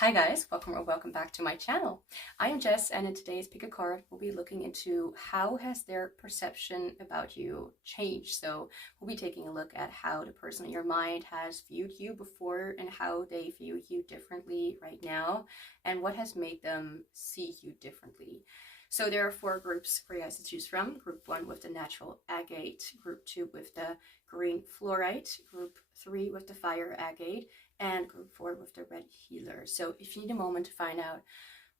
Hi guys, welcome or welcome back to my channel. I am Jess, and in today's pick a card, we'll be looking into how has their perception about you changed. So we'll be taking a look at how the person in your mind has viewed you before and how they view you differently right now, and what has made them see you differently. So there are four groups for you guys to choose from. Group 1 with the natural agate, group 2 with the green fluorite, group 3 with the fire agate, and group 4 with the red healer. So if you need a moment to find out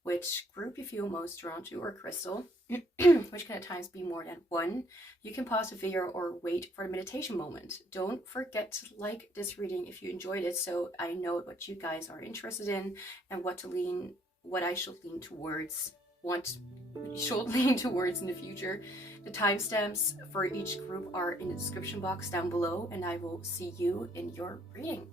which group you feel most drawn to, or crystal, which can at times be more than one, you can pause the video or wait for the meditation moment. Don't forget to like this reading if you enjoyed it, so I know what you guys are interested in and what I should lean towards, in the future. The timestamps for each group are in the description box down below, and I will see you in your reading.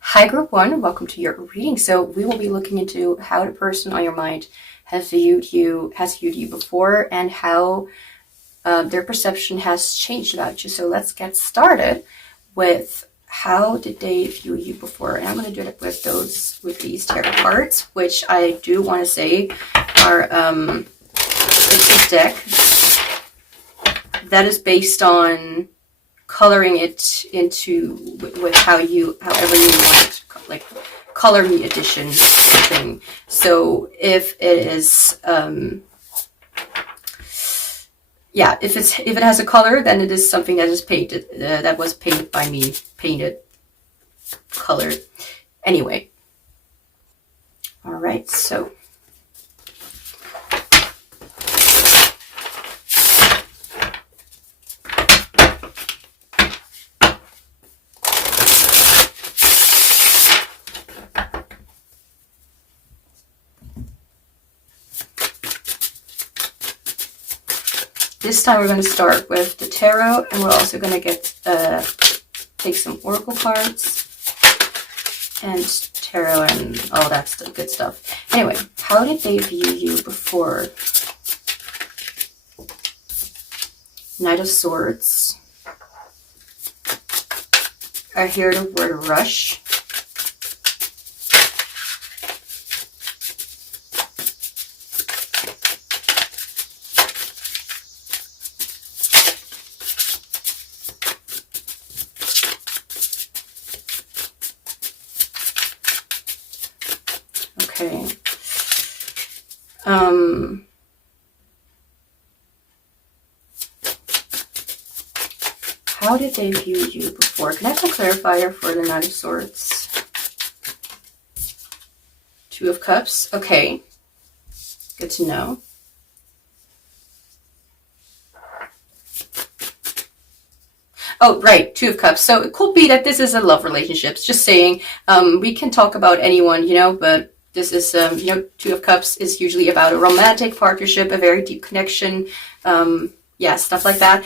Hi Group 1, welcome to your reading. So we will be looking into how the person on your mind has viewed you before, and how their perception has changed about you. So let's get started with how did they view you before. And I'm going to do it with these tarot cards, which I do want to say are it's a deck that is based on coloring it into with however you want, like color me edition thing. So if it is if it has a color, then it is something that is painted, that was painted by me, colored. Anyway, all right, so this time we're going to start with the tarot, and we're also going to take some oracle cards and tarot and all that good stuff. Anyway, how did they view you before? Knight of Swords. I hear the word rush. Okay. How did they view you before? Can I have a clarifier for the Knight of Swords? Two of Cups. Okay. Good to know. Oh, right. Two of Cups. So it could be that this is a love relationship. Just saying. We can talk about anyone, but this is, Two of Cups is usually about a romantic partnership, a very deep connection. Yeah, stuff like that.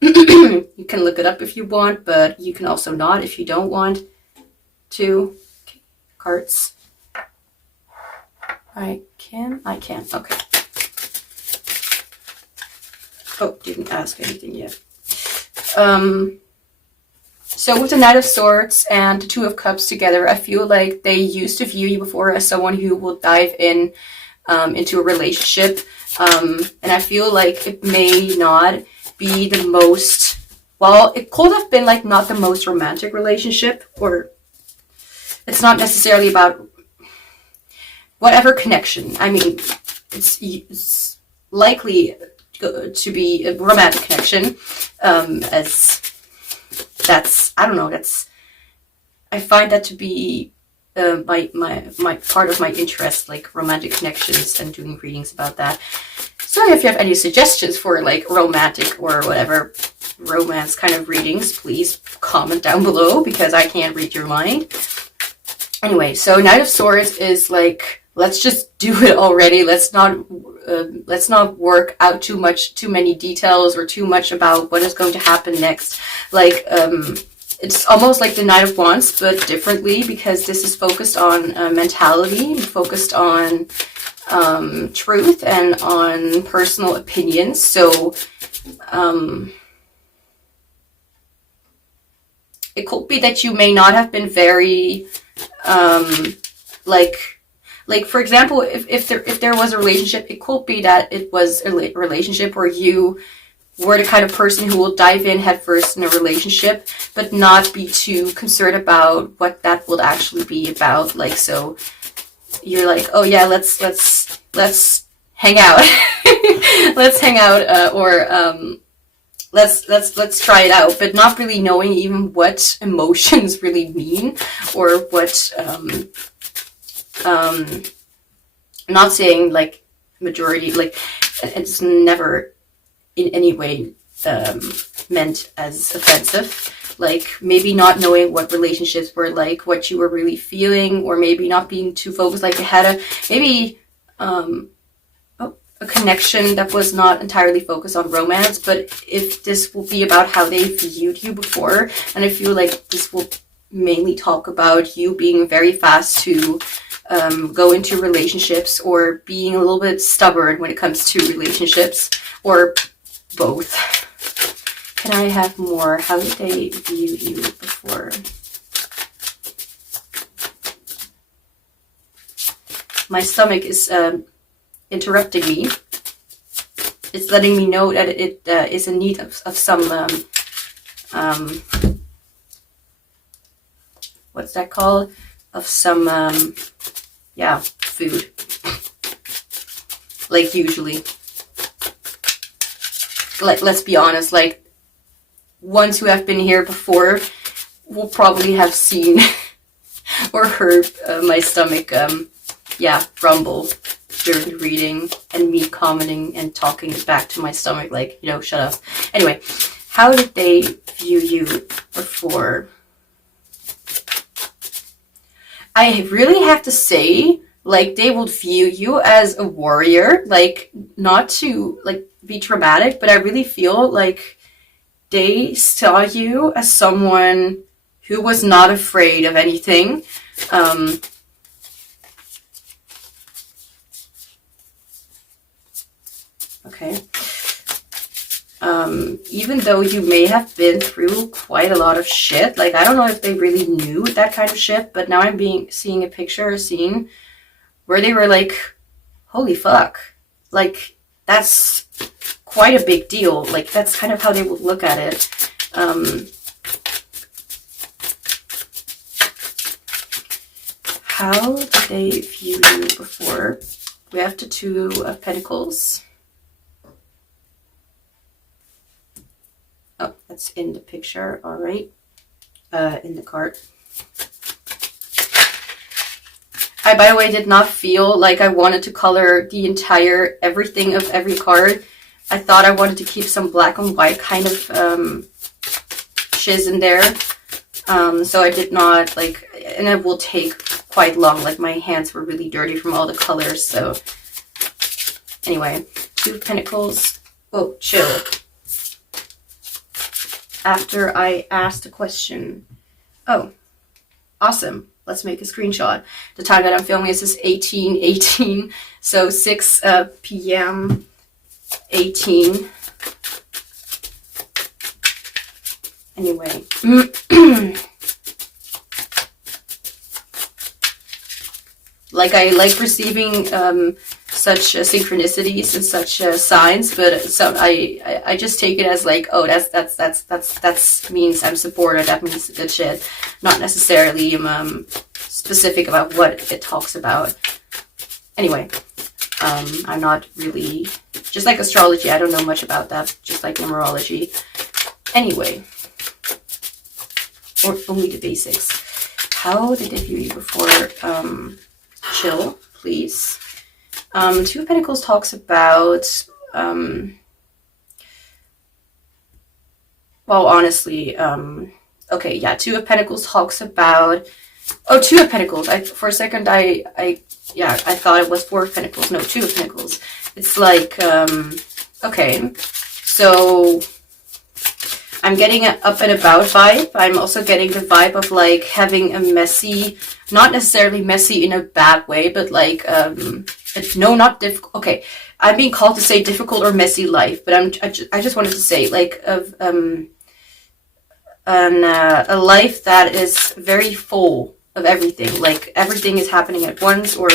You can look it up if you want, but you can also not if you don't want to. Okay. Cards. I can. Okay. Oh, didn't ask anything yet. So with the Knight of Swords and the Two of Cups together, I feel like they used to view you before as someone who will dive into a relationship And I feel like it may not be the most, well, it could have been like not the most romantic relationship, or it's not necessarily about whatever connection. I mean, it's likely to be a romantic connection, as that's, I don't know, that's, I find that to be my part of my interest, like romantic connections and doing readings about that. So if you have any suggestions for like romantic or whatever romance kind of readings, please comment down below, because I can't read your mind. Anyway, so Knight of Swords is like, let's just do it already. Let's not work out too many details or too much about what is going to happen next. Like, it's almost like the Knight of Wands, but differently, because this is focused on mentality, focused on truth and on personal opinions. So it could be that you may not have been very like for example, if there was a relationship, it could be that it was a relationship where you were the kind of person who will dive in headfirst in a relationship, but not be too concerned about what that will actually be about. Like, so you're like, oh yeah, let's hang out, let's hang out, or let's try it out, but not really knowing even what emotions really mean, or what not saying like majority, like it's never in any way meant as offensive. Like maybe not knowing what relationships were like, what you were really feeling, or maybe not being too focused, like you had a connection that was not entirely focused on romance, but if this will be about how they viewed you before, and I feel like this will mainly talk about you being very fast to go into relationships, or being a little bit stubborn when it comes to relationships, or both. Can I have more? How did they view you before? My stomach is interrupting me. It's letting me know that it is in need of some what's that called? Of some yeah, food. Like usually. Let's be honest, like ones who have been here before will probably have seen or heard my stomach yeah, rumble during the reading, and me commenting and talking back to my stomach like, you know, shut up. Anyway, how did they view you before? I really have to say, like, they would view you as a warrior, like, not to, like, be dramatic, but I really feel like they saw you as someone who was not afraid of anything. Okay. Even though you may have been through quite a lot of shit, like, I don't know if they really knew that kind of shit, but now I'm seeing a picture, a scene where they were like, holy fuck, like, that's quite a big deal. Like, that's kind of how they would look at it. How did they view you before? We have the Two of Pentacles. Oh, that's in the picture, all right. In the card. I, by the way, did not feel like I wanted to color the entire everything of every card. I thought I wanted to keep some black and white kind of shiz in there. So I did not, like, and it will take quite long. Like, my hands were really dirty from all the colors. So anyway, Two of Pentacles. Oh, chill. After I asked a question. Oh, awesome. Let's make a screenshot. The time that I'm filming is 18:18. So 6 p.m. 18. Anyway. Like, I like receiving such synchronicities and such signs, but so I just take it as like, oh, that's means I'm supported, that means good shit, not necessarily specific about what it talks about. Anyway, I'm not really, just like astrology, I don't know much about that, just like numerology. Anyway, or only the basics. How did they view you before? Chill, please. Two of Pentacles talks about, well, honestly, okay, yeah, Two of Pentacles talks about, oh, Two of Pentacles. For a second, I thought it was Four of Pentacles. No, Two of Pentacles. It's like, okay, so I'm getting an up and about vibe. I'm also getting the vibe of like having a messy, not necessarily messy in a bad way, but like, no, not difficult. Okay, I'm being called to say difficult or messy life, but I just wanted to say like of a life that is very full of everything. Like everything is happening at once, or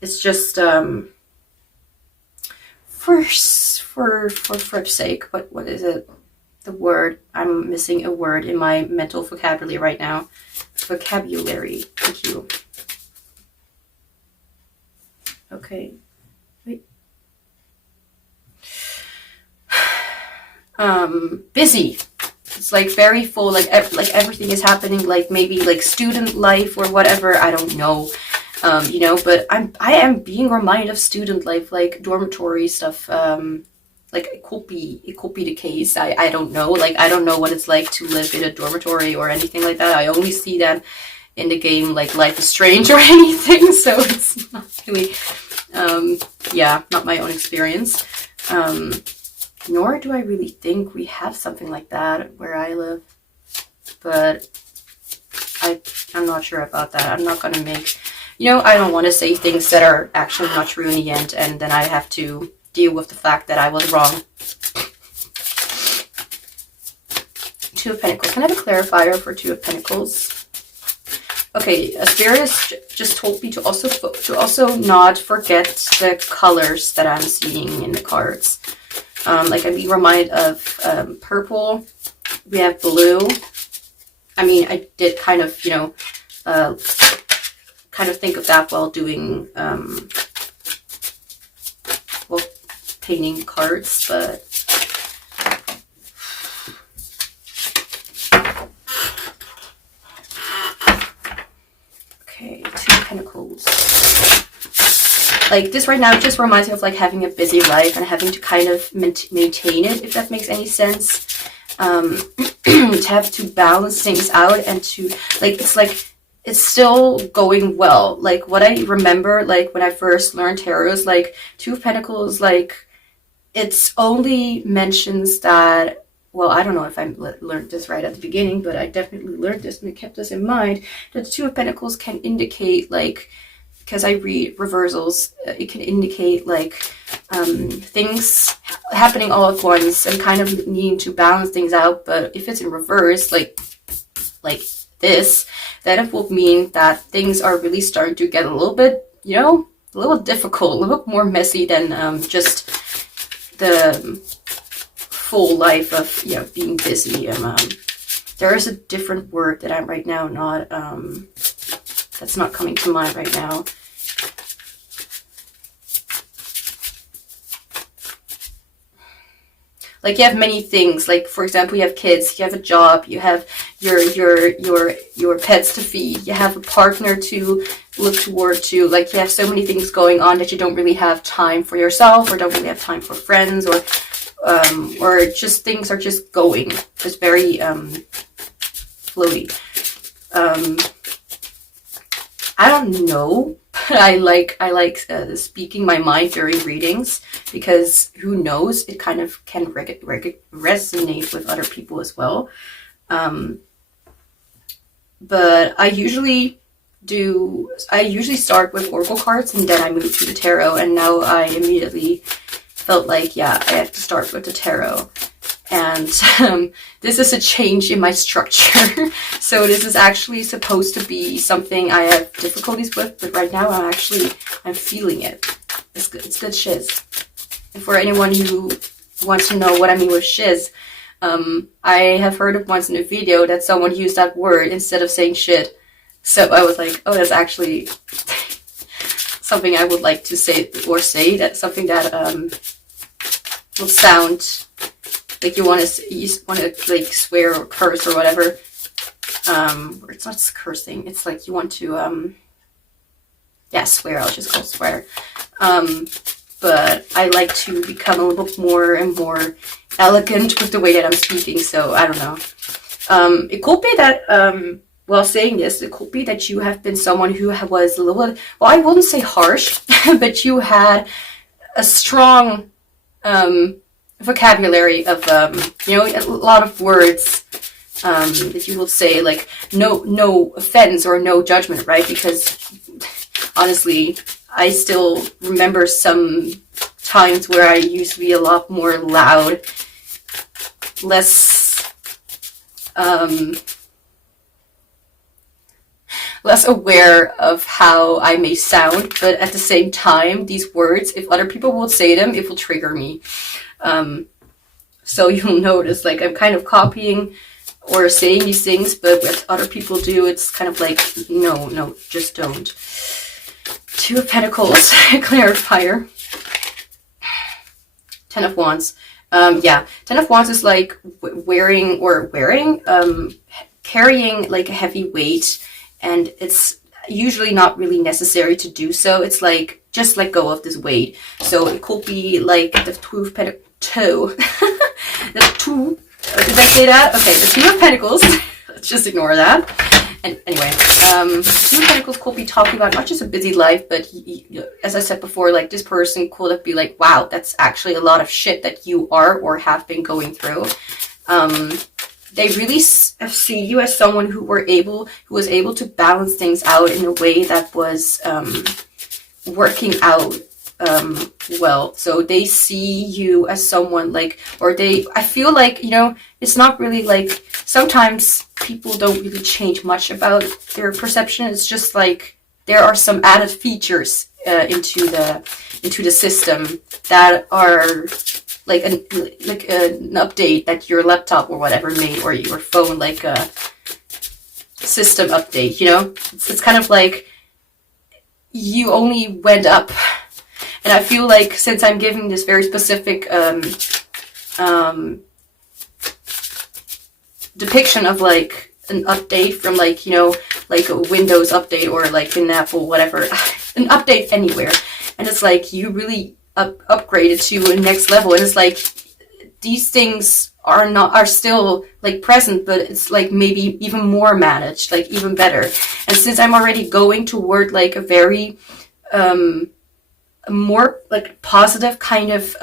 it's just for fripp's sake. What is it? The word, I'm missing a word in my mental vocabulary right now. Vocabulary. Thank you. Okay. Wait. Busy. It's like very full, like everything is happening, like maybe like student life or whatever, I don't know. You know, but I am being reminded of student life, like dormitory stuff. Like it could be the case. I don't know. Like I don't know what it's like to live in a dormitory or anything like that. I only see that in the game like Life is Strange or anything. So it's not really, yeah, not my own experience. Nor do I really think we have something like that where I live. But I'm not sure about that. I'm not gonna make, you know, I don't want to say things that are actually not true in the end, and then I have to deal with the fact that I was wrong. Two of Pentacles. Can I have a clarifier for Two of Pentacles? Okay, Spirit just told me to also not forget the colors that I'm seeing in the cards. Like I'm being reminded of purple. We have blue. I mean, I did kind of, you know, kind of think of that while doing, well, painting cards, but okay, Two of Pentacles. Like this right now just reminds me of like having a busy life and having to kind of maintain it, if that makes any sense. To have to balance things out and to like it's still going well. Like what I remember, like when I first learned tarot, is like Two of Pentacles, like it's only mentions that, well, I don't know if I learned this right at the beginning, but I definitely learned this and I kept this in mind, that the Two of Pentacles can indicate like, because I read reversals, it can indicate like things happening all at once and kind of needing to balance things out. But if it's in reverse, like this, then it will mean that things are really starting to get a little bit, you know, a little difficult, a little bit more messy than just the full life of, you know, being busy. There is a different word that I'm right now not that's not coming to mind right now. Like you have many things, like for example, you have kids, you have a job, you have your pets to feed, you have a partner to look toward to, like you have so many things going on that you don't really have time for yourself, or don't really have time for friends, or just things are just going, just very floaty. I don't know, but I like speaking my mind during readings, because who knows, it kind of can resonate with other people as well. But I usually start with oracle cards and then I move to the tarot, and now I immediately felt like, yeah, I have to start with the tarot. And this is a change in my structure. So this is actually supposed to be something I have difficulties with, but right now I'm feeling it. It's good shiz. And for anyone who wants to know what I mean with shiz, I have heard of once in a video that someone used that word instead of saying shit. So I was like, oh, that's actually something I would like to say, that's something that will sound like you want to like swear or curse or whatever. Or it's not cursing. It's like you want to yeah, swear. I'll just call swear. But I like to become a little bit more and more elegant with the way that I'm speaking. So I don't know. It could be that while saying this, it could be that you have been someone who was a little bit, well, I wouldn't say harsh, but you had a strong vocabulary of, you know, a lot of words that you will say, like, no offense or no judgment, right? Because honestly, I still remember some times where I used to be a lot more loud, less aware of how I may sound, but at the same time, these words, if other people will say them, it will trigger me. So you'll notice, like, I'm kind of copying or saying these things, but what other people do, it's kind of like, no, just don't. Two of Pentacles, clarifier. Ten of Wands. Yeah, Ten of Wands is like carrying like a heavy weight, and it's usually not really necessary to do so. It's like, just let go of this weight. So it could be like the Two of Pentacles. The two, did I say that? Okay, the Two of Pentacles. Let's just ignore that. And anyway, Two of Pentacles could be talking about not just a busy life, but as I said before, like this person could be like, wow, that's actually a lot of shit that you are or have been going through. They really see you as someone who was able to balance things out in a way that was working out well. So they see you as someone like, I feel like, you know, it's not really like, sometimes people don't really change much about their perception. It's just like there are some added features into the system that are like an update that your laptop or whatever made, or your phone, like a system update, you know? It's kind of like you only went up. And I feel like since I'm giving this very specific depiction of like an update from, like, you know, like a Windows update or like an Apple, whatever, an update anywhere, and it's like you really upgraded to a next level, and it's like these things are still like present, but it's like maybe even more managed, like even better. And since I'm already going toward like a very more like positive kind of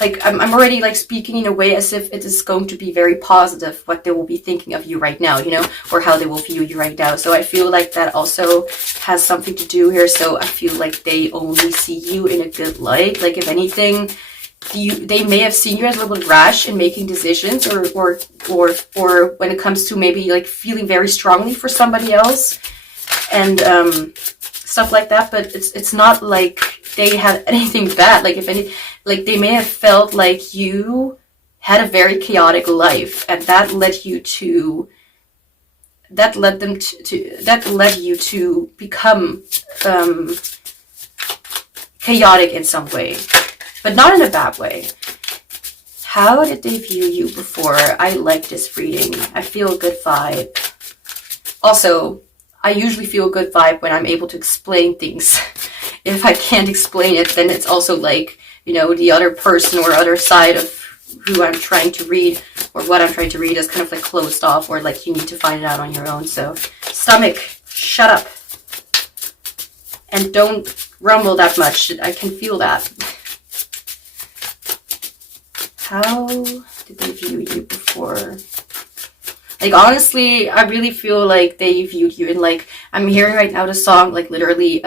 like I'm already like speaking in a way as if it is going to be very positive what they will be thinking of you right now, you know, or how they will view you right now. So I feel like that also has something to do here. So I feel like they only see you in a good light. Like if anything, they may have seen you as a little bit rash in making decisions, or when it comes to maybe like feeling very strongly for somebody else and stuff like that. But it's not like they have anything bad. Like if any, like they may have felt like you had a very chaotic life, and that led you to become chaotic in some way, but not in a bad way. How did they view you before? I like this reading. I feel a good vibe. Also, I usually feel a good vibe when I'm able to explain things. If I can't explain it, then it's also like, you know, the other person or other side of who I'm trying to read or what I'm trying to read is kind of like closed off, or like you need to find it out on your own. So stomach, shut up. And don't rumble that much. I can feel that. How did they view you before? Like, honestly, I really feel like they viewed you in, like, I'm hearing right now the song, like, literally,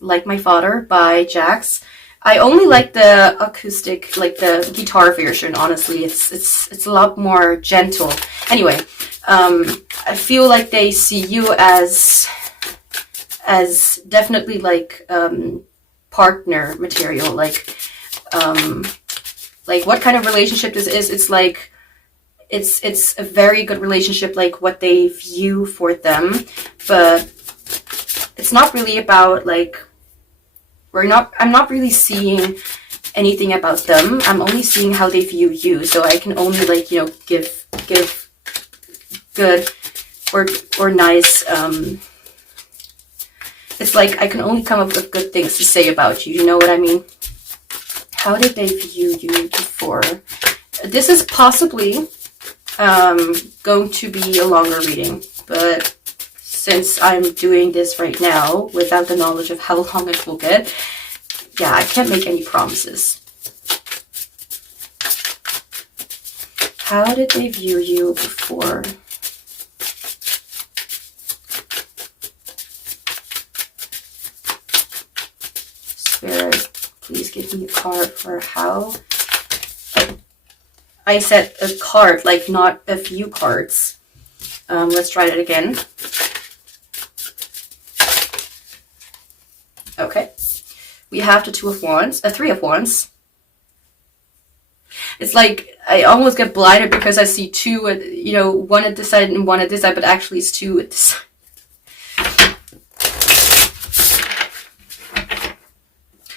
Like My Father by Jax. I only like the acoustic, like, the guitar version, honestly. It's a lot more gentle. Anyway, I feel like they see you as as definitely like partner material, like what kind of relationship this is. It's like it's a very good relationship, like what they view for them, but it's not really about like I'm not really seeing anything about them. I'm only seeing how they view you. So I can only like, you know, give good or nice, it's like I can only come up with good things to say about you. You know what I mean? How did they view you before? This is possibly going to be a longer reading, but since I'm doing this right now without the knowledge of how long it will get, yeah, I can't make any promises. How did they view you before? Spirit, please give me a card for how. I said a card, like not a few cards. Let's try that again. Okay. We have the 2 of Wands, 3 of Wands. It's like I almost get blinded because I see 2, you know, 1 at this side and 1 at this side, but actually it's 2 at this side.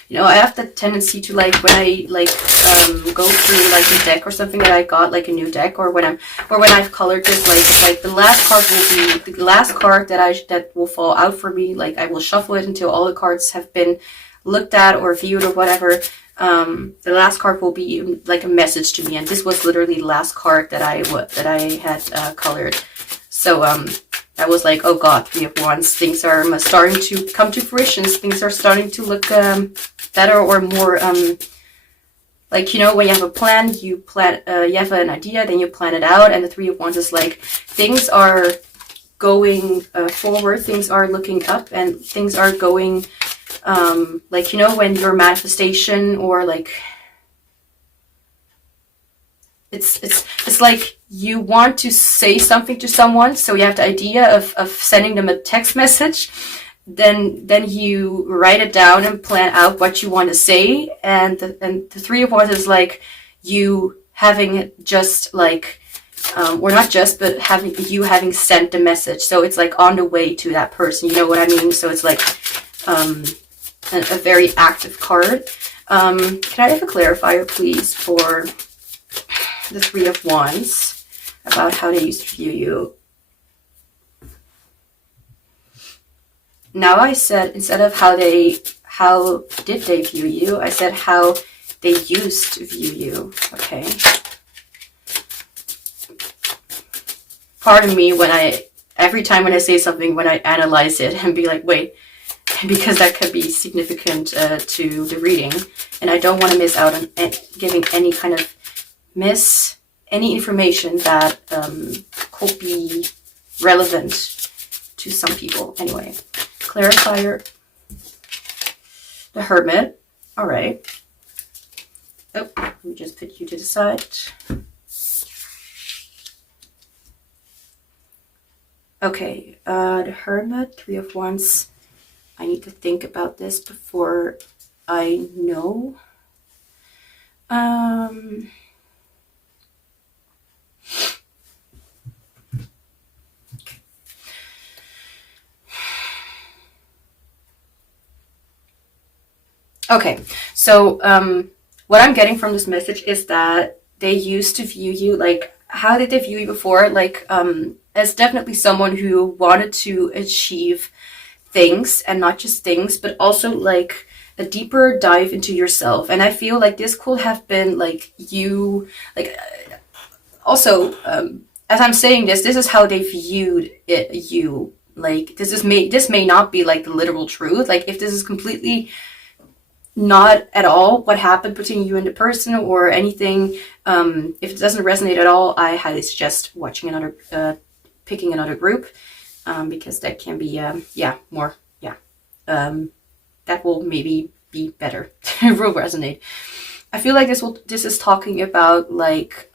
You know, I have the tendency to like when I like go through like a deck or something that I got, like a new deck, or when I've colored this, like the last card will be the last card that will fall out for me. Like I will shuffle it until all the cards have been looked at or viewed or whatever. The last card will be like a message to me, and this was literally the last card that I had colored. So I was like, oh god, 3 of Wands, things are starting to come to fruition. Things are starting to look better or more like, you know, when you have a plan, you have an idea, then you plan it out, and the 3 of Wands is like things are going forward, things are looking up, and things are going like, you know, when your manifestation or like it's like you want to say something to someone, so you have the idea of sending them a text message, then you write it down and plan out what you want to say, and the 3 of Wands is like you having just like or not just, but having sent the message, so it's like on the way to that person, you know what I mean? So it's like a very active card. Can I have a clarifier please for the 3 of Wands about how they used to view you? Now I said, instead of how did they view you, I said how they used to view you. Okay. Pardon me every time when I say something, when I analyze it and be like, wait, because that could be significant to the reading, and I don't want to miss out on giving any kind of any information that could be relevant to some people. Anyway, clarifier, the Hermit. All right. Oh, let me just put you to the side. Okay, the Hermit, 3 of Wands. I need to think about this before I know. Okay, so what I'm getting from this message is that they used to view you, like, how did they view you before? Like, as definitely someone who wanted to achieve things, and not just things, but also like a deeper dive into yourself. And I feel like this could have been like you, like, also, as I'm saying this is how they viewed you. Like, this may not be like the literal truth. Like, if this is completely not at all what happened between you and the person or anything, if it doesn't resonate at all, I highly suggest watching picking another group, because that can be more that will maybe be better. It will resonate. I feel like this is talking about like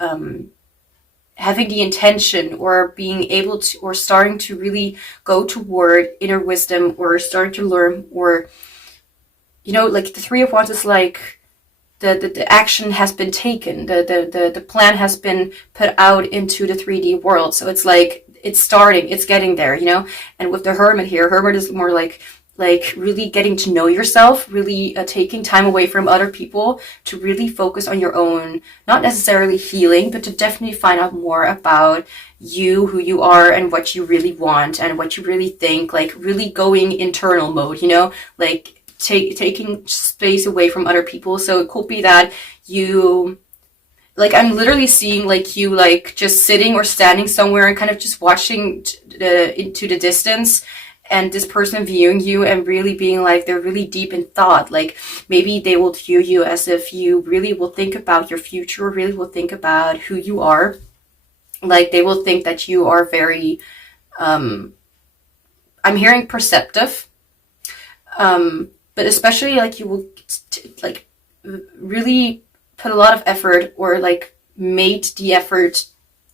having the intention or being able to, or starting to really go toward inner wisdom, or starting to learn, or, you know, like the Three of Wands is like the action has been taken, the plan has been put out into the 3D world. So it's like, it's starting, it's getting there, you know. And with the Hermit here, Hermit is more like really getting to know yourself, really taking time away from other people to really focus on your own, not necessarily healing, but to definitely find out more about you, who you are, and what you really want, and what you really think, like really going internal mode, you know, like taking space away from other people. So it could be that you, like, I'm literally seeing like you like just sitting or standing somewhere and kind of just watching into the distance, and this person viewing you and really being like, they're really deep in thought. Like maybe they will view you as if you really will think about your future, really will think about who you are. Like they will think that you are very, I'm hearing perceptive, but especially like you will like really put a lot of effort, or like made the effort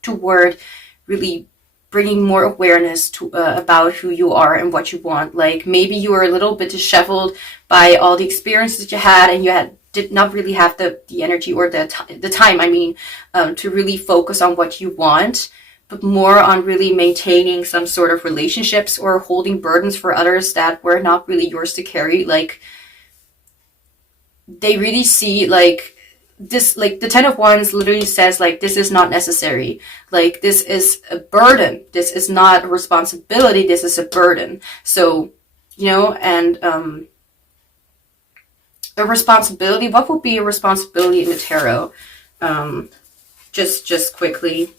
toward really bringing more awareness to about who you are and what you want. Like maybe you were a little bit disheveled by all the experiences that you had, and you did not really have the energy or the time, I mean, to really focus on what you want, but more on really maintaining some sort of relationships or holding burdens for others that were not really yours to carry. Like they really see like this, like the Ten of Wands literally says like, this is not necessary. Like this is a burden. This is not a responsibility. This is a burden. So, you know, and a responsibility, what would be a responsibility in the tarot? Just quickly.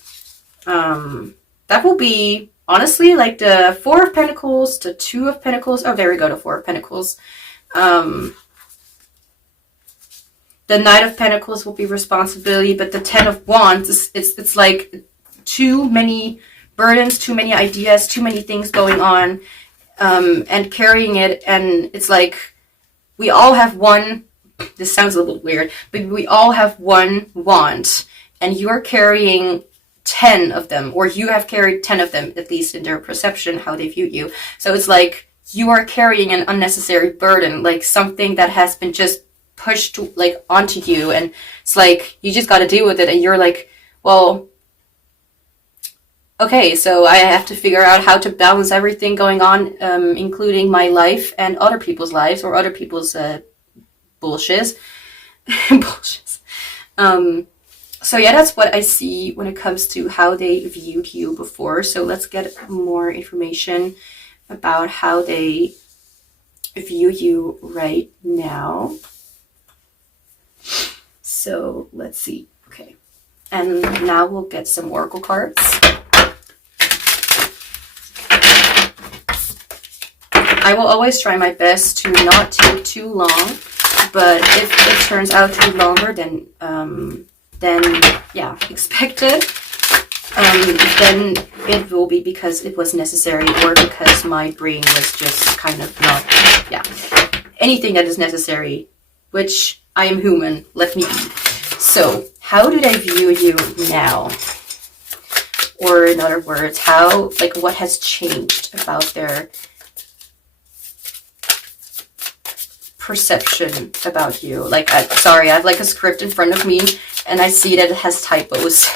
That will be honestly like the Four of Pentacles, the Two of Pentacles. Oh, there we go, the Four of Pentacles. The Knight of Pentacles will be responsibility, but the Ten of Wands, it's like too many burdens, too many ideas, too many things going on, and carrying it. And it's like, we all have one, this sounds a little weird, but we all have one wand, and you're carrying 10 of them, or you have carried 10 of them, at least in their perception, how they view you. So it's like, you are carrying an unnecessary burden, like something that has been just pushed to, like onto you, and it's like you just got to deal with it, and you're like, well, okay, so I have to figure out how to balance everything going on, including my life and other people's lives, or other people's bullshit. So yeah, that's what I see when it comes to how they viewed you before. So let's get more information about how they view you right now. So let's see. Okay. And now we'll get some oracle cards. I will always try my best to not take too long, but if it turns out to be longer than yeah, expected, then it will be because it was necessary, or because my brain was just kind of not, yeah, anything that is necessary, which I am human, let me be. So, how do they view you now? Or in other words, how, like, what has changed about their perception about you? Like, sorry, I have like a script in front of me, and I see that it has typos.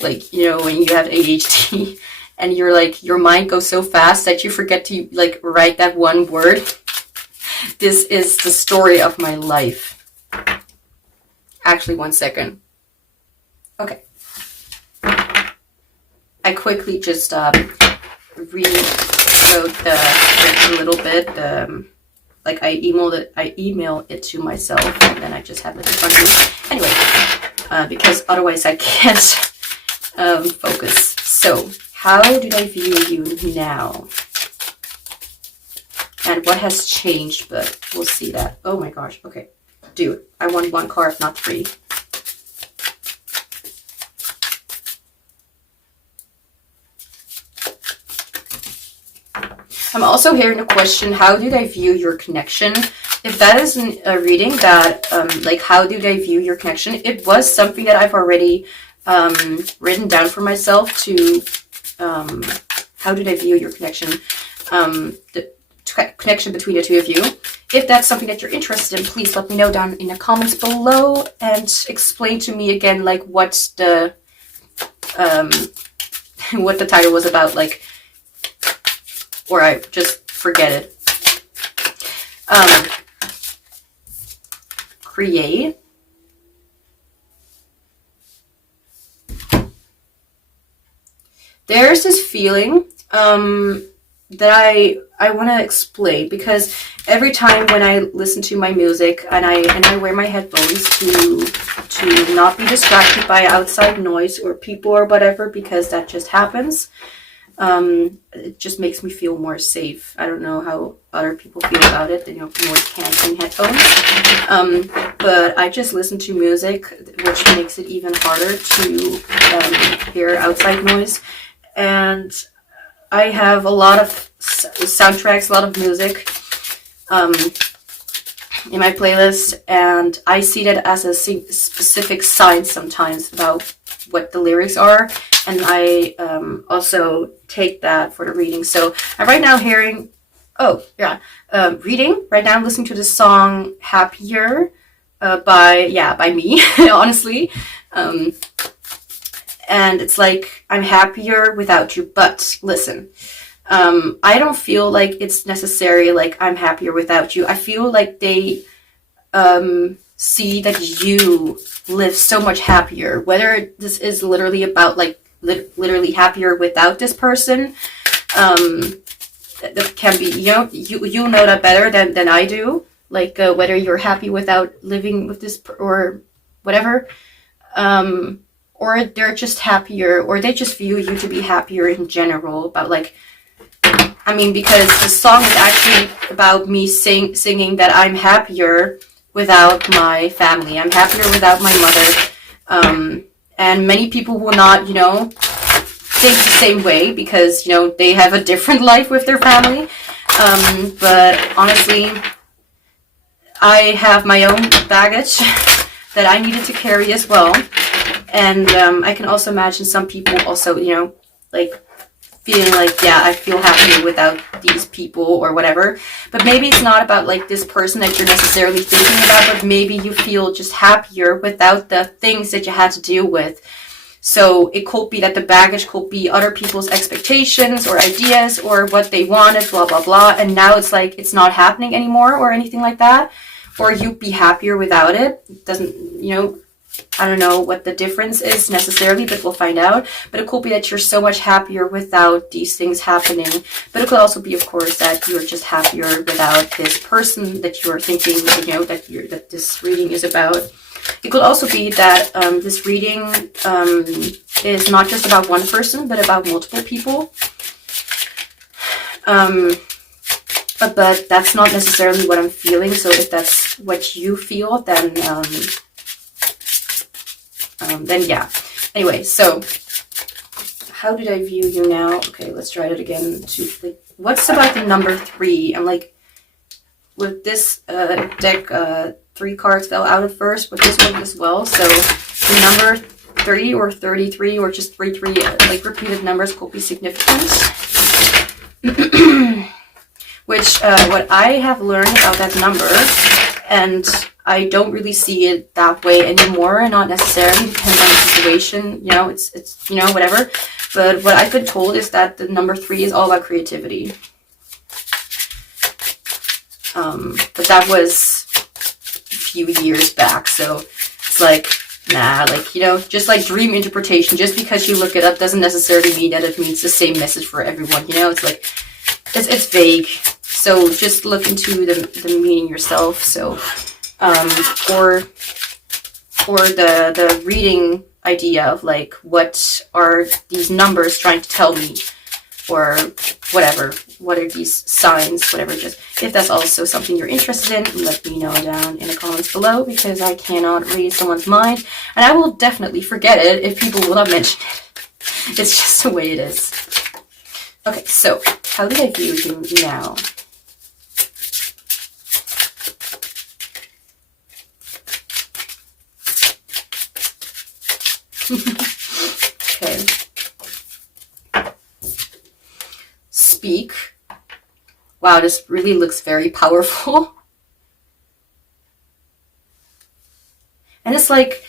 Like, you know, when you have ADHD, and you're like, your mind goes so fast that you forget to, like, write that one word. This is the story of my life. Actually, one second. Okay. I quickly just rewrote the script a little bit. Like I emailed it to myself, and then I just have it in front of me. Anyway, because otherwise I can't focus. So, how do they view you now? And what has changed? But we'll see that. Oh my gosh. Okay. Dude, I want one card, not three. I'm also hearing the question, how do they view your connection? If that is a reading that, like, how do they view your connection? It was something that I've already written down for myself to how did I view your connection, the connection between the two of you. If that's something that you're interested in, please let me know down in the comments below and explain to me again, like, what the title was about, like, or I just forget it. Create. There's this feeling that I want to explain, because every time when I listen to my music and I wear my headphones to not be distracted by outside noise or people or whatever, because that just happens, it just makes me feel more safe. I don't know how other people feel about it, you know, noise canceling headphones, but I just listen to music, which makes it even harder to hear outside noise. And I have a lot of soundtracks, a lot of music in my playlist, and I see that as a specific sign sometimes about what the lyrics are, and I also take that for the reading. So I'm right now hearing, reading. Right now I'm listening to the song Happier by me, honestly. And it's like, I'm happier without you, but listen, I don't feel like it's necessary, like, I'm happier without you. I feel like they see that you live so much happier, whether this is literally about, like, literally happier without this person. That can be, you know that better than I do, like, whether you're happy without living with this or whatever, or they're just happier, or they just view you to be happier in general. About, like, I mean, because the song is actually about me singing that I'm happier without my family. I'm happier without my mother. And many people will not, think the same way, because, they have a different life with their family. But honestly, I have my own baggage that I needed to carry as well. And I can also imagine some people also, like, feeling like, yeah, I feel happier without these people or whatever. But maybe it's not about, like, this person that you're necessarily thinking about, but maybe you feel just happier without the things that you had to deal with. So it could be that the baggage could be other people's expectations or ideas or what they wanted, blah, blah, blah. And now it's like, it's not happening anymore or anything like that. Or you'd be happier without it. It doesn't, I don't know what the difference is necessarily, but we'll find out. But it could be that you're so much happier without these things happening. But it could also be, of course, that you're just happier without this person that you're thinking, that this reading is about. It could also be that this reading is not just about one person, but about multiple people. But that's not necessarily what I'm feeling. So if that's what you feel, then yeah. Anyway, so how did I view you now? Okay, let's try it again. What's about the number 3? I'm like, with this deck, 3 cards fell out at first, but this one as well. So the number 3 or 33 or just 33, like, repeated numbers could be significant. Which, what I have learned about that number, and I don't really see it that way anymore, and not necessarily, depends on the situation, it's whatever. But what I've been told is that the number 3 is all about creativity. But that was a few years back, so it's like, nah, like, just like dream interpretation, just because you look it up doesn't necessarily mean that it means the same message for everyone, it's like, it's vague. So just look into the meaning yourself. So, or the reading idea of, like, what are these numbers trying to tell me, or whatever. What are these signs? Whatever. Just if that's also something you're interested in, let me know down in the comments below, because I cannot read someone's mind, and I will definitely forget it if people will not mention it. It's just the way it is. Okay, so how did I view you now? Okay. Speak. Wow, this really looks very powerful. And it's like,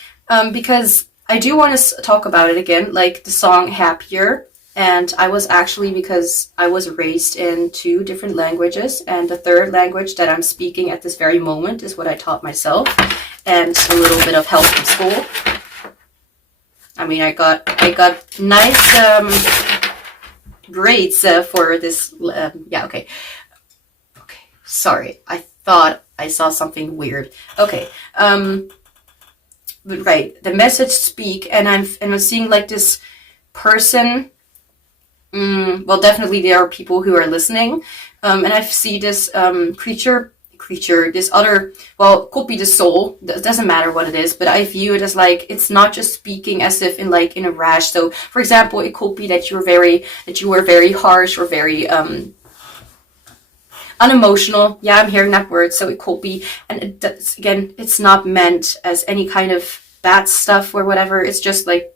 because I do want to talk about it again, like the song Happier. And I was actually, because I was raised in 2 different languages, and the third language that I'm speaking at this very moment is what I taught myself, and a little bit of help from school. I mean, I got nice grades for this. Yeah, okay. Okay, sorry. I thought I saw something weird. Okay. But right, the message speak, and I'm seeing like this person. Well, definitely there are people who are listening, and I see this creature, this other, well, could be the soul, it doesn't matter what it is, but I view it as like, it's not just speaking as if in a rash. So for example, it could be that you were very harsh or very unemotional. Yeah, I'm hearing that word. So it could be, and again, it's not meant as any kind of bad stuff or whatever. It's just like,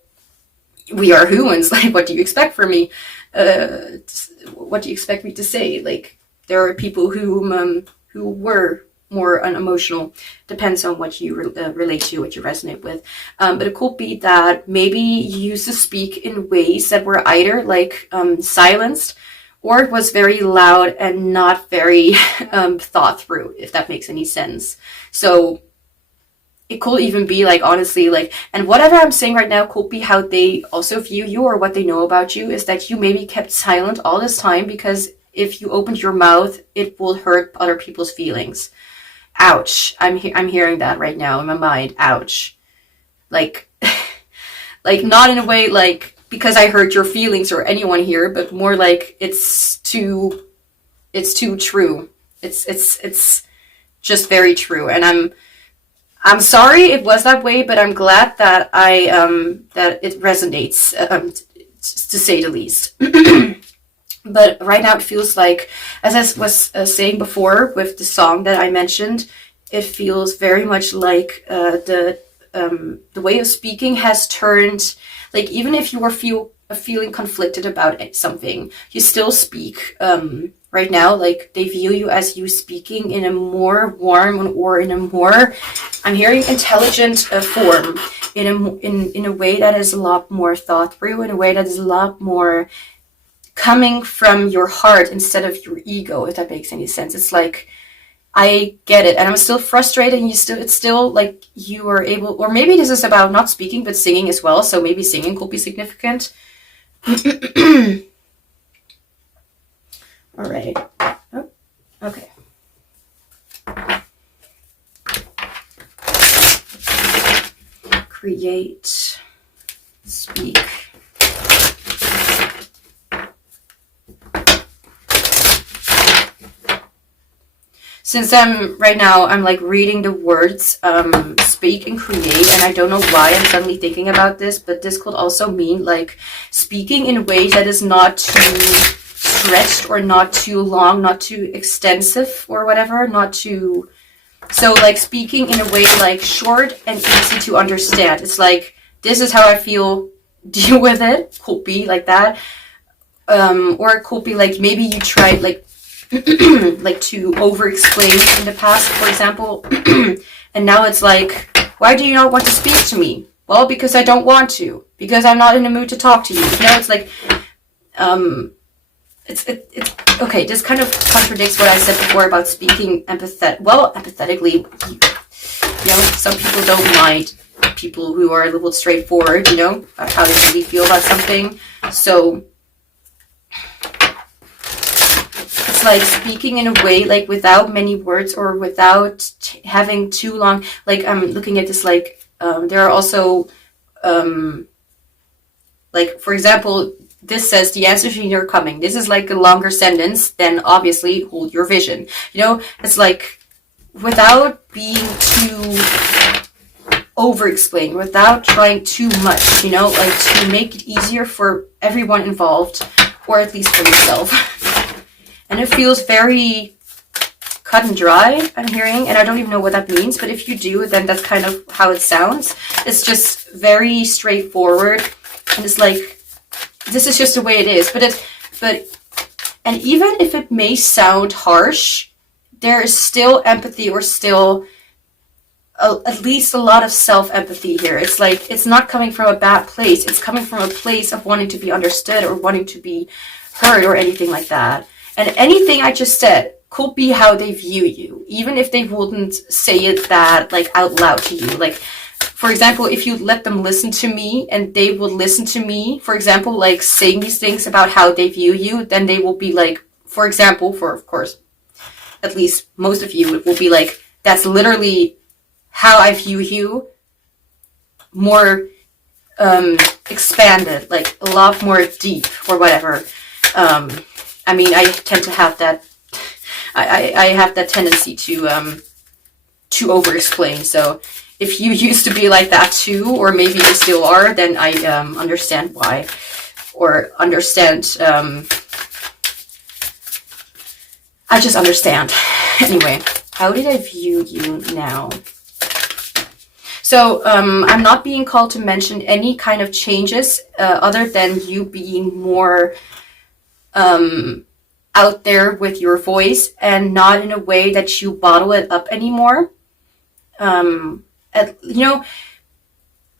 we are humans. Like, what do you expect from me? What do you expect me to say? Like, there are people who were more unemotional. Depends on what you relate to, what you resonate with. But it could be that maybe you used to speak in ways that were either like silenced, or it was very loud and not very thought through, if that makes any sense. So it could even be like, honestly, like, and whatever I'm saying right now could be how they also view you, or what they know about you, is that you maybe kept silent all this time because if you opened your mouth, it will hurt other people's feelings. Ouch. I'm hearing that right now in my mind. Ouch. Like, like not in a way like because I hurt your feelings or anyone here, but more like it's too true. It's just very true, and I'm sorry it was that way, but I'm glad that that it resonates, to say the least. But right now it feels like, as I was saying before with the song that I mentioned, it feels very much like the way of speaking has turned, like, even if you were feeling conflicted about something, you still speak. Right now, like, they view you as you speaking in a more warm or in a more, I'm hearing, intelligent form, in a way that is a lot more thought through, in a way that is a lot more coming from your heart instead of your ego, if that makes any sense. It's like, I get it, and I'm still frustrated, and it's still like you are able, or maybe this is about not speaking but singing as well, so maybe singing could be significant. All right. Oh, okay. Create, speak. Since right now I'm like reading the words speak and create, and I don't know why I'm suddenly thinking about this, but this could also mean like speaking in ways that is not too stretched or not too long, not too extensive or whatever, not too, so like speaking in a way like short and easy to understand. It's like, this is how I feel, deal with it. Could be like that. Or it could be like, maybe you tried like like to over-explain in the past, for example, and now it's like, why do you not want to speak to me? Well, because I don't want to, because I'm not in the mood to talk to you. You know, it's like, it's okay. This kind of contradicts what I said before about speaking empathetically. You know, some people don't mind people who are a little straightforward, you know, about how they really feel about something. So it's like speaking in a way like without many words, or without having too long, like I'm looking at this like there are also like, for example, this says the answers are coming. This is like a longer sentence, then obviously hold your vision. You know, it's like without being too over-explained, without trying too much, you know, like to make it easier for everyone involved, or at least for yourself. And it feels very cut and dry, I'm hearing, and I don't even know what that means, but if you do, then that's kind of how it sounds. It's just very straightforward, and it's like, this is just the way it is. And even if it may sound harsh, there is still empathy, or still at least a lot of self-empathy here. It's like, it's not coming from a bad place. It's coming from a place of wanting to be understood, or wanting to be heard, or anything like that. And anything I just said could be how they view you, even if they wouldn't say it that, like, out loud to you. Like, for example, if you let them listen to me, and they will listen to me, for example, like, saying these things about how they view you, then they will be like, for example, for, of course, at least most of you, it will be like, that's literally how I view you, more expanded, like a lot more deep, or whatever. I mean, I tend to have that, I have that tendency to over-explain. So if you used to be like that too, or maybe you still are, then I understand why, or understand, I just understand. Anyway, how did I view you now? So I'm not being called to mention any kind of changes other than you being more out there with your voice, and not in a way that you bottle it up anymore. You know,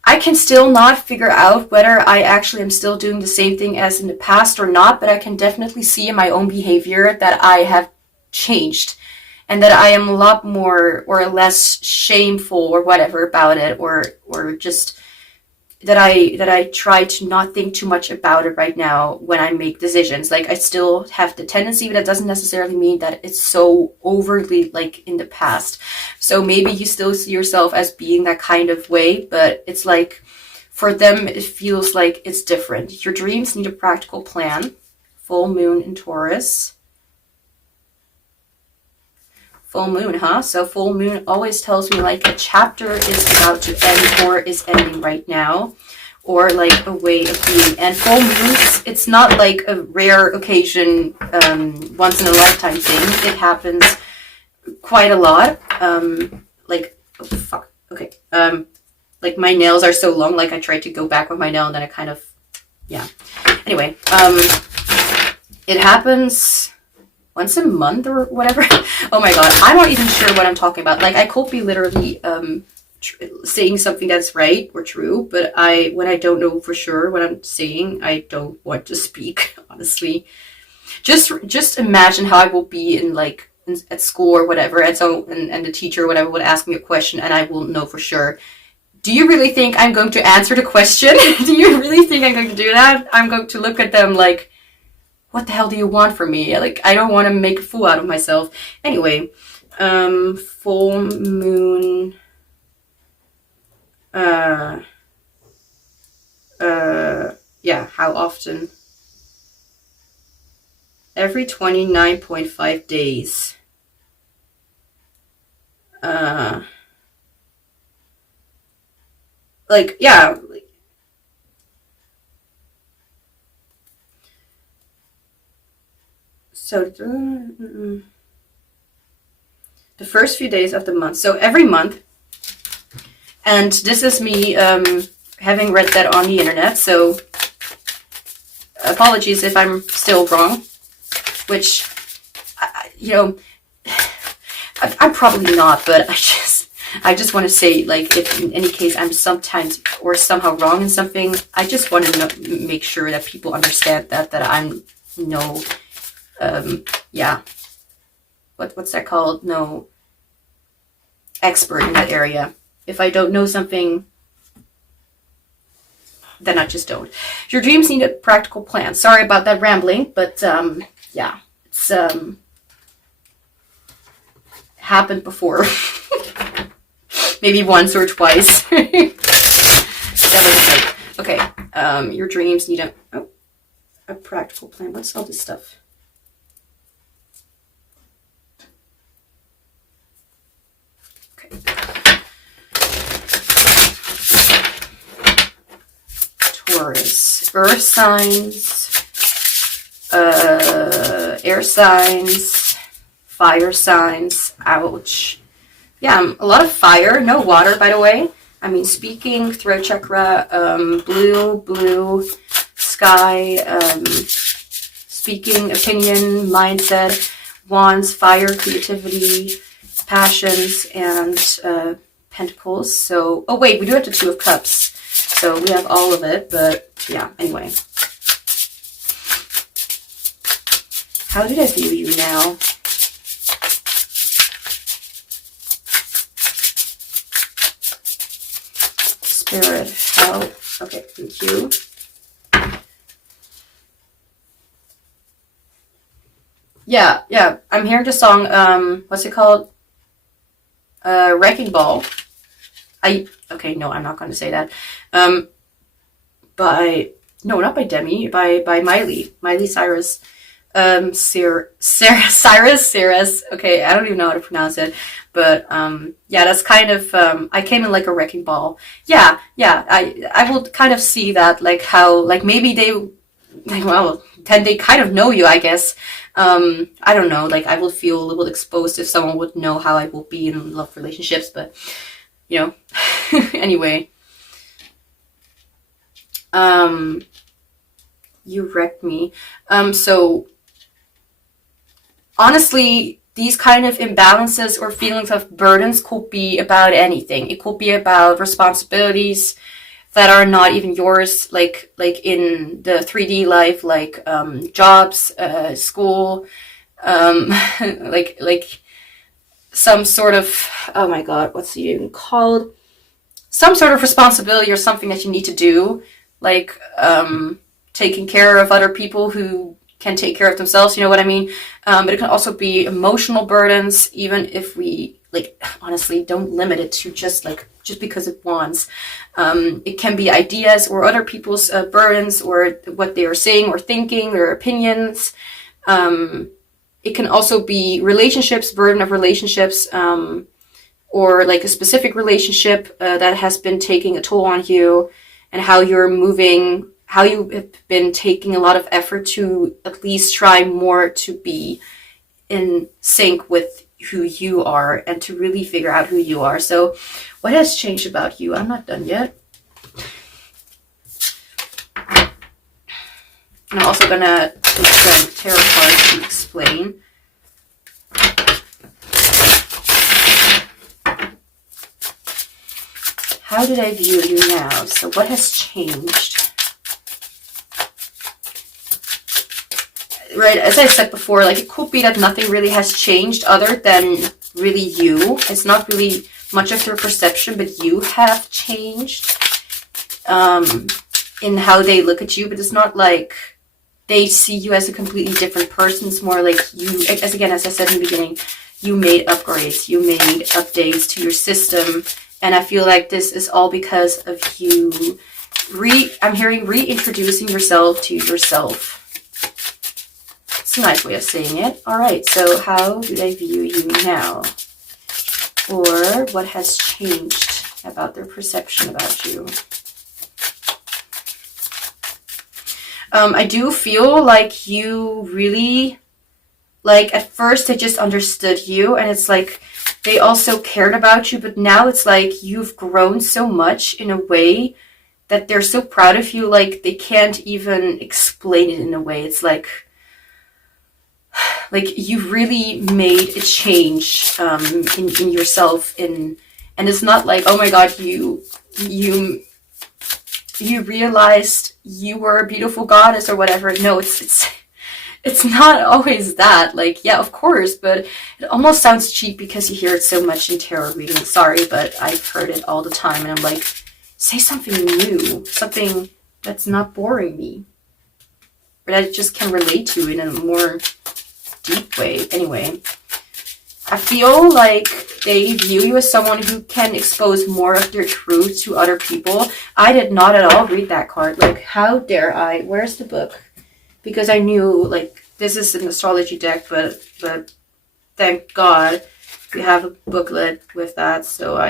I can still not figure out whether I actually am still doing the same thing as in the past or not, but I can definitely see in my own behavior that I have changed, and that I am a lot more or less shameful or whatever about it, or just that I try to not think too much about it right now when I make decisions. Like, I still have the tendency, but that doesn't necessarily mean that it's so overly like in the past. So maybe you still see yourself as being that kind of way, but it's like, for them, it feels like it's different. Your dreams need a practical plan. Full moon in Taurus. Full moon, huh? So full moon always tells me like a chapter is about to end, or is ending right now, or like a way of being. And full moons, it's not like a rare occasion, once in a lifetime thing. It happens quite a lot. Like, oh fuck, okay. Like, my nails are so long, like I tried to go back with my nail, and then I kind of, yeah. Anyway, it happens once a month or whatever. Oh my god, I'm not even sure what I'm talking about. Like, I could be literally saying something that's right or true, but when I don't know for sure what I'm saying, I don't want to speak, honestly. Just imagine how I will be in like at school or whatever, and so and the teacher or whatever would ask me a question, and I will know for sure. Do you really think I'm going to answer the question? Do you really think I'm going to do that? I'm going to look at them like, what the hell do you want from me? Like, I don't want to make a fool out of myself. Anyway, full moon, yeah, how often? Every 29.5 days. Like, yeah. So, the first few days of the month. So every month. And this is me having read that on the internet. So apologies if I'm still wrong. Which, you know, I'm probably not. But I just want to say, like, if in any case I'm sometimes or somehow wrong in something, I just want to make sure that people understand that I'm no... yeah, what's that called? No expert in that area. If I don't know something, then I just don't. Your dreams need a practical plan. Sorry about that rambling, but yeah, it's happened before. Maybe once or twice. Okay, your dreams need a practical plan. What's all this stuff? Taurus, earth signs, air signs, fire signs. Ouch. Yeah, a lot of fire, no water, by the way. I mean, speaking, throat chakra, blue sky, speaking, opinion, mindset, wands, fire, creativity, passions, and pentacles. So, oh wait, we do have the Two of Cups. So we have all of it, but yeah, anyway. How did I view you now? Spirit, how? Okay, thank you. Yeah, I'm hearing the song, what's it called? Wrecking Ball. Okay, no, I'm not going to say that. Not by Demi, by Miley Cyrus. Cyrus. Okay, I don't even know how to pronounce it. But, yeah, that's kind of, I came in like a wrecking ball. Yeah, I will kind of see that, like how, like maybe then they kind of know you, I guess. I don't know, like I will feel a little exposed if someone would know how I will be in love relationships, but, you know, anyway. You wrecked me. So, honestly, these kind of imbalances or feelings of burdens could be about anything. It could be about responsibilities that are not even yours, like in the 3D life, like jobs, school, like some sort of, oh my god, what's it even called? Some sort of responsibility or something that you need to do, like taking care of other people who can take care of themselves, you know what I mean? But it can also be emotional burdens, even if we, like, honestly, don't limit it to just because it wants. It can be ideas or other people's burdens or what they are saying or thinking, their opinions. It can also be relationships, burden of relationships, or like a specific relationship that has been taking a toll on you, and how you're moving, how you have been taking a lot of effort to at least try more to be in sync with who you are and to really figure out who you are. So what has changed about you? I'm not done yet. I'm also gonna take the tarot cards to explain. How did I view you now? So what has changed? Right, as I said before, like it could be that nothing really has changed other than really you. It's not really much of their perception, but you have changed in how they look at you. But it's not like they see you as a completely different person. It's more like you, as I said in the beginning, you made upgrades, you made updates to your system. And I feel like this is all because of you I'm hearing reintroducing yourself to yourself. It's a nice way of saying it. All right, so how do they view you now? Or what has changed about their perception about you? I do feel like you really, like at first they just understood you, and it's like they also cared about you, but now it's like you've grown so much in a way that they're so proud of you, like they can't even explain it in a way. It's like you've really made a change in yourself, and it's not like, oh my god, you realized you were a beautiful goddess or whatever. No, it's not always that. Like, yeah, of course, but it almost sounds cheap because you hear it so much in tarot readings. Sorry, but I've heard it all the time, and I'm like, say something new, something that's not boring me, or that I just can relate to in a more deep way. Anyway, I feel like they view you as someone who can expose more of their truth to other people. I did not at all read that card. Like, how dare I? Where's the book? Because I knew, like, this is an astrology deck, but thank God we have a booklet with that. So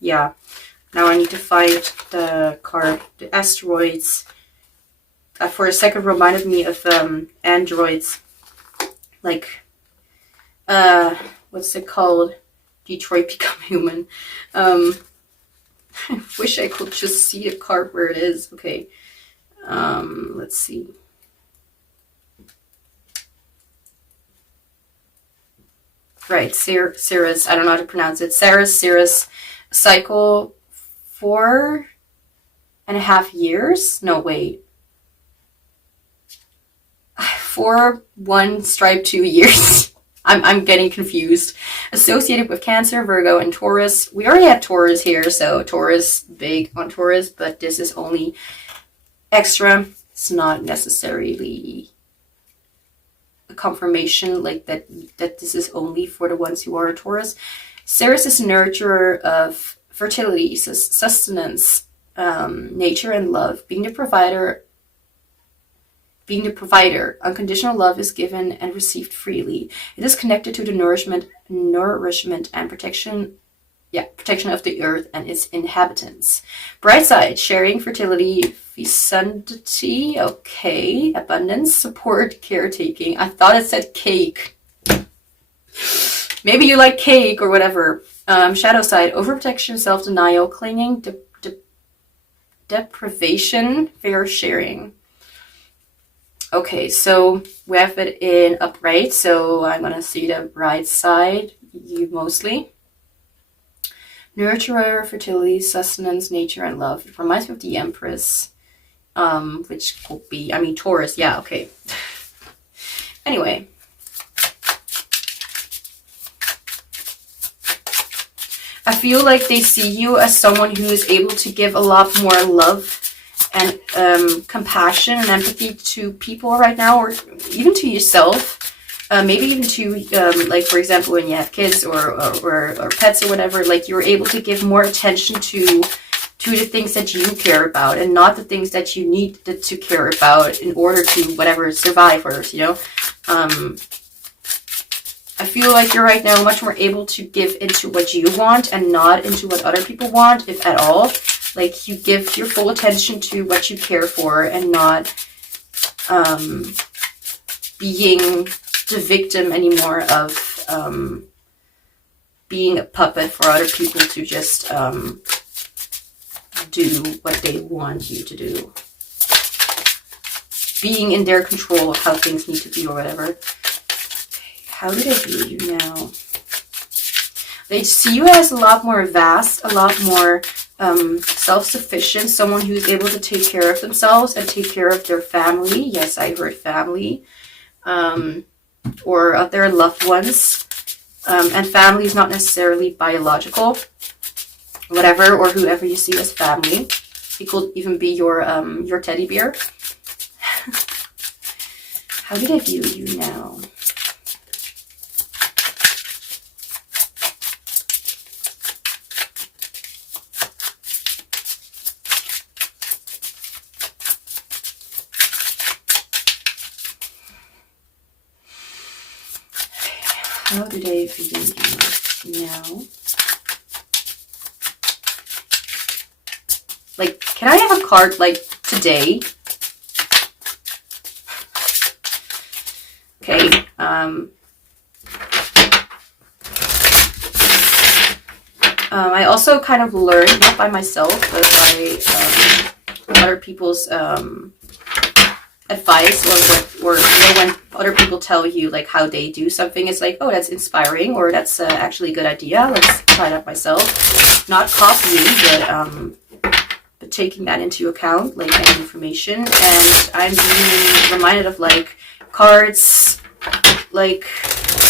yeah. Now I need to find the card, the asteroids. For a second reminded me of androids. Like, what's it called? Detroit Become Human. I wish I could just see the card where it is. Okay. Let's see. Right, Cirrus, I don't know how to pronounce it. Cirrus, cycle 4.5 years? No, wait. 4, 1, stripe 2 years. I'm getting confused. Associated with Cancer, Virgo, and Taurus. We already have Taurus here, so Taurus, big on Taurus, but this is only extra. It's not necessarily a confirmation like that this is only for the ones who are a Taurus. Ceres is a nurturer of fertility, sustenance, nature, and love. Being the provider, unconditional love is given and received freely. It is connected to the nourishment and protection of the earth and its inhabitants. Bright side, sharing, fertility, fecundity, okay, abundance, support, caretaking. I thought it said cake. Maybe you like cake or whatever. Shadow side, overprotection, self-denial, clinging, deprivation, fair sharing. Okay, so we have it in upright, so I'm going to see the right side, you mostly. Nurturer, fertility, sustenance, nature, and love. It reminds me of the Empress, which could be, I mean, Taurus, yeah, okay. Anyway. I feel like they see you as someone who is able to give a lot more love and compassion and empathy to people right now, or even to yourself. Maybe even to, like, for example, when you have kids or pets or whatever, like, you're able to give more attention to the things that you care about and not the things that you need to care about in order to, whatever, survive or, you know. I feel like you're right now much more able to give into what you want and not into what other people want, if at all. Like, you give your full attention to what you care for and not being the victim anymore of being a puppet for other people to just do what they want you to do. Being in their control of how things need to be or whatever. How do they view you now? They see you as a lot more vast, a lot more self-sufficient, someone who's able to take care of themselves and take care of their family. Yes, I heard family. Or of their loved ones. And family is not necessarily biological. Whatever or whoever you see as family. It could even be your teddy bear. How do they view you now? How do they view you now? Like, can I have a card, like, today? Okay, I also kind of learned, not by myself, but by other people's advice, or you know, when other people tell you like how they do something, it's like, oh, that's inspiring, or that's actually a good idea, let's try that myself. Not copying, but taking that into account, like, any information. And I'm being reminded of like cards, like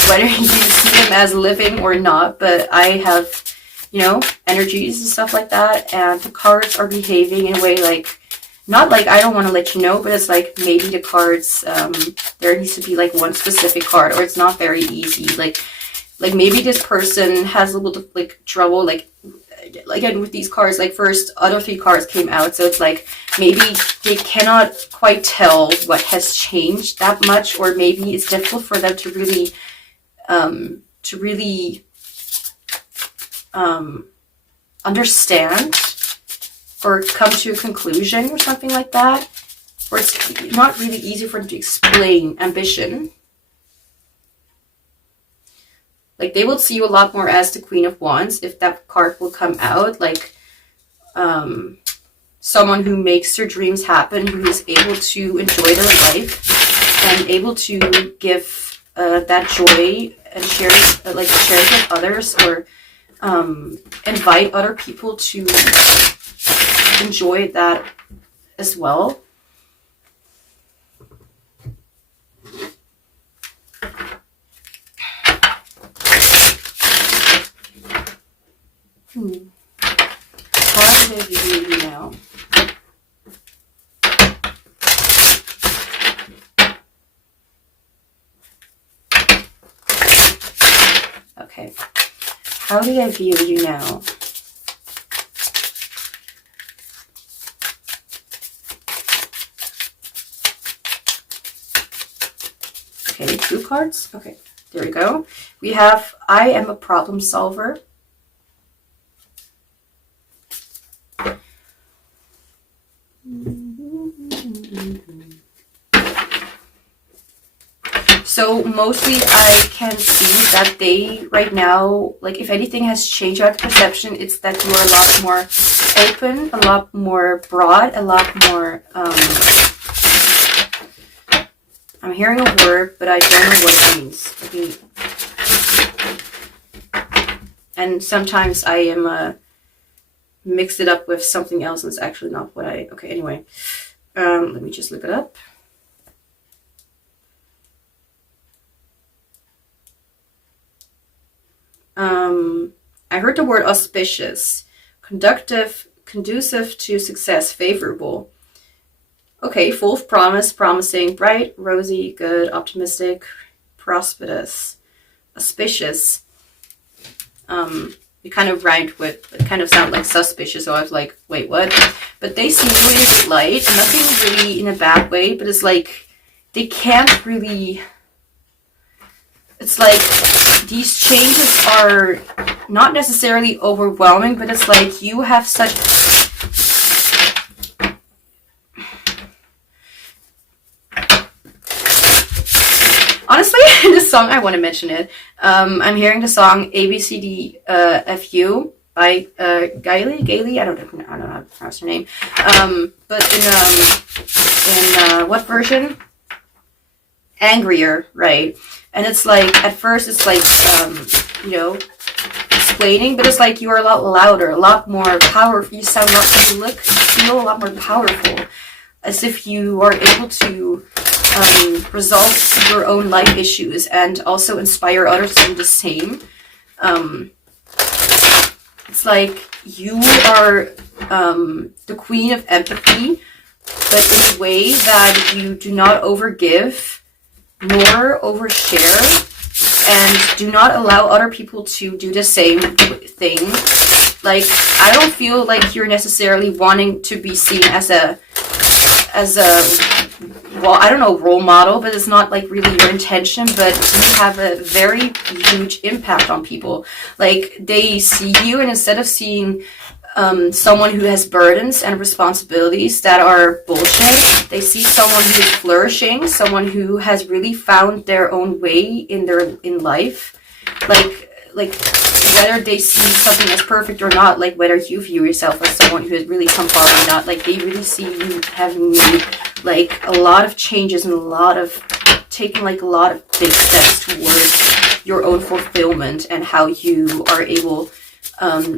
whether you see them as living or not, but I have, you know, energies and stuff like that, and the cards are behaving in a way like, not like I don't want to let you know, but it's like maybe the cards, there needs to be like one specific card, or it's not very easy. Like maybe this person has a little like trouble, like again with these cards, like first other 3 cards came out, so it's like maybe they cannot quite tell what has changed that much, or maybe it's difficult for them to really understand or come to a conclusion or something like that, or it's not really easy for them to explain ambition. like they will see you a lot more as the Queen of Wands, if that card will come out, like someone who makes their dreams happen, who is able to enjoy their life and able to give that joy and share it with others, or invite other people to enjoy that as well. How do they view you now? Okay. How do they view you now? Okay, 2 cards. Okay, there we go. We have, I am a problem solver. So mostly I can see that they, right now, like if anything has changed about perception, it's that you are a lot more open, a lot more broad, a lot more, I'm hearing a word, but I don't know what it means. And sometimes I am mixed it up with something else and it's actually not what I, okay, anyway. Let me just look it up. I heard the word auspicious, conducive to success, favorable. Okay, full of promise, promising, bright, rosy, good, optimistic, prosperous, auspicious. It kind of rhymed with, it kind of sounded like suspicious, so I was like, wait, what? But they seem really light, nothing really in a bad way, but it's like, they can't really, it's like, these changes are not necessarily overwhelming, but it's like you have such... Honestly, this song, I want to mention it. I'm hearing the song ABCDFU by Gailey. I don't know how to pronounce her name. But in what version? Angrier, right? And it's like, at first it's like, you know, explaining, but it's like you are a lot louder, a lot more powerful. You sound a lot, feel a lot more powerful, as if you are able to resolve your own life issues and also inspire others to do the same. It's like you are the queen of empathy, but in a way that you do not overgive nor overshare, and do not allow other people to do the same thing. Like, I don't feel like you're necessarily wanting to be seen as a well, I don't know, role model, but it's not like really your intention, but you have a very huge impact on people. Like, they see you, and instead of seeing someone who has burdens and responsibilities that are bullshit, they see someone who is flourishing, someone who has really found their own way in life. Like whether they see something as perfect or not, like whether you view yourself as someone who has really come far or not, like they really see you having made like a lot of changes and taking like a lot of big steps towards your own fulfillment, and how you are able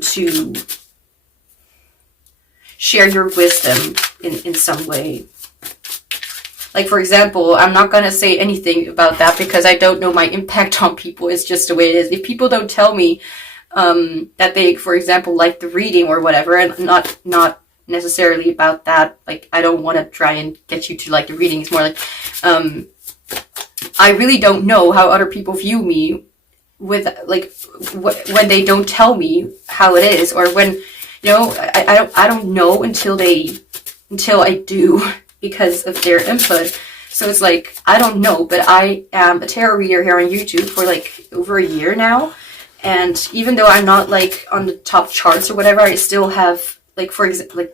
to share your wisdom in some way. Like, for example, I'm not going to say anything about that because I don't know my impact on people. It's just the way it is. If people don't tell me that they, for example, like the reading or whatever, and not necessarily about that, like, I don't want to try and get you to like the reading. It's more like, I really don't know how other people view me with, like, when they don't tell me how it is, or when, you know, I don't know until I do, because of their input. So it's like, I don't know, but I am a tarot reader here on YouTube for like over a year now. And even though I'm not like on the top charts or whatever, I still have like, for example,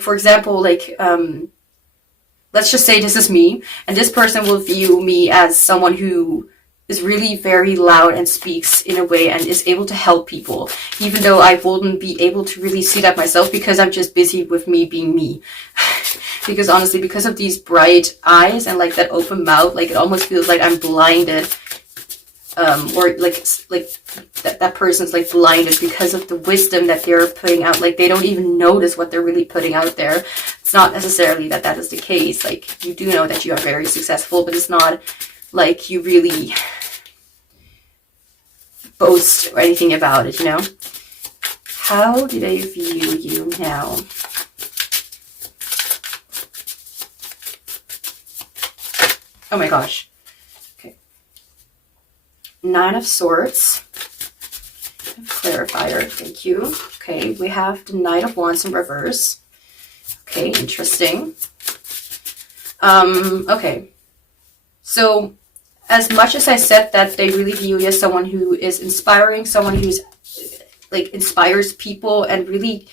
for example, let's just say this is me, and this person will view me as someone who is really very loud and speaks in a way and is able to help people, even though I wouldn't be able to really see that myself because I'm just busy with me being me. Because honestly, because of these bright eyes and like that open mouth, like it almost feels like I'm blinded, or like that person's like blinded because of the wisdom that they're putting out. Like they don't even notice what they're really putting out there. It's not necessarily that that is the case. Like you do know that you are very successful, but it's not like you really boast or anything about it, you know? How do they view you now? Oh my gosh. Okay. 9 of Swords. Clarifier, thank you. Okay, we have the Knight of Wands in reverse. Okay, interesting. Okay. So, as much as I said that they really view you as someone who is inspiring, someone who's like inspires people and really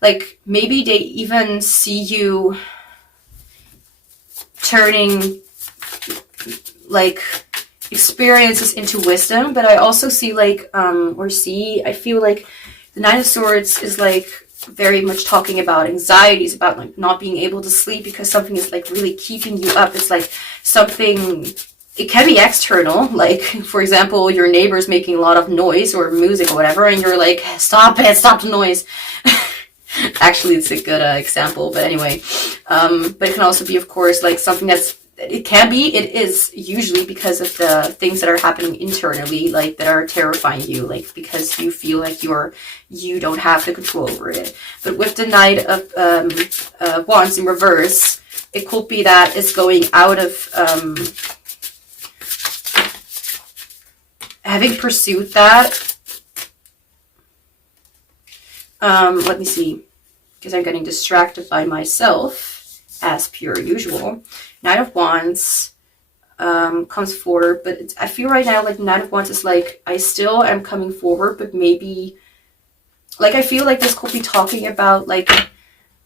like maybe they even see you turning like experiences into wisdom, but I also see like I feel like the Nine of Swords is like very much talking about anxieties, about like not being able to sleep because something is like really keeping you up. It's like something, it can be external, like for example your neighbor's making a lot of noise or music or whatever and you're like, stop it, stop the noise. Actually it's a good example, but anyway, but it can also be of course like something that's, it is usually because of the things that are happening internally, like that are terrifying you, like because you feel like you don't have the control over it. But with the Knight of Wands in reverse, it could be that it's going out of having pursued that. Let me see, because I'm getting distracted by myself as per usual. Knight of Wands comes forward, but I feel right now like Knight of Wands is like, I still am coming forward, but maybe, like I feel like this could be talking about like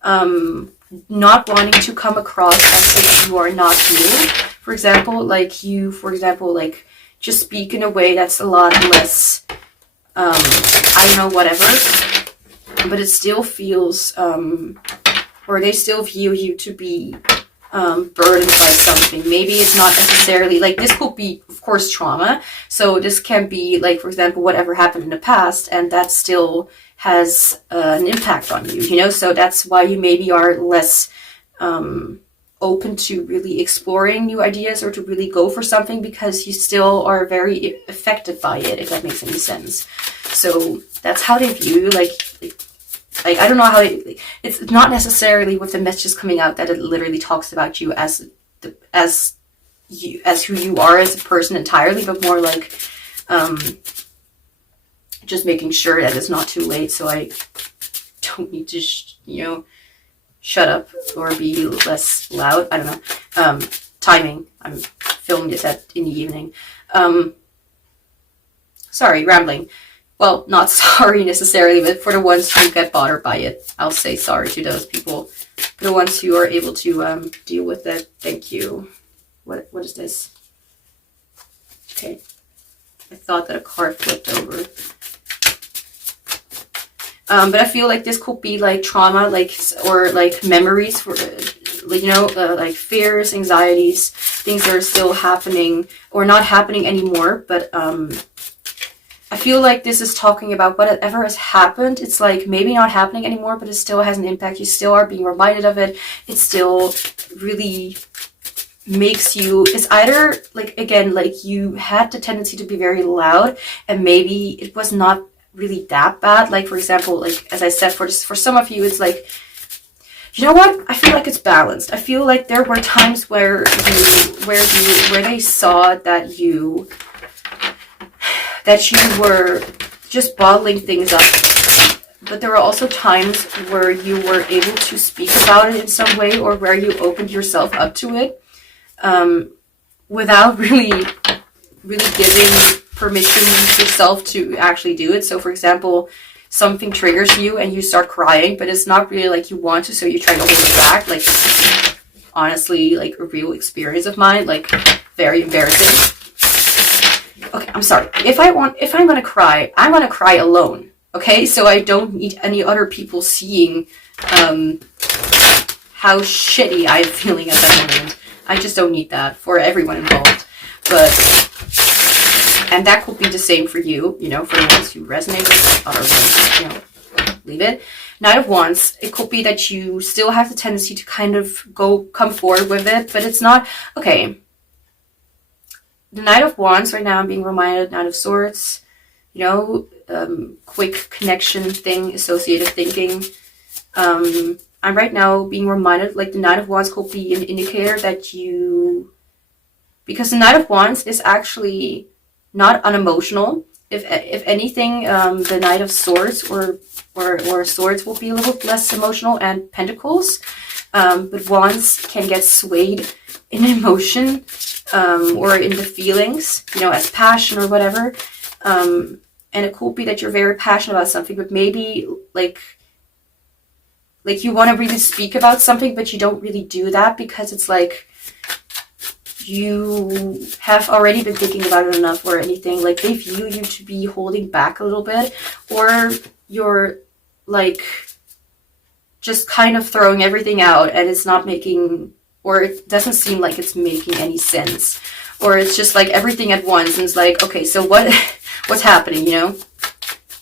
not wanting to come across as if you are not you. For example, like like just speak in a way that's a lot less, I don't know, whatever, but it still feels, or they still view you to be burdened by something. Maybe it's not necessarily like, this could be of course trauma, so this can be like, for example, whatever happened in the past and that still has an impact on you, you know, so that's why you maybe are less open to really exploring new ideas or to really go for something because you still are very affected by it, if that makes any sense. So that's how they view you. Like I don't know how it's not necessarily with the messages coming out that it literally talks about you as who you are as a person entirely, but more like just making sure that it's not too late, so I don't need to shut up or be less loud. I don't know. Timing. I'm filming this in the evening. Sorry, rambling. Well, not sorry necessarily, but for the ones who get bothered by it, I'll say sorry to those people. For the ones who are able to deal with it, thank you. What is this? Okay. I thought that a card flipped over. But I feel like this could be like trauma, or like memories for, like fears, anxieties, things that are still happening or not happening anymore, but I feel like this is talking about whatever has happened. It's like maybe not happening anymore, but it still has an impact. You still are being reminded of it. It still really makes you, it's either like, again, like you had the tendency to be very loud and maybe it was not really that bad. Like, for example, like as I said, for some of you, it's like, you know what? I feel like it's balanced. I feel like there were times where they saw that you were just bottling things up, but there were also times where you were able to speak about it in some way, or where you opened yourself up to it without really giving permission yourself to actually do it. So for example, something triggers you and you start crying, but it's not really like you want to, so you try to hold it back. Like, honestly, like a real experience of mine, like very embarrassing. I'm sorry. If I'm going to cry, I'm going to cry alone. Okay? So I don't need any other people seeing how shitty I'm feeling at that moment. I just don't need that for everyone involved. And that could be the same for you, you know, for the ones who resonate with other ones, you know, leave it. Knight of Wands, it could be that you still have the tendency to kind of come forward with it, but it's not, okay. The Knight of Wands right now, I'm being reminded, Knight of Swords, you know, quick connection thing, associative thinking. I'm right now being reminded, like the Knight of Wands could be an indicator that because the Knight of Wands is actually not unemotional. If anything, the Knight of Swords or Swords will be a little less emotional, and Pentacles, but Wands can get swayed in emotion, or in the feelings, you know, as passion or whatever. And it could be that you're very passionate about something, but maybe like you want to really speak about something, but you don't really do that because it's like you have already been thinking about it enough or anything. Like they view you to be holding back a little bit, or you're like just kind of throwing everything out and it's not making, or it doesn't seem like it's making any sense, or it's just like everything at once and it's like, okay, so what's happening, you know?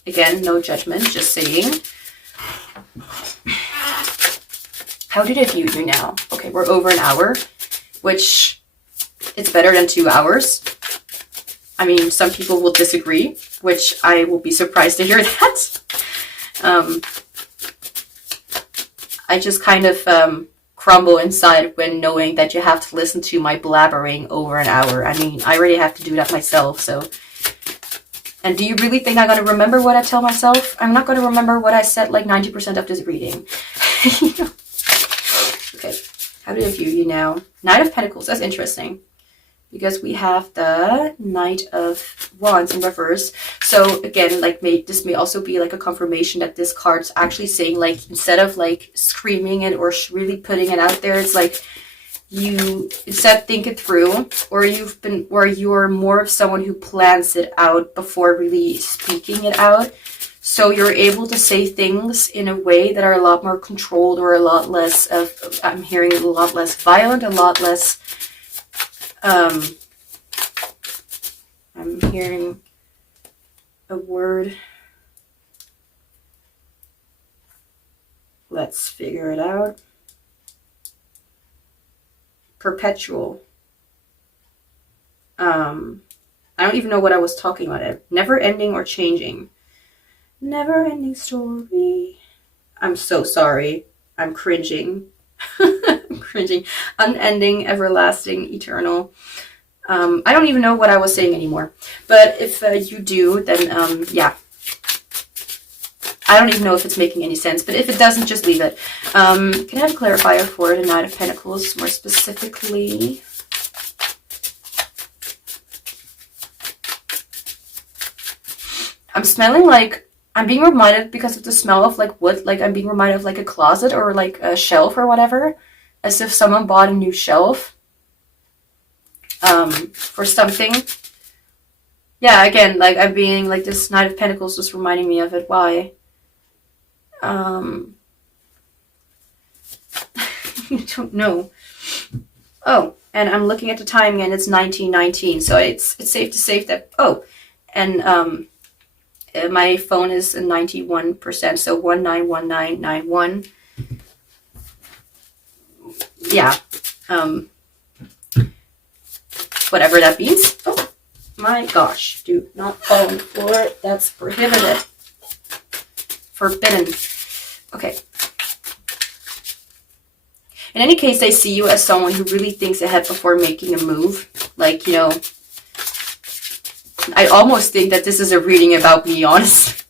Again, no judgment, just saying. How did I view you now? Okay, we're over an hour, which it's better than 2 hours. I mean, some people will disagree, which I will be surprised to hear that. I just kind of crumble inside when knowing that you have to listen to my blabbering over an hour. I mean, I already have to do that myself, so. And do you really think I'm going to remember what I tell myself? I'm not going to remember what I said like 90% of this reading. Okay, how did I view you now? Knight of Pentacles, that's interesting. Because we have the Knight of Wands in reverse. So again, like this may also be like a confirmation that this card's actually saying, like, instead of like screaming it or really putting it out there, it's like you instead think it through, or you're more of someone who plans it out before really speaking it out. So you're able to say things in a way that are a lot more controlled, or a lot less I'm hearing a lot less violent, a lot less I'm hearing a word. Let's figure it out. Perpetual. I don't even know what I was talking about. Never ending or changing. Never ending story. I'm so sorry. I'm cringing. I'm cringing. Unending, everlasting, eternal. I don't even know what I was saying anymore. But if you do, then yeah. I don't even know if it's making any sense. But if it doesn't, just leave it. Can I have a clarifier for the Knight of Pentacles more specifically? I'm smelling like, I'm being reminded because of the smell of like wood, like I'm being reminded of like a closet or like a shelf or whatever, as if someone bought a new shelf for something. Yeah, again, like I'm being like this Knight of Pentacles just reminding me of it. Why? I don't know. Oh, and I'm looking at the time again, it's 1919, so it's safe to say that, oh, and my phone is 91%, so 191991. Yeah. Whatever that means. Oh my gosh. Do not fall on the floor. That's prohibited. Forbidden. Okay. In any case, I see you as someone who really thinks ahead before making a move. Like, you know, I almost think that this is a reading about me, honestly.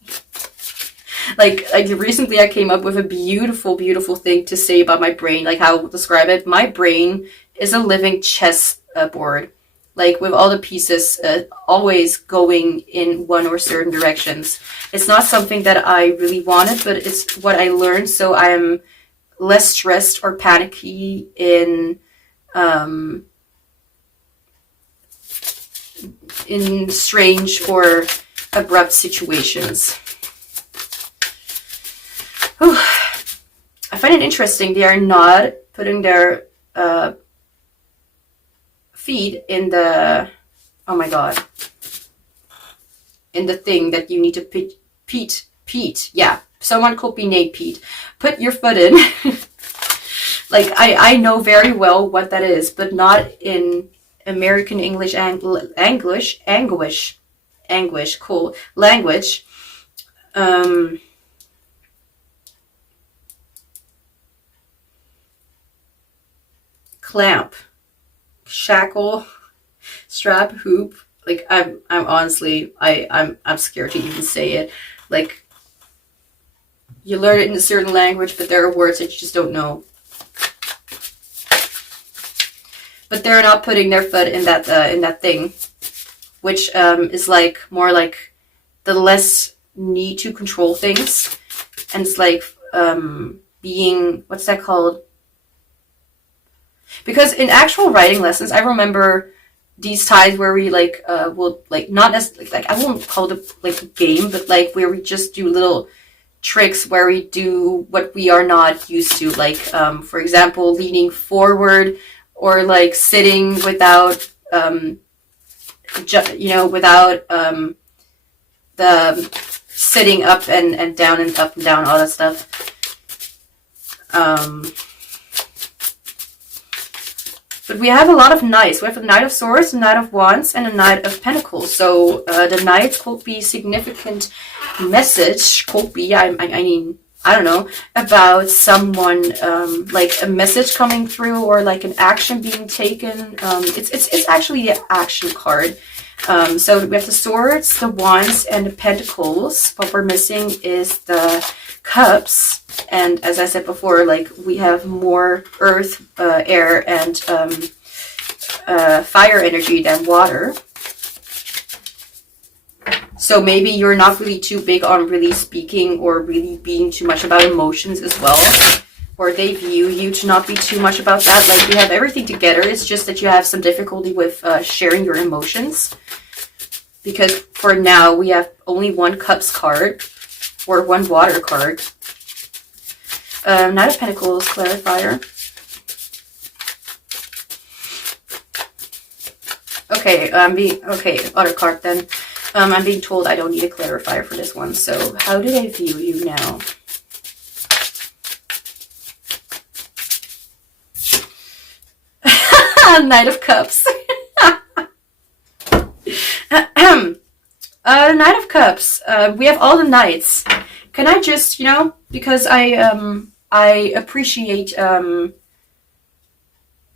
like recently I came up with a beautiful, beautiful thing to say about my brain, like how I would describe it. My brain is a living chess board, like with all the pieces always going in one or certain directions. It's not something that I really wanted, but it's what I learned, so I'm less stressed or panicky in in strange or abrupt situations. Whew. I find it interesting. They are not putting their feet in the, oh my god, in the thing that you need to Pete. Yeah, someone could be named Pete. Put your foot in. Like, I know very well what that is, but not in American English, anguish, cool, language. Clamp, shackle, strap, hoop. Like, I'm honestly, I'm scared to even say it. Like, you learn it in a certain language, but there are words that you just don't know. But they're not putting their foot in that thing, which is like more like the less need to control things, and it's like being, what's that called? Because in actual writing lessons, I remember these times where we like will like not as like I won't call it like a game, but like where we just do little tricks where we do what we are not used to, like for example, leaning forward. Or like sitting without, without the sitting up and down and up and down, all that stuff. But we have a lot of knights. We have a Knight of Swords, a Knight of Wands, and a Knight of Pentacles. So the Knight could be significant message, could be, I mean, I don't know, about someone, like a message coming through or like an action being taken. It's actually an action card. So we have the Swords, the Wands, and the Pentacles. What we're missing is the Cups. And as I said before, like we have more earth, air, and fire energy than water. So maybe you're not really too big on really speaking or really being too much about emotions as well. Or they view you to not be too much about that. Like you have everything together. It's just that you have some difficulty with sharing your emotions. Because for now, we have only one Cups card or one Water card. Knight of Pentacles, clarifier. Okay, Water card then. I'm being told I don't need a clarifier for this one. So how do they view you now? Knight of Cups. Knight of Cups. We have all the knights. Can I just, because I appreciate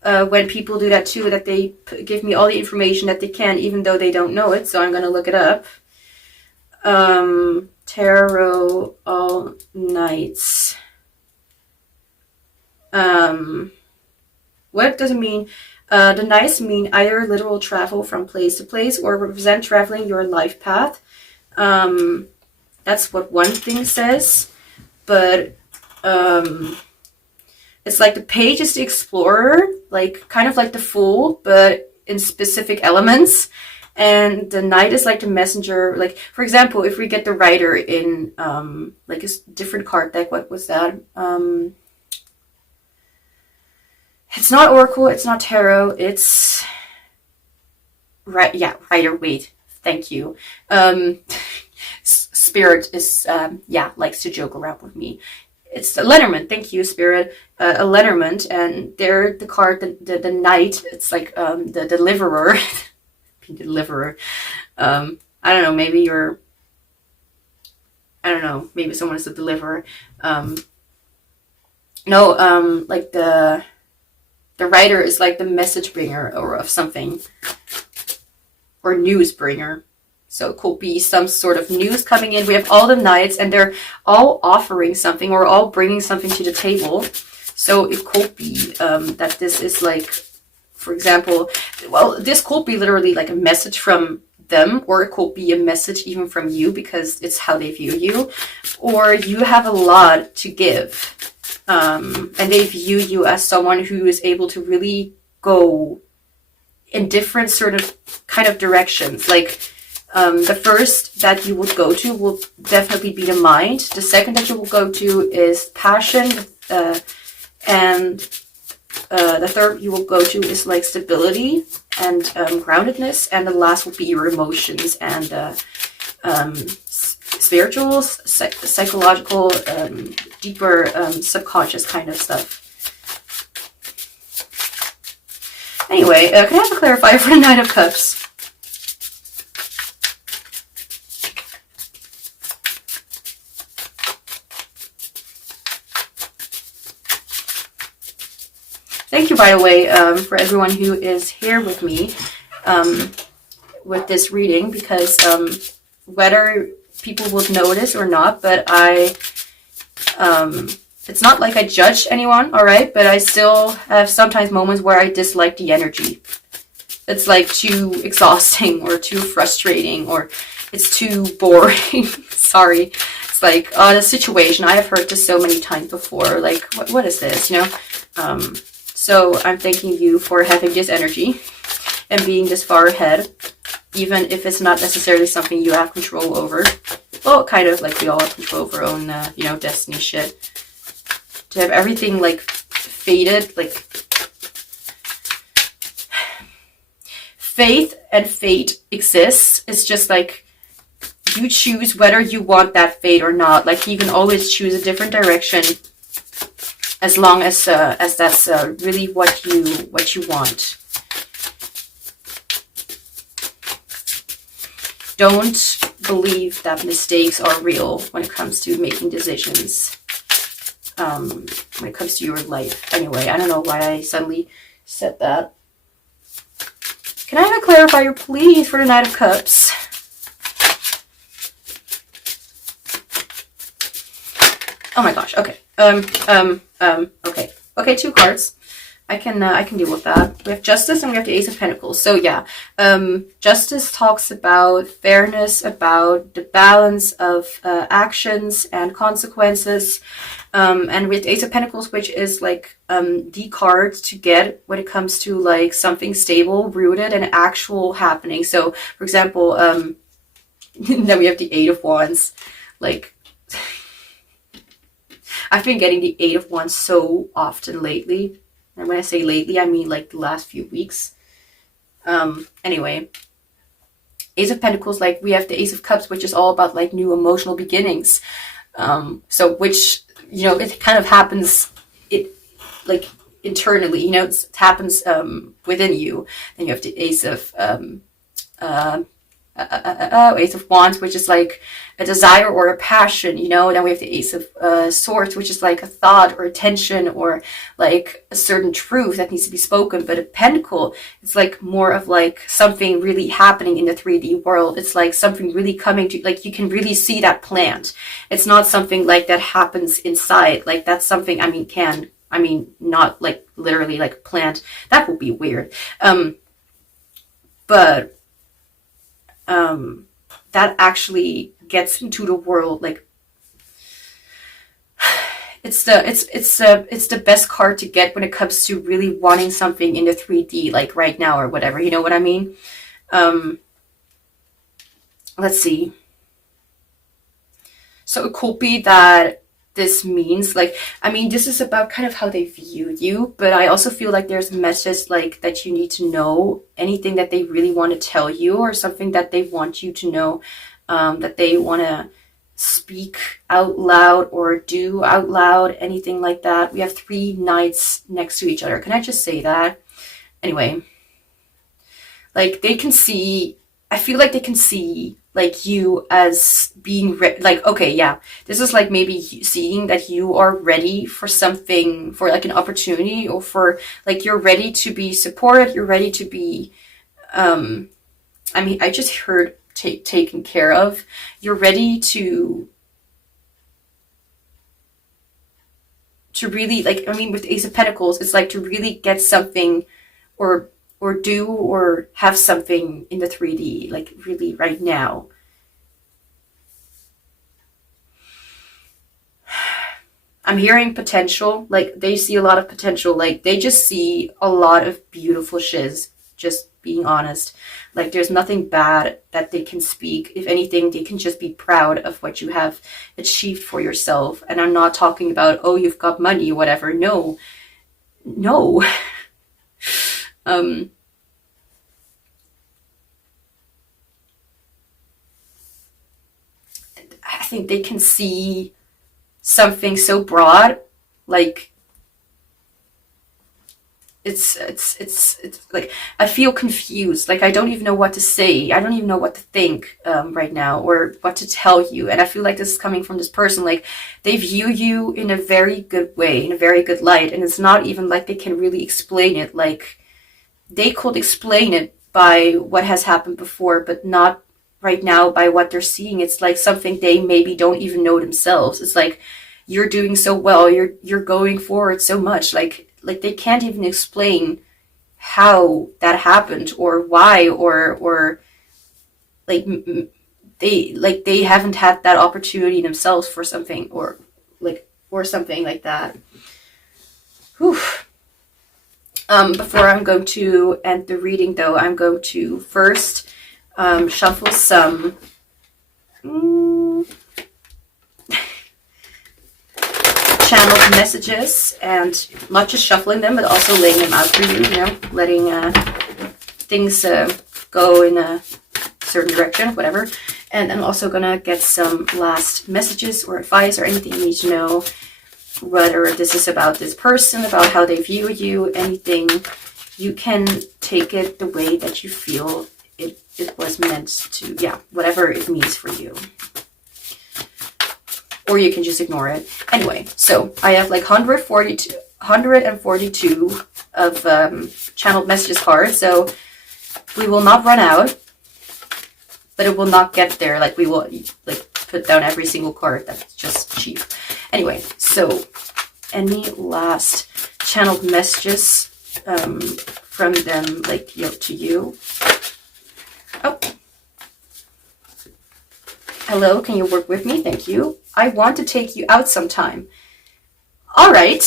when people do that too, that they give me all the information that they can, even though they don't know it. So I'm going to look it up. Tarot, all knights. What does it mean? The knights mean either literal travel from place to place or represent traveling your life path. That's what one thing says. But it's like the Page is the explorer, like kind of like the Fool, but in specific elements. And the Knight is like the messenger. Like, for example, if we get the Rider in like a different card deck, what was that? It's not Oracle, it's not Tarot, it's Rider, wait, thank you. Spirit is likes to joke around with me. It's a Lenormand, thank you, Spirit. A Lenormand, and they're the card, the Knight. It's like the Deliverer. Deliverer. I don't know, maybe you're, I don't know, maybe someone is a deliverer. Like the Rider is like the message bringer or of something, or news bringer. So it could be some sort of news coming in. We have all the knights, and they're all offering something or all bringing something to the table. So it could be that this is like, for example, well, this could be literally like a message from them, or it could be a message even from you, because it's how they view you. Or you have a lot to give, and they view you as someone who is able to really go in different sort of kind of directions. Like the first that you would go to will definitely be the mind. The second that you will go to is passion, and the third you will go to is like stability and groundedness, and the last will be your emotions and spiritual, psychological, deeper subconscious kind of stuff. Anyway, can I have a clarifier for the Knight of Cups? Thank you, by the way, for everyone who is here with me with this reading, because whether people would notice or not, but it's not like I judge anyone, alright? But I still have sometimes moments where I dislike the energy. It's like too exhausting or too frustrating or it's too boring. Sorry. It's like, the situation. I have heard this so many times before. Like, what is this, you know? So I'm thanking you for having this energy and being this far ahead, even if it's not necessarily something you have control over. Well, kind of like we all have control over our own, you know, destiny shit. To have everything like fated, like faith and fate exists. It's just like you choose whether you want that fate or not. Like you can always choose a different direction as long as that's really what you want. Don't believe that mistakes are real when it comes to making decisions. When it comes to your life. Anyway, I don't know why I suddenly said that. Can I have a clarifier, please, for the Knight of Cups? Oh my gosh. Okay. Okay. Okay, 2 cards. I can deal with that. We have Justice and we have the Ace of Pentacles. So yeah, Justice talks about fairness, about the balance of actions and consequences. And with Ace of Pentacles, which is like the card to get when it comes to like something stable, rooted, and actual happening. So, for example, then we have the 8 of Wands. Like, I've been getting the 8 of Wands so often lately. And when I say lately, I mean like the last few weeks. Anyway, Ace of Pentacles, like we have the Ace of Cups, which is all about like new emotional beginnings. So which, you know, it kind of happens like internally, you know, it happens within you. Then you have the Ace of Ace of Wands, which is like a desire or a passion, you know. Then we have the Ace of Swords, which is like a thought or attention or like a certain truth that needs to be spoken. But a Pentacle, it's like more of like something really happening in the 3D world. It's like something really coming to, like you can really see that plant. It's not something like that happens inside. Like that's something, I mean, not like literally like plant. That would be weird. But that actually gets into the world. Like it's the best card to get when it comes to really wanting something in the 3D, like right now or whatever, you know what I mean? Let's see. So it could be that this means like, I mean, this is about kind of how they view you, but I also feel like there's a message like that you need to know, anything that they really want to tell you or something that they want you to know, that they want to speak out loud or do out loud, anything like that. We have 3 knights next to each other. Can I just say that? Anyway, like they can see, I feel like they can see like you as being like, okay, yeah, this is like maybe seeing that you are ready for something, for like an opportunity, or for like you're ready to be supported, you're ready to be I mean, I just heard taken care of. You're ready to really, like, I mean, with Ace of Pentacles, it's like to really get something or do or have something in the 3D, like really right now. I'm hearing potential, like they see a lot of potential, like they just see a lot of beautiful shiz just being honest. Like, there's nothing bad that they can speak. If anything, they can just be proud of what you have achieved for yourself. And I'm not talking about, oh, you've got money, whatever. No. I think they can see something so broad, like it's like, I feel confused. Like, I don't even know what to say. I don't even know what to think right now, or what to tell you. And I feel like this is coming from this person. Like, they view you in a very good way, in a very good light. And it's not even like they can really explain it. Like, they could explain it by what has happened before, but not right now by what they're seeing. It's like something they maybe don't even know themselves. It's like, you're doing so well, you're going forward so much. Like they can't even explain how that happened, or why, or they haven't had that opportunity themselves for something, or something like that. Whew. Before I'm going to end the reading, though, I'm going to first shuffle some channeled messages, and not just shuffling them, but also laying them out for you, letting things go in a certain direction, whatever. And I'm also gonna get some last messages or advice, or anything you need to know, whether this is about this person, about how they view you, anything. You can take it the way that you feel it was meant to, whatever it means for you. Or you can just ignore it. Anyway, so I have like 142 of channeled messages cards, so we will not run out, but it will not get there. Like, we will put down every single card. That's just cheap. Anyway, so any last channeled messages from them, to you? Oh. Hello, can you work with me? Thank you. I want to take you out sometime. All right.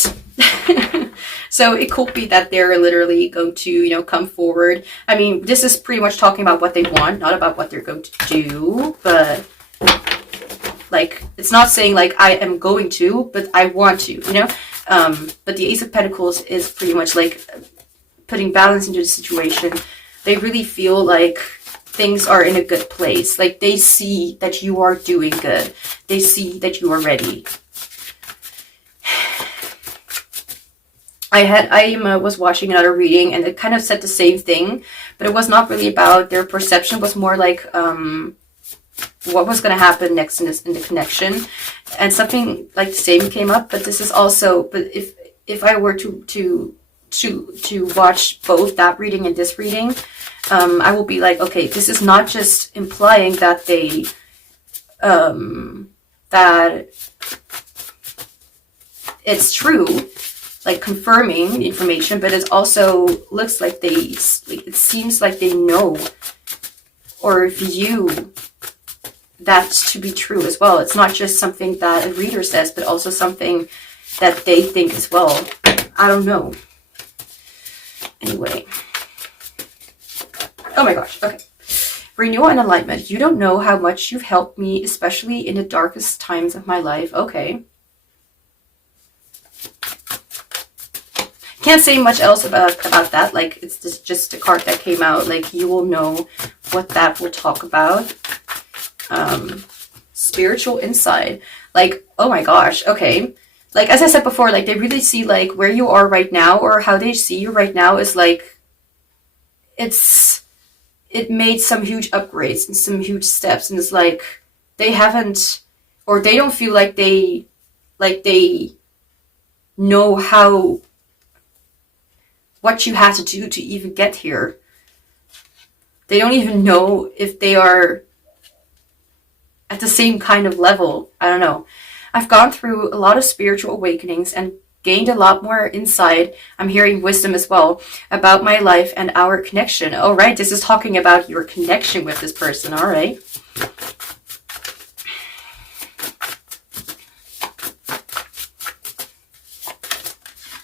So it could be that they're literally going to, come forward. I mean, this is pretty much talking about what they want, not about what they're going to do. But, it's not saying, I am going to, but I want to, But the Ace of Pentacles is pretty much, putting balance into the situation. They really feel like things are in a good place. Like, they see that you are doing good. They see that you are ready. I was watching another reading, and it kind of said the same thing, but it was not really about their perception. It was more like what was going to happen next in the connection, and something like the same came up. But this is also, but if I were to watch both that reading and this reading, I will be like, okay, this is not just implying that they that it's true, confirming the information, but it also looks like it seems like they know or view that to be true as well. It's not just something that a reader says, but also something that they think as well. I don't know. Anyway. Oh my gosh. Okay. Renewal and enlightenment. You don't know how much you've helped me, especially in the darkest times of my life. Okay. Can't say much else about that. It's just a card that came out. You will know what that will talk about. Spiritual insight. Oh my gosh. Okay. As I said before, they really see where you are right now, or how they see you right now is it made some huge upgrades and some huge steps, and it's they haven't, or they don't feel like they know what you have to do to even get here. They don't even know if they are at the same kind of level. I don't know. I've gone through a lot of spiritual awakenings and gained a lot more insight. I'm hearing wisdom as well about my life and our connection. All right, this is talking about your connection with this person. All right.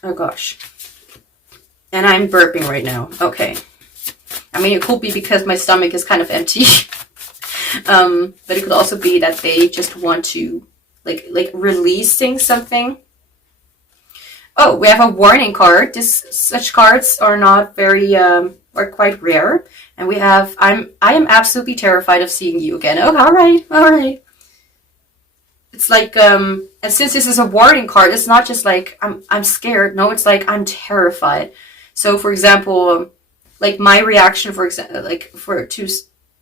Oh gosh. And I'm burping right now. Okay. I mean, it could be because my stomach is kind of empty. But it could also be that they just want to like releasing something. Oh, we have a warning card. Such cards are not very are quite rare. And we have I am absolutely terrified of seeing you again. Oh, all right. It's like and since this is a warning card, it's not just like I'm scared. No, it's like I'm terrified. So for example, like my reaction, for example, like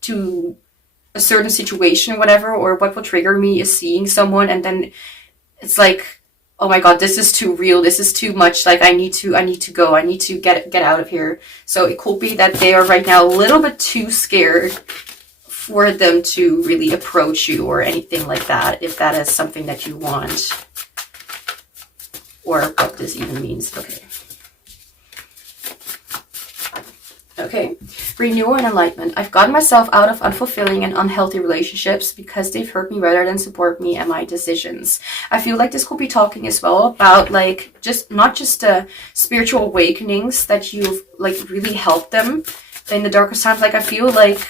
to a certain situation, whatever, or what will trigger me is seeing someone, and then it's like, oh my god, this is too real, this is too much, like I need to go, I need to get out of here. So it could be that they are right now a little bit too scared for them to really approach you or anything like that, if that is something that you want, or what this even means. Okay, renewal and enlightenment. I've gotten myself out of unfulfilling and unhealthy relationships because they've hurt me rather than support me and my decisions. I feel like this could be talking as well about like not just spiritual awakenings that you've like really helped them in the darkest times. Like I feel like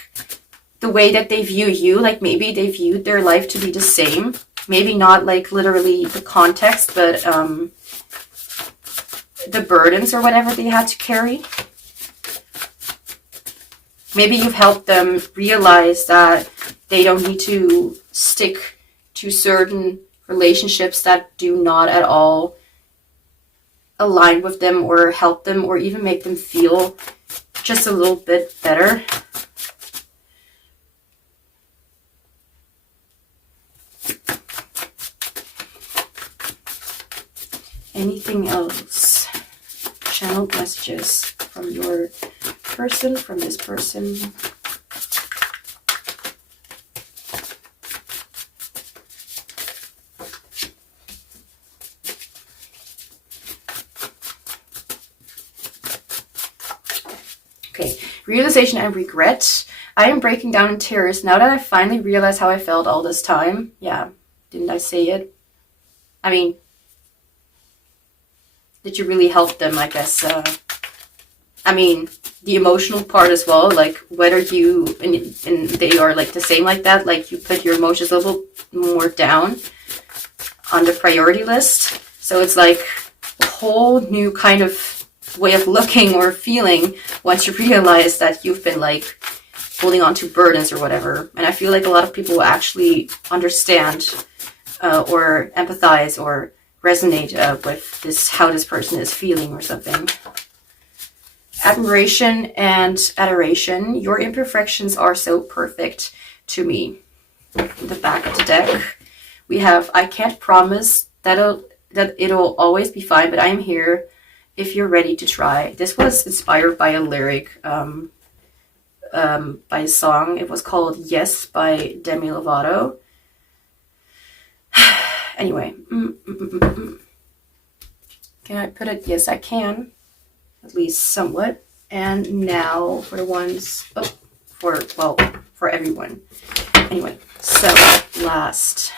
the way that they view you, like maybe they viewed their life to be the same. Maybe not like literally the context, but the burdens or whatever they had to carry. Maybe you've helped them realize that they don't need to stick to certain relationships that do not at all align with them or help them or even make them feel just a little bit better. Anything else? Channeled messages from your person, from this person. Okay, realization and regret. I am breaking down in tears now that I finally realized how I felt all this time. Yeah, didn't I say it? I mean, did you really help them, I guess? I mean, the emotional part as well, like whether you and they are like the same like that, like you put your emotions a little more down on the priority list. So it's like a whole new kind of way of looking or feeling once you realize that you've been like holding on to burdens or whatever. And I feel like a lot of people will actually understand or empathize or resonate with this, how this person is feeling or something. Admiration and adoration. Your imperfections are so perfect to me. In the back of the deck, we have, I can't promise that it'll always be fine, but I am here if you're ready to try. This was inspired by a lyric, by a song. It was called Yes by Demi Lovato. Anyway. Can I put it? Yes, I can. At least somewhat. And now for the ones, for everyone. Anyway, so last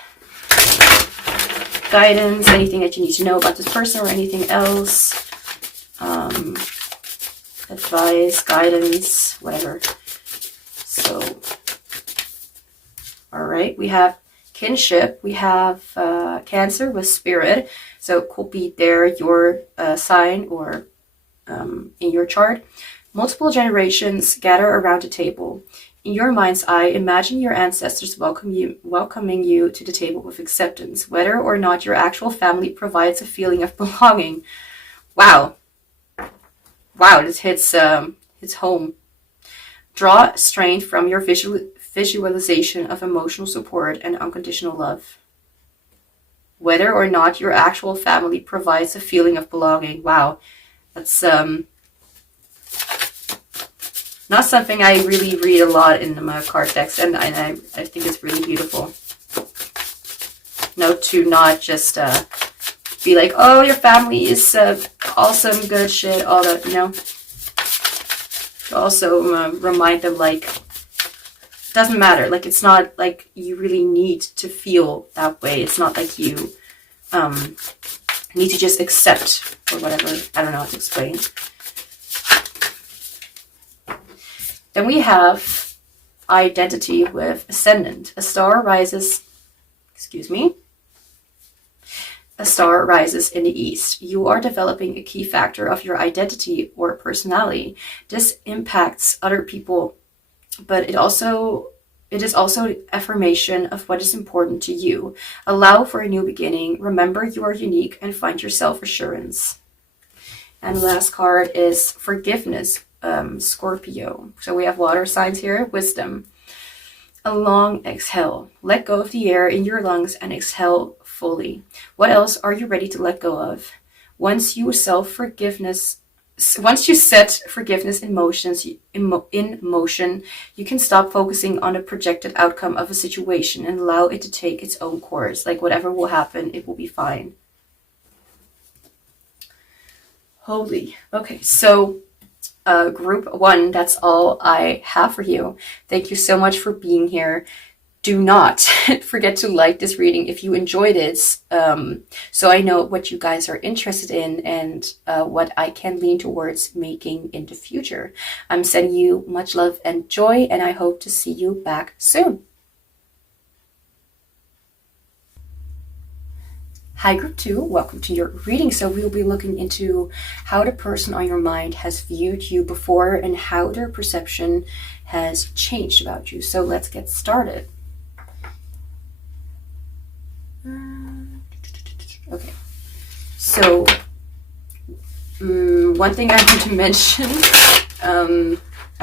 guidance, anything that you need to know about this person or anything else, advice, guidance, whatever. So, all right, we have kinship, we have Cancer with spirit, so it could be there your sign or in your chart. Multiple generations gather around a table. In your mind's eye, imagine your ancestors welcoming you to the table with acceptance, whether or not your actual family provides a feeling of belonging. Wow. Wow, this hits home. Draw strength from your visualization of emotional support and unconditional love. Whether or not your actual family provides a feeling of belonging. Wow. That's not something I really read a lot in my card decks, and I think it's really beautiful. No, to not just be like, oh, your family is awesome, good shit, all that, you know. To also remind them, like, doesn't matter. Like, it's not like you really need to feel that way. It's not like you need to just accept or whatever. I don't know how to explain. Then we have identity with Ascendant. A star rises in the east. You are developing a key factor of your identity or personality. This impacts other people, but it is also affirmation of what is important to you. Allow for a new beginning. Remember you are unique and find your self-assurance. And the last card is forgiveness, Scorpio. So we have water signs here, wisdom. A long exhale. Let go of the air in your lungs and exhale fully. What else are you ready to let go of? Once you set forgiveness in motion, you can stop focusing on the projected outcome of a situation and allow it to take its own course. Like whatever will happen, it will be fine. Holy. Okay, so group 1, that's all I have for you. Thank you so much for being here. Do not forget to like this reading if you enjoyed it, so I know what you guys are interested in and what I can lean towards making in the future. I'm sending you much love and joy, and I hope to see you back soon. Hi Group 2, welcome to your reading. So we'll be looking into how the person on your mind has viewed you before and how their perception has changed about you. So let's get started. Okay, so one thing I need to mention, I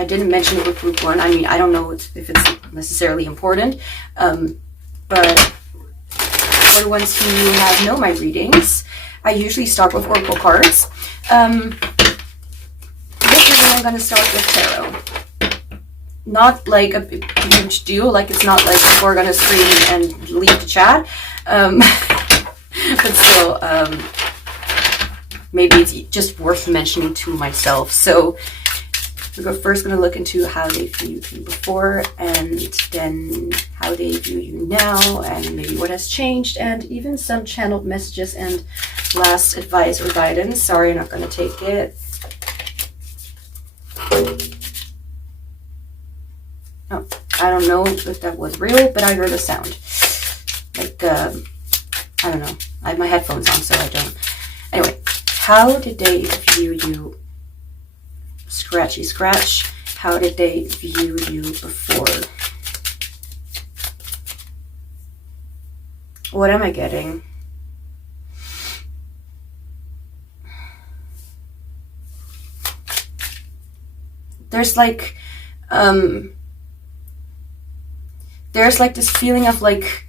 didn't mention it with Group 1. I mean, I don't know if it's necessarily important, but for the ones who know my readings, I usually start with Oracle cards. This reading I'm going to start with Tarot. Not like a huge deal, like it's not like people are going to scream and leave the chat. But still, maybe it's just worth mentioning to myself. So we're first going to look into how they viewed you before, and then how they view you now, and maybe what has changed, and even some channeled messages and last advice or guidance. Sorry, I'm not going to take it. Oh, I don't know if that was real, but I heard a sound. Like, I don't know. I have my headphones on, so I don't. Anyway, how did they view you? Scratchy scratch. How did they view you before? What am I getting? There's like this feeling of like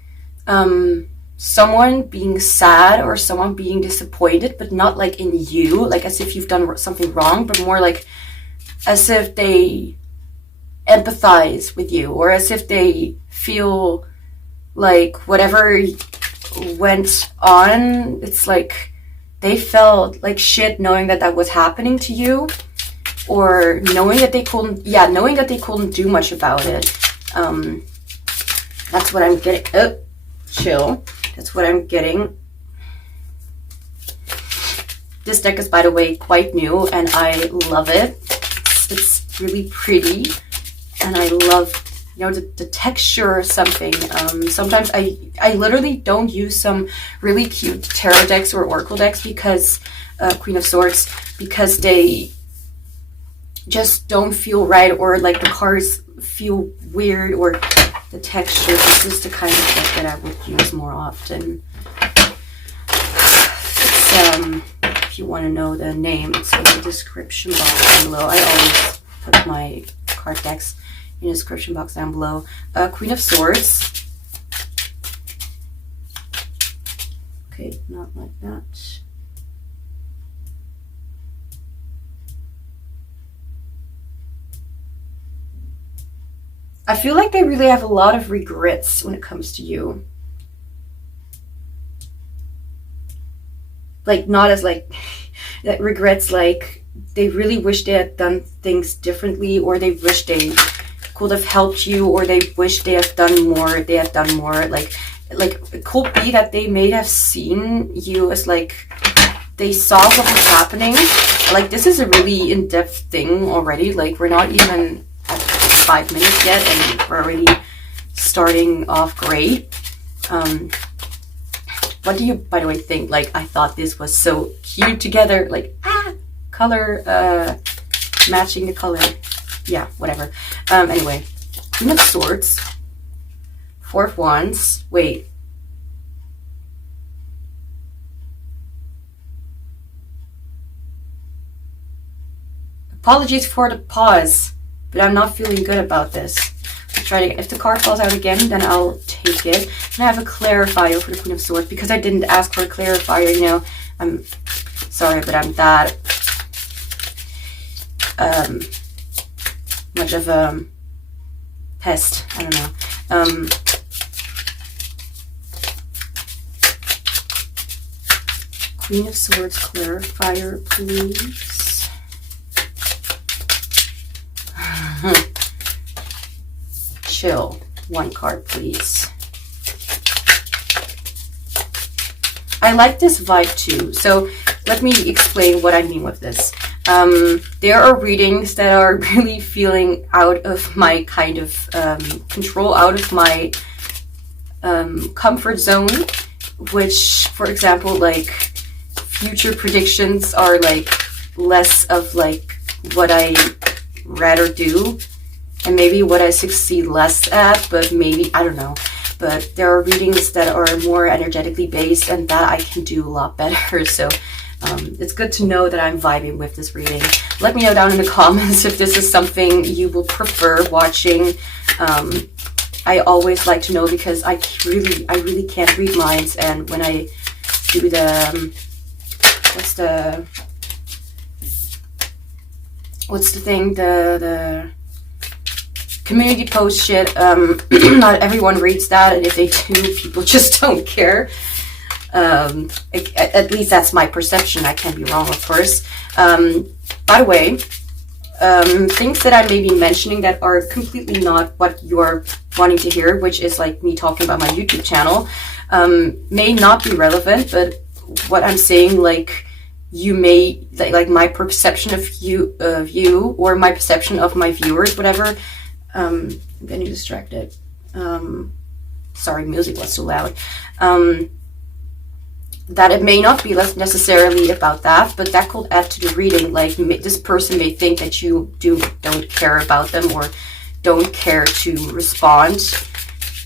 someone being sad or someone being disappointed, but not like in you, like as if you've done something wrong, but more like as if they empathize with you, or as if they feel like whatever went on, it's like they felt like shit knowing that that was happening to you, or knowing that they couldn't do much about it. That's what I'm getting. Oh, chill. That's what I'm getting. This deck is, by the way, quite new, and I love it. It's really pretty, and I love, you know, the texture or something. Sometimes I literally don't use some really cute tarot decks or oracle decks because Queen of Swords, because they just don't feel right, or like the cards feel weird, or the texture. This is the kind of deck that I would use more often. It's, if you want to know the name, it's in the description box down below. I always put my card decks in the description box down below. Queen of Swords. Okay, not like that. I feel like they really have a lot of regrets when it comes to you. Like, not as like, that regrets, like, they really wish they had done things differently, or they wish they could have helped you, or they wish they had done more, like it could be that they may have seen you as like, they saw what was happening. Like, this is a really in-depth thing already. Like, we're not even at 5 minutes yet, and we're already starting off great. What do you, by the way, think? Like, I thought this was so cute together. Like, color, matching the color. Yeah, whatever. Anyway, Queen of Swords, Four of Wands. Wait. Apologies for the pause, but I'm not feeling good about this. I'll try to get, if the card falls out again, then I'll take it. And I have a clarifier for the Queen of Swords because I didn't ask for a clarifier, you know. I'm sorry, but I'm that much of a pest. I don't know. Queen of Swords clarifier, please. Chill. One card, please. I like this vibe too. So let me explain what I mean with this. There are readings that are really feeling out of my kind of control, out of my comfort zone, which, for example, like future predictions are like less of like what I rather do, and maybe what I succeed less at, but maybe, I don't know. But there are readings that are more energetically based, and that I can do a lot better. So it's good to know that I'm vibing with this reading. Let me know down in the comments if this is something you will prefer watching. I always like to know because I really can't read minds, and when I do the what's the thing, the community post shit, not everyone reads that, and if they do, people just don't care. At least that's my perception. I can be wrong, of course. By the way, things that I may be mentioning that are completely not what you're wanting to hear, which is like me talking about my YouTube channel, may not be relevant, but what I'm saying, like, you may, like my perception of you, or my perception of my viewers, whatever. I'm getting distracted. Sorry, music was too loud. That it may not be less necessarily about that, but that could add to the reading. Like, this person may think that you don't care about them, or don't care to respond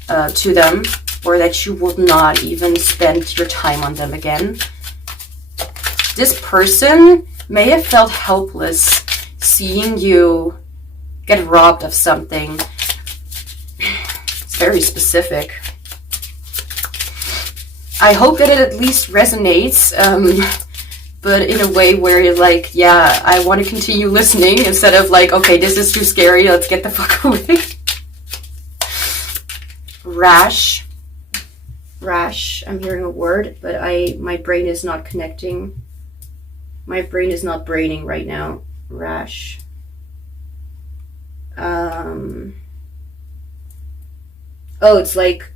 to them, or that you would not even spend your time on them again. This person may have felt helpless seeing you get robbed of something. It's very specific. I hope that it at least resonates, but in a way where you're like, yeah, I want to continue listening, instead of like, okay, this is too scary, let's get the fuck away. Rash. I'm hearing a word, but my brain is not connecting. My brain is not braining right now. Rash. Oh, it's like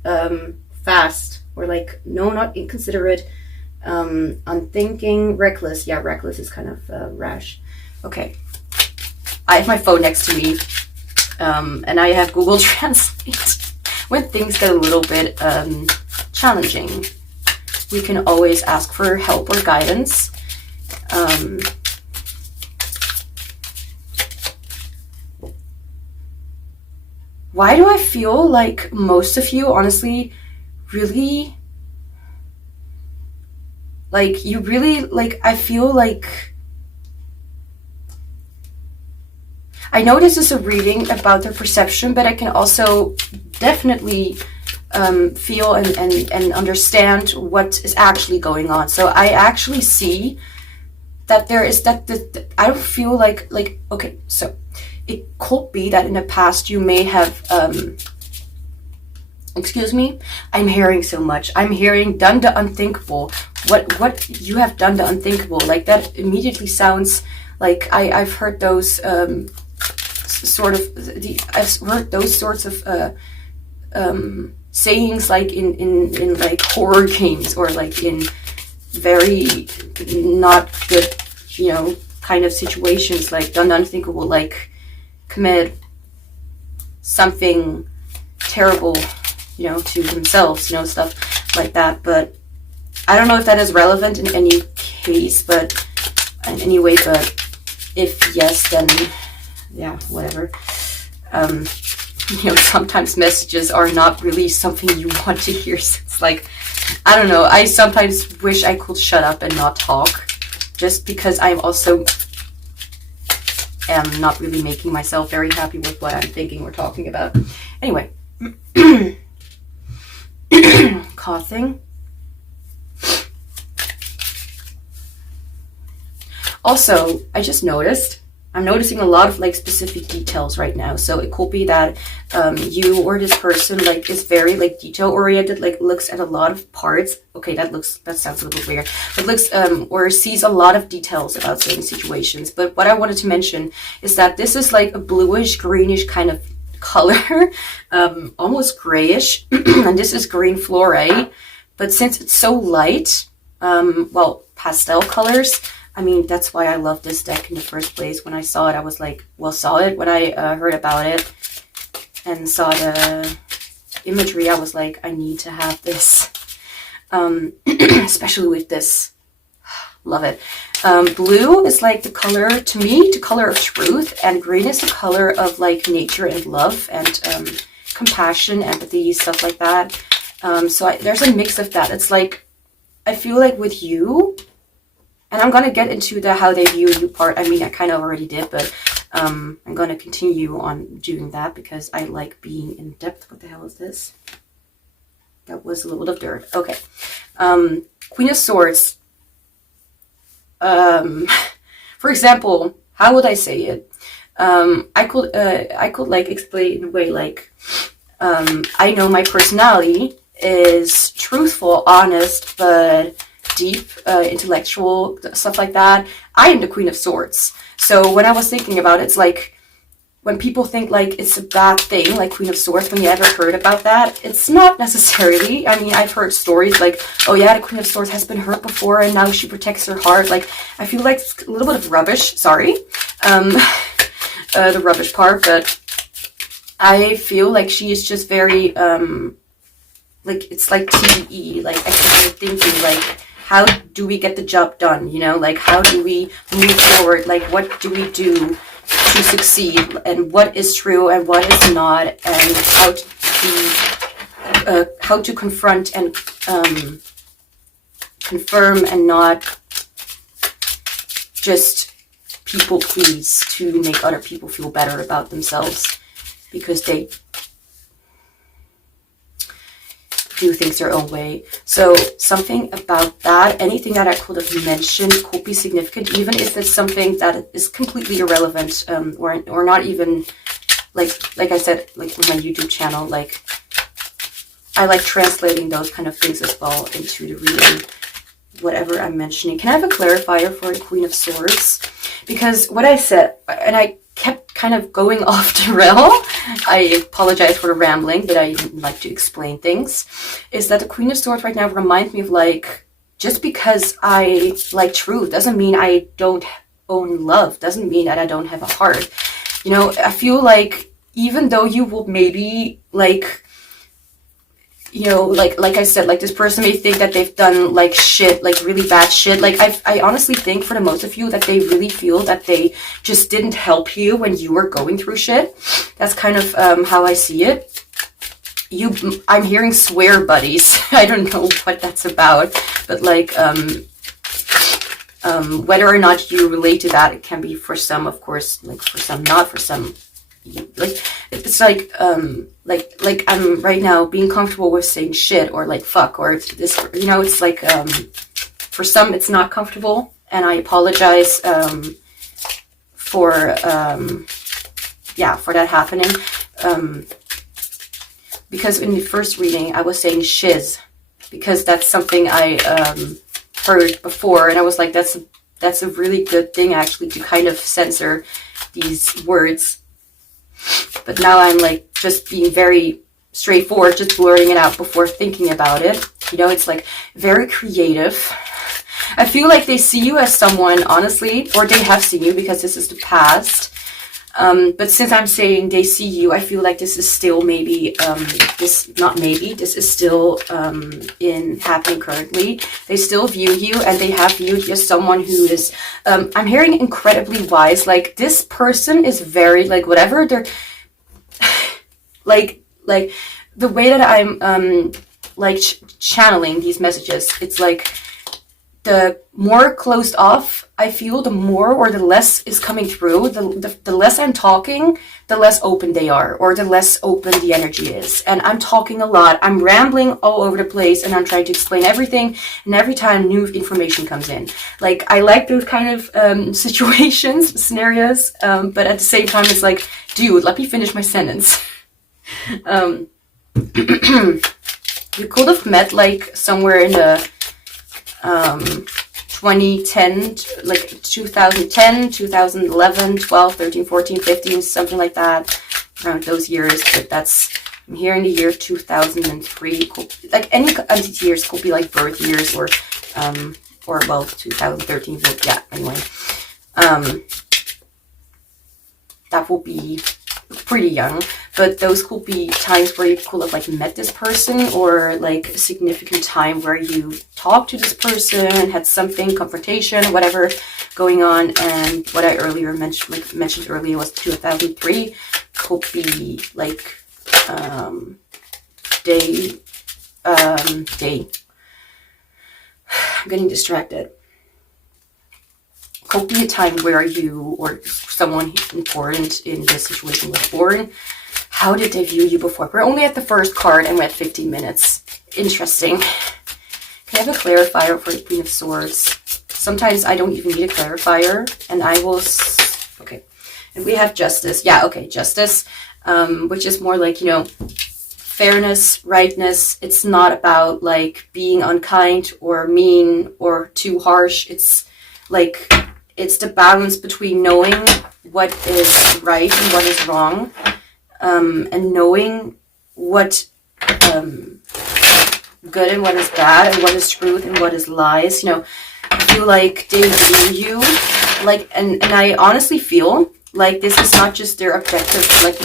fast, or like, no, not inconsiderate, unthinking, reckless. Yeah, reckless is kind of rash. Okay, I have my phone next to me, and I have Google Translate. When things get a little bit challenging, we can always ask for help or guidance. Why do I feel like most of you, honestly, really, like, you really, like, I feel like, I know this is a reading about their perception, but I can also definitely feel and understand what is actually going on. So I actually see that there is that I don't feel like, okay, so it could be that in the past you may have, excuse me, I'm hearing so much. I'm hearing done the unthinkable. What you have done the unthinkable. Like, that immediately sounds like I've heard those I've heard those sorts of sayings, like in like horror games, or like in very not good, you know, kind of situations, like done the unthinkable, like commit something terrible, you know, to themselves, you know, stuff like that. But I don't know if that is relevant in any case, but in any way, but if yes, then yeah, whatever. You know, sometimes messages are not really something you want to hear. So it's like, I don't know, I sometimes wish I could shut up and not talk, just because I'm also am not really making myself very happy with what I'm thinking or talking about. Anyway, coughing. Also, I just noticed, I'm noticing a lot of like specific details right now. So it could be that you or this person like is very like detail oriented, like looks at a lot of parts. Okay, that sounds a little weird. But looks or sees a lot of details about certain situations. But what I wanted to mention is that this is like a bluish, greenish kind of color, almost grayish, and this is green fluorite. But since it's so light, well, pastel colors. I mean, that's why I love this deck in the first place. When I saw it, I was like, well, saw it when I heard about it and saw the imagery. I was like, I need to have this, especially with this. Love it. Blue is like the color, to me, the color of truth, and green is the color of like nature and love and compassion, empathy, stuff like that. So there's a mix of that. It's like, I feel like with you, and I'm going to get into the how they view you part. I mean, I kind of already did, but I'm going to continue on doing that because I like being in depth. What the hell is this? That was a little bit of dirt. Okay. Queen of Swords. For example, how would I say it? I could like explain in a way like, I know my personality is truthful, honest, but deep, intellectual, stuff like that. I am the Queen of Swords. So when I was thinking about it, it's like when people think like it's a bad thing, like Queen of Swords, when you ever heard about that, it's not necessarily. I mean, I've heard stories like, oh yeah, the Queen of Swords has been hurt before and now she protects her heart. Like, I feel like it's a little bit of rubbish, sorry, the rubbish part, but I feel like she is just very, like, it's like TDE, like extra thinking, like, how do we get the job done? You know, like, how do we move forward? Like, what do we do to succeed? And what is true and what is not? And how to confront and confirm and not just people please to make other people feel better about themselves because they do things their own way. So something about that, anything that I could have mentioned could be significant, even if it's something that is completely irrelevant, or not even like I said, like with my YouTube channel, like I like translating those kind of things as well into the reading, whatever I'm mentioning. Can I have a clarifier for the Queen of Swords? Because what I said, and I kept kind of going off the rail, I apologize for the rambling, but I like to explain things, is that the Queen of Swords right now reminds me of like, just because I like truth doesn't mean I don't own love, doesn't mean that I don't have a heart. You know, I feel like even though you will maybe like, you know, like I said, like this person may think that they've done like shit, like really bad shit. Like I honestly think for the most of you that they really feel that they just didn't help you when you were going through shit. That's kind of how I see it. I'm hearing swear buddies. I don't know what that's about, but like whether or not you relate to that, it can be for some, of course, like for some not, for some. Like it's like I'm right now being comfortable with saying shit or like fuck or this, you know, it's like for some it's not comfortable, and I apologize for yeah, for that happening, because in the first reading I was saying shiz because that's something I heard before, and I was like, that's a really good thing actually, to kind of censor these words. But now I'm like just being very straightforward, just blurting it out before thinking about it. You know, it's like very creative. I feel like they see you as someone, honestly, or they have seen you because this is the past. But since I'm saying they see you, I feel like this is still maybe, this is still happening currently. They still view you, and they have viewed you as someone who is, I'm hearing incredibly wise. Like, this person is very, like, whatever they're, like the way that I'm, like, channeling these messages, it's like, the more closed off I feel, the more or the less is coming through. The less I'm talking, the less open they are, or the less open the energy is. And I'm talking a lot. I'm rambling all over the place, and I'm trying to explain everything. And every time new information comes in, like, I like those kind of situations, scenarios. But at the same time, it's like, dude, let me finish my sentence. You could have met, like, somewhere in the 2010, like 2010, 2011, 12, 13, 14, 15, something like that, around those years. But that's, I'm here in the year 2003. Like, any of these years could be like birth years, or well, 2013. But yeah, anyway, that will be pretty young. But those could be times where you could have, like, met this person, or like a significant time where you talked to this person, had something, confrontation, whatever going on. And what I earlier mentioned earlier was 2003 could be like day. I'm getting distracted. Could be a time where you or someone important in this situation was born. How did they view you before? We're only at the first card, and we're at 15 minutes. Interesting. Can I have a clarifier for the Queen of Swords? Sometimes I don't even need a clarifier, and I will... Okay. And we have Justice. Yeah, okay, Justice, which is more like, you know, fairness, rightness. It's not about, like, being unkind or mean or too harsh. It's like... It's the balance between knowing what is right and what is wrong, and knowing what good and what is bad, and what is truth and what is lies. You know, I feel like they view you, like, and I honestly feel like this is not just their objective, like,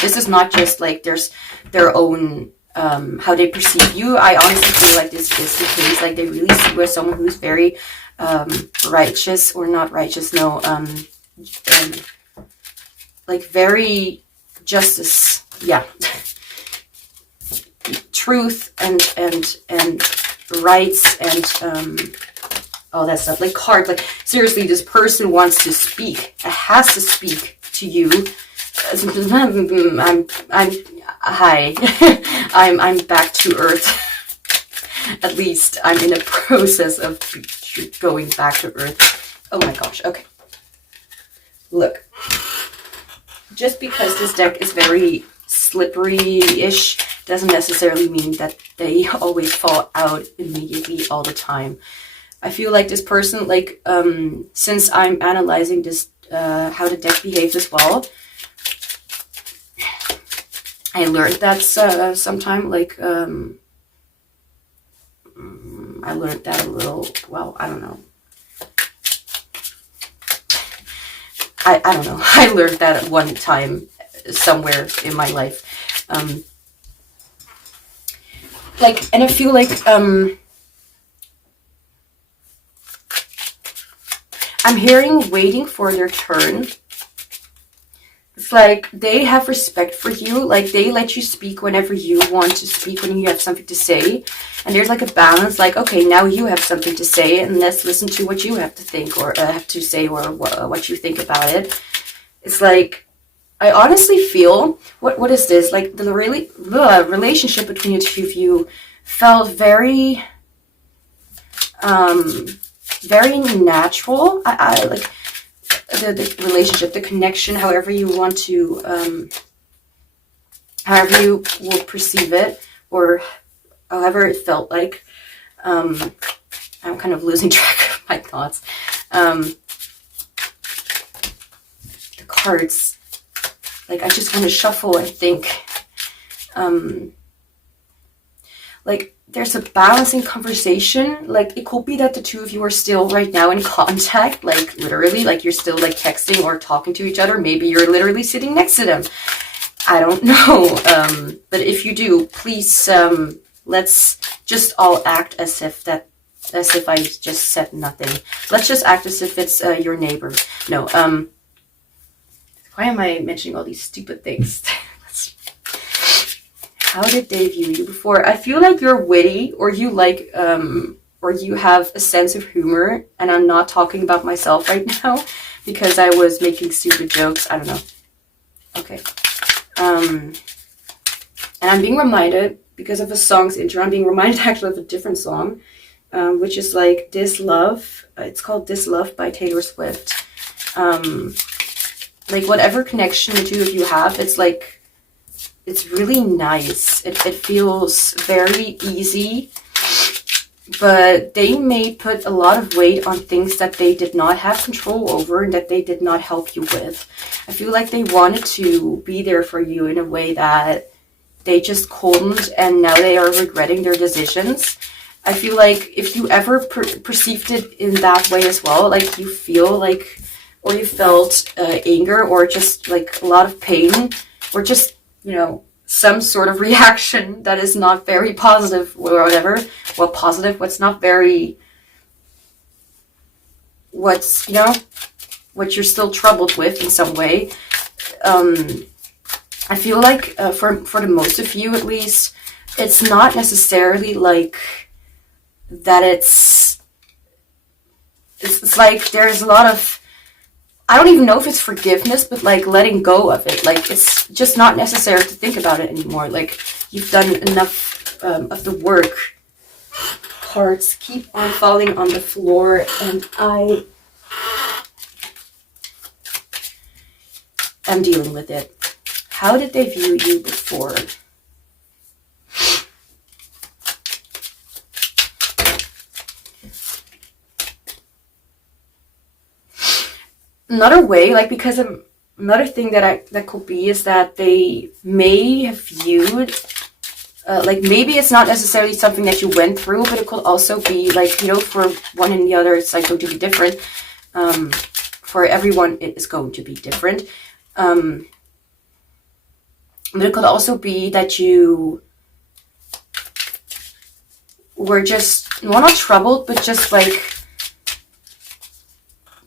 this is not just like their own how they perceive you. I honestly feel like this is the case. Like, they really see you as someone who's very righteous, or not righteous, no, like, very justice, yeah, truth and rights, and all that stuff. Like, hard, like, seriously, this person wants to speak, it has to speak to you. Hi. I'm back to earth. At least I'm in a process of going back to earth. Oh my gosh, okay. Look. Just because this deck is very slippery-ish doesn't necessarily mean that they always fall out immediately all the time. I feel like this person, like, since I'm analyzing this, how the deck behaves as well, I learned that sometime, like, I learned that a little, well, I don't know. I don't know. I learned that at one time somewhere in my life. Like, and I feel like, I'm hearing waiting for their turn. It's like they have respect for you. Like, they let you speak whenever you want to speak, when you have something to say. And there's like a balance, like, okay, now you have something to say, and let's listen to what you have to think, or have to say, or what you think about it. It's like, I honestly feel, what is this? Like, the relationship between the two of you felt very, very natural. I like the relationship, the connection, however you want to, however you will perceive it, or however it felt like. I'm kind of losing track of my thoughts. The cards, like, I just want to shuffle and think. Like, there's a balancing conversation. Like, it could be that the two of you are still right now in contact, like literally, like you're still like texting or talking to each other. Maybe you're literally sitting next to them. I don't know. But if you do, please, let's just all act as if I just said nothing. Let's just act as if it's your neighbor. No, why am I mentioning all these stupid things? How did they view you before? I feel like you're witty, or you like, or you have a sense of humor, and I'm not talking about myself right now because I was making stupid jokes. I don't know. Okay. And I'm being reminded, because of a song's intro, I'm being reminded actually of a different song, which is like This Love. It's called This Love by Taylor Swift. Like, whatever connection the two of you have, it's like, it's really nice. It feels very easy, but they may put a lot of weight on things that they did not have control over and that they did not help you with. I feel like they wanted to be there for you in a way that they just couldn't, and now they are regretting their decisions. I feel like if you ever perceived it in that way as well, like you feel like, or you felt anger, or just like a lot of pain, or just, you know, some sort of reaction that is not very positive or whatever. Well, positive, what's not very, what's, you know, what you're still troubled with in some way. I feel like for the most of you, at least, it's not necessarily like that it's like there's a lot of, I don't even know if it's forgiveness, but like letting go of it. Like, it's just not necessary to think about it anymore. Like, you've done enough of the work. Cards keep on falling on the floor, and I am dealing with it. How did they view you before? Another way, like, because another thing that could be is that they may have viewed, like, maybe it's not necessarily something that you went through, but it could also be like, you know, for one and the other, it's like going to be different. For everyone, it is going to be different. But it could also be that you were just, well, not troubled, but just like,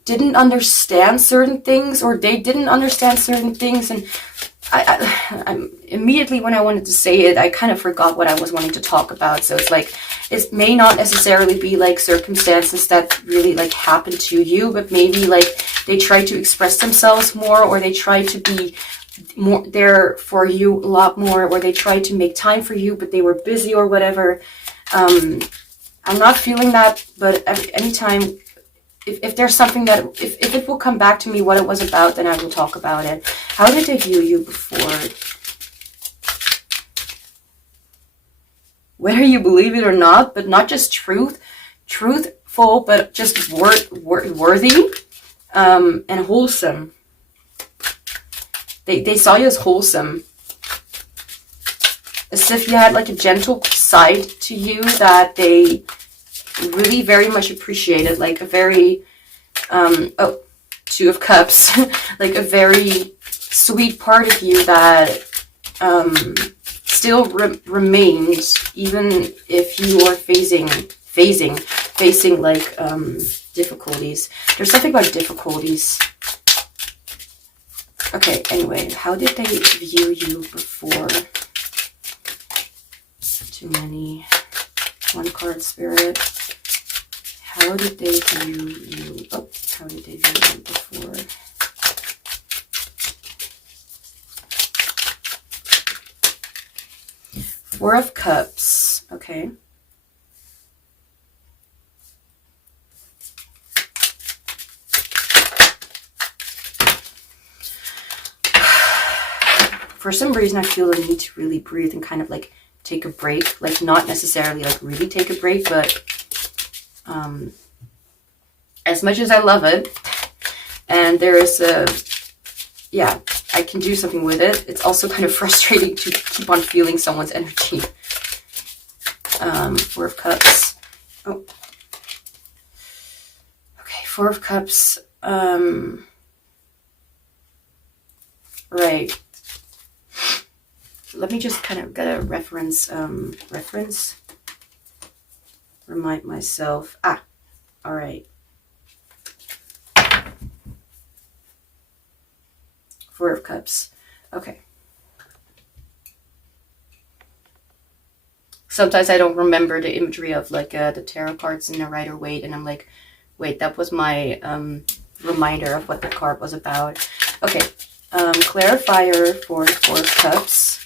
didn't understand certain things, or they didn't understand certain things, and I'm immediately, when I wanted to say it, I kind of forgot what I was wanting to talk about. So it's like, it may not necessarily be like circumstances that really like happen to you, but maybe like they try to express themselves more, or they try to be more there for you a lot more, or they try to make time for you, but they were busy or whatever. I'm not feeling that, but anytime, if there's something that, if it will come back to me what it was about, then I will talk about it. How did they view you before? Whether you believe it or not, but not just truthful, but just worthy, and wholesome. They saw you as wholesome. As if you had like a gentle side to you that they really very much appreciated, like a very Two of Cups, like a very sweet part of you that still remains, even if you are facing like difficulties. There's something about difficulties. Okay, anyway, how did they view you before? Too many. One card, Spirit. How did they view you? Oh, how did they view you before? Four of Cups. Okay. For some reason, I feel the need to really breathe and kind of like take a break. Like, not necessarily like really take a break, but as much as I love it, and there is a, yeah, I can do something with it, it's also kind of frustrating to keep on feeling someone's energy. Four of Cups. Oh. Okay, Four of Cups. Right. Let me just kind of get a reference. Remind myself. Ah, all right. Four of Cups. Okay. Sometimes I don't remember the imagery of like the tarot cards in the Rider-Waite, and I'm like, wait, that was my reminder of what the card was about. Okay, clarifier for the Four of Cups.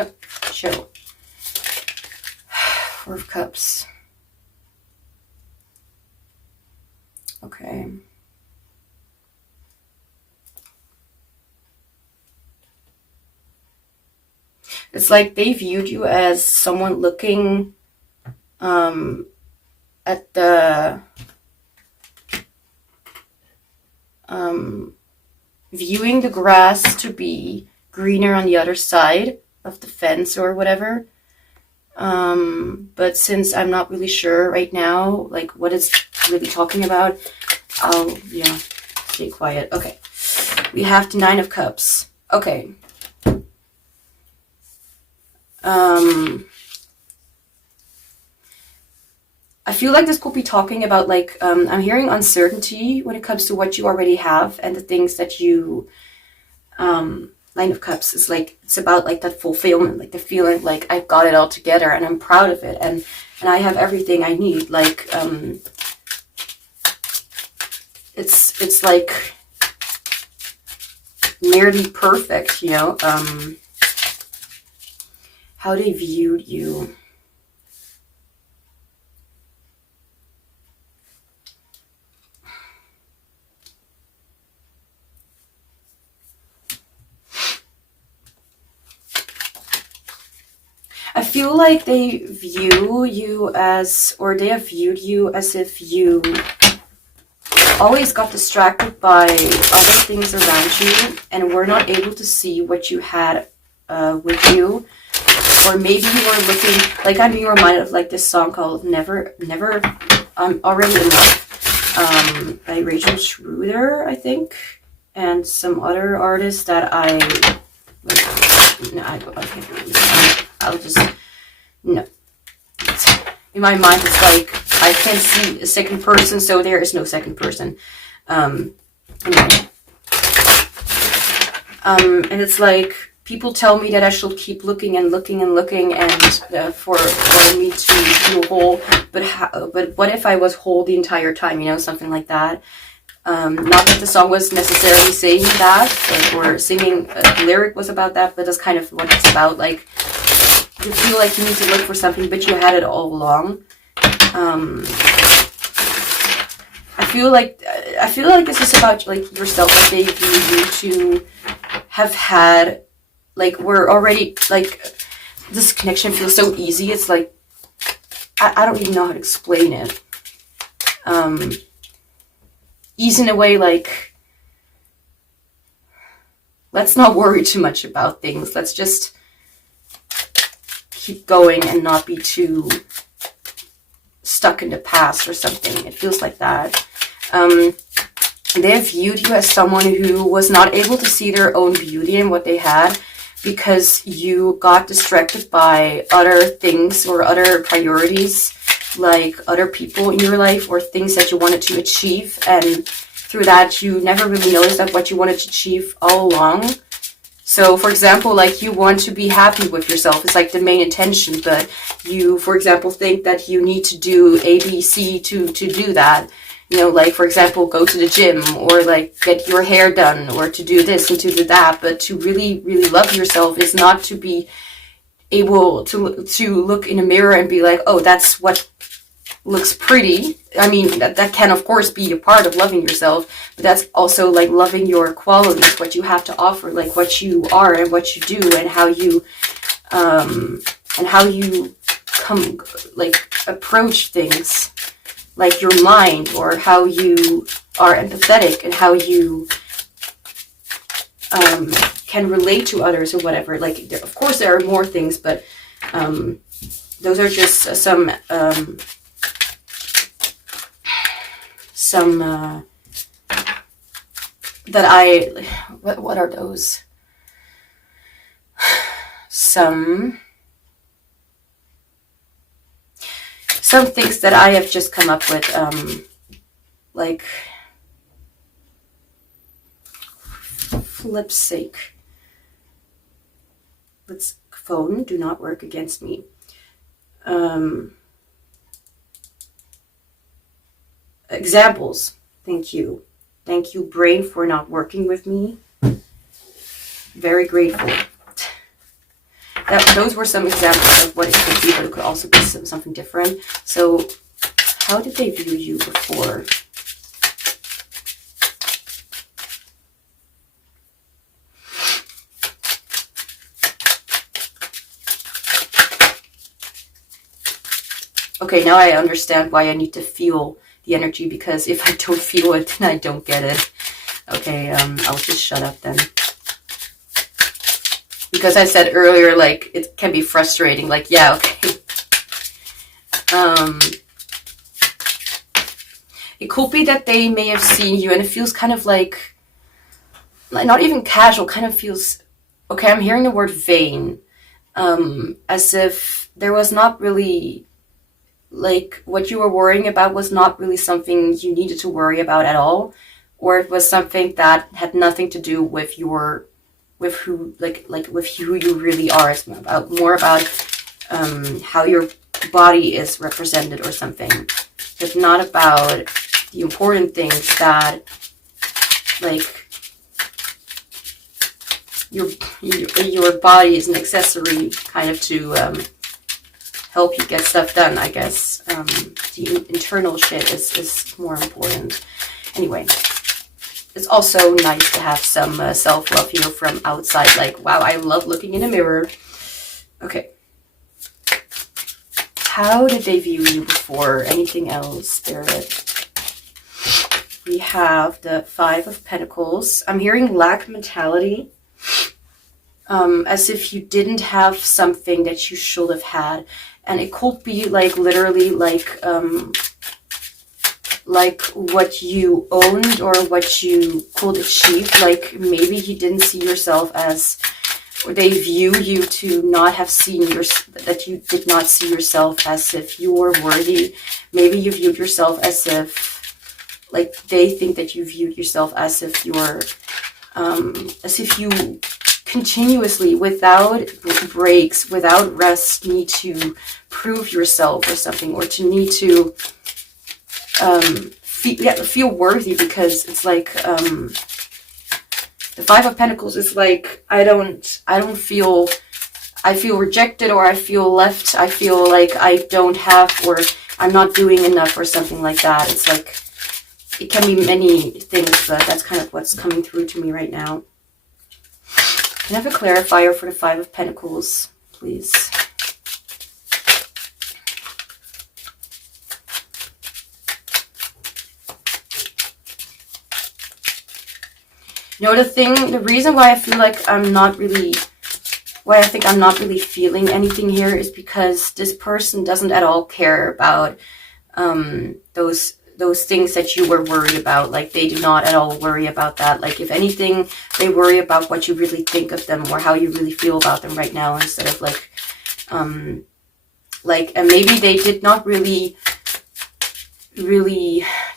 Oh, show. Four of Cups. Okay. It's like they viewed you as someone looking at the viewing the grass to be greener on the other side of the fence or whatever. But since I'm not really sure right now, like what it's really talking about, I'll, stay quiet. Okay. We have the Nine of Cups. Okay. I feel like this could be talking about like, I'm hearing uncertainty when it comes to what you already have and the things that you, Nine of Cups is like, it's about like that fulfillment, like the feeling like I've got it all together and I'm proud of it and I have everything I need. Like, it's like nearly perfect, how they viewed you. I feel like they view you as, or they have viewed you as if you always got distracted by other things around you and were not able to see what you had with you. Or maybe you were looking, like I'm being reminded of like this song called Never, Already Enough, by Rachel Schroeder, I think, and some other artists that I can't really, I'll just, no. In my mind, it's like, I can't see a second person, so there is no second person. Anyway. And it's like, people tell me that I should keep looking and looking and looking, and for me to feel whole. But what if I was whole the entire time? Something like that. Not that the song was necessarily saying that, or singing. The lyric was about that, but that's kind of what it's about. Like, you feel like you need to look for something, but you had it all along. I feel like this is about like yourself. Like they view you to have had. Like, we're already, like, this connection feels so easy. It's like, I don't even know how to explain it. Ease in a way, like, let's not worry too much about things. Let's just keep going and not be too stuck in the past or something. It feels like that. They have viewed you as someone who was not able to see their own beauty in what they had, because you got distracted by other things or other priorities, like other people in your life or things that you wanted to achieve. And through that, you never really noticed that what you wanted to achieve all along. So, for example, like you want to be happy with yourself. It's like the main intention. But you, for example, think that you need to do A, B, C to do that. Like, for example, go to the gym or like get your hair done or to do this and to do that. But to really, really love yourself is not to be able to look in a mirror and be like, oh, that's what looks pretty. I mean, that can, of course, be a part of loving yourself. But that's also like loving your qualities, what you have to offer, like what you are and what you do and how you approach things, like your mind, or how you are empathetic and how you can relate to others or whatever. Like, of course there are more things, but those are just some that what are those? Some things that I have just come up with, like, flip's sake. Let's phone, do not work against me. Examples. Thank you. Thank you, brain, for not working with me. Very grateful. Those were some examples of what it could be, but it could also be something different. So, how did they view you before? Okay, now I understand why I need to feel the energy, because if I don't feel it, then I don't get it. Okay, I'll just shut up then. Because I said earlier, like, it can be frustrating. Like, yeah, okay. It could be that they may have seen you, and it feels kind of like not even casual, kind of feels, okay, I'm hearing the word vain. As if there was not really, like, what you were worrying about was not really something you needed to worry about at all. Or it was something that had nothing to do with who you really are. It's more about how your body is represented or something, but not about the important things that, like, your body is an accessory kind of to help you get stuff done, I guess. The internal shit is more important. Anyway, it's also nice to have some self-love here from outside. Like, wow, I love looking in a mirror. Okay. How did they view you before? Anything else, Spirit? We have the Five of Pentacles. I'm hearing lack mentality. As if you didn't have something that you should have had. And it could be, like, literally, like what you owned or what you could achieve. Like, maybe you didn't see yourself as, or they view you to not have seen that you did not see yourself as if you were worthy. Maybe you viewed yourself as if, like, they think that you viewed yourself as if you're, as if you continuously, without breaks, without rest, need to prove yourself or something, or to need to feel worthy, because it's like the Five of Pentacles is like, I feel rejected, or I feel left, I feel like I don't have, or I'm not doing enough, or something like that. It's like, it can be many things, but that's kind of what's coming through to me right now. Can I have a clarifier for the Five of Pentacles, please? You know, the reason why I feel like I think I'm not really feeling anything here is because this person doesn't at all care about those things that you were worried about. Like, they do not at all worry about that. Like, if anything, they worry about what you really think of them, or how you really feel about them right now, instead of and maybe they did not really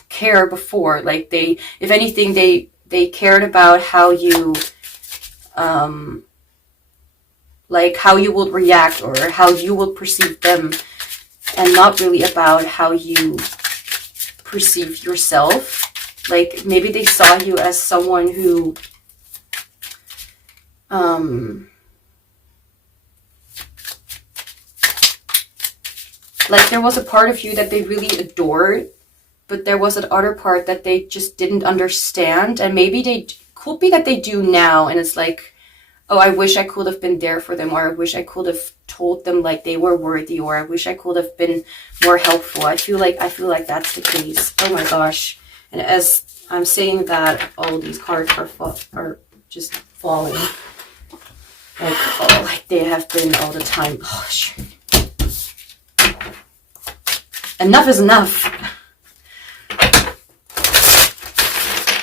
care before. Like, if anything, they cared about how you, like, how you would react, or how you would perceive them, and not really about how you perceive yourself. Like, maybe they saw you as someone who like, there was a part of you that they really adored, but there was an other part that they just didn't understand. And maybe they could be that they do now, and it's like, oh, I wish I could have been there for them, or I wish I could have told them like they were worthy, or I wish I could have been more helpful. I feel like that's the case. Oh my gosh. And as I'm saying that, all these cards are just falling. Like, oh, like they have been all the time. Oh, shit. Enough is enough.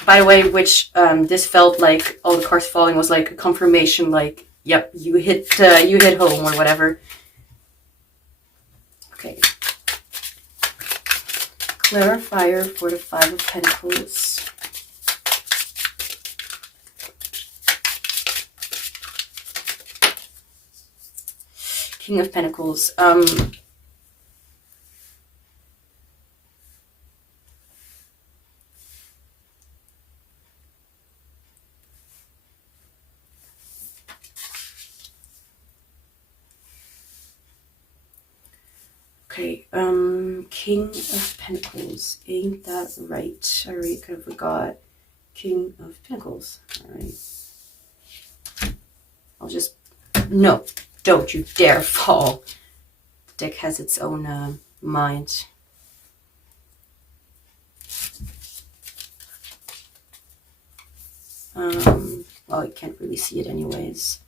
By the way, which this felt like all the cards falling was like a confirmation, like, yep, you hit home or whatever. Okay. Clarifier for the Five of Pentacles. King of Pentacles. Okay, King of Pentacles. Ain't that right? I already kind of forgot. King of Pentacles. Alright. I'll just... No, don't you dare fall. The deck has its own mind. Well, you can't really see it anyways.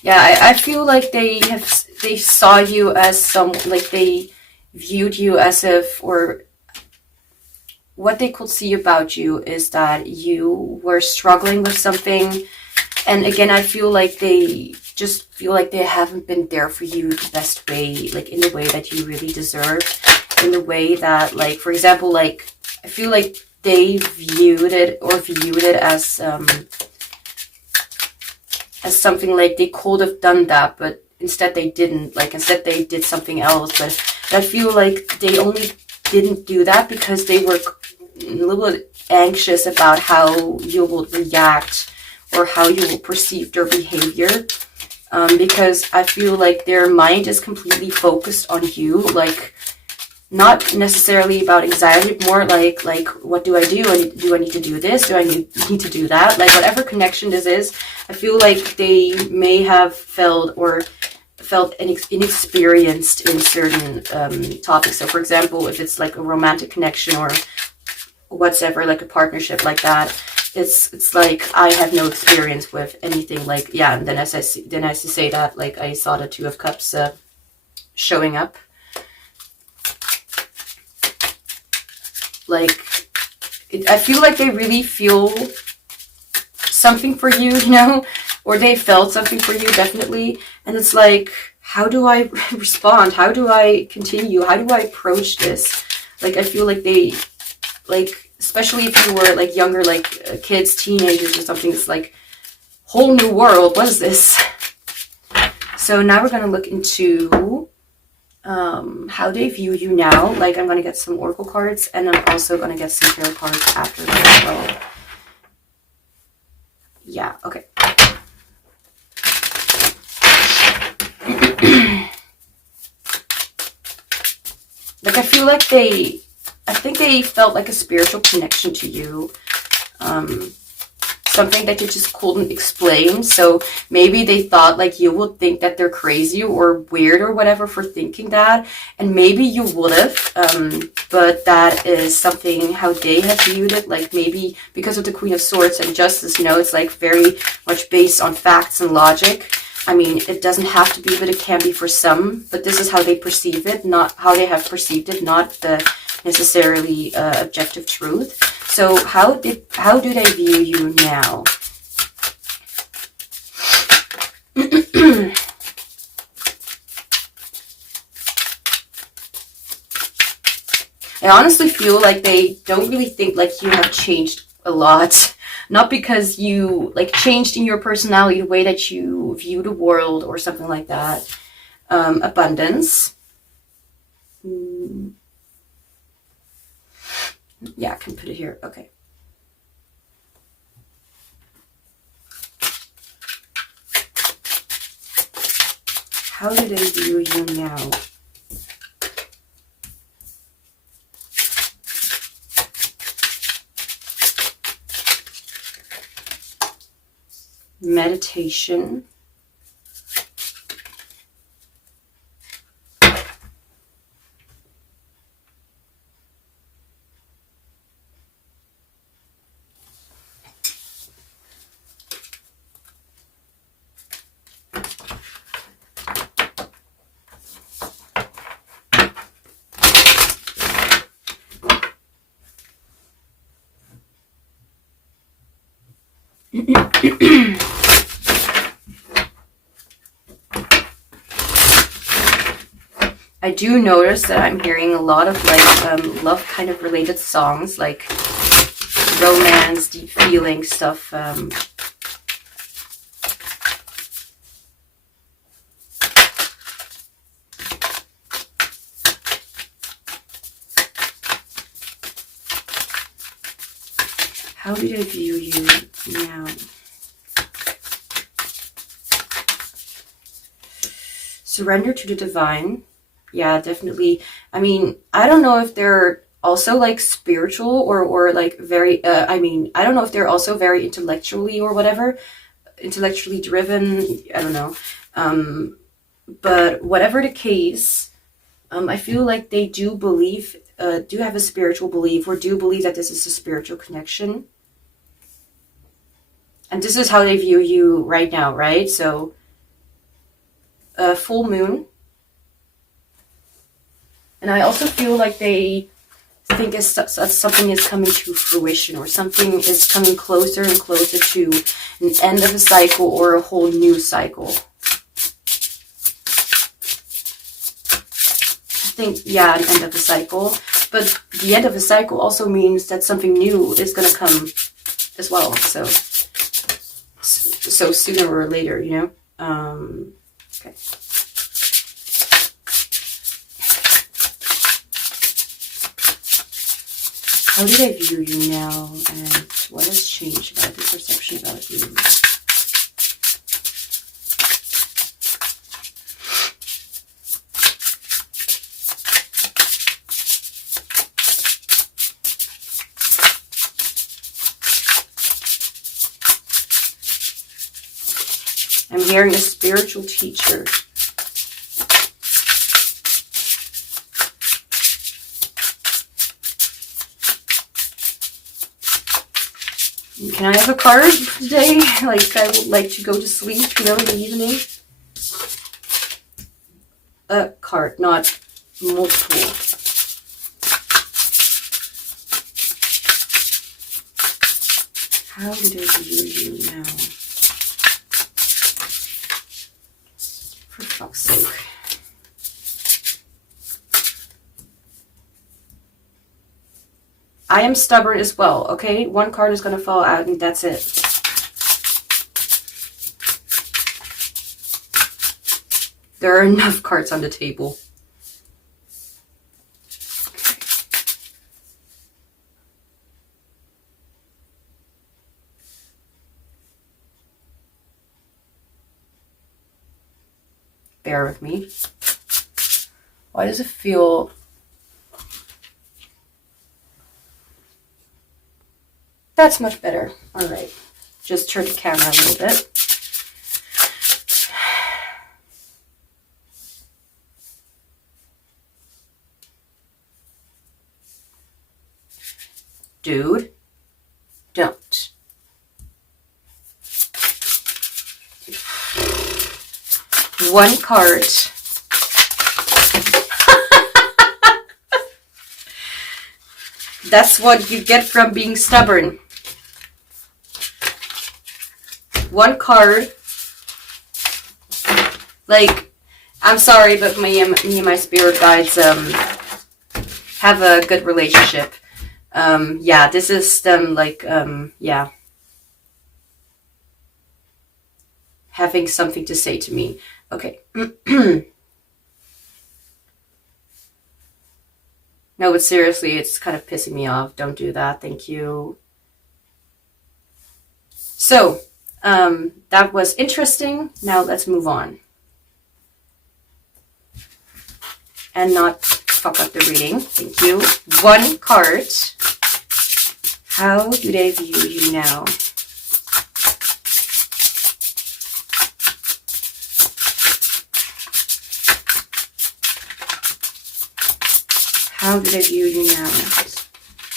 Yeah, I feel like they saw you as some, like they viewed you as if, or what they could see about you is that you were struggling with something. And again, I feel like they just feel like they haven't been there for you the best way, like in the way that you really deserved, in the way that, like, for example, like, I feel like they viewed it as something like they could have done that, but instead they didn't. Like, instead they did something else. But I feel like they only didn't do that because they were a little bit anxious about how you would react or how you will perceive their behavior. Because I feel like their mind is completely focused on you, like, not necessarily about anxiety, but more like what do I do? Do I need to do this? Do I need to do that? Like, whatever connection this is, I feel like they may have felt inexperienced in certain topics. So, for example, if it's like a romantic connection or whatever, like a partnership like that, it's like I have no experience with anything. Like, yeah, and then as I say that, like, I saw the Two of Cups showing up. Like, I feel like they really feel something for you, you know, or they felt something for you, definitely. And it's like, how do I respond? How do I continue? How do I approach this? Like, I feel like they, like, especially if you were like younger, like kids, teenagers or something, it's like whole new world. What is this? So now we're going to look into how they view you now. Like, I'm going to get some oracle cards, and I'm also going to get some tarot cards after that as well. Yeah, okay. Like, I feel like I think they felt like a spiritual connection to you. Something that you just couldn't explain. So maybe they thought like you would think that they're crazy or weird or whatever for thinking that. And maybe you would have, but that is something how they have viewed it. Like, maybe because of the Queen of Swords and Justice, you know, it's like very much based on facts and logic. I mean, it doesn't have to be, but it can be for some. But this is how they perceive it, not how they have perceived it, not the necessarily objective truth. So how do they view you now? I honestly feel like they don't really think like you have changed a lot. Not because you like changed in your personality, the way that you view the world or something like that. Abundance. Yeah, I can put it here. Okay. How do they view you now? Meditation. I do notice that I'm hearing a lot of like love kind of related songs, like romance, deep feeling stuff. How do they view you now? Surrender to the divine. Yeah, definitely. I mean, I don't know if they're also like spiritual or like very, I mean, I don't know if they're also very intellectually or whatever, intellectually driven. I don't know. But whatever the case, I feel like they do believe, do have a spiritual belief, or do believe that this is a spiritual connection. And this is how they view you right now, right? So, full moon. And I also feel like they think something is coming to fruition, or something is coming closer and closer to an end of a cycle or a whole new cycle. I think, yeah, an end of a cycle. But the end of a cycle also means that something new is going to come as well. So sooner or later, you know? Okay. How do they view you now, and what has changed about the perception about you? I'm hearing a spiritual teacher. Can I have a card today? Like, I would like to go to sleep, you know, in the evening. A card, not multiple. How do they view you now? For fuck's sake. I am stubborn as well, okay? One card is going to fall out and that's it. There are enough cards on the table. Bear with me. Why does it feel... That's much better. All right. Just turn the camera a little bit. Dude, don't. One card. That's what you get from being stubborn. One card. Like, I'm sorry, but me and my spirit guides have a good relationship. Yeah, this is them like yeah, having something to say to me. Okay. No, but seriously, it's kind of pissing me off. Don't do that. Thank you. So, that was interesting. Now let's move on. and not fuck up the reading. Thank you. One card. How do they view you now? How do they view you now?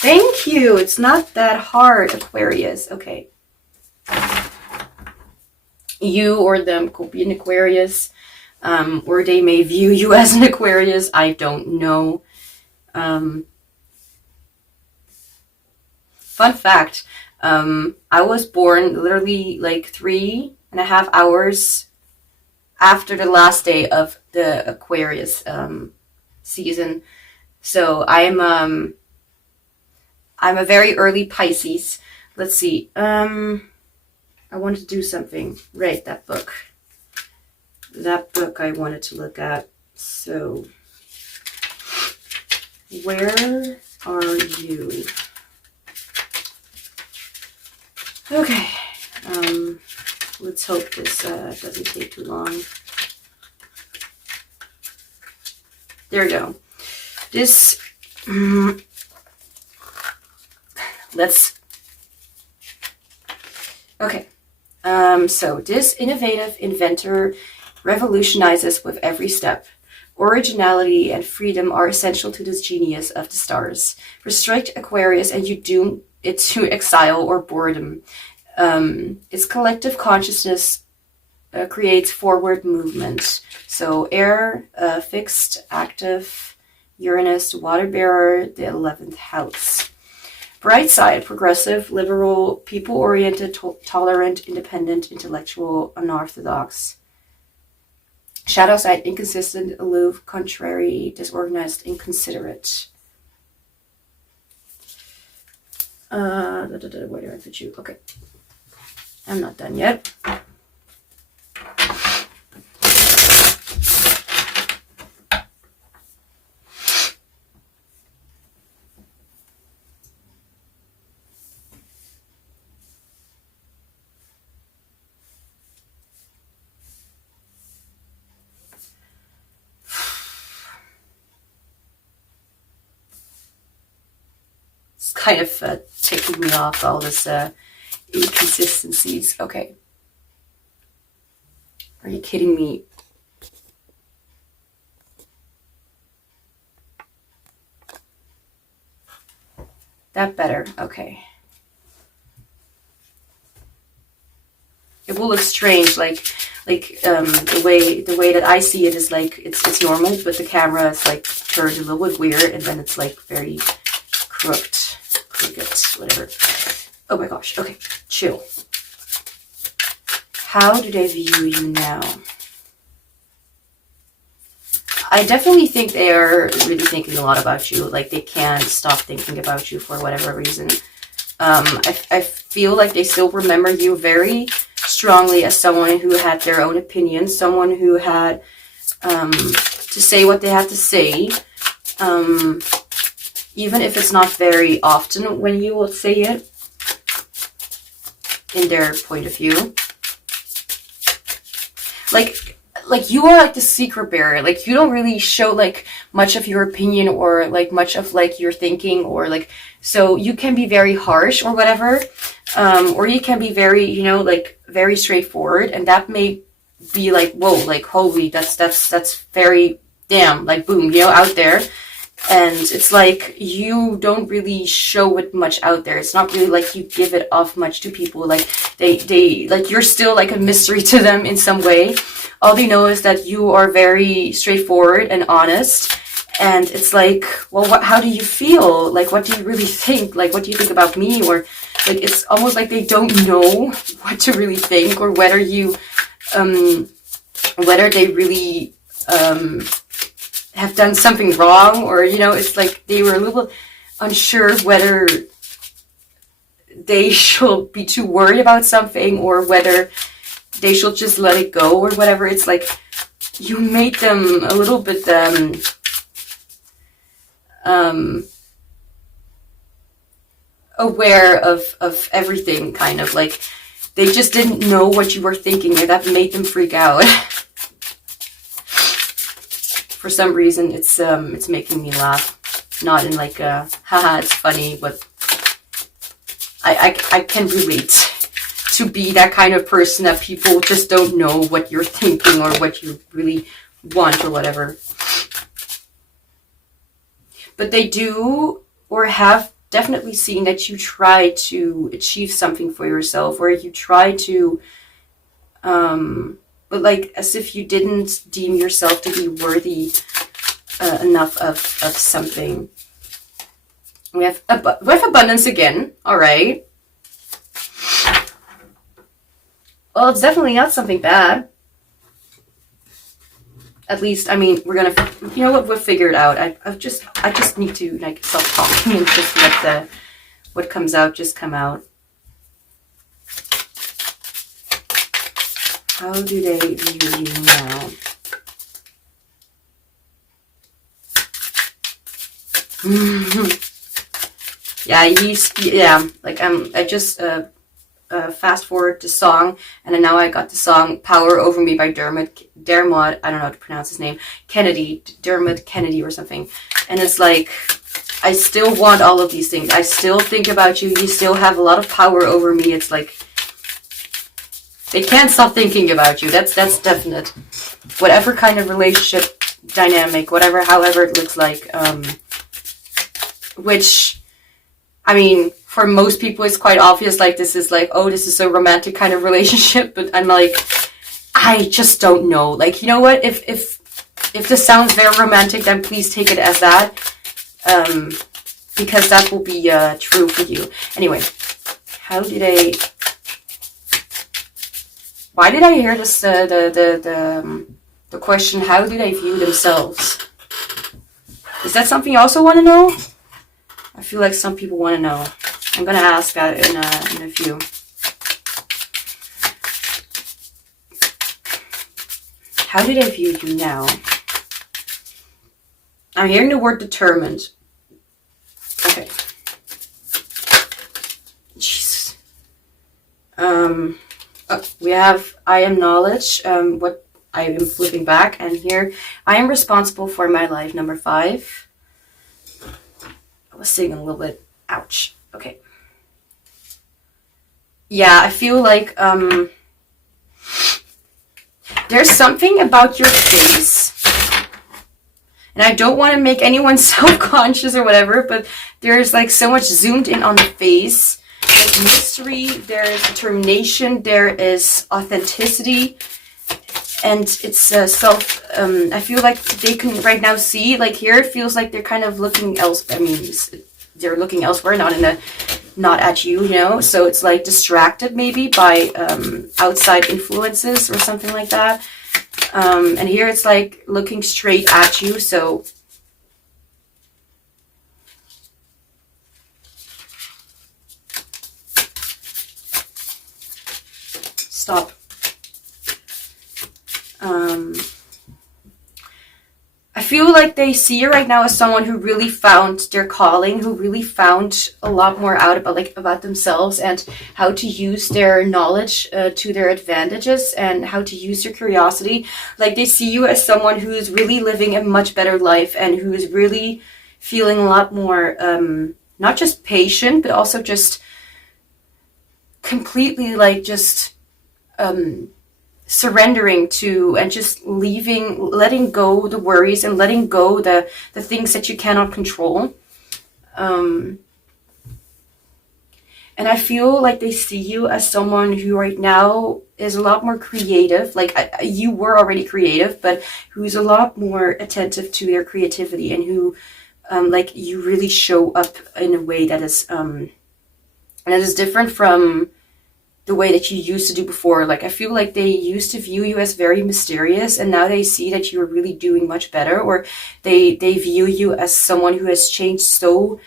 Thank you. It's not that hard, Aquarius. Okay. You or them could be an Aquarius. Or they may view you as an Aquarius. I don't know. Fun fact. I was born literally like 3.5 hours after the last day of the Aquarius season. So I'm a very early Pisces. Let's see. I wanted to do something. Right, that book. That book I wanted to look at. So, where are you? Okay. Let's hope this doesn't take too long. There we go. This, okay. So this innovative inventor revolutionizes with every step. Originality and freedom are essential to this genius of the stars. Restrict Aquarius and you doom it to exile or boredom. Its collective consciousness creates forward movement. So air, fixed, active, Uranus, water bearer, the 11th house. Bright side, progressive, liberal, people-oriented, tolerant, independent, intellectual, unorthodox. Shadow side, inconsistent, aloof, contrary, disorganized, inconsiderate. Where do I put you? Okay. I'm not done yet. Kind of taking me off all this inconsistencies. Okay. Are you kidding me? That better. Okay. It will look strange, like the way that I see it is like it's normal, but the camera is like turned a little bit weird, and then it's like very crooked, whatever. Oh my gosh. Okay, chill. How do they view you now? I definitely think they are really thinking a lot about you. Like they can't stop thinking about you for whatever reason. I feel like they still remember you very strongly as someone who had their own opinion, someone who had to say what they had to say. Even if it's not very often when you will say it in their point of view. Like you are like the secret bearer. Like you don't really show like much of your opinion or like much of like your thinking or like, so you can be very harsh or whatever. Or you can be very, you know, like very straightforward, and that may be like, whoa, like holy, that's very damn, like boom, you know, out there. And it's like you don't really show it much out there. It's not really like you give it off much to people. Like they like you're still like a mystery to them in some way. All they know is that you are very straightforward and honest. And it's like, well, how do you feel? Like, what do you really think? Like, what do you think about me? Or like, it's almost like they don't know what to really think, or whether you, whether they really, have done something wrong, or, you know, it's like they were a little unsure whether they should be too worried about something or whether they should just let it go or whatever. It's like you made them a little bit aware of everything, kind of like they just didn't know what you were thinking, or that made them freak out. for some reason it's making me laugh. Not in like a haha, it's funny, but I can relate to be that kind of person that people just don't know what you're thinking or what you really want or whatever. But they do or have definitely seen that you try to achieve something for yourself, or you try to, but like as if you didn't deem yourself to be worthy enough of something. We have abundance again. All right. Well, it's definitely not something bad. At least, I mean, we're gonna, you know what, we'll figure it out. I just need to like stop talking and just let what comes out just come out. How do they view you now? Yeah, like I just fast forward the song, and then now I got the song "Power Over Me" by Dermot. I don't know how to pronounce his name. Dermot Kennedy or something. And it's like, I still want all of these things. I still think about you. You still have a lot of power over me. It's like they can't stop thinking about you. That's definite. Whatever kind of relationship dynamic, however it looks like. Which, I mean, for most people, it's quite obvious, like, this is like, oh, this is a romantic kind of relationship, but I'm like, I just don't know. Like, you know what, if this sounds very romantic, then please take it as that, because that will be true for you. Anyway, why did I hear this, the question, how do they view themselves? Is that something you also want to know? I feel like some people want to know. I'm going to ask that in a few. How do they view you now? I'm hearing the word determined. Okay. Jesus. We have I am knowledge. What I am flipping back, and here I am responsible for my life. Number 5. I was singing a little bit. Ouch. Okay. Yeah, I feel like there's something about your face, and I don't want to make anyone self-conscious or whatever, but there's like so much zoomed in on the face. There's mystery, there's determination, there is authenticity, and it's I feel like they can right now see, like here it feels like they're kind of looking they're looking elsewhere, not at you, you know, so it's like distracted maybe by outside influences or something like that, and here it's like looking straight at you, so stop. I feel like they see you right now as someone who really found their calling, who really found a lot more out about themselves and how to use their knowledge to their advantages and how to use their curiosity. Like they see you as someone who is really living a much better life and who is really feeling a lot more, not just patient, but also just completely like just surrendering to and just letting go the worries and letting go the things that you cannot control. And I feel like they see you as someone who right now is a lot more creative. Like you were already creative, but who's a lot more attentive to their creativity and who like you really show up in a way that is different from the way that you used to do before. Like I feel like they used to view you as very mysterious, and now they see that you're really doing much better, or they view you as someone who has changed so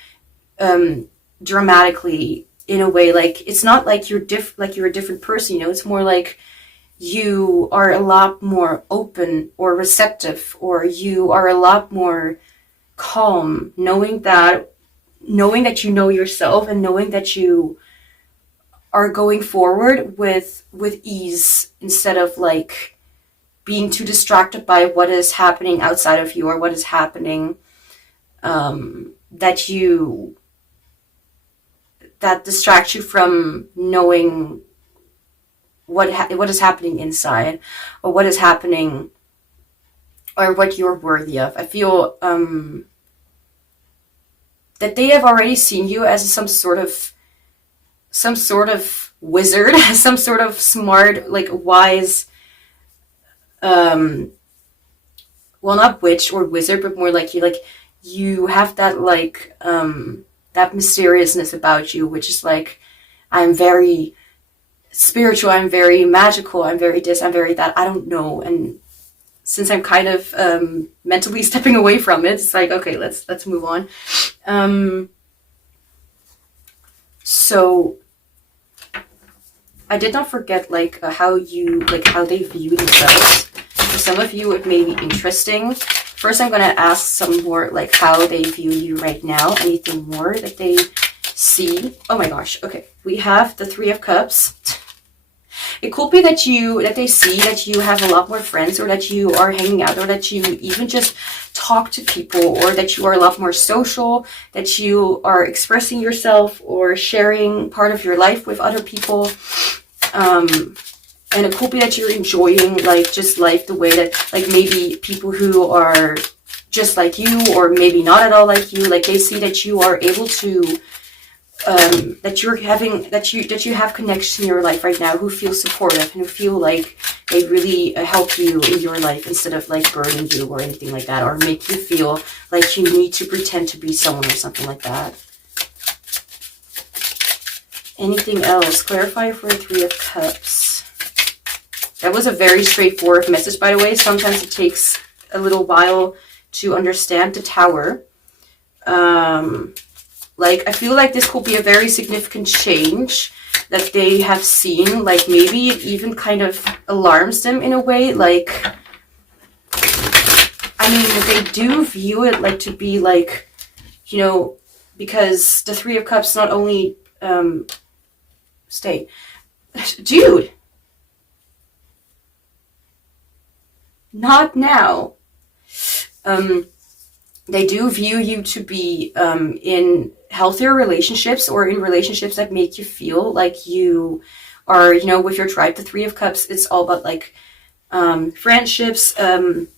dramatically in a way. Like it's not like you're a different person, you know, it's more like you are a lot more open or receptive, or you are a lot more calm, knowing that you know yourself and knowing that you are going forward with ease instead of like being too distracted by what is happening outside of you, or what is happening that distracts you from knowing what is happening inside, or what is happening, or what you're worthy of. I feel that they have already seen you as some sort of wizard, some sort of smart, like wise, well, not witch or wizard, but more like you have that like that mysteriousness about you, which is like, I'm very spiritual, I'm very magical, I'm very this, I'm very that, I don't know. And since I'm kind of mentally stepping away from it, it's like, okay, let's move on. So I did not forget like how they view themselves. For some of you, it may be interesting. First, I'm gonna ask some more like how they view you right now. Anything more that they see? Oh my gosh. Okay, we have the Three of Cups. It could be that they see that you have a lot more friends, or that you are hanging out, or that you even just talk to people, or that you are a lot more social, that you are expressing yourself or sharing part of your life with other people. And it could be that you're enjoying like just life the way that like maybe people who are just like you, or maybe not at all like you, like they see that you are able to that you have connections in your life right now who feel supportive and who feel like they really help you in your life, instead of like burden you or anything like that, or make you feel like you need to pretend to be someone or something like that. Anything else? Clarify for the Three of Cups. That was a very straightforward message, by the way. Sometimes it takes a little while to understand the Tower. Like, I feel like this could be a very significant change that they have seen. Like, maybe it even kind of alarms them in a way. Like, I mean, they do view it like to be like, you know, because the Three of Cups not only, dude, not now. They do view you to be in healthier relationships, or in relationships that make you feel like you are, you know, with your tribe. The Three of Cups, it's all about like friendships, not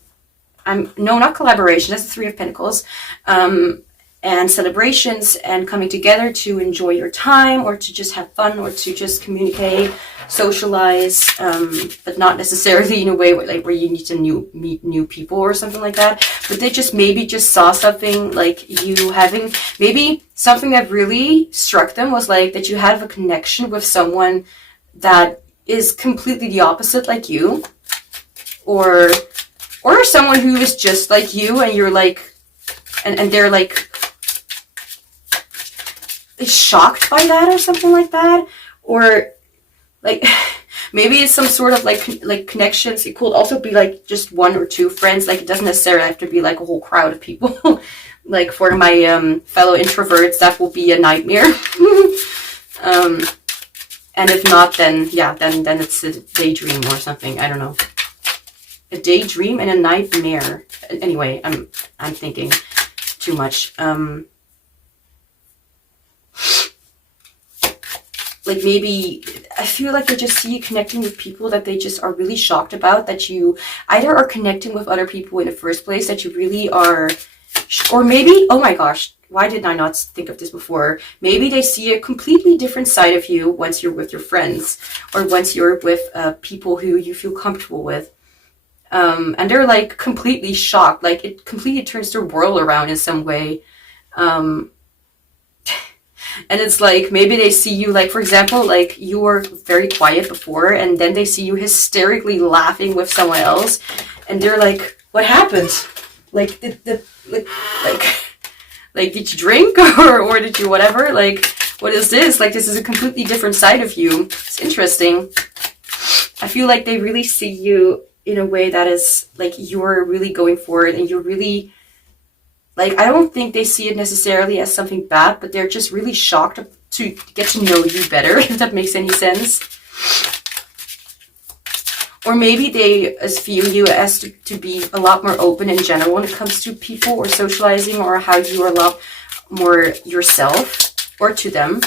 collaboration, that's the Three of Pentacles, and celebrations, and coming together to enjoy your time, or to just have fun, or to just communicate, socialize, but not necessarily in a way where you need to meet new people or something like that. But they just maybe saw something, like you having, maybe something that really struck them was like that you have a connection with someone that is completely the opposite like you, or someone who is just like you, and you're like, and they're like shocked by that or something like that, or like maybe it's some sort of like connections. It could also be like just one or two friends. Like, it doesn't necessarily have to be like a whole crowd of people. Like, for my fellow introverts, that will be a nightmare. And if not, then yeah, then it's a daydream or something. I don't know. A daydream and a nightmare. Anyway, I'm thinking too much. Like, maybe I feel like they just see you connecting with people that they just are really shocked about, that you either are connecting with other people in the first place, that you really are, or maybe, oh my gosh, why did I not think of this before? Maybe they see a completely different side of you once you're with your friends, or once you're with people who you feel comfortable with. And they're like completely shocked. Like, it completely turns their world around in some way. And it's like, maybe they see you, like, for example, like, you were very quiet before, and then they see you hysterically laughing with someone else, and they're like, what happened? Like, did you drink, or did you whatever? Like, what is this? Like, this is a completely different side of you. It's interesting. I feel like they really see you in a way that is, like, you're really going for it, and you're really, like, I don't think they see it necessarily as something bad, but they're just really shocked to get to know you better, if that makes any sense. or maybe they view you as to be a lot more open in general when it comes to people or socializing, or how you are a lot more yourself, or to them.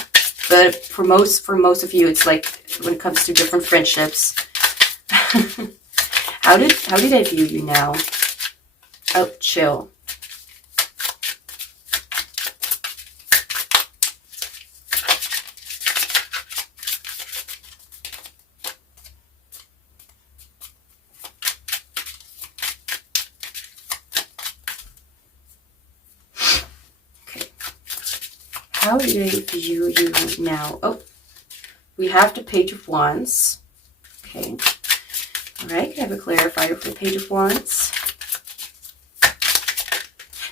But for most of you, it's like when it comes to different friendships. How did I view you now? Oh, chill. How do they view you now? Oh, we have the Page of Wands. Okay. All right, can I have a clarifier for the Page of Wands?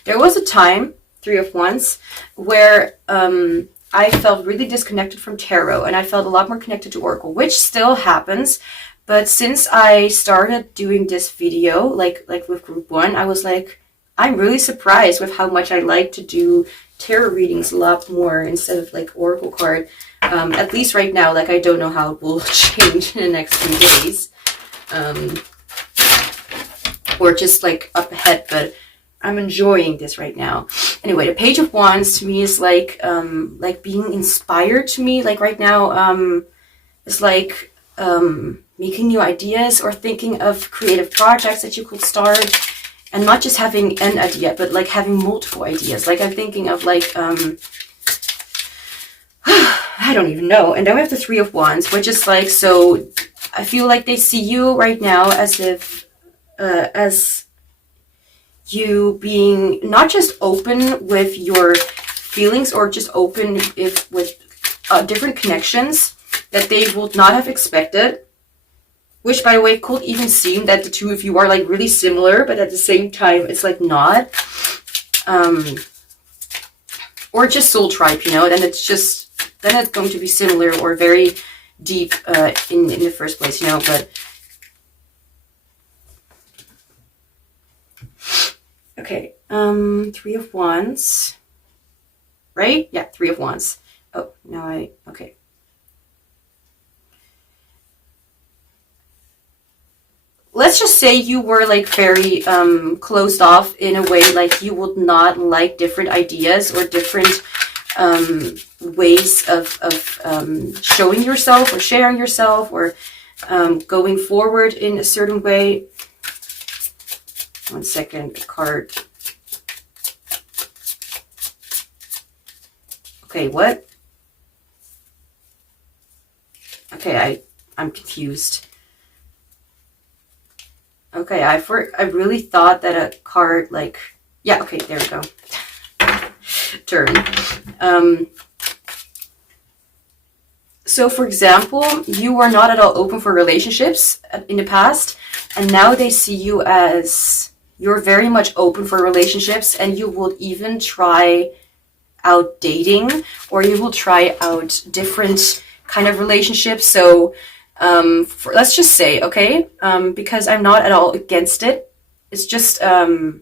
There was a time, Three of Wands, where I felt really disconnected from tarot, and I felt a lot more connected to Oracle, which still happens. But since I started doing this video, like with Group 1, I was like, I'm really surprised with how much I like to do tarot readings a lot more instead of like Oracle card. At least right now, like I don't know how it will change in the next few days. Or just like up ahead, but I'm enjoying this right now. Anyway, the Page of Wands to me is like being inspired to me. Like right now, it's like making new ideas or thinking of creative projects that you could start. And not just having an idea, but like having multiple ideas. Like I'm thinking of like, I don't even know. And then we have the Three of Wands, which is like, so I feel like they see you right now as if, as you being not just open with your feelings, or just open with different connections that they would not have expected. Which, by the way, could even seem that the two of you are like really similar, but at the same time, it's like not. Or just soul tribe, you know, then it's going to be similar or very deep in the first place, you know, but. Okay, Three of Wands, right? Yeah, Three of Wands. Oh, now okay. Let's just say you were like very closed off in a way, like you would not like different ideas or different ways of showing yourself or sharing yourself or going forward in a certain way. One second, a card. Okay, what? Okay, I'm confused. Okay, I really thought that a card like, yeah, okay, there we go. Turn. So for example, you are not at all open for relationships in the past, and now they see you as you're very much open for relationships, and you will even try out dating, or you will try out different kind of relationships. So let's just say, okay, because I'm not at all against it. It's just, for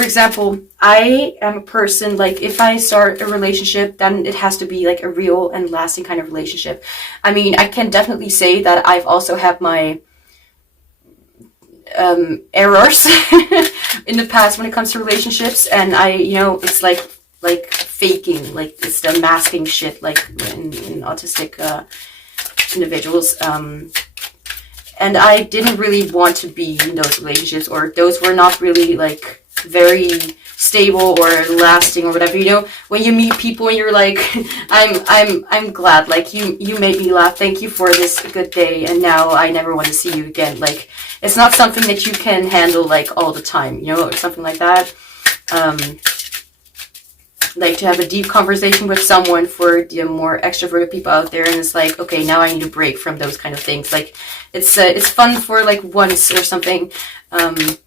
example, I am a person, like, if I start a relationship, then it has to be, like, a real and lasting kind of relationship. I mean, I can definitely say that I've also had my errors in the past when it comes to relationships, and it's like faking, like, it's the masking shit, like, in autistic, individuals, and I didn't really want to be in those relationships, or those were not really like very stable or lasting or whatever, you know. When you meet people and you're like, I'm glad, like you made me laugh, thank you for this good day, and now I never want to see you again. Like, it's not something that you can handle like all the time, you know, or something like that. Like to have a deep conversation with someone for the more extroverted people out there, and it's like, okay, now I need a break from those kind of things. Like, it's fun for like once or something, but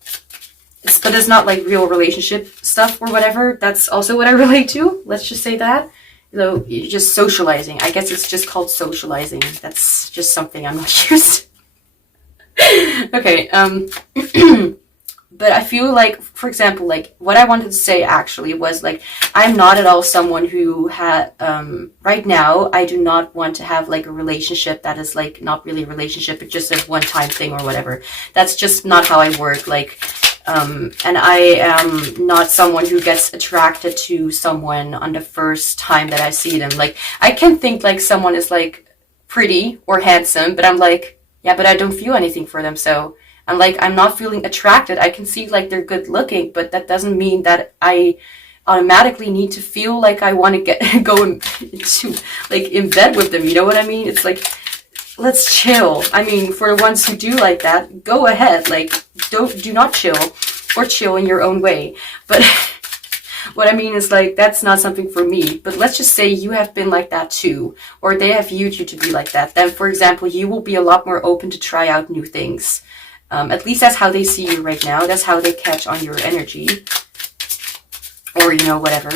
it's not like real relationship stuff or whatever. That's also what I relate to. Let's just say that. You know, you're just socializing. I guess it's just called socializing. That's just something I'm not used to. Okay, but I feel like, for example, like what I wanted to say actually was like, I'm not at all someone who had, right now, I do not want to have like a relationship that is like not really a relationship, but just a one-time thing or whatever. That's just not how I work. Like, and I am not someone who gets attracted to someone on the first time that I see them. Like, I can think like someone is like pretty or handsome, but I'm like, yeah, but I don't feel anything for them, so I'm like, I'm not feeling attracted. I can see like they're good looking, but that doesn't mean that I automatically need to feel like I want to go into like in bed with them. You know what I mean? It's like, let's chill. I mean, for the ones who do like that, go ahead. Like, do not chill, or chill in your own way. But what I mean is like, that's not something for me. But let's just say you have been like that too, or they have viewed you to be like that. Then, for example, you will be a lot more open to try out new things. At least that's how they see you right now. That's how they catch on your energy. Or, you know, whatever.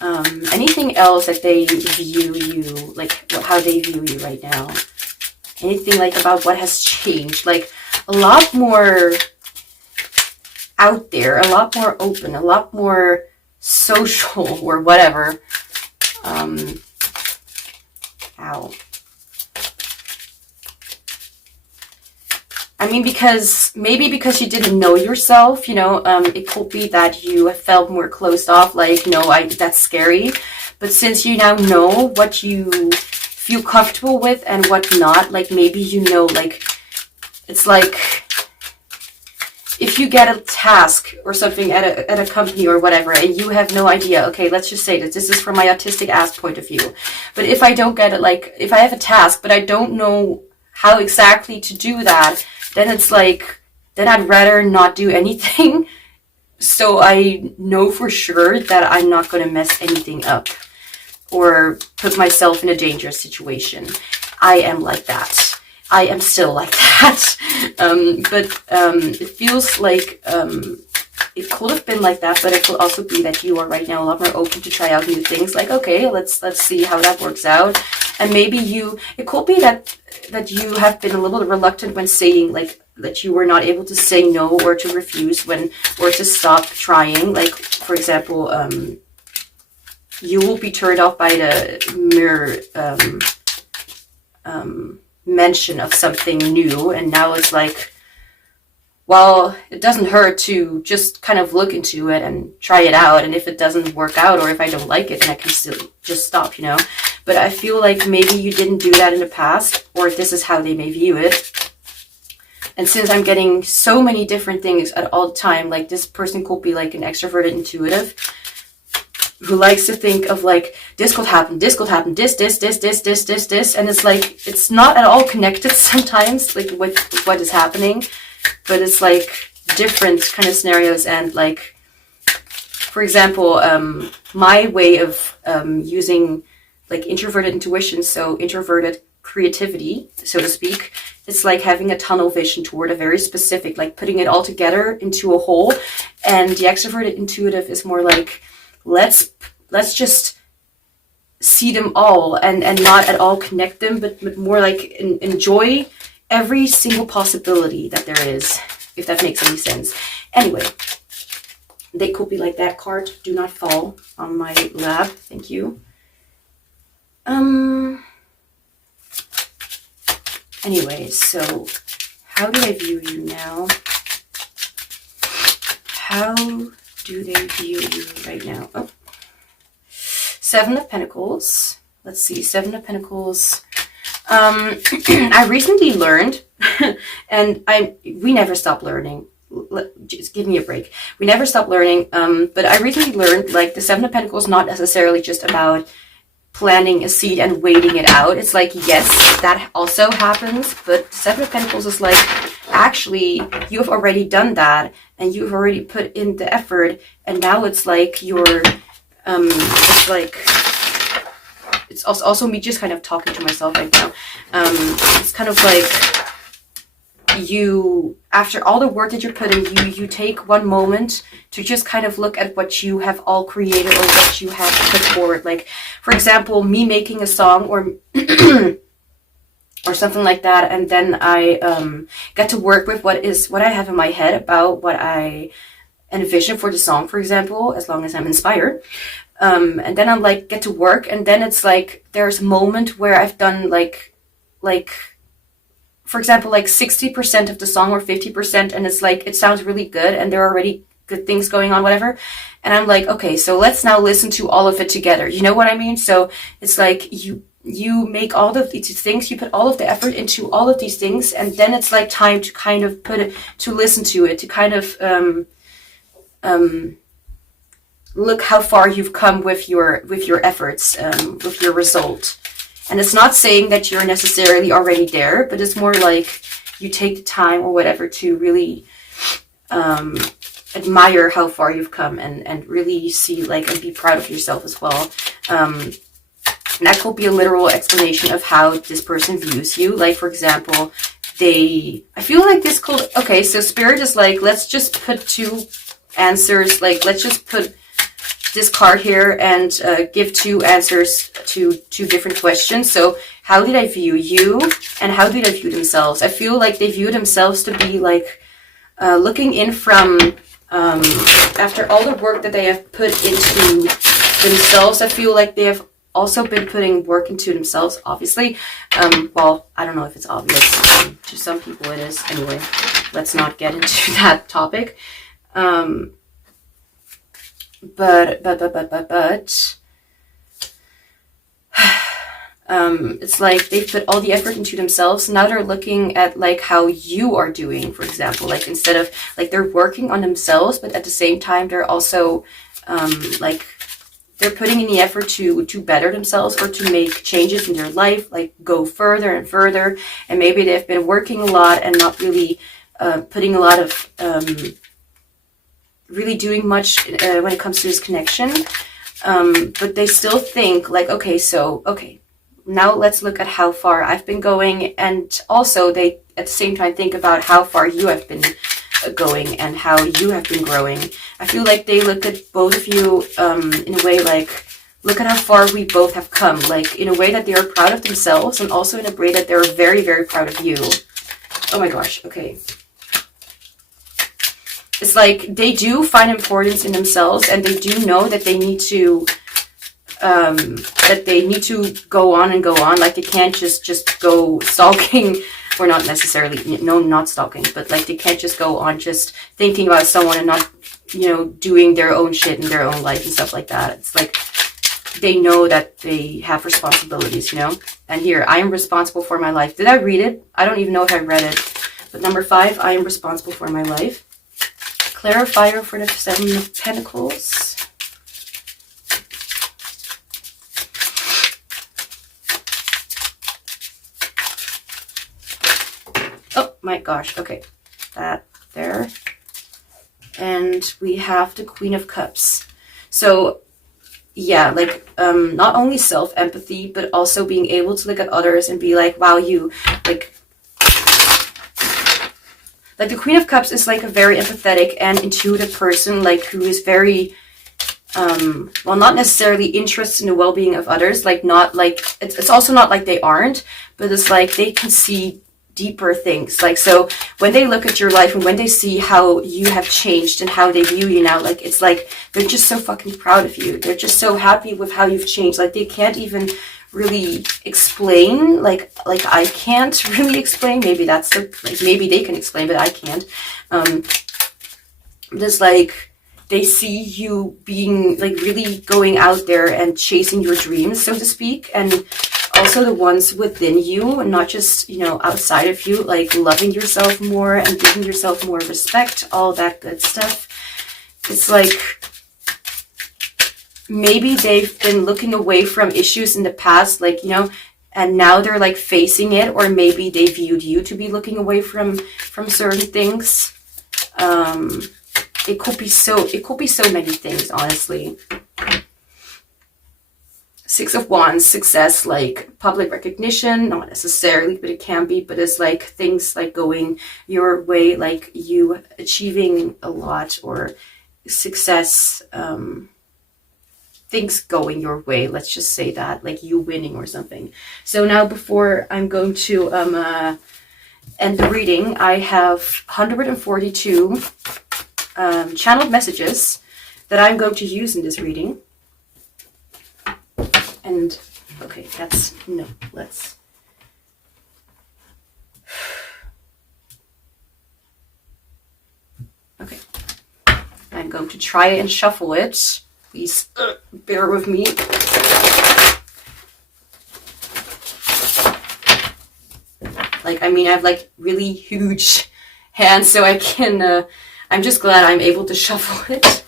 Anything else that they view you, like how they view you right now? Anything like about what has changed? Like a lot more out there, a lot more open, a lot more social or whatever. Ow. I mean, maybe because you didn't know yourself, you know, it could be that you felt more closed off, like, no, that's scary. But since you now know what you feel comfortable with and what not, like maybe you know, like, it's like if you get a task or something at a company or whatever, and you have no idea, okay, let's just say that this is from my autistic ass point of view. But if I don't get it, like if I have a task, but I don't know how exactly to do that, then it's like, then I'd rather not do anything. So I know for sure that I'm not going to mess anything up or put myself in a dangerous situation. I am like that. I am still like that. It feels like it could have been like that, but it could also be that you are right now a lot more open to try out new things. Like, okay, let's see how that works out. And maybe it could be that you have been a little bit reluctant when saying, like, that you were not able to say no or to refuse or to stop trying. Like, for example, you will be turned off by the mere mention of something new, and now it's like, well, it doesn't hurt to just kind of look into it and try it out, and if it doesn't work out or if I don't like it, then I can still just stop, you know. But I feel like maybe you didn't do that in the past, or this is how they may view it. And since I'm getting so many different things at all the time, like this person could be like an extroverted intuitive who likes to think of like, this could happen, this, and it's like, it's not at all connected sometimes, like with what is happening, but it's like different kind of scenarios. And like, for example, my way of using like introverted intuition, so introverted creativity, so to speak, it's like having a tunnel vision toward a very specific, like putting it all together into a whole. And the extroverted intuitive is more like, let's just see them all and not at all connect them, but more like enjoy every single possibility that there is, if that makes any sense. Anyway, they could be like that card. Do not fall on my lab. Thank you. Anyway, so how do I view you now? How do they view you right now? Oh, Seven of Pentacles. Let's see, Seven of Pentacles. I recently learned, and we never stop learning. Just give me a break. We never stop learning. But I recently learned, like, the Seven of Pentacles not necessarily just about planting a seed and waiting it out. It's like, yes, that also happens, but Seven of Pentacles is like, actually, you've already done that, and you've already put in the effort, and now it's like you're, it's like, it's also me just kind of talking to myself right now. It's kind of like, you, after all the work that you're putting, you take one moment to just kind of look at what you have all created or what you have put forward. Like, for example, me making a song, or or something like that. And then I get to work with what I have in my head about what I envision for the song, for example, as long as I'm inspired. And then I'm like, get to work, and then it's like there's a moment where I've done like for example, like 60% of the song or 50%, and it's like it sounds really good and there are already good things going on, whatever. And I'm like, okay, so let's now listen to all of it together. You know what I mean? So it's like you make all of these things, you put all of the effort into all of these things, and then it's like time to kind of to listen to it, to kind of look how far you've come with your efforts, with your result. And it's not saying that you're necessarily already there, but it's more like you take the time or whatever to really admire how far you've come, and really see like and be proud of yourself as well. And that could be a literal explanation of how this person views you. Like, for example, I feel like this could, okay, so Spirit is like, let's just put two answers, like let's just put this card here and give two answers to two different questions. So how did I view you, and how did I view themselves? I feel like they view themselves to be like looking in from after all the work that they have put into themselves. I feel like they have also been putting work into themselves, obviously. Well, I don't know if it's obvious. To some people it is. Anyway, let's not get into that topic. But it's like they've put all the effort into themselves. Now they're looking at like how you are doing, for example. Like, instead of like, they're working on themselves, but at the same time they're also like they're putting in the effort to better themselves, or to make changes in their life, like go further and further. And maybe they've been working a lot and not really putting a lot of really doing much when it comes to this connection, but they still think like, okay, now let's look at how far I've been going. And also they at the same time think about how far you have been going and how you have been growing. I feel like they look at both of you in a way like, look at how far we both have come, like in a way that they are proud of themselves, and also in a way that they're very, very proud of you. Oh my gosh, okay. It's like they do find importance in themselves, and they do know that they need to go on and go on. Like, they can't just go stalking, or not necessarily, no, not stalking, but like they can't just go on just thinking about someone and not, you know, doing their own shit in their own life and stuff like that. It's like they know that they have responsibilities, you know. And here, I am responsible for my life. Did I read it? I don't even know if I read it. But number 5, I am responsible for my life. Clarifier for the 7 of Pentacles. Oh my gosh, okay. That there. And we have the Queen of Cups. So yeah, like not only self-empathy, but also being able to look at others and be like, wow, you like the Queen of Cups is like a very empathetic and intuitive person, like who is very, well, not necessarily interested in the well-being of others. Like, not like, it's also not like they aren't, but it's like they can see deeper things. Like, so when they look at your life and when they see how you have changed and how they view you now, like, it's like they're just so fucking proud of you. They're just so happy with how you've changed. Like, they can't even really explain, like I can't really explain. Maybe that's the, like, maybe they can explain, but I can't. Just like they see you being like really going out there and chasing your dreams, so to speak, and also the ones within you, and not just, you know, outside of you, like loving yourself more and giving yourself more respect, all that good stuff. It's like maybe they've been looking away from issues in the past, like, you know, and now they're like facing it, or maybe they viewed you to be looking away from certain things. It could be so many things, honestly. 6 of Wands, success, like public recognition, not necessarily, but it can be, but it's like things like going your way, like you achieving a lot, or success, things going your way. Let's just say that, like you winning or something. So now before I'm going to end the reading, I have 142 channeled messages that I'm going to use in this reading. And okay, let's okay. I'm going to try and shuffle it. Please bear with me. Like, I mean, I have like really huge hands, so I can, I'm just glad I'm able to shuffle it.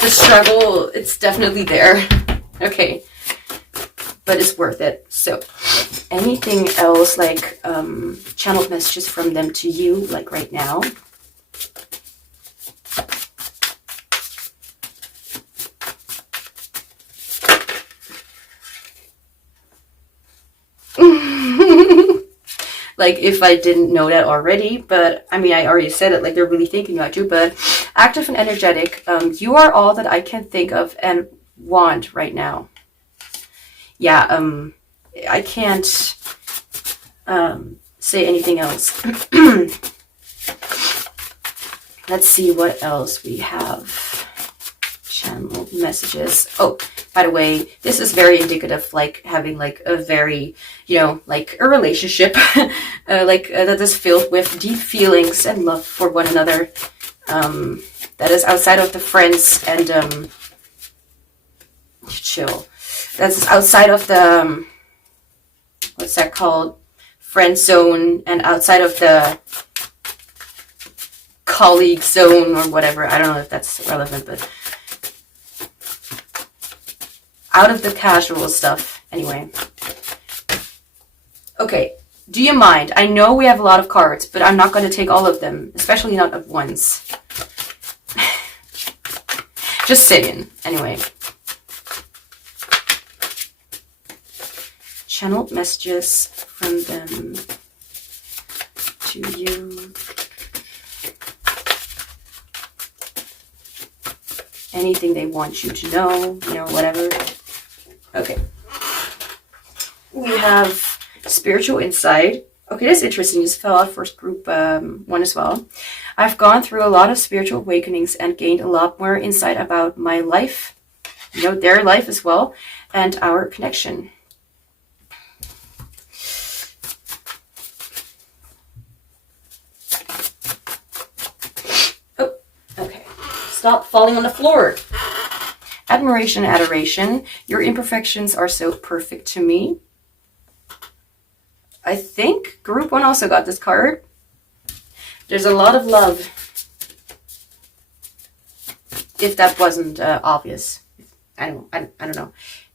The struggle, it's definitely there. Okay, but it's worth it. So, anything else, like channeled messages from them to you, like right now? Like, if I didn't know that already, but I mean, I already said it, like they're really thinking about you. But active and energetic, you are all that I can think of and want right now. Yeah, I can't say anything else. Let's see what else we have. Channel messages. Oh, by the way, this is very indicative, like having like a very, you know, like a relationship, that is filled with deep feelings and love for one another. That is outside of the friends and chill. That's outside of the what's that called? Friend zone, and outside of the colleague zone or whatever. I don't know if that's relevant, but out of the casual stuff. Anyway. Okay. Do you mind? I know we have a lot of cards, but I'm not going to take all of them, especially not at once. Just saying. Anyway. Channeled messages from them to you. Anything they want you to know, you know, whatever. Okay. We have spiritual insight. Okay, that's interesting. This fell out for group 1 as well. I've gone through a lot of spiritual awakenings and gained a lot more insight about my life, you know, their life as well, and our connection. Oh, okay. Stop falling on the floor. Admiration, adoration. Your imperfections are so perfect to me. I think group 1 also got this card. There's a lot of love. If that wasn't obvious. I don't know.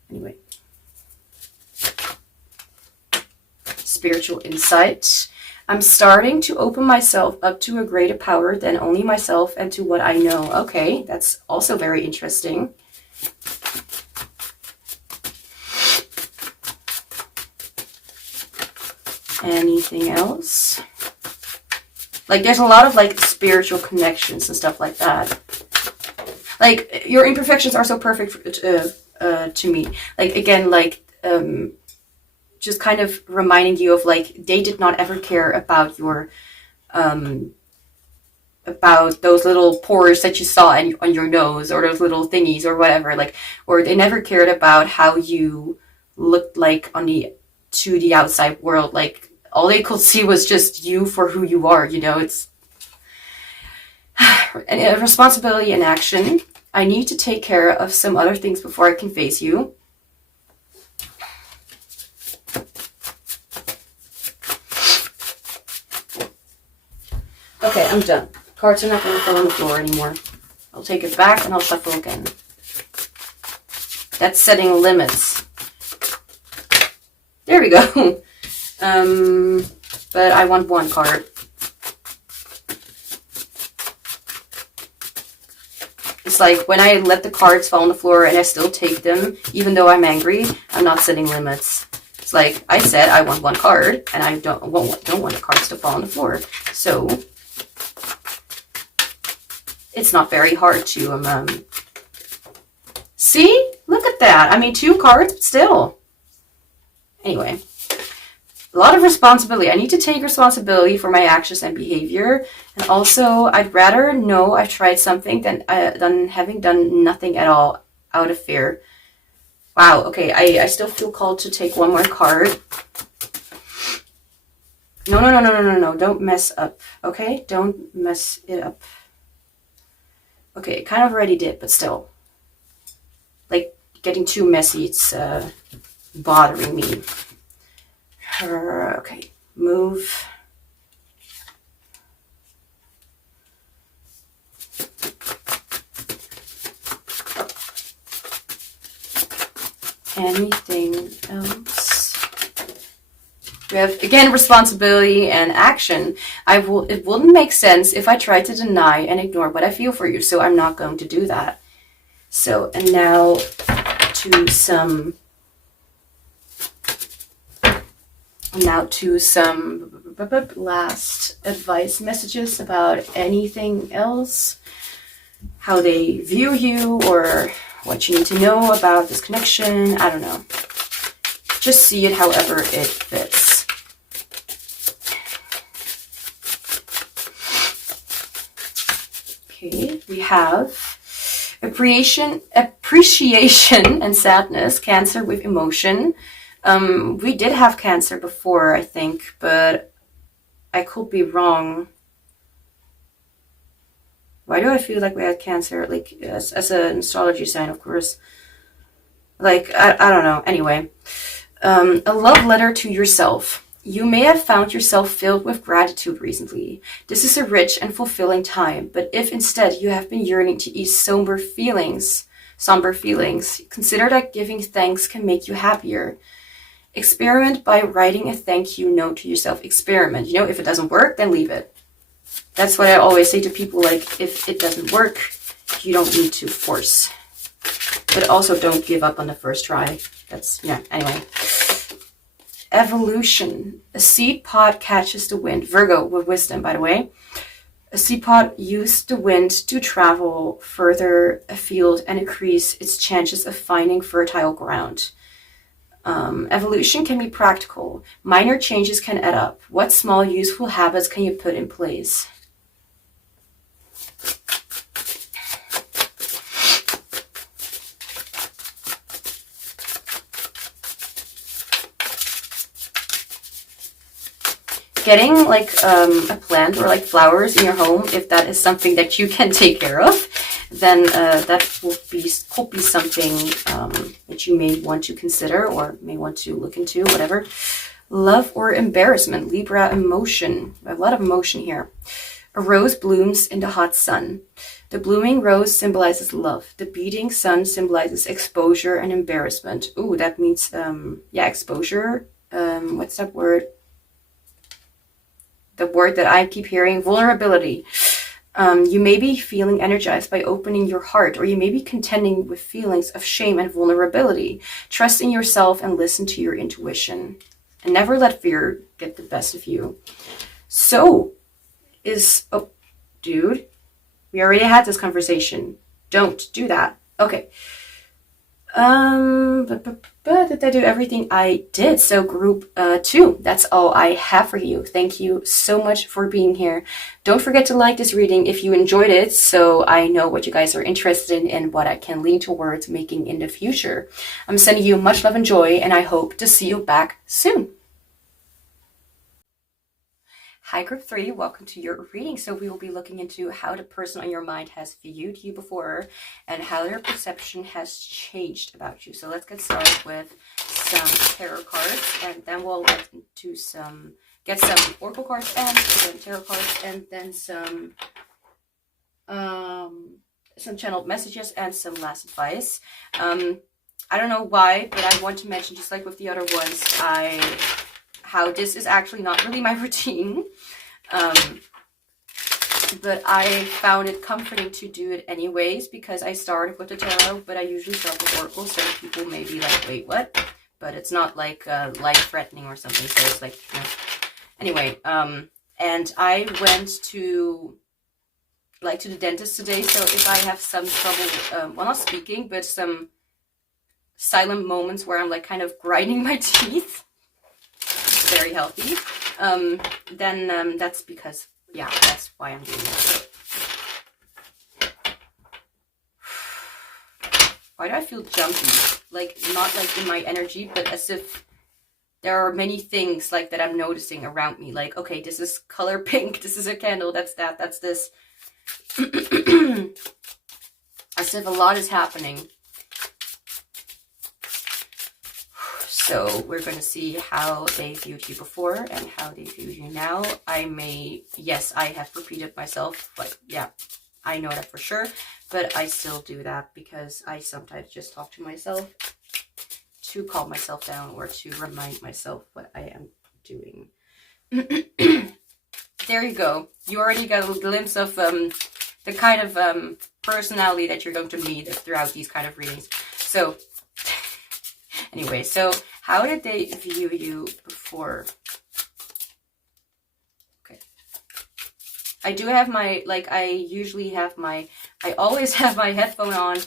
Anyway. Spiritual insight. I'm starting to open myself up to a greater power than only myself and to what I know. Okay, that's also very interesting. Anything else? Like, there's a lot of like spiritual connections and stuff like that. Like, your imperfections are so perfect to me. Like, again, like just kind of reminding you of like they did not ever care about your about those little pores that you saw on your nose, or those little thingies or whatever, like, or they never cared about how you looked like to the outside world. Like, all they could see was just you for who you are, you know. It's a responsibility and action. I need to take care of some other things before I can face you. Okay, I'm done. Cards are not going to fall on the floor anymore. I'll take it back and I'll shuffle again. That's setting limits. There we go. But I want one card. It's like when I let the cards fall on the floor and I still take them, even though I'm angry, I'm not setting limits. It's like I said, I want one card, and I don't want the cards to fall on the floor. So it's not very hard to see. Look at that. I mean, 2 cards, but still. Anyway, a lot of responsibility. I need to take responsibility for my actions and behavior. And also, I'd rather know I've tried something than having done nothing at all out of fear. Wow, okay, I still feel called to take one more card. No, don't mess up, okay? Don't mess it up. Okay, it kind of already did, but still. Like, getting too messy, it's bothering me. Okay, move. Anything else? We have, again, responsibility and action. It wouldn't make sense if I tried to deny and ignore what I feel for you, so I'm not going to do that. So, and now to some last advice messages about anything else, how they view you, or what you need to know about this connection. I don't know. Just see it however it fits. Okay, we have appreciation and sadness, Cancer with emotion. We did have Cancer before, I think, but I could be wrong. Why do I feel like we had Cancer, like, as an astrology sign, of course? Like, I don't know. Anyway, a love letter to yourself. You may have found yourself filled with gratitude recently. This is a rich and fulfilling time, but if instead you have been yearning to ease somber feelings, consider that giving thanks can make you happier. Experiment by writing a thank you note to yourself. Experiment. You know, if it doesn't work, then leave it. That's what I always say to people, like, if it doesn't work, you don't need to force. But also don't give up on the first try. That's, yeah, anyway. Evolution. A seed pod catches the wind. Virgo with wisdom, by the way. A seed pod used the wind to travel further afield and increase its chances of finding fertile ground. Evolution can be practical. Minor changes can add up. What small useful habits can you put in place? Getting like a plant or like flowers in your home, if that is something that you can take care of, then that could be something that you may want to consider or may want to look into, whatever. Love or embarrassment, Libra emotion. A lot of emotion here. A rose blooms in the hot sun. The blooming rose symbolizes love. The beating sun symbolizes exposure and embarrassment. Ooh, that means, yeah, exposure. What's that word? The word that I keep hearing, vulnerability. You may be feeling energized by opening your heart, or you may be contending with feelings of shame and vulnerability. Trust in yourself and listen to your intuition. And never let fear get the best of you. So, oh, dude, we already had this conversation. Don't do that. Okay. But did I do everything I did? So group 2, that's all I have for you. Thank you so much for being here. Don't forget to like this reading if you enjoyed it, so I know what you guys are interested in and what I can lean towards making in the future. I'm sending you much love and joy, and I hope to see you back soon. Hi group 3, welcome to your reading. So we will be looking into how the person on your mind has viewed you before and how their perception has changed about you. So let's get started with some tarot cards, and then we'll get into get some oracle cards and then tarot cards, and then some channeled messages and some last advice. I don't know why, but I want to mention, just like with the other ones, how this is actually not really my routine, but I found it comforting to do it anyways, because I started with the tarot, but I usually start with oracle, so people may be like, wait, what? but it's not like life-threatening or something. So it's like, you know. Anyway, and I went to the dentist today. So if I have some trouble, well, not speaking, but some silent moments where I'm like kind of grinding my teeth, very healthy, then that's because, yeah, that's why I'm doing it. Why do I feel jumpy? Like, not like in my energy, but as if there are many things like that I'm noticing around me. Like, okay, this is color pink, this is a candle, that's that, that's this. As if a lot is happening. So we're going to see how they viewed you before and how they view you now. Yes, I have repeated myself, but yeah, I know that for sure. But I still do that because I sometimes just talk to myself to calm myself down or to remind myself what I am doing. There you go. You already got a glimpse of the kind of personality that you're going to meet throughout these kind of readings. So, anyway, so how did they view you before? Okay. I do have my, like, I always have my headphone on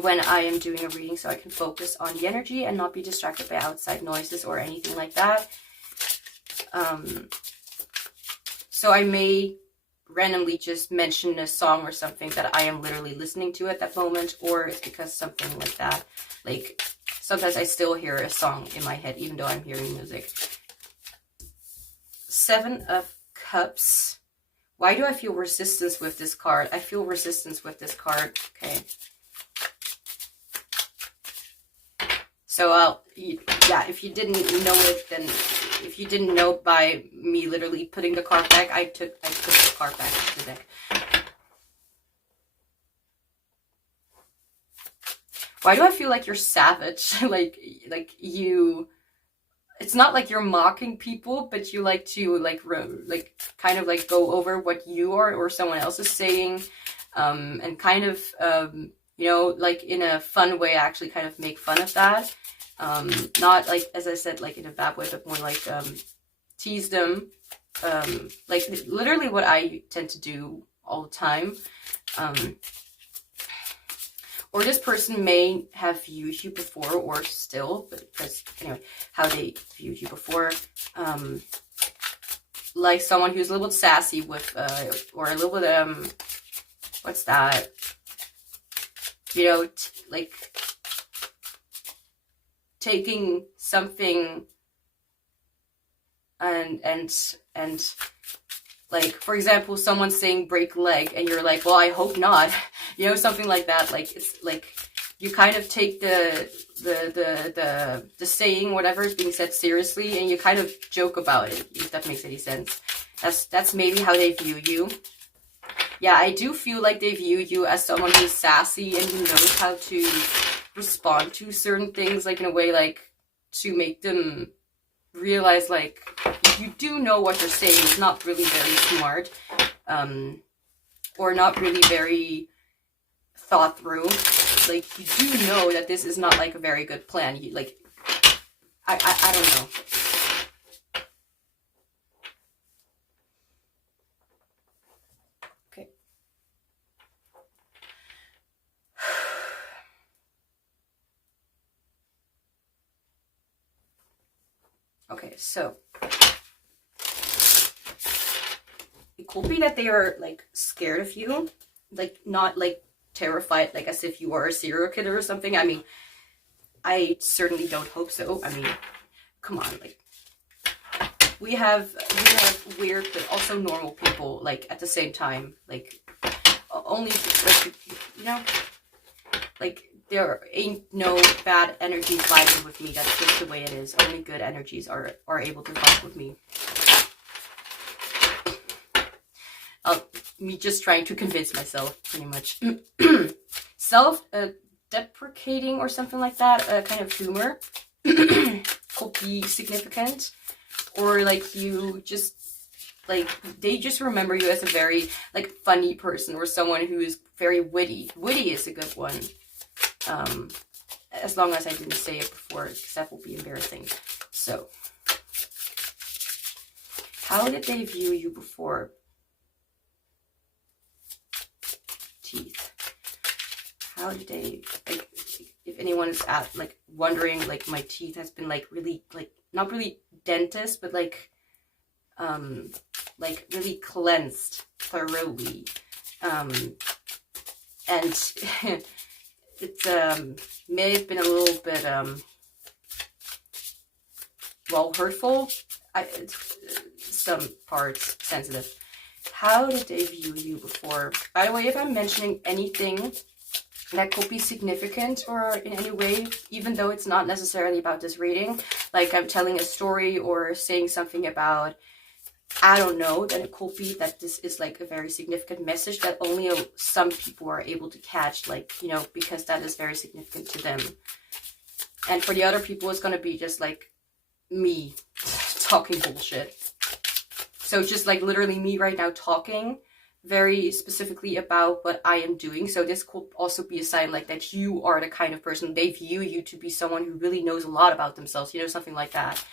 when I am doing a reading so I can focus on the energy and not be distracted by outside noises or anything like that. So I may randomly just mention a song or something that I am literally listening to at that moment, or it's because something like that. Like, sometimes I still hear a song in my head even though I'm hearing music. 7 of Cups. Why do I feel resistance with this card? I feel resistance with this card. Okay. So yeah, if you didn't know it, then if you didn't know by me literally putting the card back, I took the card back to the deck. Why do I feel like you're savage? like you, it's not like you're mocking people, but you like to kind of like go over what you are or someone else is saying, and kind of you know, like in a fun way, actually kind of make fun of that. Not like, as I said, like in a bad way, but more like tease them. Like literally what I tend to do all the time. Or this person may have viewed you before or still, but because, anyway, how they viewed you before. Like someone who's a little bit sassy with, or a little bit, what's that? You know, like taking something and like, for example, someone's saying break leg and you're like, well, I hope not, you know, something like that. Like, it's like you kind of take the saying, whatever is being said, seriously, and you kind of joke about it, if that makes any sense. That's maybe how they view you. Yeah, I do feel like they view you as someone who's sassy and who knows how to respond to certain things, like in a way, like to make them realize, like, you do know what you're saying is not really very smart, or not really very thought through. Like, you do know that this is not like a very good plan. You, like, I don't know. Okay, so it could be that they are like scared of you, like not like terrified, like as if you are a serial killer or something. I mean, I certainly don't hope so. I mean, come on, like we have weird but also normal people, like at the same time, like only like, you know, like there ain't no bad energies vibing with me. That's just the way it is. Only good energies are able to vibe with me. Me just trying to convince myself, pretty much. Self-deprecating or something like that, kind of humor could be significant. Or like you just, like, they just remember you as a very, like, funny person or someone who is very witty. Witty is a good one. as long as I didn't say it before, because that will be embarrassing. So, how did they view you before? Teeth. How did they, like, if anyone is like wondering, like, my teeth has been like really, like, not really dentist, but like really cleansed thoroughly, and it may have been a little bit well, hurtful. Some parts sensitive. How did they view you before? By the way, if I'm mentioning anything that could be significant or in any way, even though it's not necessarily about this reading, like I'm telling a story or saying something about, I don't know, then it could be that this is like a very significant message that only some people are able to catch, like, you know, because that is very significant to them. And for the other people, it's going to be just like me talking bullshit. So just like literally me right now talking very specifically about what I am doing. So this could also be a sign like that you are the kind of person, they view you to be someone who really knows a lot about themselves, you know, something like that.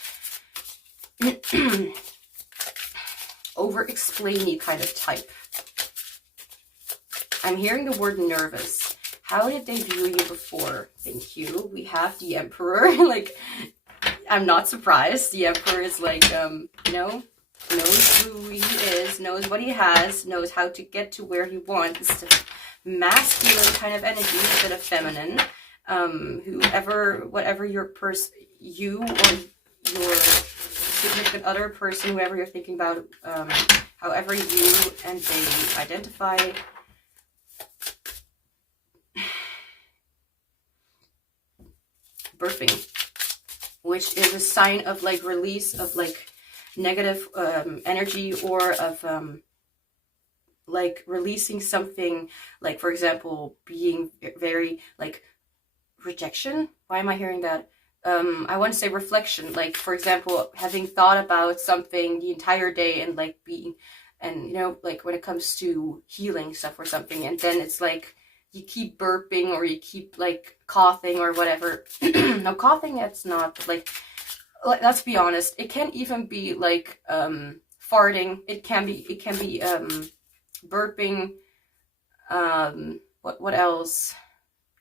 Over-explainy kind of type. I'm hearing the word nervous. How did they view you before? Thank you. We have the Emperor. Like, I'm not surprised. The Emperor is like, you know, knows who he is, knows what he has, knows how to get to where he wants. It's a masculine kind of energy instead of feminine. Whatever your you or your significant other person, whoever you're thinking about, however you and they identify. Birthing, which is a sign of like release of like negative energy, or of like releasing something, like for example being very like rejection. Why am I hearing that? I want to say reflection, like for example having thought about something the entire day and like being, and you know, like when it comes to healing stuff or something, and then it's like you keep burping or you keep like coughing or whatever. No, coughing, that's not like, let's be honest, it can even be like farting, it can be burping, what else,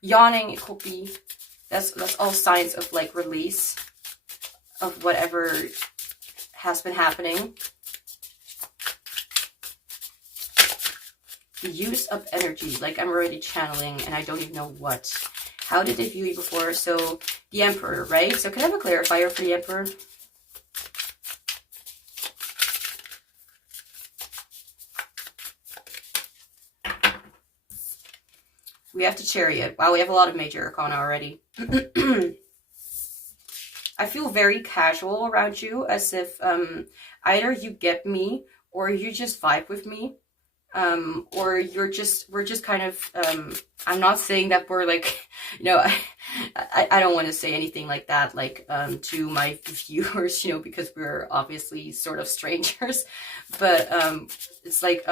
yawning, it could be. That's all signs of like release of whatever has been happening. The use of energy, like I'm already channeling and I don't even know what. How did they view you before? So the Emperor, right? So can I have a clarifier for the Emperor? We have the Chariot. Wow, we have a lot of major arcana already. I feel very casual around you, as if either you get me or you just vibe with me. Or we're just kind of, I'm not saying that we're like, you know, I don't want to say anything like that, like, to my viewers, you know, because we're obviously sort of strangers, but, it's like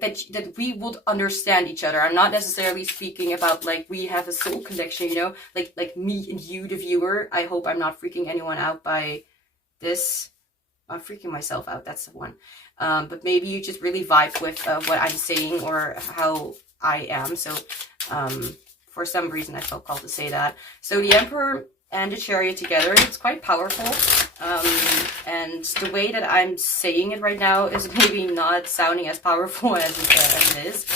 that we would understand each other. I'm not necessarily speaking about like we have a soul connection, you know, like me and you, the viewer. I hope I'm not freaking anyone out by this. I'm freaking myself out, that's the one. But maybe you just really vibe with what I'm saying or how I am. So for some reason I felt called to say that. So the Emperor and the Chariot together, it's quite powerful. And the way that I'm saying it right now is maybe not sounding as powerful as it is.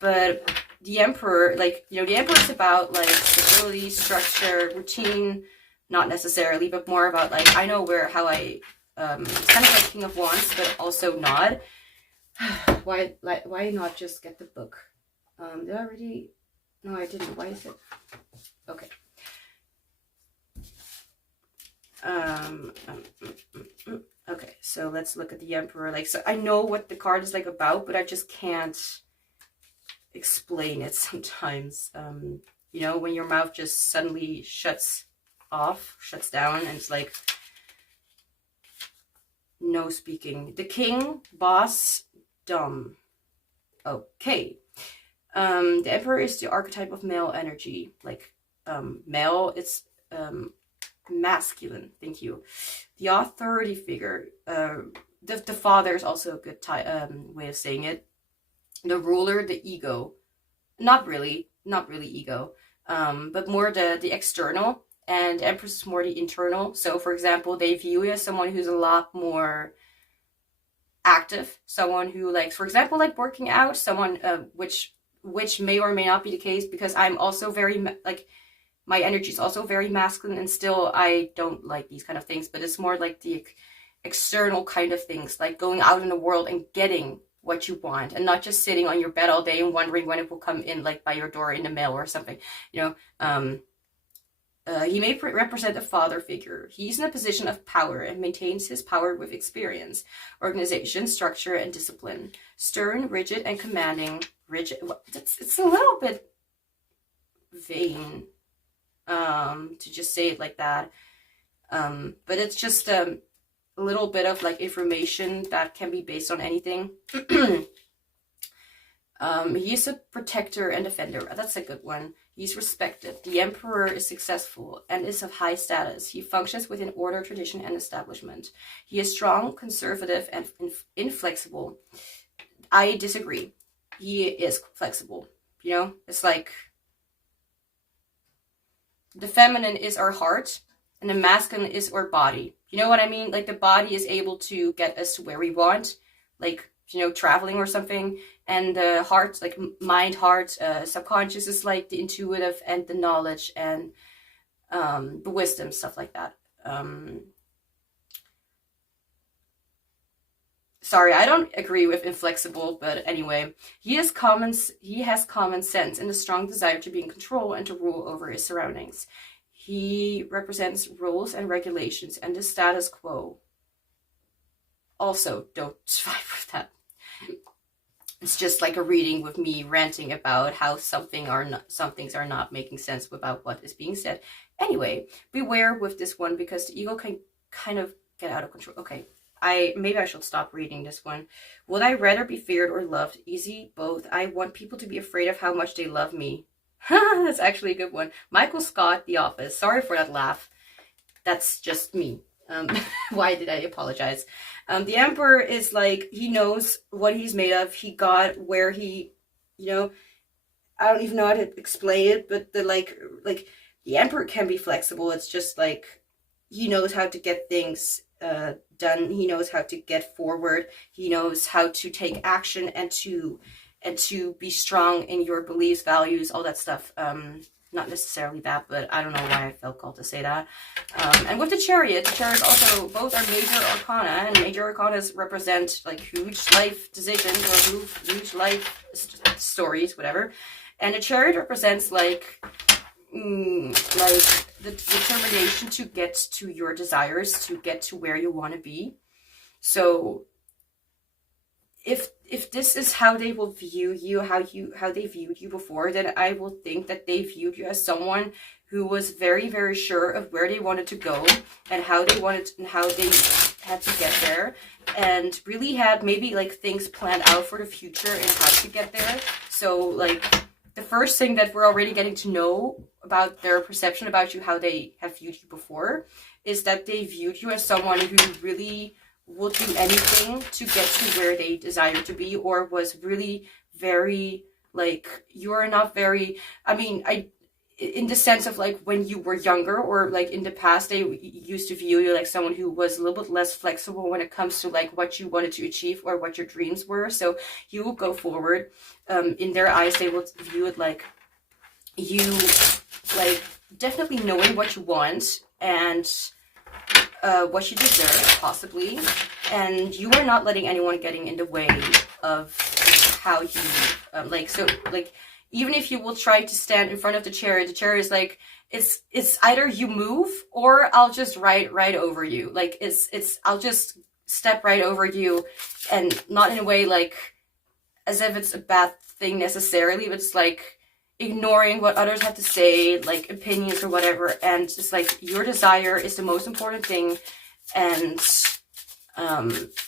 But the Emperor, like, you know, the Emperor is about like stability, structure, routine, not necessarily, but more about like, I know how I... it's kind of like King of Wands, but also not. Why not just get the book? Did I already? No, I didn't. Why is it? Okay. Okay, so let's look at the Emperor. Like, so I know what the card is like about, but I just can't explain it sometimes. You know, when your mouth just suddenly shuts down, and it's like no speaking. The King, boss, dumb. Okay. The Emperor is the archetype of male energy, like male. It's masculine. Thank you. The authority figure. The father is also a good way of saying it. The ruler, the ego. Not really ego, but more the external. And Empress is more the internal. So, for example, they view you as someone who's a lot more active, someone who likes, for example, like working out, someone which may or may not be the case, because I'm also very like, my energy is also very masculine, and still I don't like these kind of things, but it's more like the external kind of things, like going out in the world and getting what you want, and not just sitting on your bed all day and wondering when it will come in, like by your door in the mail or something, you know. He may represent a father figure. He's in a position of power and maintains his power with experience, organization, structure, and discipline. Stern, rigid, and commanding. Rigid. It's a little bit vain to just say it like that. But it's just a little bit of like information that can be based on anything. He is a protector and defender. That's a good one. He's respected. The Emperor is successful and is of high status. He functions within order, tradition, and establishment. He is strong, conservative, and inflexible. I disagree. He is flexible. You know, it's like the feminine is our heart and the masculine is our body. You know what I mean? Like the body is able to get us to where we want, like, you know, traveling or something. And the heart, like mind, heart, subconscious is like the intuitive and the knowledge and the wisdom, stuff like that. Sorry, I don't agree with inflexible, but anyway, he has common sense and a strong desire to be in control and to rule over his surroundings. He represents rules and regulations and the status quo. Also, don't vibe with that. It's just like a reading with me ranting about how some things are not making sense about what is being said. Anyway, beware with this one because the ego can kind of get out of control. Okay, maybe I should stop reading this one. Would I rather be feared or loved? Easy, both. I want people to be afraid of how much they love me. That's actually a good one. Michael Scott, The Office. Sorry for that laugh. That's just me. Why did I apologize? The Emperor is like, he knows what he's made of. He got where he, you know, I don't even know how to explain it, but the Emperor can be flexible. It's just like, he knows how to get things done. He knows how to get forward. He knows how to take action and to be strong in your beliefs, values, all that stuff. Not necessarily that, but I don't know why I felt called to say that. And with the Chariot also, both are major arcana, and major arcana represent like huge life decisions or huge life stories, whatever. And the Chariot represents like the determination to get to your desires, to get to where you want to be. So if this is how they will view you, how they viewed you before, then I will think that they viewed you as someone who was very, very sure of where they wanted to go and how they had to get there, and really had maybe like things planned out for the future and how to get there. So like the first thing that we're already getting to know about their perception about you, how they have viewed you before, is that they viewed you as someone who really will do anything to get to where they desire to be, or was really very like, you're not very, I mean, in the sense of like when you were younger, or like in the past, they used to view you like someone who was a little bit less flexible when it comes to like what you wanted to achieve or what your dreams were. So you will go forward. In their eyes, they will view it like you like definitely knowing what you want and what you deserve, possibly, and you are not letting anyone getting in the way of how you even if you will try to stand in front of the Chariot is like, it's either you move or I'll just ride right over you. Like I'll just step right over you, and not in a way like as if it's a bad thing necessarily, but it's like ignoring what others have to say, like opinions or whatever, and it's like your desire is the most important thing, and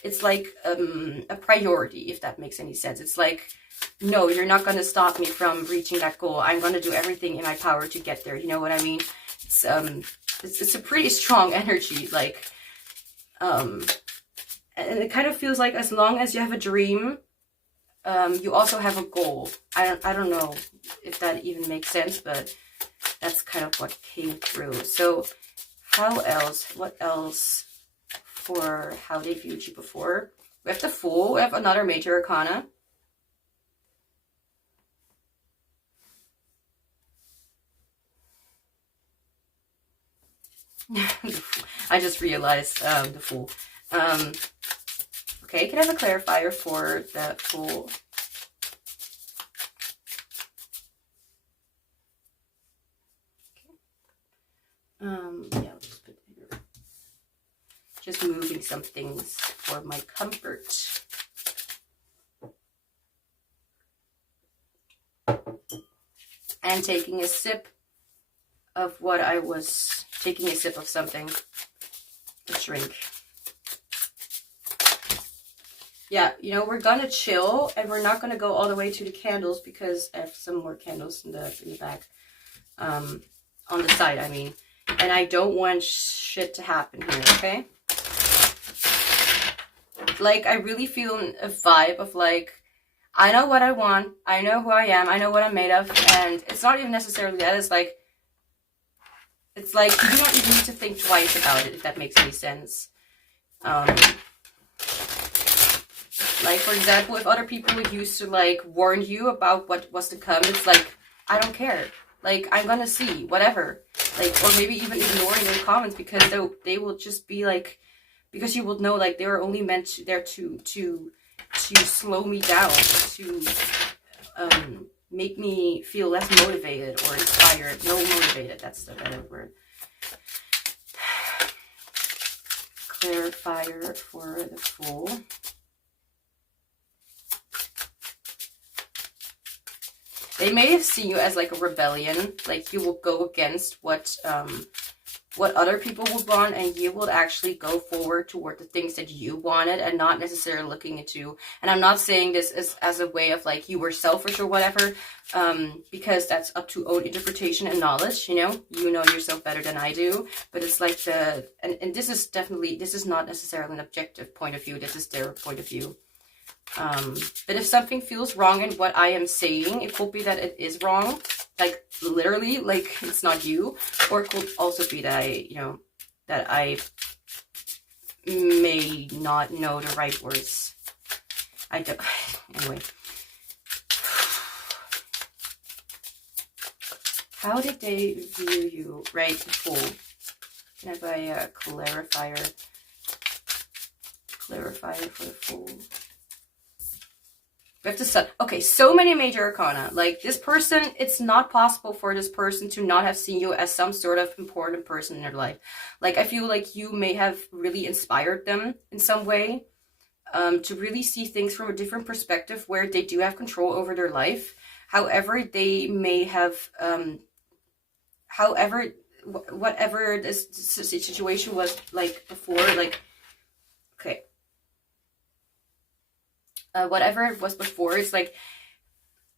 it's like a priority, if that makes any sense. It's like no, you're not going to stop me from reaching that goal. I'm going to do everything in my power to get there. You know what I mean? It's a pretty strong energy, like, and it kind of feels like as long as you have a dream, you also have a goal. I don't know if that even makes sense, but that's kind of what came through. So what else for how they viewed you before? We have the Fool. We have another major arcana. I just realized the Fool. Okay, can I have a clarifier for the Fool? Yeah, I'll just put it here. Just moving some things for my comfort. And taking a sip of what I was taking a sip of something. A drink. Yeah, you know, we're gonna chill and we're not gonna go all the way to the candles because I have some more candles in the back. On the side, I mean. And I don't want shit to happen here, okay? Like, I really feel a vibe of like, I know what I want, I know who I am, I know what I'm made of, and it's not even necessarily that, it's like you don't even need to think twice about it, if that makes any sense. Like, for example, if other people used to, like, warn you about what was to come, it's like, I don't care. Like, I'm gonna see, whatever. Like, or maybe even ignoring their comments because they will just be like, because you will know, like, they were only meant to, there to slow me down, to make me feel less motivated or inspired. No, motivated, that's the better word. Clarifier for the Fool. They may have seen you as like a rebellion, like you will go against what other people would want, and you will actually go forward toward the things that you wanted and not necessarily looking into. And I'm not saying this as a way of like you were selfish or whatever, because that's up to own interpretation and knowledge, you know yourself better than I do. But it's like and this is not necessarily an objective point of view, this is their point of view. But if something feels wrong in what I am saying, it could be that it is wrong, like literally, like it's not you, or it could also be that I may not know the right words. I don't. Anyway, how did they view you right before? Can I buy a clarifier for the Fool? We have the Sun. Okay, so many major arcana. Like, this person, it's not possible for this person to not have seen you as some sort of important person in their life. Like, I feel like you may have really inspired them in some way to really see things from a different perspective where they do have control over their life. However, they may have, whatever this situation was like before, like, okay. Whatever it was before, it's like,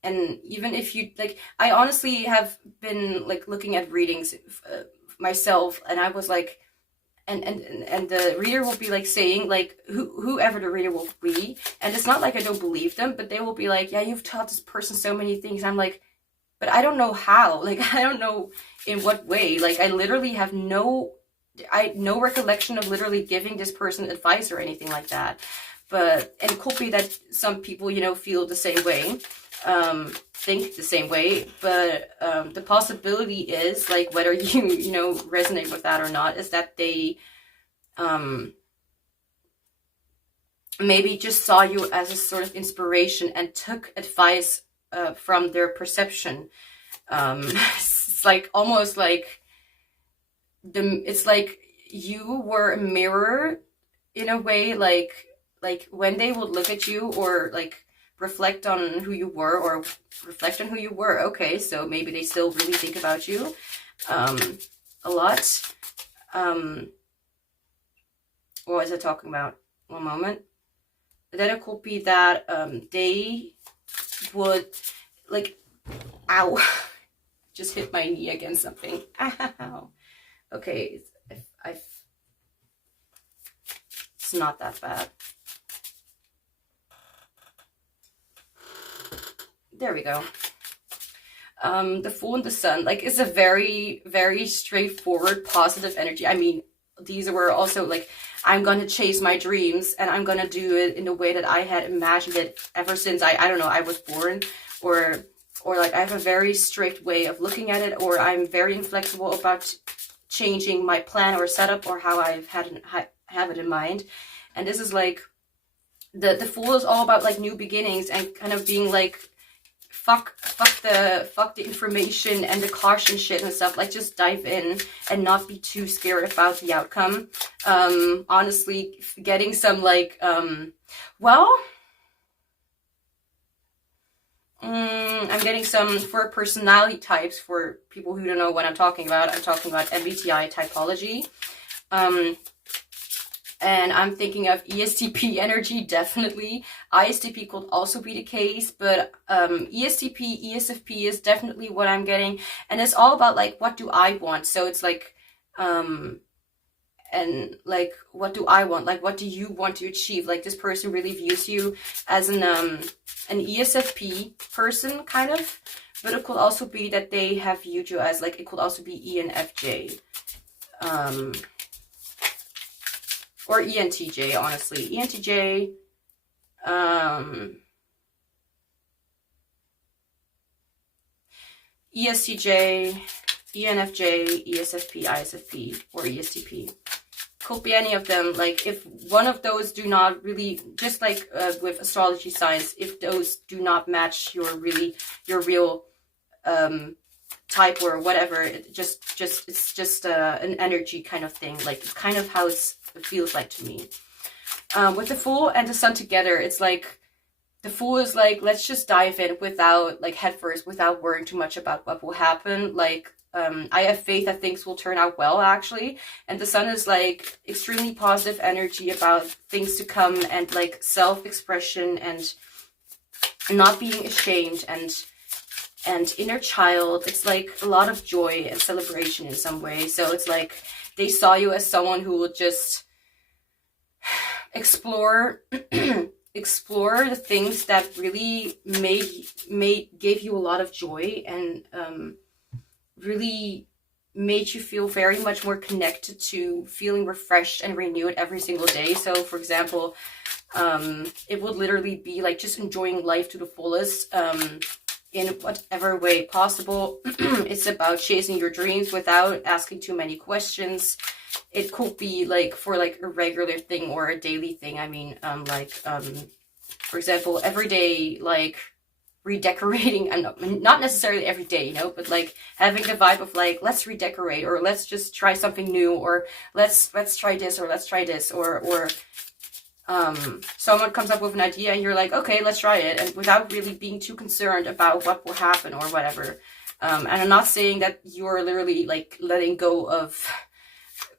and even if you, like, I honestly have been, like, looking at readings myself, and I was like, and the reader will be, like, saying, like, whoever the reader will be, and it's not like I don't believe them, but they will be like, yeah, you've taught this person so many things, and I'm like, but I don't know how, like, I don't know in what way, like, I literally have no recollection of literally giving this person advice or anything like that. But, and it could be that some people, feel the same way, think the same way, but the possibility is, like, whether you, resonate with that or not, is that they maybe just saw you as a sort of inspiration and took advice from their perception. It's like, almost like, it's like you were a mirror in a way, like when they would look at you or like reflect on who you were, okay, so maybe they still really think about you a lot. What was I talking about? One moment. Then it could be that they would, like, ow, just hit my knee against something. Ow. Okay, it's not that bad. There we go. The Fool and the Sun, like, is a very, very straightforward, positive energy. I mean, these were also, like, I'm going to chase my dreams, and I'm going to do it in the way that I had imagined it ever since I don't know, I was born, or like, I have a very strict way of looking at it, or I'm very inflexible about changing my plan or setup, or how I've have it in mind. And this is like, the Fool is all about, like, new beginnings, and kind of being like, fuck the information and the caution shit and stuff. Like, just dive in and not be too scared about the outcome. Honestly, getting some, like, I'm getting some for personality types. For people who don't know what I'm talking about MBTI typology. And I'm thinking of ESTP energy, definitely. ISTP could also be the case, but ESTP, ESFP is definitely what I'm getting. And it's all about, like, what do I want? So it's like, and like, what do I want? Like, what do you want to achieve? Like, this person really views you as an ESFP person, kind of. But it could also be that they have viewed you as, like, it could also be ENFJ. Or ENTJ, honestly. ENTJ, ESTJ, ENFJ, ESFP, ISFP, or ESTP. Could be any of them. Like, if one of those do not really, just like with astrology signs, if those do not match your real type or whatever, it's just an energy kind of thing. Like, it's kind of how it feels like to me. With the Fool and the Sun together, it's like, the Fool is like, let's just dive in without, like, head first, without worrying too much about what will happen. Like, I have faith that things will turn out well, actually. And the Sun is, like, extremely positive energy about things to come, and, like, self-expression and not being ashamed, and inner child. It's like a lot of joy and celebration in some way. So it's like they saw you as someone who would just explore explore the things that really gave you a lot of joy, and really made you feel very much more connected to feeling refreshed and renewed every single day. So, for example, it would literally be like just enjoying life to the fullest, in whatever way possible. It's about chasing your dreams without asking too many questions. It could be like for like a regular thing or a daily thing. I mean, for example, every day, like redecorating, and not necessarily every day, you know, but like having the vibe of like, let's redecorate, or let's just try something new, or let's try this, or let's try this, or someone comes up with an idea and you're like, okay, let's try it, and without really being too concerned about what will happen or whatever. And I'm not saying that you're literally like letting go of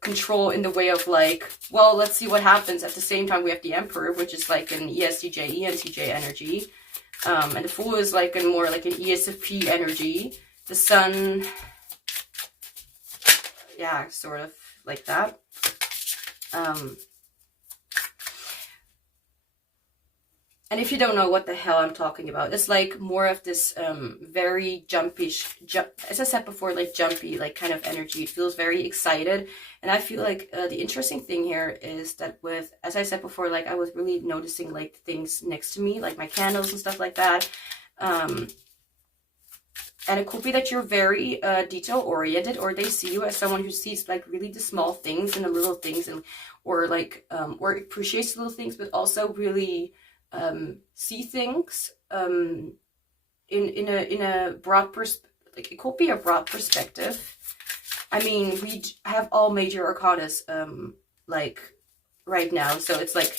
control in the way of like, well, let's see what happens. At the same time, we have the Emperor, which is like an ESTJ, ENTJ energy. And the Fool is like more like an ESFP energy. The Sun, yeah, sort of like that. And if you don't know what the hell I'm talking about, it's like more of this very as I said before, like jumpy, like kind of energy. It feels very excited. And I feel like the interesting thing here is that with, as I said before, like I was really noticing like things next to me, like my candles and stuff like that. And it could be that you're very detail oriented, or they see you as someone who sees like really the small things and the little things, and or like or appreciates the little things, but also really see things in a broad like it could be a broad perspective. I mean, we have all major arcanas like right now, so it's like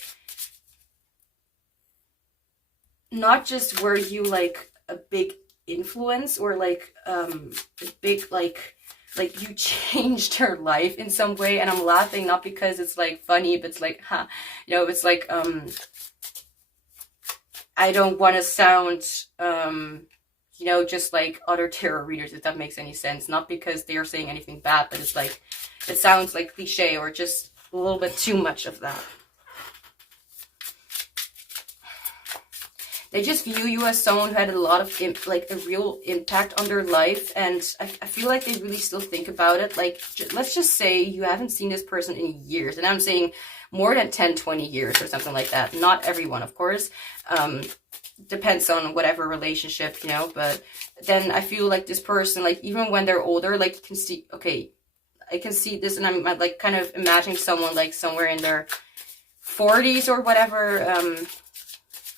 not just were you like a big influence, or like a big like you changed her life in some way. And I'm laughing not because it's like funny, but it's like, you know, it's like I don't want to sound, you know, just like other tarot readers, if that makes any sense. Not because they are saying anything bad, but it's like, it sounds like cliche or just a little bit too much of that. They just view you as someone who had a lot of, like, a real impact on their life. And I feel like they really still think about it. Like, let's just say you haven't seen this person in years. And I'm saying more than 10, 20 years or something like that. Not everyone, of course. Depends on whatever relationship, you know. But then I feel like this person, like, even when they're older, like, you can see, okay, I can see this. And I'm like kind of imagining someone like somewhere in their 40s or whatever,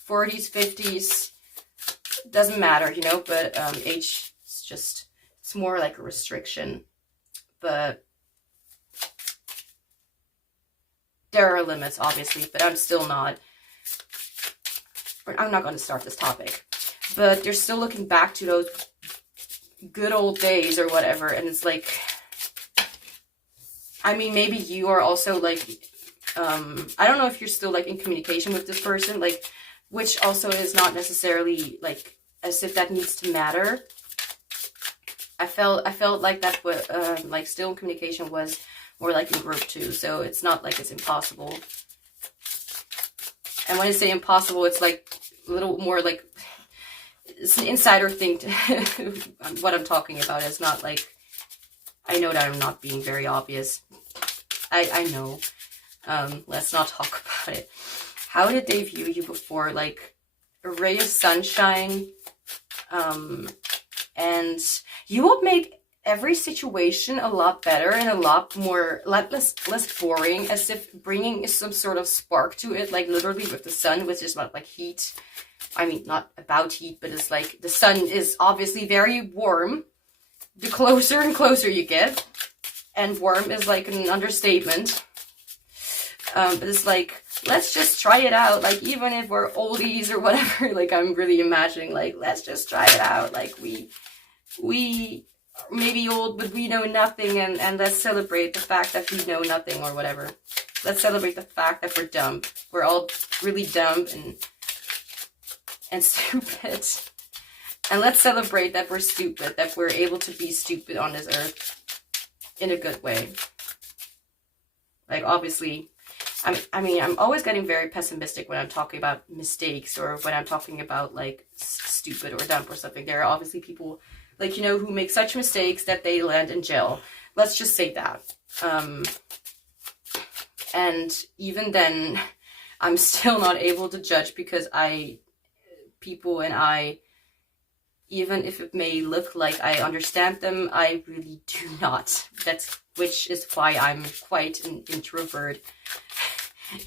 40s, 50s, doesn't matter, you know, but age is just, it's more like a restriction. But there are limits, obviously, but I'm not going to start this topic. But they're still looking back to those good old days or whatever, and it's like, I mean, maybe you are also like, I don't know if you're still like in communication with this person, like, which also is not necessarily like as if that needs to matter. I felt like that was like still in communication was more like in group 2, so it's not like it's impossible. And when I say impossible, it's like a little more like it's an insider thing to what I'm talking about. It's not like, I know that I'm not being very obvious. I know. Let's not talk about it. How did they view you before? Like a ray of sunshine, and you will make every situation a lot better and a lot more, less boring, as if bringing some sort of spark to it, like literally with the sun, which is not like heat. I mean, not about heat, but it's like the sun is obviously very warm the closer and closer you get, and warm is like an understatement. But it's like, let's just try it out. Like, even if we're oldies or whatever, like, I'm really imagining, like, let's just try it out. Like, we may be old, but we know nothing, and let's celebrate the fact that we know nothing or whatever. Let's celebrate the fact that we're dumb. We're all really dumb and stupid. And let's celebrate that we're stupid, that we're able to be stupid on this earth in a good way. Like, obviously, I mean, I'm always getting very pessimistic when I'm talking about mistakes or when I'm talking about, like, stupid or dumb or something. There are obviously people, like, you know, who make such mistakes that they land in jail. Let's just say that. And even then, I'm still not able to judge because people and I, even if it may look like I understand them, I really do not. Which is why I'm quite an introvert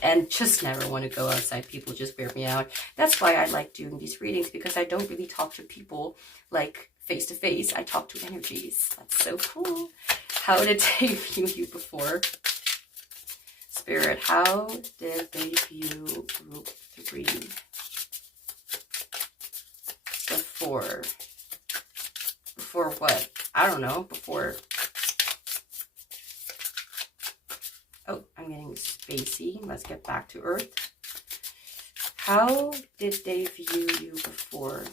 and just never want to go outside. People just wear me out. That's why I like doing these readings, because I don't really talk to people like face to face. I talk to energies. That's so cool. How did they view you before? Spirit, how did they view group 3 before? Before what? I don't know. Before... Oh, I'm getting spacey. Let's get back to Earth. How did they view you before?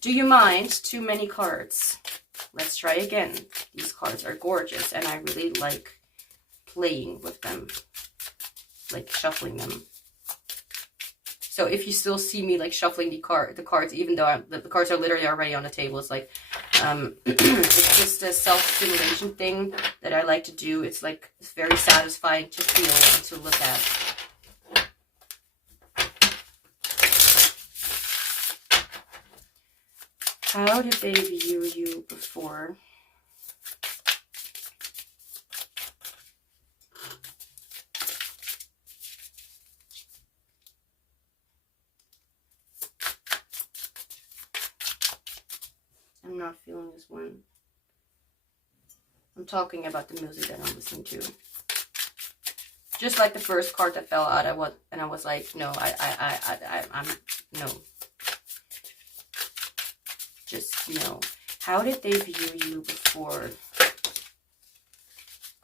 Do you mind too many cards? Let's try again. These cards are gorgeous, and I really like playing with them, like shuffling them. So if you still see me like shuffling the cards, even though the cards are literally already on the table, it's like, it's just a self-stimulation thing that I like to do. It's like, it's very satisfying to feel and to look at. How did they view you before? I'm not feeling this one. I'm talking about the music that I'm listening to. Just like the first card that fell out, I was like, no, I'm no. Just, you know. how did they view you before?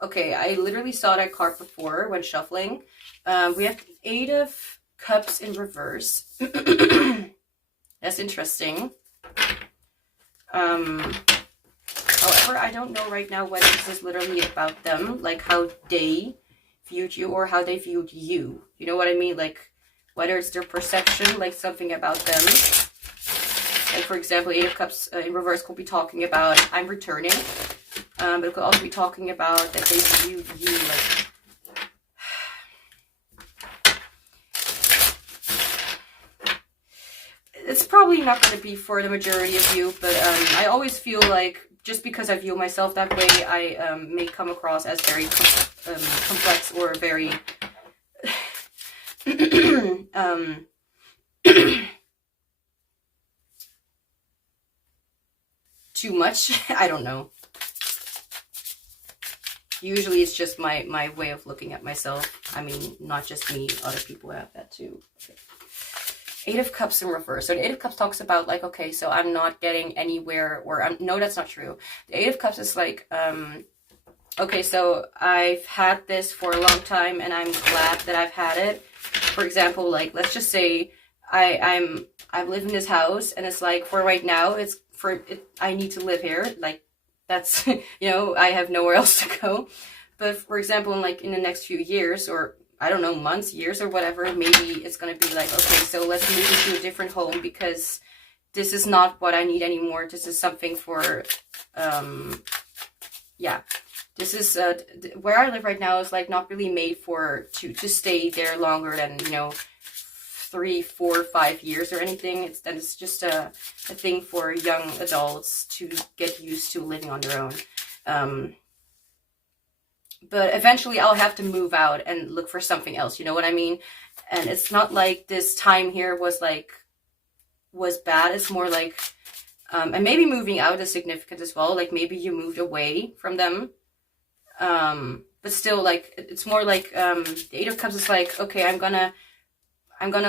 Okay, I literally saw that card before when shuffling. We have 8 of Cups in reverse. That's interesting. However, I don't know right now whether this is literally about them, like how they viewed you or how they viewed you. You know what I mean? Like whether it's their perception, like something about them. Like for example, 8 of Cups in reverse could be talking about I'm returning. But it could also be talking about that they viewed you like... It's probably not going to be for the majority of you, but I always feel like just because I view myself that way, I may come across as very complex or very too much. I don't know. Usually it's just my way of looking at myself. I mean, not just me, other people have that too. Okay. 8 of Cups in reverse. So the 8 of Cups talks about like, okay, so I'm not getting anywhere, or no, that's not true. The 8 of Cups is like, okay, so I've had this for a long time and I'm glad that I've had it. For example, like, let's just say I live in this house and it's like for right now, I need to live here. Like that's, you know, I have nowhere else to go. But for example, in the next few years, or I don't know, months, years, or whatever, maybe it's going to be like, okay, so let's move into a different home because this is not what I need anymore. This is something for, yeah, this is, where I live right now is like not really made to stay there longer than, you know, 3, 4, 5 years or anything. It's just a thing for young adults to get used to living on their own. But eventually I'll have to move out and look for something else, you know what I mean? And it's not like this time here was bad. It's more like, and maybe moving out is significant as well. Like maybe you moved away from them. But still, like, it's more like, the 8 of Cups is like, okay, I'm gonna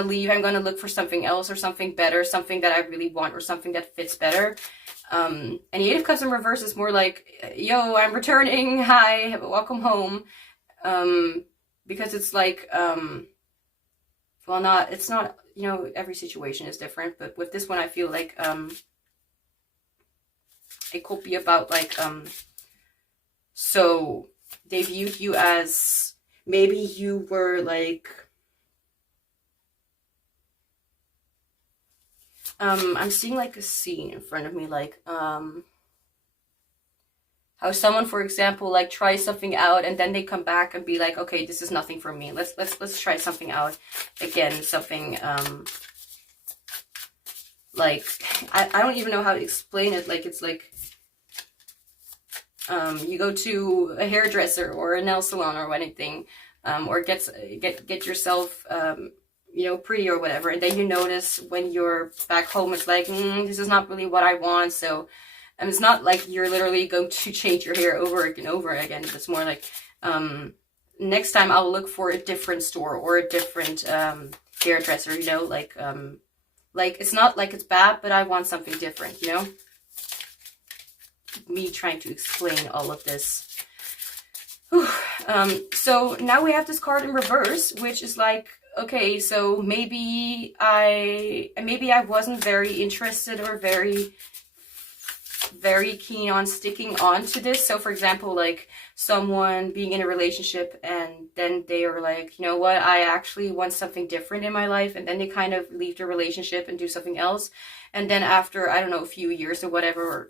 leave. I'm gonna look for something else or something better, something that I really want or something that fits better. And the 8 of Cups in reverse is more like, yo, I'm returning, hi, welcome home. Because it's like, well, it's not, you know, every situation is different, but with this one, I feel like, it could be about like, so they viewed you as, maybe you were like, I'm seeing like a scene in front of me, like, how someone, for example, like tries something out and then they come back and be like, okay, this is nothing for me. Let's try something out again. Something, like, I don't even know how to explain it. Like, it's like, you go to a hairdresser or a nail salon or anything, or get yourself, you know, pretty or whatever, and then you notice when you're back home, it's like, this is not really what I want. So, and it's not like you're literally going to change your hair over and over again. It's more like, next time I'll look for a different store or a different hairdresser, you know, like it's not like it's bad, but I want something different, you know. Me trying to explain all of this. So now we have this card in reverse, which is like, okay, so maybe I wasn't very interested or very keen on sticking on to this. So for example, like someone being in a relationship and then they are like, you know what, I actually want something different in my life, and then they kind of leave the relationship and do something else. And then after, I don't know, a few years or whatever,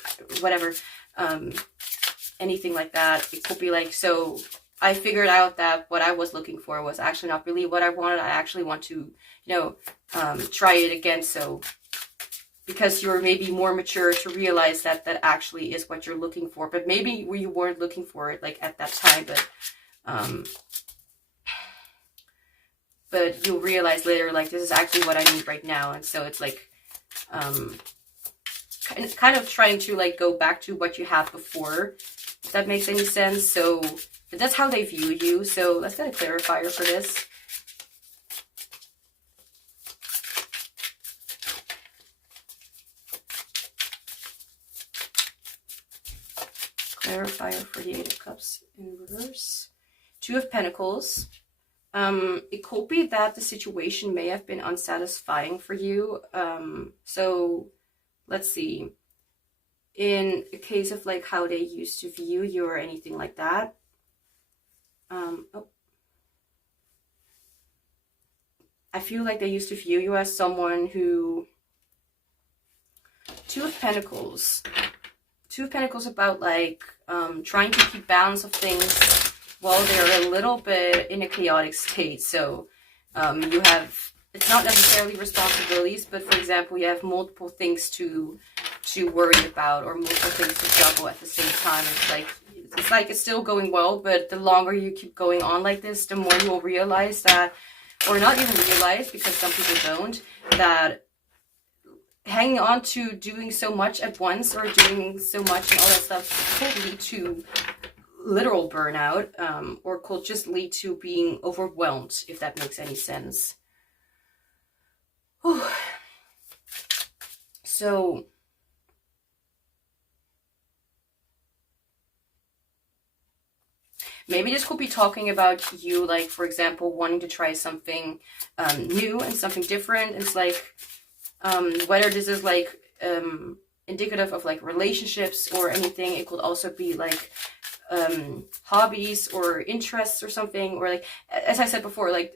anything like that, it could be like, so I figured out that what I was looking for was actually not really what I wanted. I actually want to, you know, try it again. So because you're maybe more mature to realize that that actually is what you're looking for, but maybe you weren't looking for it like at that time, but you'll realize later, like, this is actually what I need right now. And so it's like, kind of trying to like go back to what you had before, if that makes any sense. So but that's how they view you. So let's get a clarifier for this. Clarifier for the Eight of Cups in reverse. Two of Pentacles. It could be that the situation may have been unsatisfying for you. So let's see. In a case of like how they used to view you or anything like that. I feel like they used to view you as someone who... Two of Pentacles. Two of Pentacles about like trying to keep balance of things while they're a little bit in a chaotic state. So you have, it's not necessarily responsibilities, but for example, you have multiple things to worry about or multiple things to juggle at the same time. It's like it's still going well, but the longer you keep going on like this, the more you will realize that, or not even realize, because some people don't, that hanging on to doing so much at once or doing so much and all that stuff could lead to literal burnout, or could just lead to being overwhelmed, if that makes any sense. Whew. So maybe this could be talking about you, like, for example, wanting to try something new and something different. It's like, whether this is like indicative of like relationships or anything, it could also be like hobbies or interests or something, or like, as I said before, like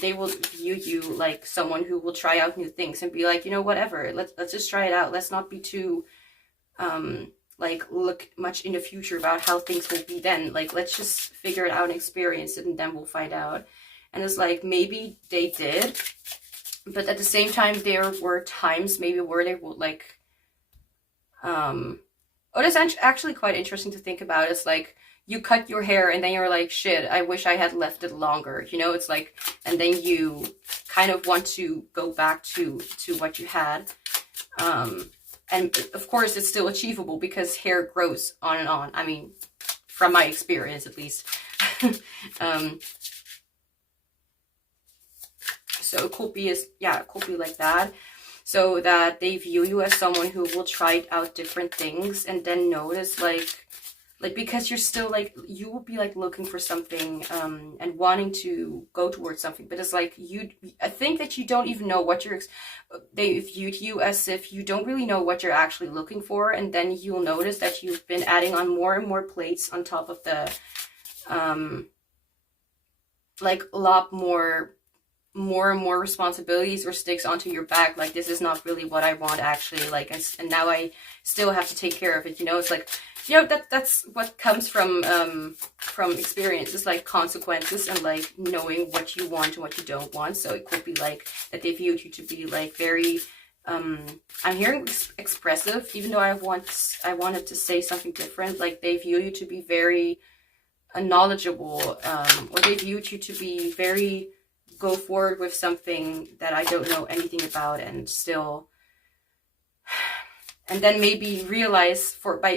they will view you like someone who will try out new things and be like, you know, whatever, let's just try it out. Let's not be too like look much in the future about how things will be then. Like, let's just figure it out and experience it, and then we'll find out. And it's like, maybe they did, but at the same time, there were times maybe where they would like, oh, that's actually quite interesting to think about. It's like, you cut your hair and then you're like, shit, I wish I had left it longer. You know, it's like, and then you kind of want to go back to what you had. And of course, it's still achievable because hair grows on and on. I mean, from my experience, at least. So it could be, it could be like that. So that they view you as someone who will try out different things and then notice, like because you're still like, you will be like looking for something and wanting to go towards something, but it's like, I think that you don't even know what they viewed you as if you don't really know what you're actually looking for, and then you'll notice that you've been adding on more and more plates on top of the like a lot more and more responsibilities or sticks onto your back. Like, this is not really what I want actually, like, and now I still have to take care of it, you know. It's like, you know, that's what comes from experience. It's like consequences and like knowing what you want and what you don't want. So it could be like that they viewed you to be like very I'm hearing expressive, even though I wanted to say something different. Like, they view you to be very knowledgeable, or they viewed you to be very go forward with something that I don't know anything about, and still, and then maybe realize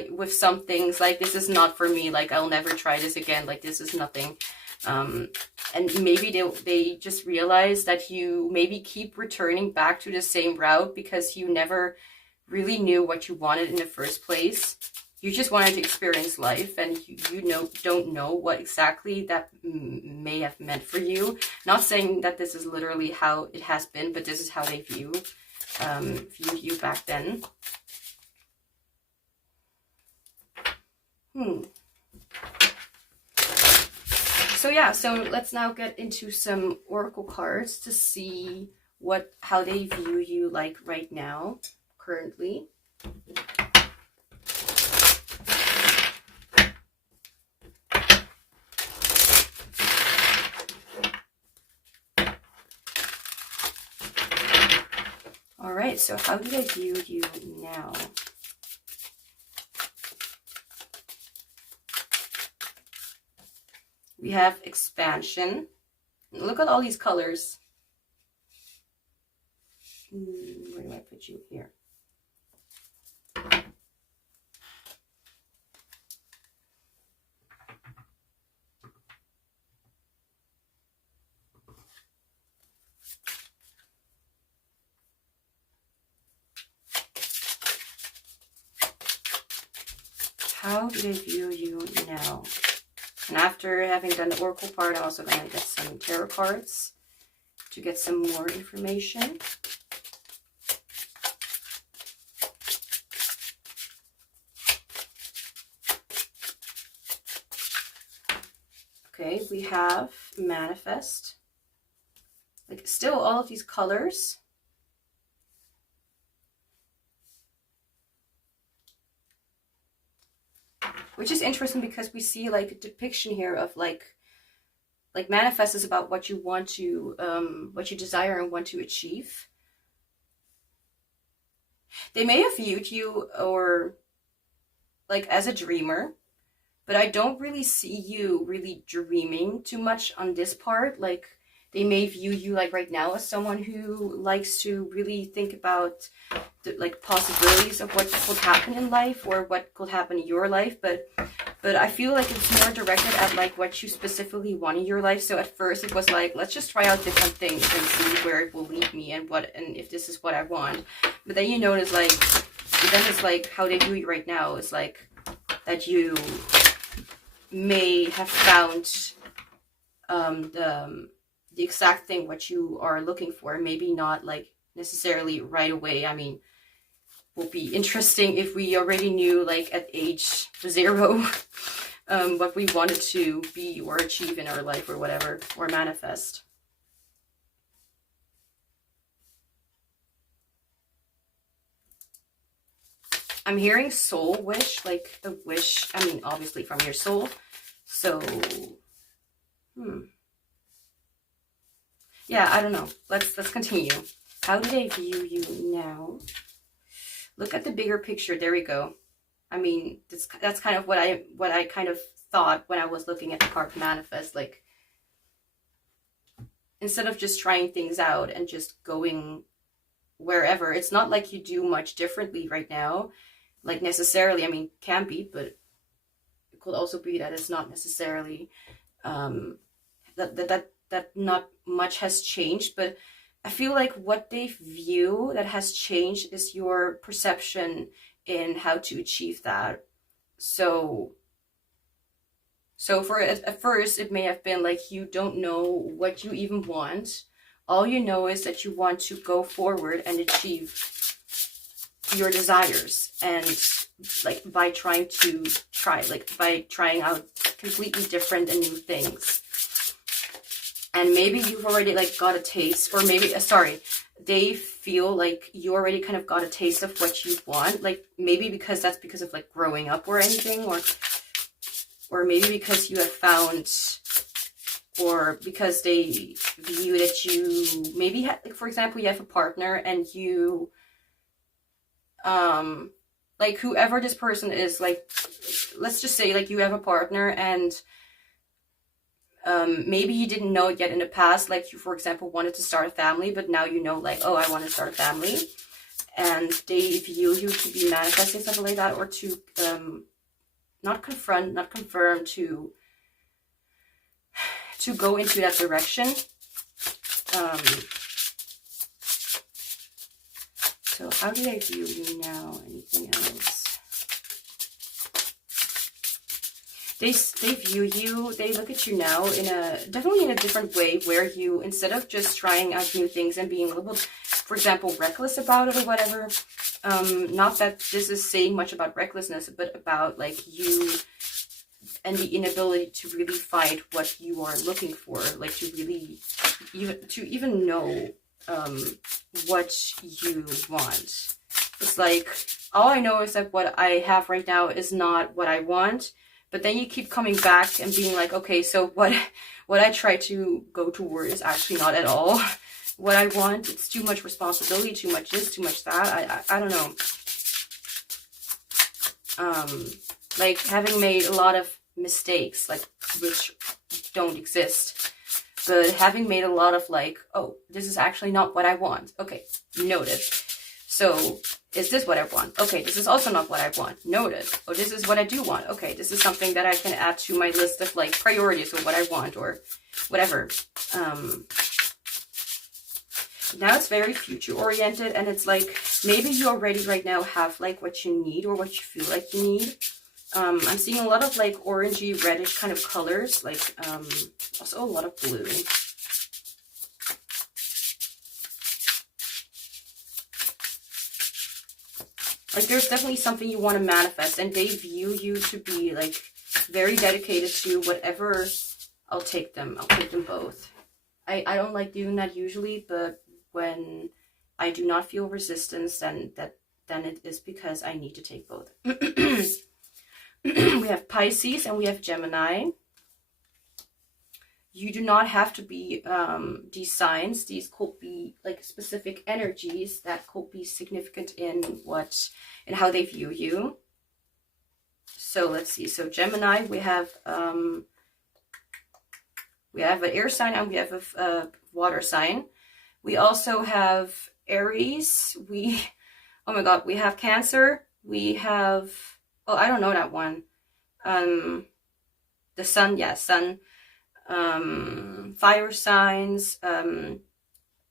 with some things, like, this is not for me, like, I'll never try this again, like, this is nothing. And maybe they just realize that you maybe keep returning back to the same route because you never really knew what you wanted in the first place. You just wanted to experience life, and you don't know what exactly that may have meant for you. Not saying that this is literally how it has been, but this is how they viewed you back then. So yeah, so let's now get into some oracle cards to see how they view you, like, right now, currently. All right, so how do they view you now? We have expansion. Look at all these colors. Where do I put you here? how do they view you now? And after having done the oracle part, I'm also going to get some tarot cards to get some more information. Okay, we have manifest. Like still all of these colors. Which is interesting because we see like a depiction here of like manifest is about what you want to, what you desire and want to achieve. They may have viewed you or like as a dreamer, but I don't really see you really dreaming too much on this part. Like they may view you like right now as someone who likes to really think about the like possibilities of what could happen in life or what could happen in your life, but I feel like it's more directed at like what you specifically want in your life. So at first it was like, let's just try out different things and see where it will lead me and if this is what I want. But then you notice like, then it's like how they view you right now is like that you may have found the exact thing what you are looking for, maybe not like necessarily right away. I mean, will be interesting if we already knew like at age 0 what we wanted to be or achieve in our life or whatever, or manifest. I'm hearing soul wish, like a wish, I mean obviously from your soul. So yeah, I don't know. Let's continue. How do they view you now? Look at the bigger picture. There we go. I mean, that's kind of what I kind of thought when I was looking at the card manifest. Like, instead of just trying things out and just going wherever, it's not like you do much differently right now. Like necessarily, I mean, can be, but it could also be that it's not necessarily that not much has changed. But I feel like what they view that has changed is your perception in how to achieve that. So for at first it may have been like you don't know what you even want. All you know is that you want to go forward and achieve your desires, and like by trying out completely different and new things. And maybe you've already like got a taste, or maybe they feel like you already kind of got a taste of what you want. Like maybe because of like growing up or anything, or maybe because you have found, or because they view that you maybe like, for example, you have a partner and you like whoever this person is, like let's just say like you have a partner and maybe you didn't know it yet in the past, like you, for example, wanted to start a family, but now you know, like, oh, I want to start a family, and they view you to be manifesting something like that, or to not confirm, to go into that direction. So how do they view you now? Anything else? They view you, they look at you now definitely in a different way, where you, instead of just trying out new things and being a little, for example, reckless about it or whatever, not that this is saying much about recklessness, but about like you and the inability to really find what you are looking for, like to really even know what you want. It's like, all I know is that what I have right now is not what I want. But then you keep coming back and being like, okay, so what I try to go toward is actually not at all what I want. It's too much responsibility, too much this, too much that. I don't know. Like having made a lot of mistakes, like which don't exist, but having made a lot of like, oh, this is actually not what I want. Okay, noted. So is this what I want? Okay, this is also not what I want. Noted. Oh, this is what I do want. Okay, this is something that I can add to my list of like priorities or what I want or whatever. Now it's very future oriented, and it's like maybe you already right now have like what you need or what you feel like you need. I'm seeing a lot of like orangey, reddish kind of colors, like also a lot of blue. Like there's definitely something you want to manifest, and they view you to be like very dedicated to whatever. I'll take them both. I don't like doing that usually, but when I do not feel resistance, then it is because I need to take both. We have Pisces and we have Gemini. You do not have to be these signs. These could be like specific energies that could be significant in how they view you. So let's see. So Gemini, we have an air sign and we have a water sign. We also have Aries. Oh my God, we have Cancer. We have, oh, I don't know that one. The Sun, yeah, Sun. Fire signs,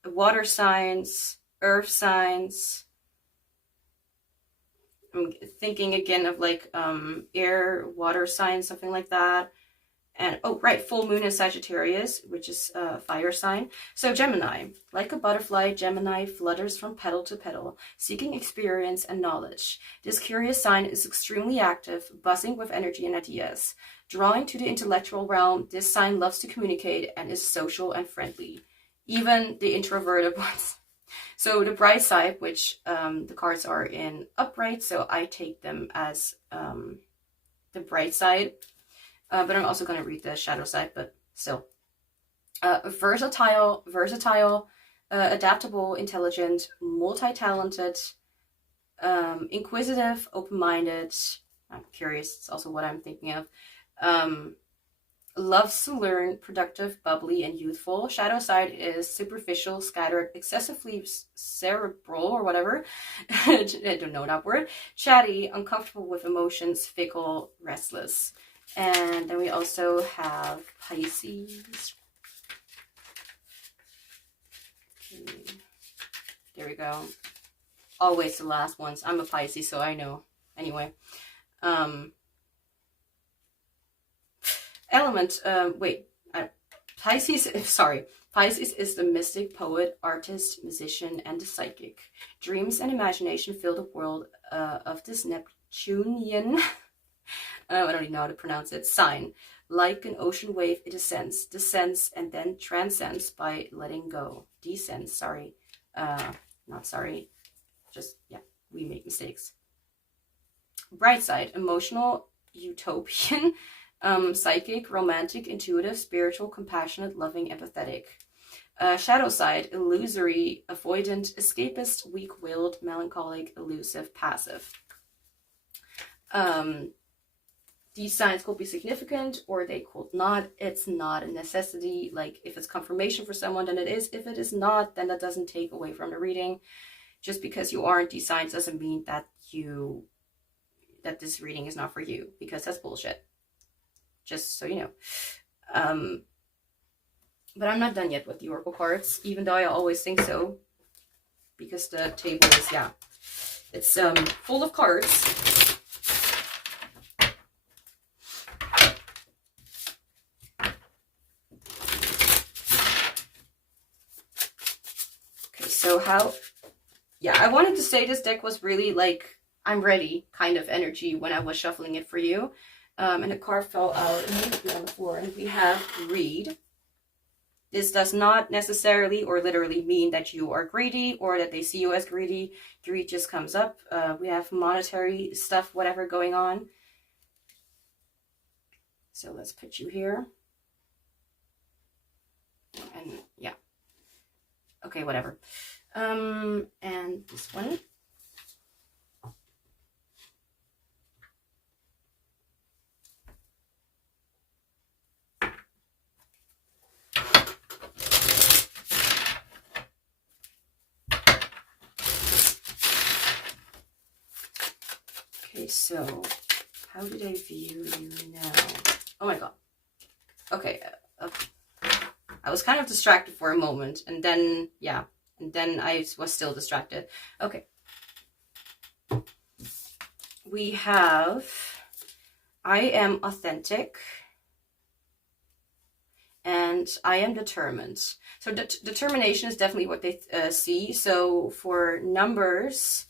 water signs, earth signs. I'm thinking again of like air, water signs, something like that. And oh right, full moon in Sagittarius, which is a fire sign. So Gemini, like a butterfly, Gemini flutters from petal to petal, seeking experience and knowledge. This curious sign is extremely active, buzzing with energy and ideas. Drawing to the intellectual realm, this sign loves to communicate and is social and friendly, even the introverted ones. So the bright side, which the cards are in upright, so I take them as the bright side. But I'm also going to read the shadow side, but still. Versatile, adaptable, intelligent, multi-talented, inquisitive, open-minded. I'm curious, it's also what I'm thinking of. Loves to learn, productive, bubbly, and youthful. Shadow side is superficial, scattered, excessively cerebral, or whatever. I don't know that word. Chatty, uncomfortable with emotions, fickle, restless. And then we also have Pisces. Okay. There we go. Always the last ones. I'm a Pisces, so I know. Anyway. Pisces is the mystic, poet, artist, musician, and the psychic. Dreams and imagination fill the world of this Neptunian I don't even know how to pronounce it, sign. Like an ocean wave, it descends, and then transcends by letting go. Descends, sorry. Not sorry. Just, yeah, we make mistakes. Bright side, emotional, utopian, psychic, romantic, intuitive, spiritual, compassionate, loving, empathetic. Shadow side, illusory, avoidant, escapist, weak-willed, melancholic, elusive, passive. These signs could be significant or they could not. It's not a necessity. Like if it's confirmation for someone, then it is. If it is not, then that doesn't take away from the reading. Just because you aren't these signs doesn't mean that this reading is not for you, because that's bullshit. Just so you know. But I'm not done yet with the Oracle cards, even though I always think so. Because the table is, yeah, it's full of cards. So I wanted to say this deck was really like, I'm ready kind of energy when I was shuffling it for you. And the card fell out immediately on the floor. And we have greed. This does not necessarily or literally mean that you are greedy or that they see you as greedy. Greed just comes up. We have monetary stuff, whatever going on. So let's put you here. And yeah. Okay, whatever. And this one. Okay, so how do they view you now? Oh my god. Okay, I was kind of distracted for a moment, and then, yeah, and then I was still distracted. Okay. We have I am authentic and I am determined. So determination is definitely what they see. So for numbers,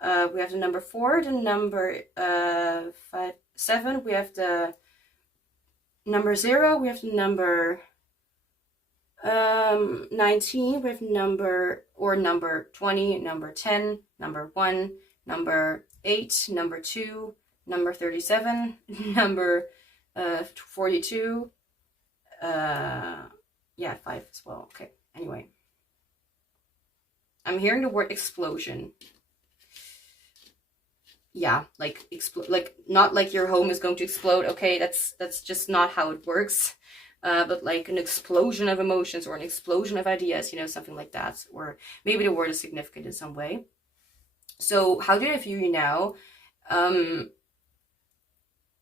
we have the number 4, the number 5, 7. We have the number 0. We have the number 19. We have number 20, number 10, number 1, number 8, number 2, number 37, number 42. Yeah, 5 as well. Okay, anyway. I'm hearing the word explosion. Yeah, like not like your home is going to explode. Okay, that's just not how it works. But like an explosion of emotions or an explosion of ideas, you know, something like that. Or maybe the word is significant in some way. So how do I view you now?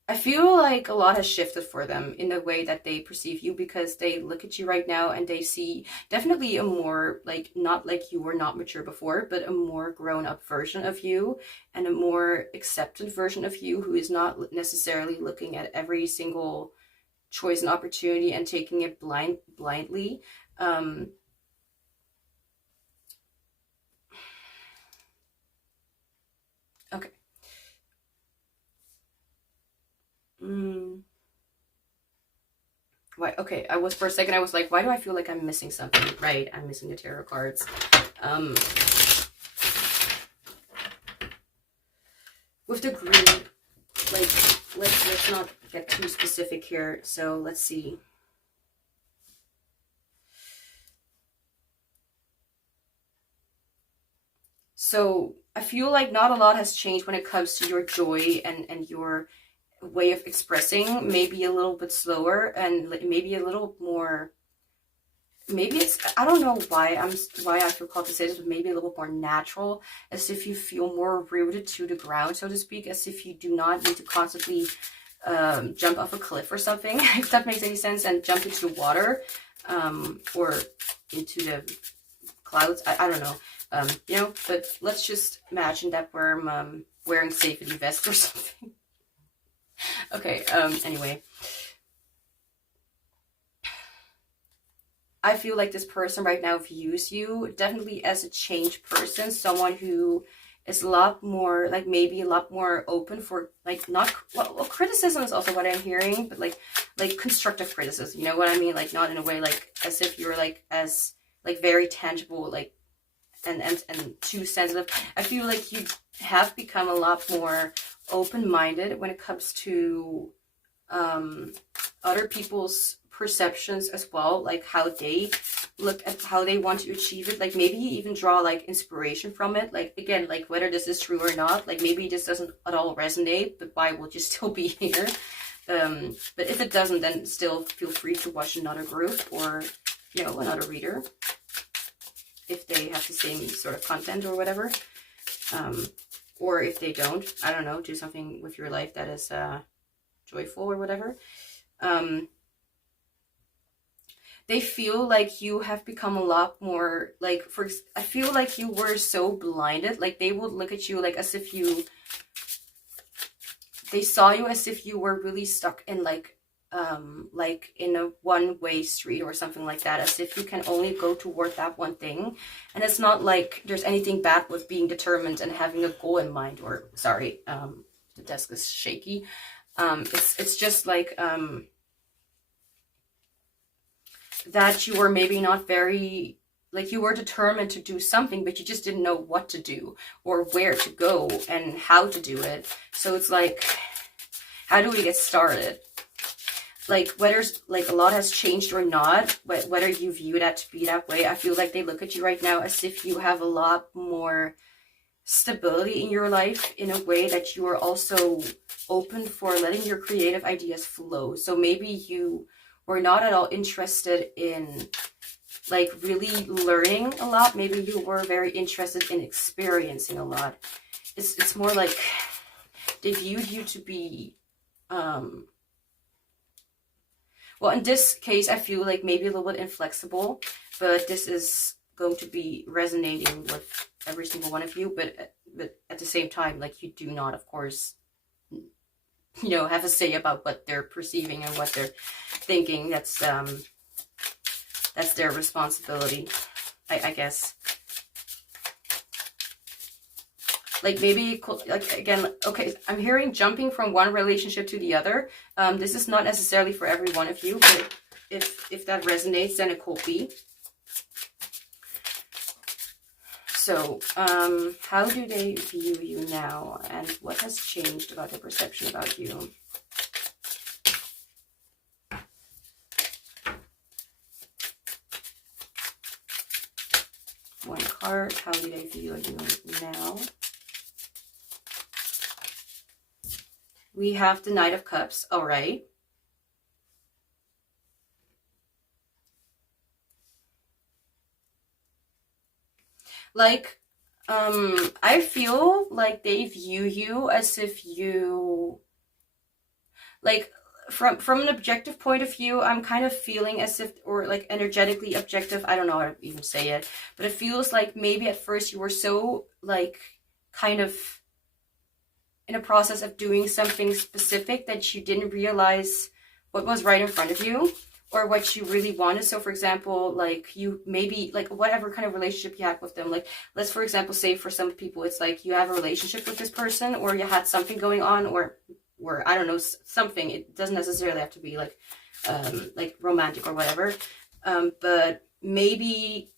I feel like a lot has shifted for them in the way that they perceive you, because they look at you right now and they see definitely a more, like, not like you were not mature before, but a more grown-up version of you and a more accepted version of you, who is not necessarily looking at every single choice and opportunity and taking it blindly. Okay. Why? Okay, for a second I was like, why do I feel like I'm missing something? Right, I'm missing the tarot cards. With the green, like, let's not get too specific here. So let's see. So I feel like not a lot has changed when it comes to your joy and your way of expressing. Maybe a little bit slower and maybe a little more, maybe it's, I don't know why I feel called to say this, but maybe a little more natural, as if you feel more rooted to the ground, so to speak, as if you do not need to constantly jump off a cliff or something, if that makes any sense, and jump into the water or into the clouds. I don't know. You know, but let's just imagine that we're wearing safety vests or something. Okay, anyway. I feel like this person right now views you definitely as a changed person, someone who is a lot more, like, maybe a lot more open for, like, not, well, criticism is also what I'm hearing, but like constructive criticism, you know what I mean? Like, not in a way, like, as if you're, like, as, like, very tangible, like, and too sensitive. I feel like you have become a lot more open-minded when it comes to other people's perceptions as well, like how they look at how they want to achieve it. Like, maybe you even draw, like, inspiration from it. Like, again, like, whether this is true or not, like, maybe this doesn't at all resonate, but why would you still be here? But if it doesn't, then still feel free to watch another group or, you know, another reader, if they have the same sort of content or whatever. Or if they don't, I don't know, do something with your life that is joyful or whatever. They feel like you have become a lot more, like, I feel like you were so blinded. Like, they would look at you like as if they saw you as if you were really stuck in, like in a one-way street or something like that, as if you can only go toward that one thing. And it's not like there's anything bad with being determined and having a goal in mind, or, sorry, the desk is shaky. It's just like that you were maybe not very, like, you were determined to do something, but you just didn't know what to do or where to go and how to do it. So it's like, how do we get started? Like, whether, like, a lot has changed or not, but whether you view that to be that way, I feel like they look at you right now as if you have a lot more stability in your life, in a way that you are also open for letting your creative ideas flow. So maybe you were not at all interested in, like, really learning a lot. Maybe you were very interested in experiencing a lot. It's more like they viewed you to be, well, in this case, I feel like maybe a little bit inflexible, but this is going to be resonating with every single one of you. But at the same time, like, you do not, of course, you know, have a say about what they're perceiving and what they're thinking. That's their responsibility, I guess. Like maybe, like again, okay, I'm hearing jumping from one relationship to the other. This is not necessarily for every one of you, but if that resonates, then it could be. So, how do they view you now, and what has changed about their perception about you? One card, how do they view you now? We have the Knight of Cups, all right. Like, I feel like they view you as if you, like, from an objective point of view, I'm kind of feeling as if, or like energetically objective, I don't know how to even say it, but it feels like maybe at first you were so, like, kind of in a process of doing something specific that you didn't realize what was right in front of you or what you really wanted. So for example, like you maybe, like whatever kind of relationship you had with them, like let's for example say for some people it's like you have a relationship with this person, or you had something going on, or I don't know, something. It doesn't necessarily have to be like romantic or whatever, but maybe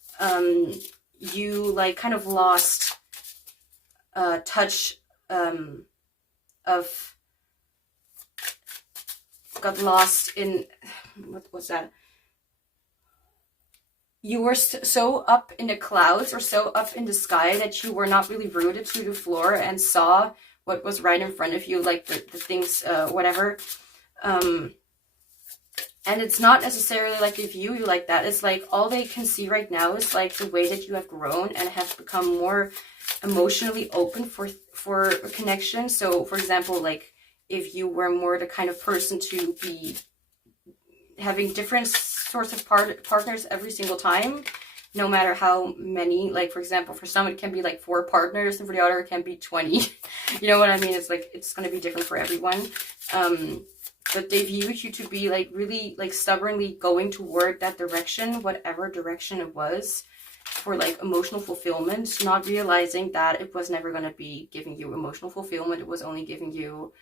you like kind of lost touch of, got lost in, what was that? You were so up in the clouds or so up in the sky that you were not really rooted to the floor and saw what was right in front of you, like the things, whatever. And it's not necessarily like they view you like that. It's like all they can see right now is like the way that you have grown and have become more emotionally open for a connection. So for example, like if you were more the kind of person to be having different sorts of partners every single time, no matter how many, like for example, for some it can be like 4 partners and for the other it can be 20. You know what I mean? It's like, it's going to be different for everyone. But they view you to be like really like stubbornly going toward that direction, whatever direction it was, for like emotional fulfillment, not realizing that it was never going to be giving you emotional fulfillment. It was only giving you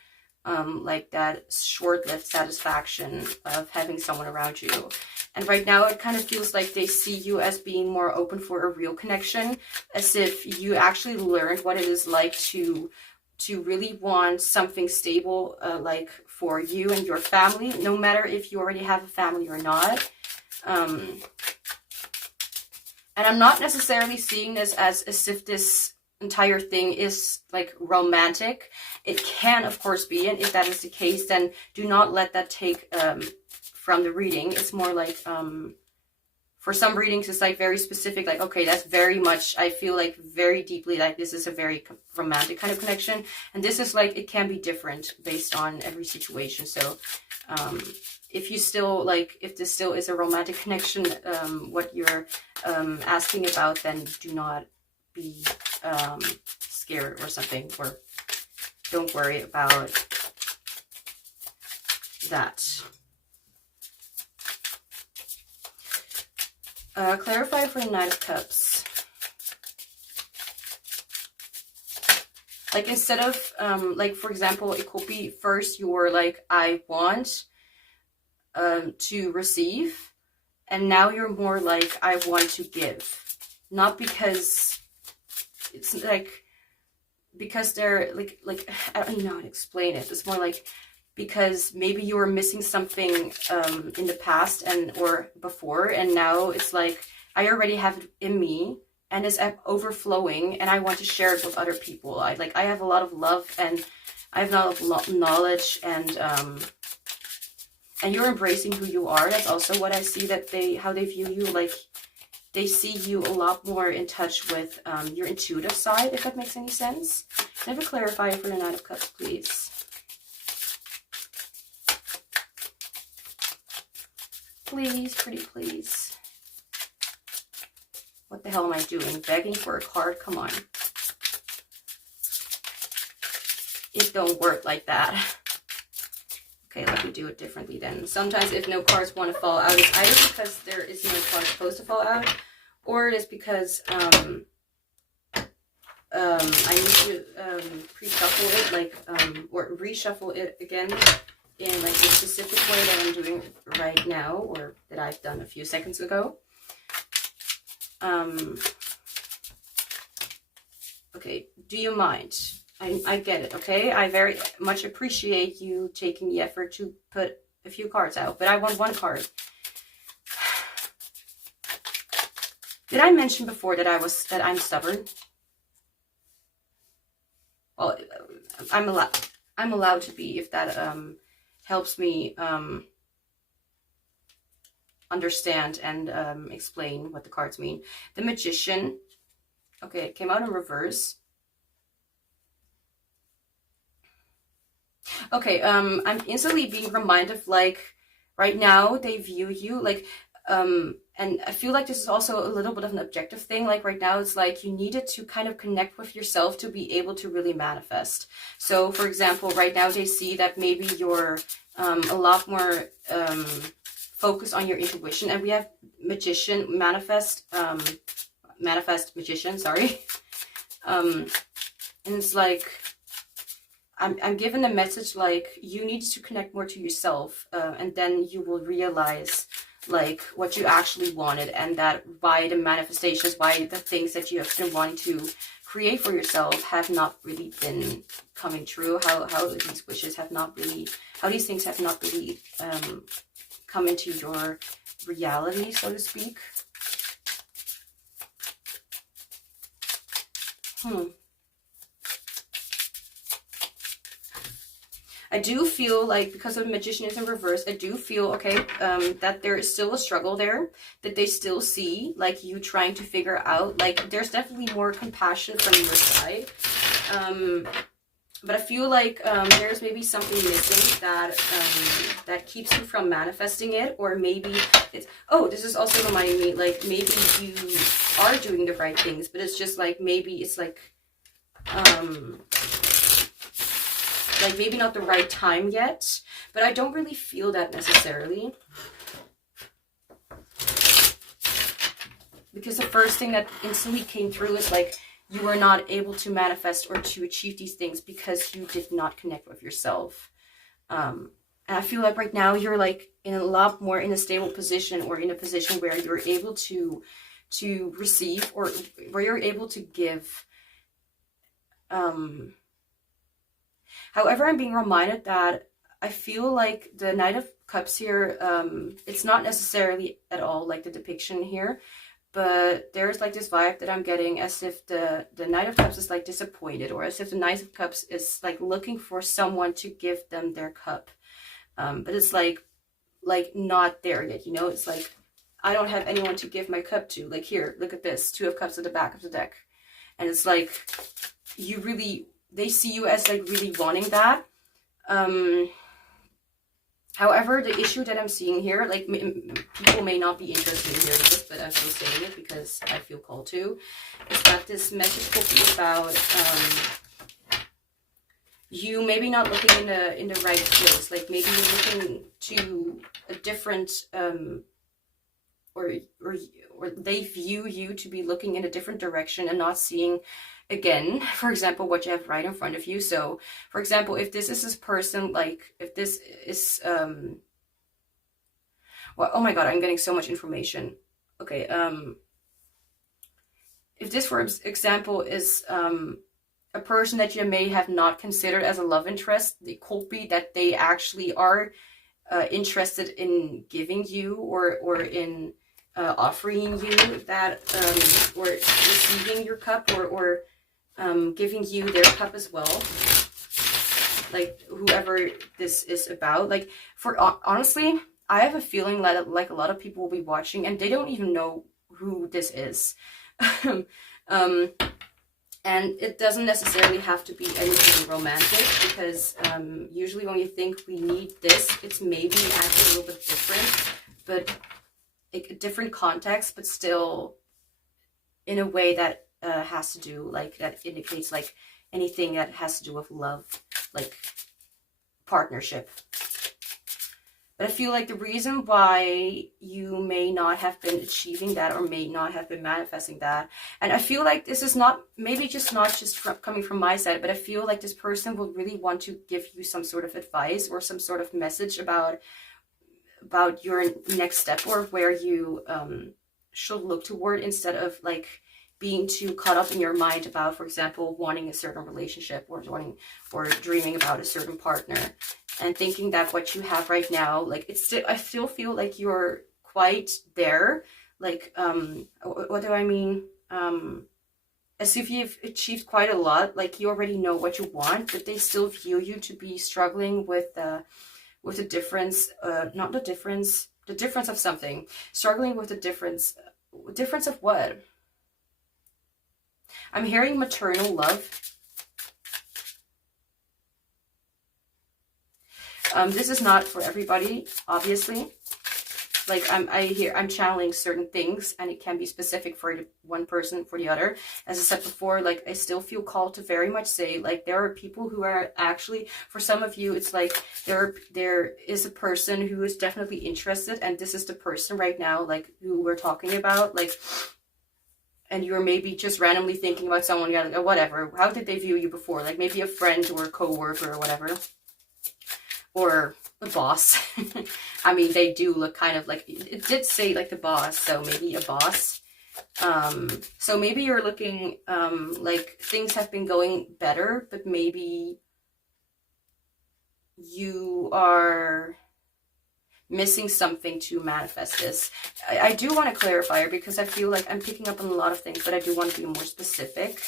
like that short-lived satisfaction of having someone around you. And right now it kind of feels like they see you as being more open for a real connection, as if you actually learned what it is like to really want something stable, like for you and your family, no matter if you already have a family or not. And I'm not necessarily seeing this as if this entire thing is like romantic. It can of course be, and if that is the case, then do not let that take from the reading. It's more like for some readings it's like very specific, like okay, that's very much, I feel like very deeply like this is a very romantic kind of connection, and this is like it can be different based on every situation. So if you still like, if this still is a romantic connection, what you're asking about, then do not be scared or something, or don't worry about that. Clarify for the Knight of Cups. Like instead of like for example, it could be first you were like, I want to receive, and now you're more like, I want to give. Not because it's like, because they're like I don't know how to explain it. It's more like because maybe you were missing something in the past and or before, and now it's like, I already have it in me and it's overflowing, and I want to share it with other people. I have a lot of love, and I have a lot of knowledge, and you're embracing who you are. That's also what I see, that how they view you. Like they see you a lot more in touch with your intuitive side, if that makes any sense. Can I have a clarifier for the Knight of Cups, please? Please, pretty please. What the hell am I doing? Begging for a card? Come on. It don't work like that. Okay, let me do it differently then. Sometimes if no cards want to fall out, it's either because there is no card supposed to fall out, or it is because I need to pre-shuffle it, like, or reshuffle it again in like the specific way that I'm doing right now, or that I've done a few seconds ago. Okay, do you mind? I get it, okay? I very much appreciate you taking the effort to put a few cards out, but I want one card. Did I mention before that I'm stubborn? Well, I'm allowed to be, if that helps me understand and explain what the cards mean. The Magician. Okay, it came out in reverse. Okay, I'm instantly being reminded of, like, right now they view you like, and I feel like this is also a little bit of an objective thing. Like right now, it's like you needed to kind of connect with yourself to be able to really manifest. So, for example, right now they see that maybe you're a lot more focused on your intuition, and we have Magician, manifest Magician, sorry. And it's like, I'm given a message like you need to connect more to yourself, and then you will realize like what you actually wanted, and that why the manifestations, why the things that you have been wanting to create for yourself have not really been coming true, how these wishes have not really, how these things have not really come into your reality, so to speak. I do feel like, because the Magician is in reverse, I do feel, okay, that there is still a struggle there, that they still see, like, you trying to figure out, like, there's definitely more compassion from your side, but I feel like there's maybe something missing that, that keeps you from manifesting it, or maybe it's, oh, this is also reminding me, like, maybe you are doing the right things, but it's just, like, maybe it's, like maybe not the right time yet, but I don't really feel that necessarily. Because the first thing that instantly came through is like, you were not able to manifest or to achieve these things because you did not connect with yourself. And I feel like right now you're like in a lot more in a stable position, or in a position where you're able to receive, or where you're able to give. However, I'm being reminded that I feel like the Knight of Cups here, it's not necessarily at all like the depiction here, but there's like this vibe that I'm getting as if the Knight of Cups is like disappointed, or as if the Knight of Cups is like looking for someone to give them their cup. But it's like not there yet, you know? It's like, I don't have anyone to give my cup to. Like, here, look at this, 2 of Cups at the back of the deck. And it's like, you really, they see you as like really wanting that. However, the issue that I'm seeing here, like, people may not be interested in hearing this, but I'm still saying it because I feel called to, is that this message will be about you maybe not looking in the right place. Like, maybe you're looking to a different or they view you to be looking in a different direction and not seeing, again, for example, what you have right in front of you. So, for example, if this is this person, like, if this is, well, oh my god, I'm getting so much information. Okay, if this, for example, is a person that you may have not considered as a love interest, it could be that they actually are interested in giving you, or in offering you that, or receiving your cup, or giving you their cup as well. Like, whoever this is about. Like, for honestly, I have a feeling that like a lot of people will be watching and they don't even know who this is. And it doesn't necessarily have to be anything romantic, because usually when we think we need this, it's maybe actually a little bit different, but a different context, but still in a way that has to do, like, that indicates like anything that has to do with love, like partnership. But I feel like the reason why you may not have been achieving that or may not have been manifesting that, and I feel like this is not, maybe just not just coming from my side, but I feel like this person will really want to give you some sort of advice or some sort of message about your next step, or where you should look toward, instead of like being too caught up in your mind about, for example, wanting a certain relationship or dreaming about a certain partner, and thinking that what you have right now, like it's still, I still feel like you're quite there, like what do I mean, as if you've achieved quite a lot, like you already know what you want, but they still view you to be struggling with the difference, not the difference, the difference of something, struggling with the difference of what? I'm hearing maternal love. This is not for everybody, obviously. Like I'm channeling certain things, and it can be specific for one person, for the other. As I said before, like I still feel called to very much say, like there are people who are actually, for some of you, it's like there is a person who is definitely interested, and this is the person right now, like who we're talking about, like, and you're maybe just randomly thinking about someone, you're like, oh, whatever, how did they view you before? Like maybe a friend or a co-worker or whatever, or the boss. I mean, they do look kind of like, it did say like the boss, so maybe a boss. So maybe you're looking like things have been going better, but maybe you are missing something to manifest this. I do want to clarify, because I feel like I'm picking up on a lot of things, but I do want to be more specific,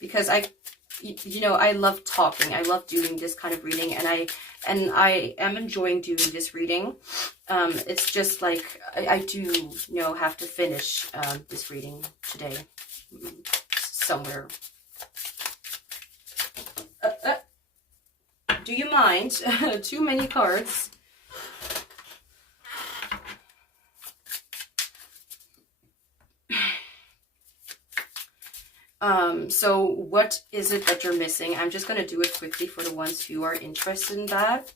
because you know, I love talking. I love doing this kind of reading, and I am enjoying doing this reading. It's just like I do, you know, have to finish this reading today somewhere. Do you mind? Too many cards. So what is it that you're missing? I'm just going to do it quickly for the ones who are interested in that.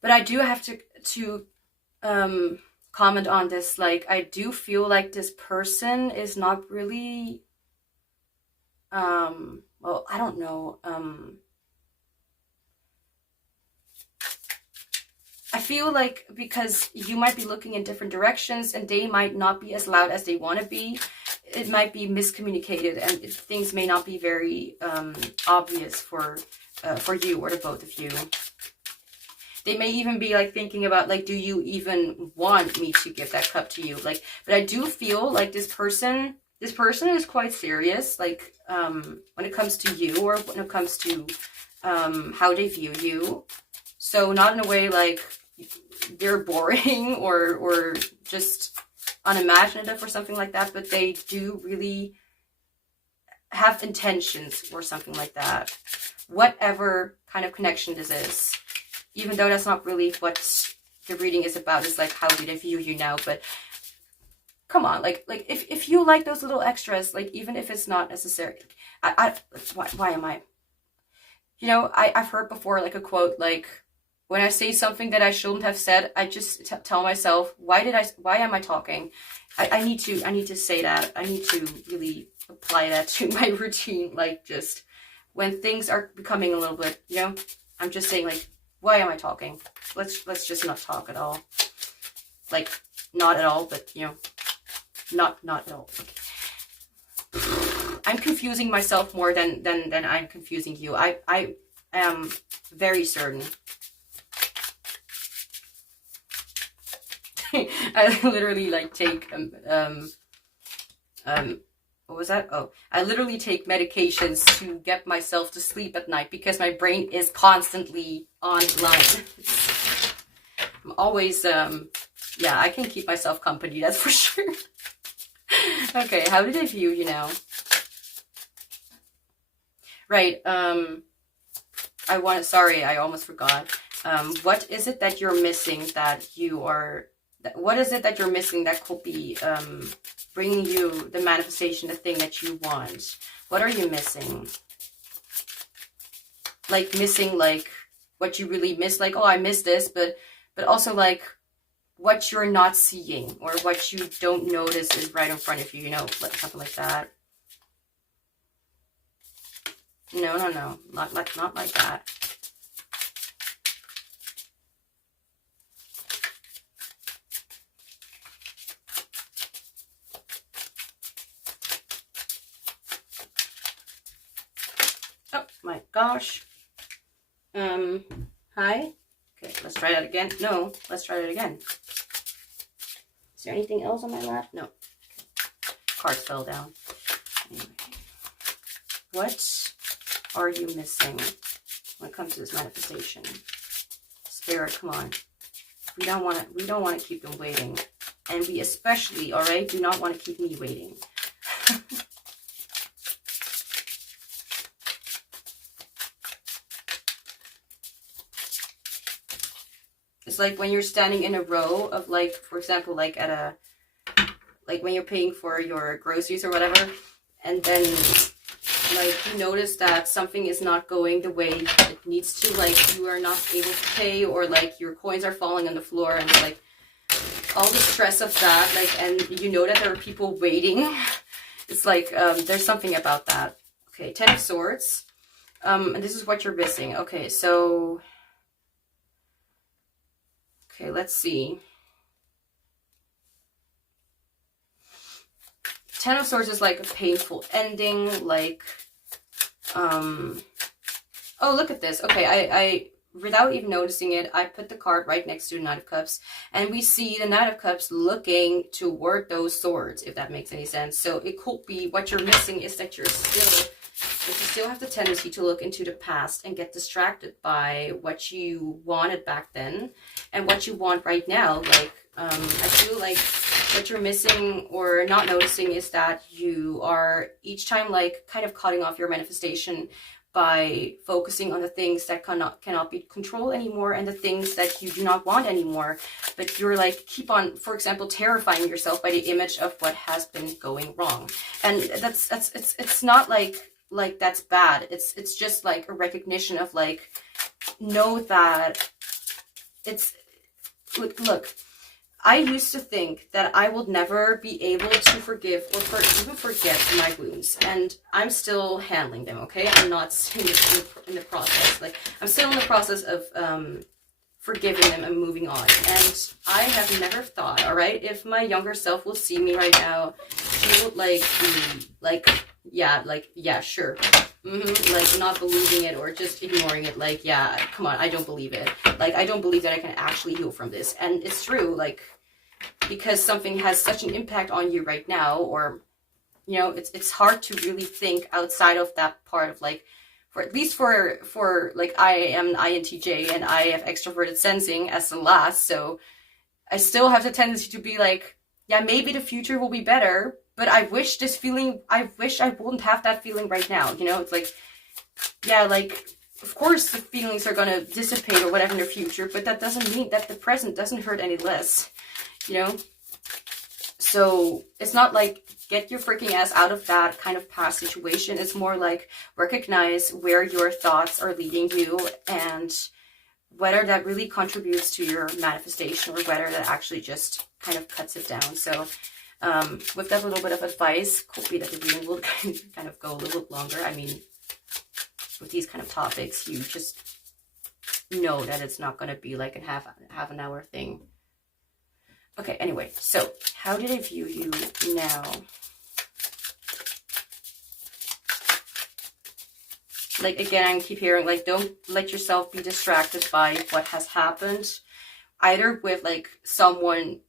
But I do have to comment on this. Like, I do feel like this person is not really, well, I don't know, I feel like because you might be looking in different directions, and they might not be as loud as they want to be. It might be miscommunicated, and things may not be very obvious for you or the both of you. They may even be like thinking about, like, do you even want me to give that cup to you? Like, but I do feel like this person is quite serious, like when it comes to you, or when it comes to how they view you. So not in a way like they're boring or just unimaginative or something like that, but they do really have intentions or something like that. Whatever kind of connection this is, even though that's not really what the reading is about. It's like, how do they view you now? But come on, like if you like those little extras, like even if it's not necessary, why am I? You know, I've heard before, like a quote, like, when I say something that I shouldn't have said, I just tell myself, why am I talking? I need to say that. I need to really apply that to my routine. Like, just when things are becoming a little bit, you know, I'm just saying, like, why am I talking? Let's just not talk at all. Like, not at all, but, you know, not at all. I'm confusing myself more than I'm confusing you. I am very certain. I literally like take what was that? Oh, I literally take medications to get myself to sleep at night because my brain is constantly online. I'm always yeah, I can keep myself company, that's for sure. Okay, how did I view you now? Right, sorry, I almost forgot. What is it that you're missing that you are, what is it that you're missing that could be bringing you the manifestation, the thing that you want? What are you missing? Like missing like what you really miss, like, oh, I miss this, but also like what you're not seeing or what you don't notice is right in front of you, you know, like something like that. No, not like that. Oh my gosh. Hi. Okay, let's try that again. No, let's try that again. Is there anything else on my lap? No. Okay. Cards fell down. Anyway. What are you missing when it comes to this manifestation? Spirit, come on. We don't want to keep them waiting. And we especially, all right, do not want to keep me waiting. It's like when you're standing in a row of, like, for example, like at a, like when you're paying for your groceries or whatever, and then like you notice that something is not going the way it needs to, like you are not able to pay, or like your coins are falling on the floor, and like all the stress of that, like, and you know that there are people waiting. It's like there's something about that. Okay, Ten of Swords, and this is what you're missing. Okay, so okay, let's see. Ten of Swords is like a painful ending, like, oh, look at this. Okay, I without even noticing it, I put the card right next to the Knight of Cups, and we see the Knight of Cups looking toward those swords, if that makes any sense. So it could be what you're missing is that you still have the tendency to look into the past and get distracted by what you wanted back then and what you want right now. Like, I feel like what you're missing or not noticing is that you are each time like kind of cutting off your manifestation by focusing on the things that cannot be controlled anymore, and the things that you do not want anymore. But you're like, keep on, for example, terrifying yourself by the image of what has been going wrong. And it's not like that's bad. It's just like a recognition of like, know that it's, look, I used to think that I would never be able to forgive or even forget my wounds, and I'm still handling them, okay? I'm not in the process. Like, I'm still in the process of forgiving them and moving on. And I have never thought, all right, if my younger self will see me right now, she would like be like, yeah, sure. Like not believing it or just ignoring it. Like, yeah, come on, I don't believe it. Like, I don't believe that I can actually heal from this. And it's true, like, because something has such an impact on you right now, or, you know, it's hard to really think outside of that part of like, for at least for like, I am an INTJ and I have extroverted sensing as the last. So I still have the tendency to be like, yeah, maybe the future will be better, but I wish I wouldn't have that feeling right now. You know, it's like, yeah, like, of course the feelings are going to dissipate or whatever in the future, but that doesn't mean that the present doesn't hurt any less, you know? So it's not like, get your freaking ass out of that kind of past situation. It's more like, recognize where your thoughts are leading you and whether that really contributes to your manifestation or whether that actually just kind of cuts it down. So with that little bit of advice, could be that the reading will kind of go a little bit longer. I mean, with these kind of topics, you just know that it's not going to be like a half an hour thing. Okay, anyway, so how did I view you now? Like, again, I keep hearing, like, don't let yourself be distracted by what has happened, either with, like, someone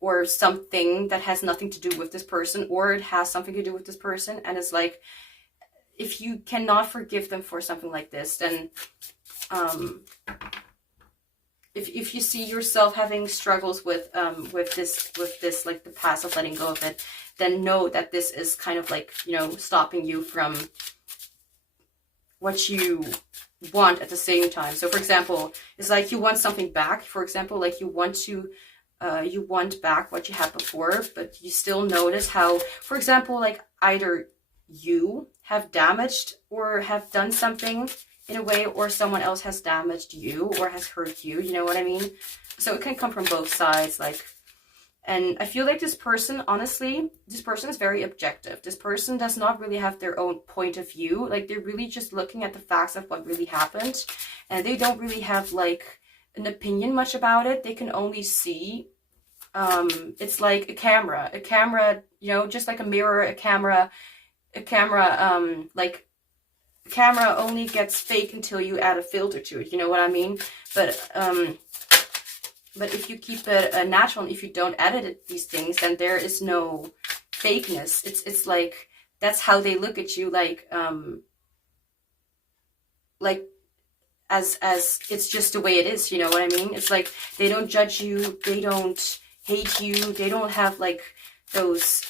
or something that has nothing to do with this person, or it has something to do with this person. And it's like, if you cannot forgive them for something like this, then if you see yourself having struggles with this, like the past of letting go of it, then know that this is kind of like, you know, stopping you from what you want at the same time. So for example, it's like you want something back. For example, like you want to you want back what you had before, but you still notice how, for example, like either you have damaged or have done something in a way, or someone else has damaged you or has hurt you, you know what I mean? So it can come from both sides, like, and I feel like this person, honestly, this person is very objective. This person does not really have their own point of view. Like, they're really just looking at the facts of what really happened. And they don't really have, like, an opinion much about it. They can only see, it's like a camera, you know, just like a mirror, a camera, like, a camera only gets fake until you add a filter to it. You know what I mean? But if you keep it natural, and if you don't edit these things, then there is no fakeness. It's like, that's how they look at you, like as it's just the way it is, you know what I mean? It's like, they don't judge you, they don't hate you, they don't have like those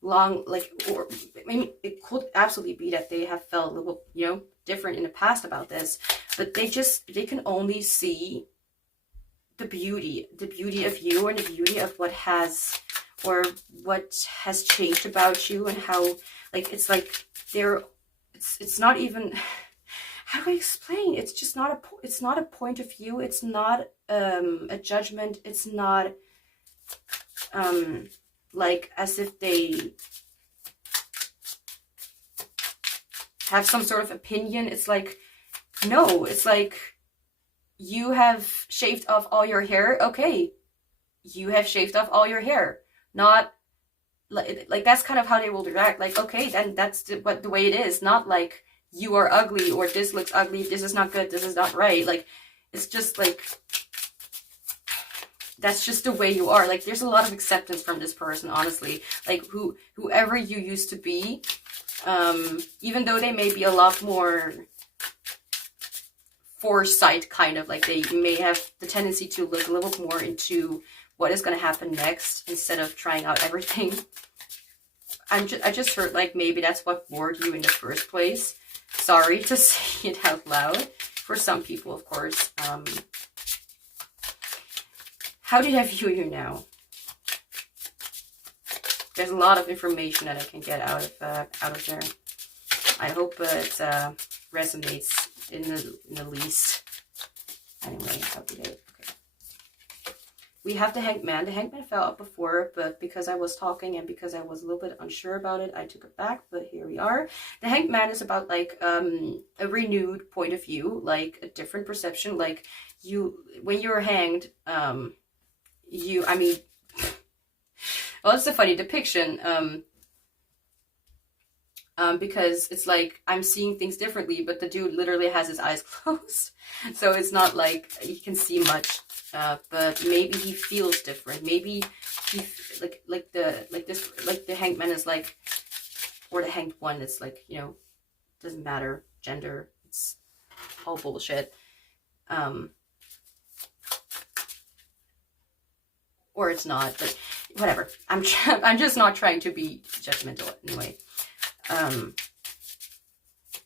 long, like, or I mean, it could absolutely be that they have felt a little, you know, different in the past about this, but they can only see the beauty of you, and the beauty of what has changed about you, and how, like, it's like it's not even, how do I explain? It's just not it's not a point of view. It's not a judgment. It's not like as if they have some sort of opinion. It's like, no, it's like, you have shaved off all your hair. Okay, you have shaved off all your hair. Not like that's kind of how they will react. Like, okay, then that's the way it is. Not like, you are ugly, or this looks ugly, this is not good, this is not right. Like, it's just like, that's just the way you are. Like, there's a lot of acceptance from this person, honestly. Like, whoever you used to be, even though they may be a lot more foresight, kind of like, they may have the tendency to look a little more into what is going to happen next instead of trying out everything. I just heard, like, maybe that's what bored you in the first place. Sorry to say it out loud for some people, of course. How did I view you now? There's a lot of information that I can get out of there. I hope it resonates in the least. Anyway, how did it? Okay. We have the Hanged Man. The Hanged Man fell up before, but because I was talking and because I was a little bit unsure about it, I took it back, but here we are. The Hanged Man is about, like, a renewed point of view, like a different perception. Like, when you're hanged, I mean, well, it's a funny depiction, because it's like, I'm seeing things differently, but the dude literally has his eyes closed, so it's not like you can see much. But maybe he feels different. Maybe he the Hanged Man is like, or the Hanged One. It's like, you know, doesn't matter gender. It's all bullshit. Or it's not. But whatever. I'm just not trying to be judgmental anyway.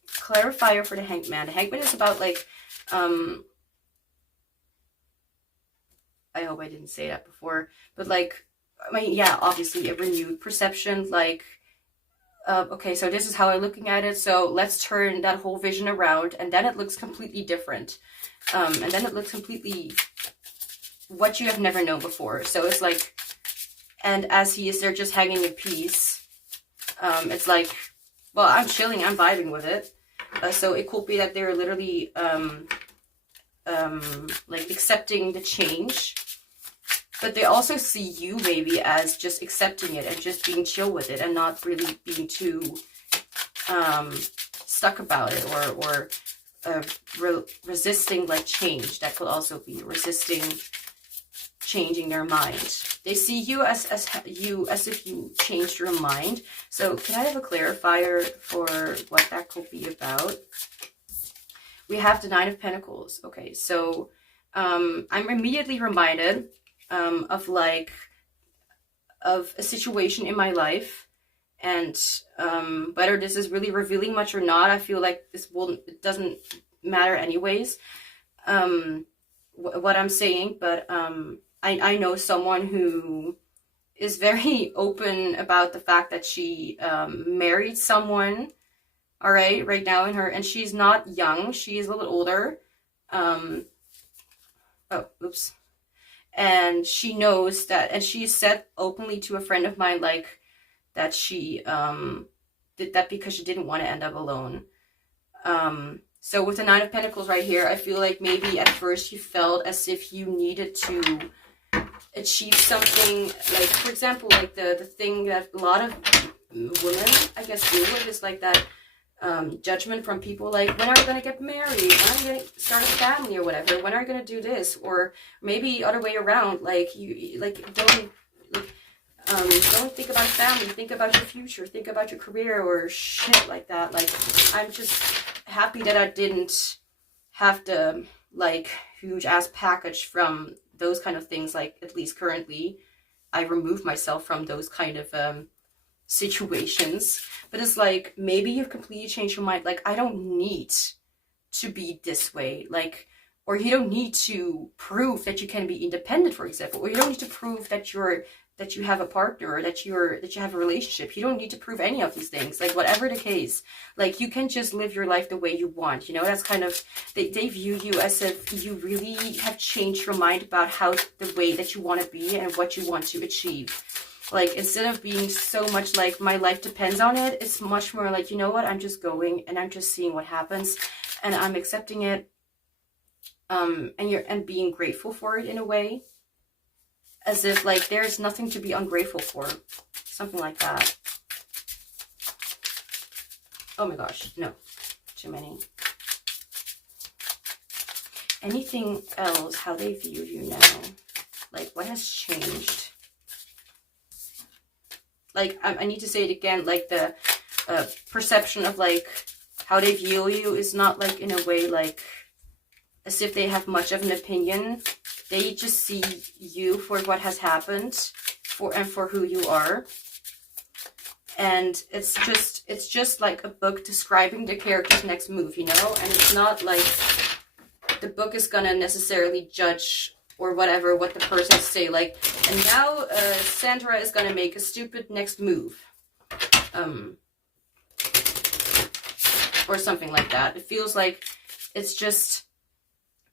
Clarifier for the Hanged Man. The Hanged Man is about, like, I hope I didn't say that before, but, like, I mean, yeah, obviously a renewed perception, like, okay, so this is how I'm looking at it, so let's turn that whole vision around, and then it looks completely different, and then it looks completely what you have never known before. So it's like, and as he is there just hanging in peace, it's like, well, I'm chilling, I'm vibing with it, so it could be that they're literally, like, accepting the change, but they also see you maybe as just accepting it and just being chill with it and not really being too stuck about it, or resisting, like, change. That could also be resisting changing their mind. They see you as if you changed your mind. So can I have a clarifier for what that could be about? We have the Nine of Pentacles. Okay, so I'm immediately reminded of a situation in my life, and whether this is really revealing much or not, I feel like it doesn't matter anyways, what I'm saying, but I know someone who is very open about the fact that she married someone, all right now in her, and she's not young, she is a little bit older. Oh, oops. And she knows that, and she said openly to a friend of mine, like, that she did that because she didn't want to end up alone. So with the Nine of Pentacles right here, I feel like maybe at first you felt as if you needed to achieve something, like, for example, like the thing that a lot of women, I guess, deal with is like that judgment from people, like, when are you going to get married? When are you going to start a family or whatever? When are you going to do this? Or maybe other way around, like, you, like, don't think about family, think about your future, think about your career or shit like that. Like, I'm just happy that I didn't have the, like, huge ass package from those kind of things. Like, at least currently, I removed myself from those kind of situations. But it's like, maybe you've completely changed your mind. Like, I don't need to be this way. Like, or you don't need to prove that you can be independent, for example, or you don't need to prove that you have a partner, or that you have a relationship. You don't need to prove any of these things. Like, whatever the case, like, you can just live your life the way you want, you know. That's kind of, they view you as if you really have changed your mind about how the way that you want to be and what you want to achieve. Like, instead of being so much like, my life depends on it, it's much more like, you know what, I'm just going and I'm just seeing what happens and I'm accepting it, and being grateful for it in a way, as if, like, there's nothing to be ungrateful for, something like that. Oh my gosh, no, too many. Anything else, how they view you now, like, what has changed? Like, I need to say it again, like, the perception of, like, how they view you is not, like, in a way, like, as if they have much of an opinion. They just see you for what has happened, for who you are. And it's just like a book describing the character's next move, you know? And it's not like the book is gonna necessarily judge or whatever what the person say, like, and now Sandra is gonna make a stupid next move, or something like that. It feels like it's just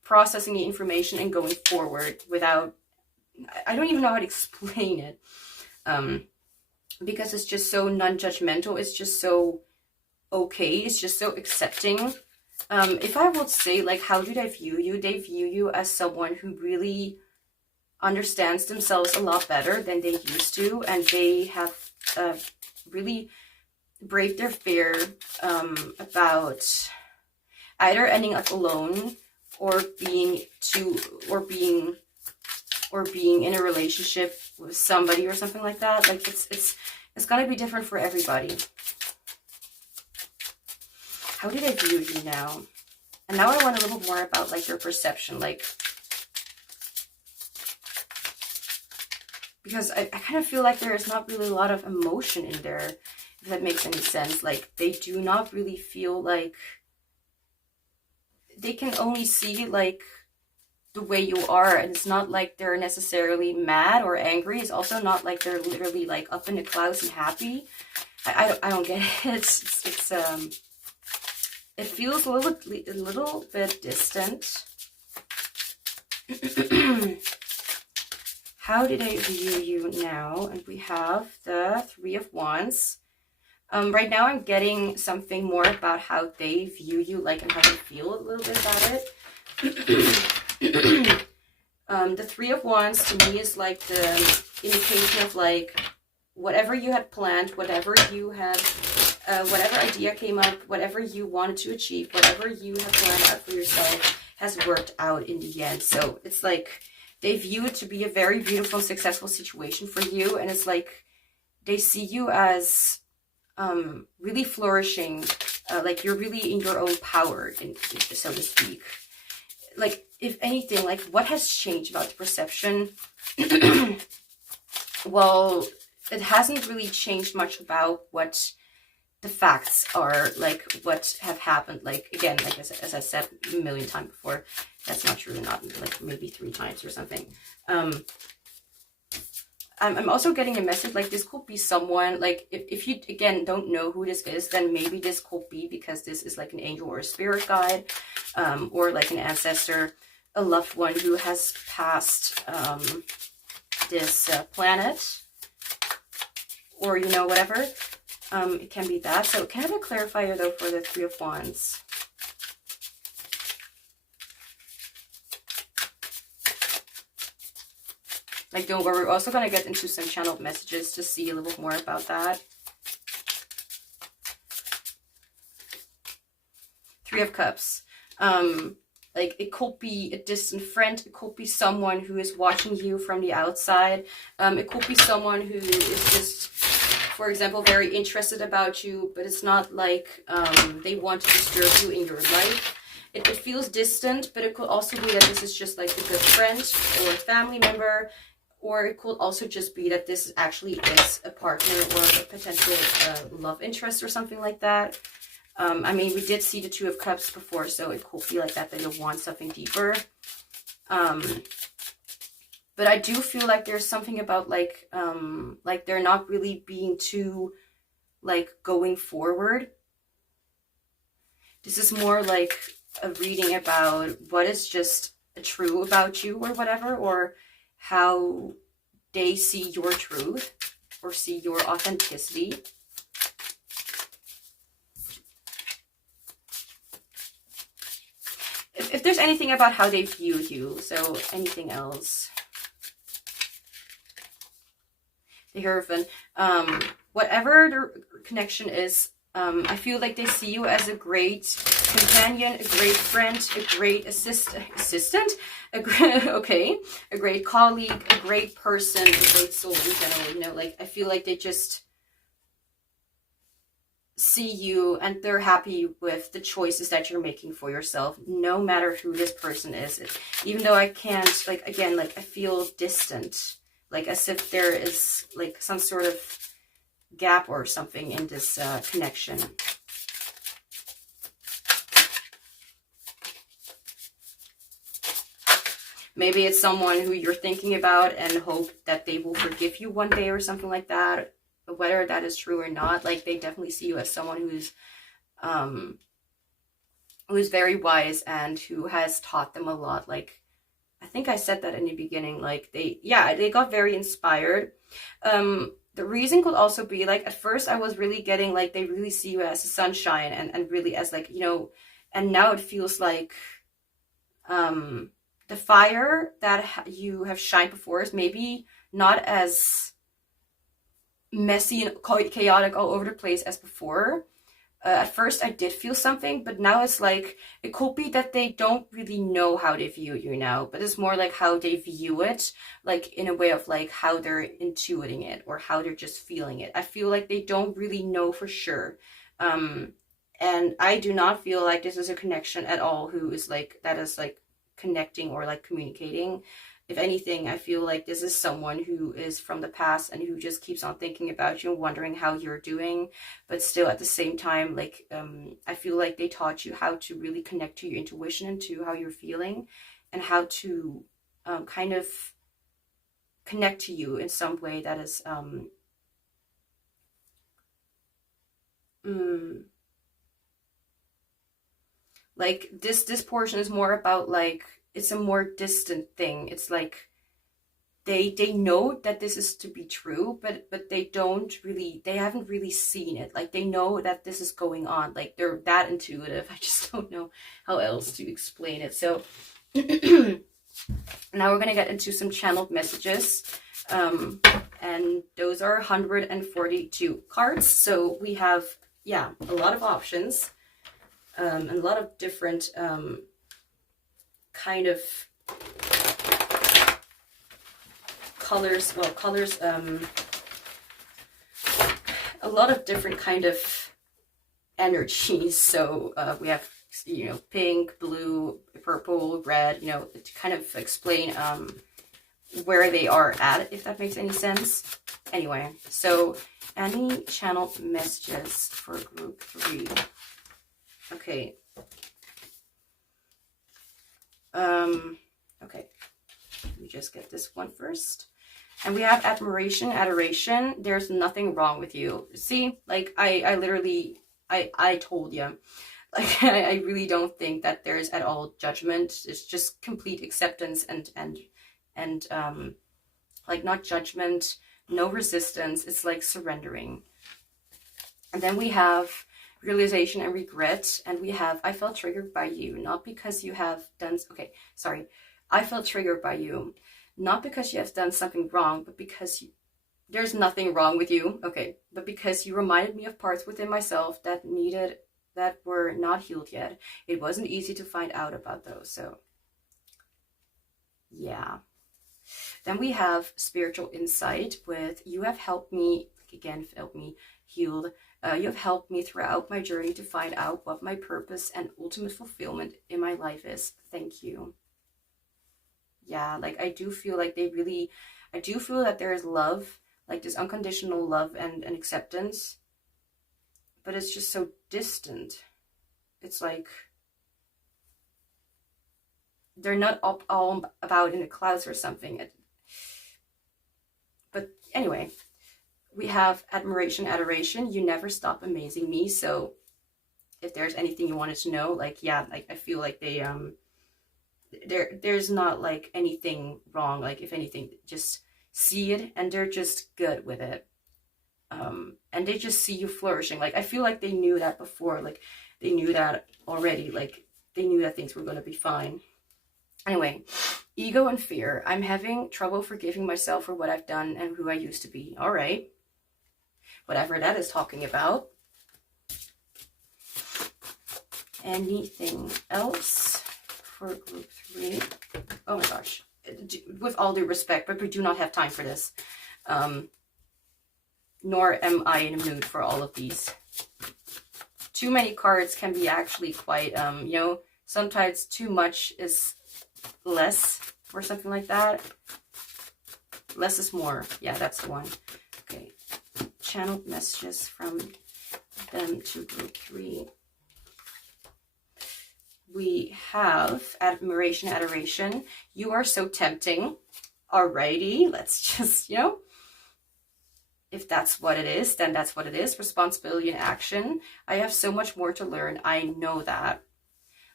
processing the information and going forward without, I don't even know how to explain it, because it's just so non-judgmental, it's just so okay, it's just so accepting. If I would say, like, how do they view you? They view you as someone who really understands themselves a lot better than they used to, and they have really braved their fear about either ending up alone or being in a relationship with somebody or something like that. Like, it's gonna be different for everybody. How do they view you now? And now I want a little more about, like, your perception, like, because I kind of feel like there is not really a lot of emotion in there, if that makes any sense. Like, they do not really feel like, they can only see, like, the way you are, and it's not like they're necessarily mad or angry. It's also not like they're literally, like, up in the clouds and happy. I don't get it. It feels a little bit distant. How do they view you now? And we have the Three of Wands. Right now I'm getting something more about how they view you, like, and how they feel a little bit about it. The Three of Wands to me is like the indication of, like, whatever you had planned, whatever you had, whatever idea came up, whatever you wanted to achieve, whatever you have planned out for yourself has worked out in the end. So it's like they view it to be a very beautiful and successful situation for you, and it's like they see you as really flourishing, like you're really in your own power, so to speak. Like, if anything, like, what has changed about the perception? Well, it hasn't really changed much about what the facts are like what have happened. Like, again, like as I said a million times before, that's not true, not like maybe 3 times or something. I'm also getting a message like this could be someone, like if you again don't know who this is, then maybe this could be because this is like an angel or a spirit guide, or like an ancestor, a loved one who has passed this planet, or you know, whatever. It can be that. So can I have a clarifier though for the 3 of Wands? Like, don't worry, we're also going to get into some channeled messages to see a little bit more about that. 3 of Cups. Like, it could be a distant friend. It could be someone who is watching you from the outside. It could be someone who is just, for example, very interested about you, but it's not like they want to disturb you in your life. It feels distant, but it could also be that this is just like a good friend or a family member. Or it could also just be that this actually is a partner or a potential love interest or something like that. I mean, we did see the 2 of Cups before, so it could be like that you'll want something deeper. But I do feel like there's something about like they're not really being too like going forward. This is more like a reading about what is just true about you or whatever, or how they see your truth or see your authenticity. If there's anything about how they view you, so anything else. The Hierophant. Whatever the connection is, I feel like they see you as a great companion, a great friend, a great assistant, a great colleague, a great person, a great soul in general. You know, like I feel like they just see you and they're happy with the choices that you're making for yourself, no matter who this person is. Even though I can't, like, again, like I feel distant, like as if there is like some sort of gap or something in this connection. Maybe it's someone who you're thinking about and hope that they will forgive you one day or something like that. Whether that is true or not, like they definitely see you as someone who's very wise and who has taught them a lot. Like I think I said that in the beginning, like they got very inspired. The reason could also be like at first I was really getting like they really see you as a sunshine and really as like, you know, and now it feels like the fire that you have shined before is maybe not as messy and chaotic all over the place as before. At first I did feel something, but now it's like it could be that they don't really know how they view you now, but it's more like how they view it, like in a way of like how they're intuiting it or how they're just feeling it. I feel like they don't really know for sure. And I do not feel like this is a connection at all who is like that is like connecting or like communicating. If anything, I feel like this is someone who is from the past and who just keeps on thinking about you and wondering how you're doing. But still at the same time, like, I feel like they taught you how to really connect to your intuition and to how you're feeling and how to kind of connect to you in some way that is like this portion is more about like it's a more distant thing. It's like they know that this is to be true, but they haven't really seen it. Like they know that this is going on. Like they're that intuitive. I just don't know how else to explain it. So now we're gonna get into some channeled messages. And those are 142 cards. So we have, yeah, a lot of options. And a lot of different kind of colors, a lot of different kind of energies. So we have, you know, pink, blue, purple, red, you know, to kind of explain where they are at, if that makes any sense. Anyway, so any channel messages for group 3? Okay. Okay. Let me just get this one first. And we have admiration, adoration. There's nothing wrong with you. See, like I literally, I told you. Like I really don't think that there's at all judgment. It's just complete acceptance and like not judgment, no resistance. It's like surrendering. And then we have realization and regret. And we have, I felt triggered by you, not because you have done, okay, sorry. I felt triggered by you, not because you have done something wrong, but because there's nothing wrong with you. Okay. But because you reminded me of parts within myself that were not healed yet. It wasn't easy to find out about those. So yeah. Then we have spiritual insight with, you have helped me, again, helped me healed. You have helped me throughout my journey to find out what my purpose and ultimate fulfillment in my life is. Thank you. Yeah, like I do feel like I do feel that there is love, like this unconditional love and acceptance, but it's just so distant. It's like they're not all about in the clouds or something. But anyway, we have admiration, adoration. You never stop amazing me. So if there's anything you wanted to know, like, yeah, like I feel like they, there's not like anything wrong. Like if anything, just see it and they're just good with it. And they just see you flourishing. Like I feel like they knew that before. Like they knew that already. Like they knew that things were going to be fine. Anyway, ego and fear. I'm having trouble forgiving myself for what I've done and who I used to be. All right. Whatever that is talking about. Anything else for group 3? Oh my gosh. With all due respect, but we do not have time for this. Nor am I in a mood for all of these. Too many cards can be actually quite, you know, sometimes too much is less or something like that. Less is more. Yeah, that's the one. Okay. Channel messages from them to group 3. We have admiration, adoration. You are so tempting. Alrighty, let's just, you know, if that's what it is, then that's what it is. Responsibility and action. I have so much more to learn. I know that.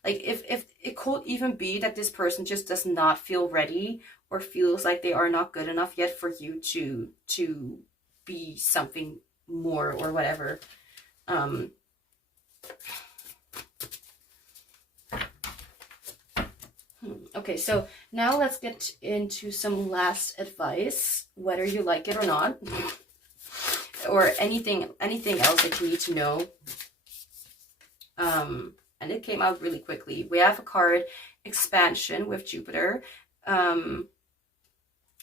Like if it could even be that this person just does not feel ready or feels like they are not good enough yet for you to be something more or whatever. Okay, so now let's get into some last advice, whether you like it or not, or anything else that you need to know. And it came out really quickly. We have a card, expansion with Jupiter. A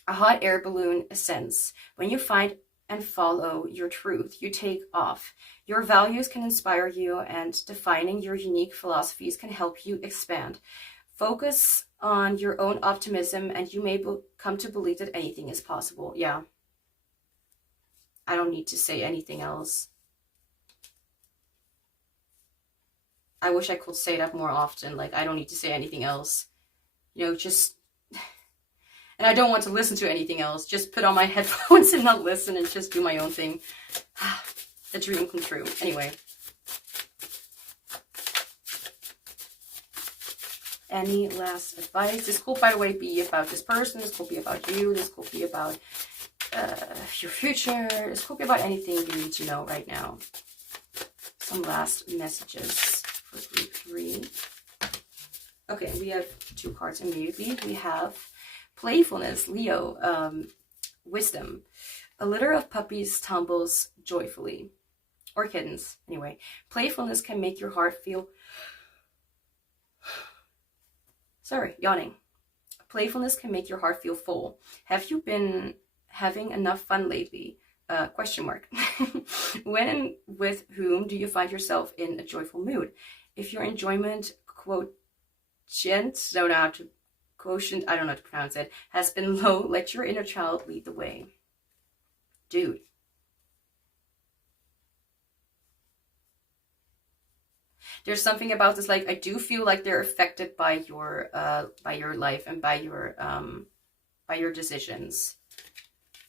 hot air balloon ascends. When you find and follow your truth, you take off. Your values can inspire you, and defining your unique philosophies can help you expand. Focus on your own optimism, and you may come to believe that anything is possible. Yeah. I don't need to say anything else. I wish I could say that more often. Like, I don't need to say anything else. You know, just... And I don't want to listen to anything else. Just put on my headphones and not listen and just do my own thing. A dream come true. Anyway. Any last advice? This could, by the way, be about this person. This could be about you. This could be about your future. This could be about anything you need to know right now. Some last messages for group 3. Okay, we have 2 cards immediately. We have playfulness, Leo, wisdom. A litter of puppies tumbles joyfully. Or kittens, anyway. Playfulness can make your heart feel... Sorry, yawning. Playfulness can make your heart feel full. Have you been having enough fun lately? Question mark. When and with whom do you find yourself in a joyful mood? If your enjoyment quotient, don't know how to quotient, I don't know how to pronounce it, has been low. Let your inner child lead the way. Dude. There's something about this, like, I do feel like they're affected by your life and by your decisions.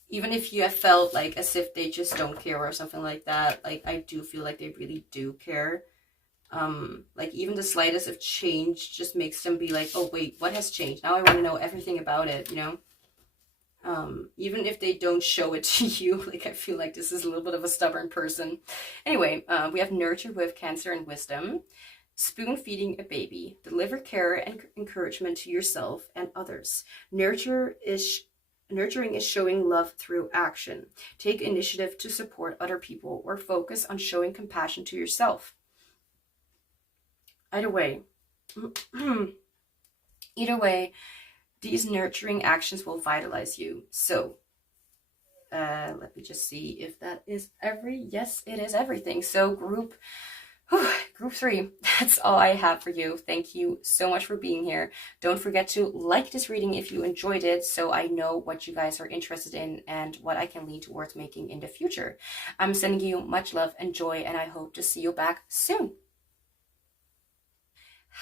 Even if you have felt like as if they just don't care or something like that, like, I do feel like they really do care. Like, even the slightest of change just makes them be like, oh wait, what has changed? Now I want to know everything about it, you know? Even if they don't show it to you, like, I feel like this is a little bit of a stubborn person. Anyway, we have nurture with Cancer and wisdom. Spoon feeding a baby. Deliver care and encouragement to yourself and others. Nurturing is showing love through action. Take initiative to support other people or focus on showing compassion to yourself. Either way, these nurturing actions will vitalize you. So let me just see if that is yes, it is everything. So group 3, that's all I have for you. Thank you so much for being here. Don't forget to like this reading if you enjoyed it, so I know what you guys are interested in and what I can lean towards making in the future. I'm sending you much love and joy, and I hope to see you back soon.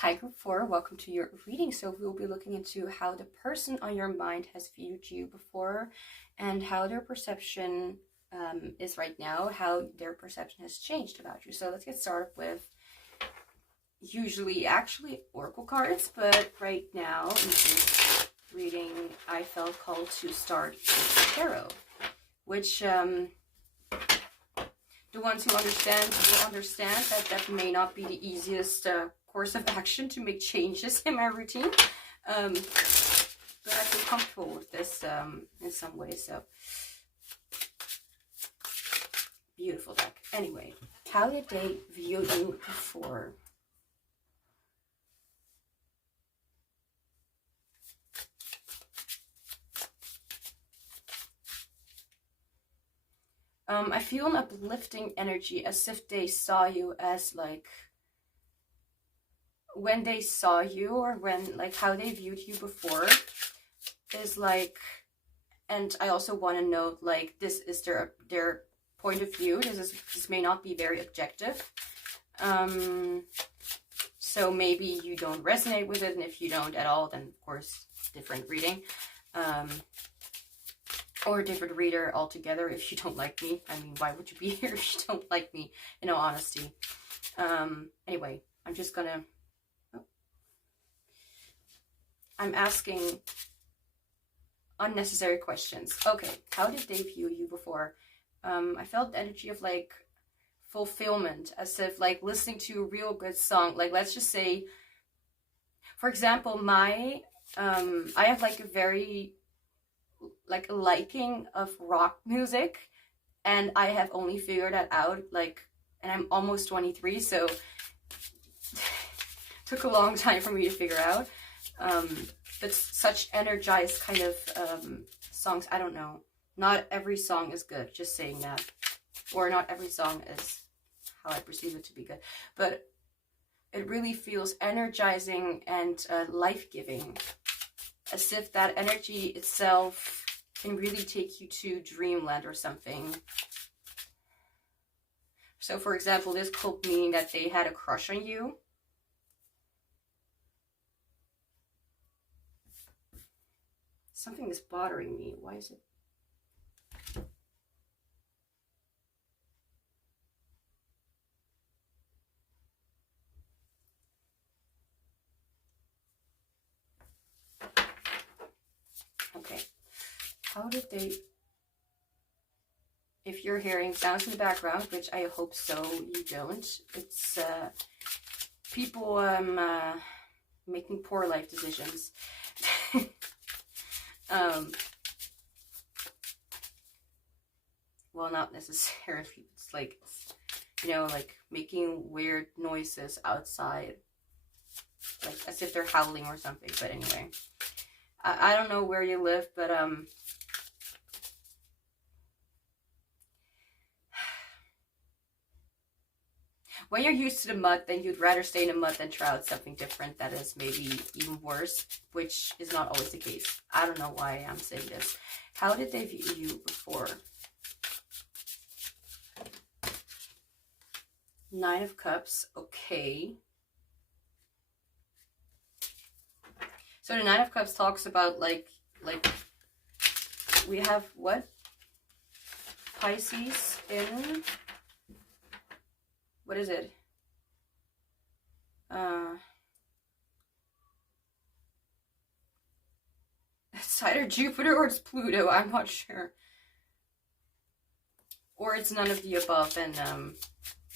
Hi group 4, welcome to your reading. So we'll be looking into how the person on your mind has viewed you before and how their perception is right now, how their perception has changed about you. So let's get started with usually actually oracle cards, but right now in this reading I felt called to start with tarot, which the ones who understand will understand that may not be the easiest course of action to make changes in my routine, but I feel comfortable with this in some ways. So beautiful deck. Anyway, how did they view you before? I feel an uplifting energy, as if they saw you as like, when they saw you, or when, like, how they viewed you before is like, and I also want to note, like, this is their point of view. This may not be very objective. So maybe you don't resonate with it, and if you don't at all, then of course different reading. Or a different reader altogether if you don't like me. I mean, why would you be here if you don't like me, in all honesty? Anyway, I'm just gonna... I'm asking unnecessary questions. Okay, how did they view you before? I felt the energy of, like, fulfillment, as if, like, listening to a real good song. Like, let's just say, for example, I have, like, a very... like a liking of rock music, and I have only figured that out, like, and I'm almost 23, so took a long time for me to figure out. But such energized kind of songs, I don't know, not every song is good, just saying that, or not every song is how I perceive it to be good, but it really feels energizing and life-giving, as if that energy itself can really take you to dreamland or something. So, for example, this could mean that they had a crush on you. Something is bothering me. Why is it? Okay. How did they... If you're hearing sounds in the background, which I hope so you don't, it's people making poor life decisions. Well, not necessarily. It's like, you know, like making weird noises outside, like as if they're howling or something. But anyway, I don't know where you live, but when you're used to the mud, then you'd rather stay in the mud than try out something different that is maybe even worse, which is not always the case. I don't know why I'm saying this. How did they view you before? Nine of Cups, okay. So the Nine of Cups talks about like we have what? Pisces in, what is it? It's either Jupiter or it's Pluto, I'm not sure. Or it's none of the above, and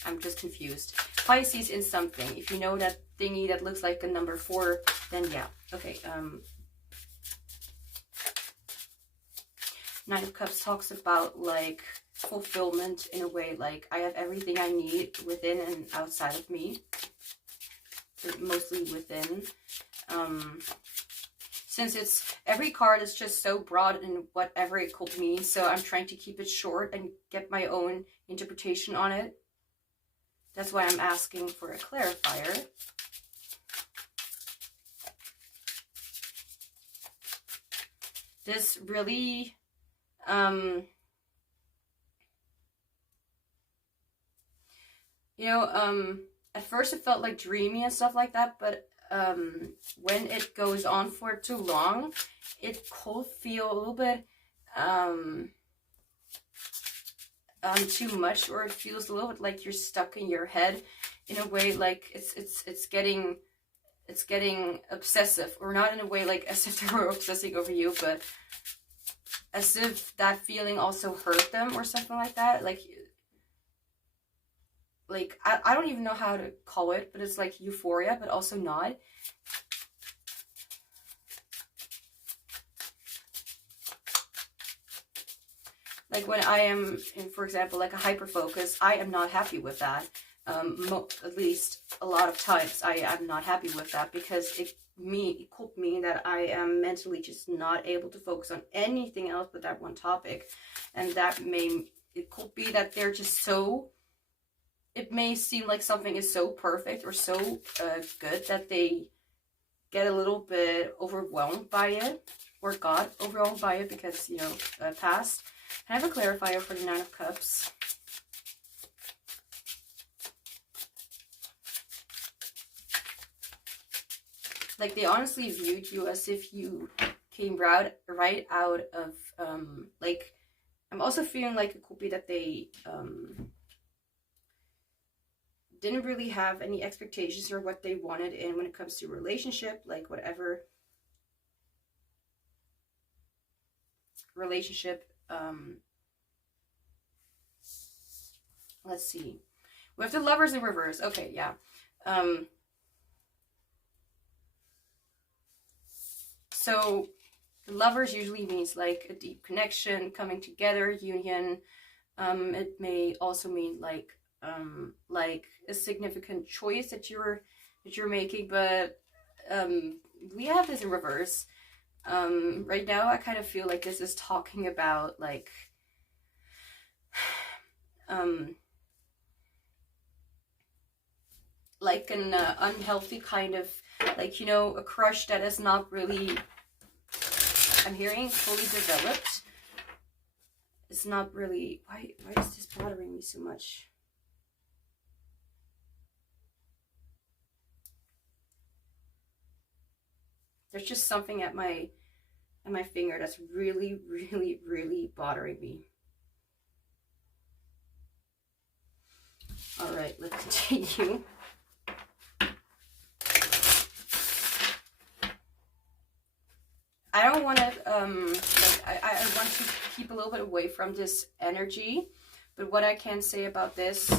I'm just confused. Pisces in something. If you know that thingy that looks like a number 4, then yeah. Okay, Nine of Cups talks about like fulfillment in a way, like I have everything I need within and outside of me, but mostly within. Since it's, every card is just so broad in whatever it could mean, so I'm trying to keep it short and get my own interpretation on it. That's why I'm asking for a clarifier. This really, at first it felt like dreamy and stuff like that, but when it goes on for too long, it could feel a little bit too much, or it feels a little bit like you're stuck in your head in a way, like it's getting obsessive, or not in a way like as if they were obsessing over you, but as if that feeling also hurt them or something like that. Like I don't even know how to call it, but it's like euphoria, but also not. Like when I am in, for example, like a hyper focus, I am not happy with that. At least a lot of times I am not happy with that, because it could mean that I am mentally just not able to focus on anything else but that one topic. And it could be that they're just so, it may seem like something is so perfect or so good that they get a little bit overwhelmed by it, or got overwhelmed by it because, past. I have a clarifier for the Nine of Cups. Like they honestly viewed you as if you came right out of, like, I'm also feeling like it could be that they didn't really have any expectations or what they wanted in when it comes to relationship, like whatever relationship. Let's see. We have the Lovers in reverse. Okay, yeah. So the Lovers usually means like a deep connection, coming together, union. It may also mean like a significant choice that you're making, but we have this in reverse. Right now I kind of feel like this is talking about like an unhealthy kind of, like, a crush that is not really, I'm hearing, fully developed. It's not really, why is this bothering me so much? There's just something at my finger that's really, really, really bothering me. All right, let's continue. I don't want to, I want to keep a little bit away from this energy, but what I can say about this,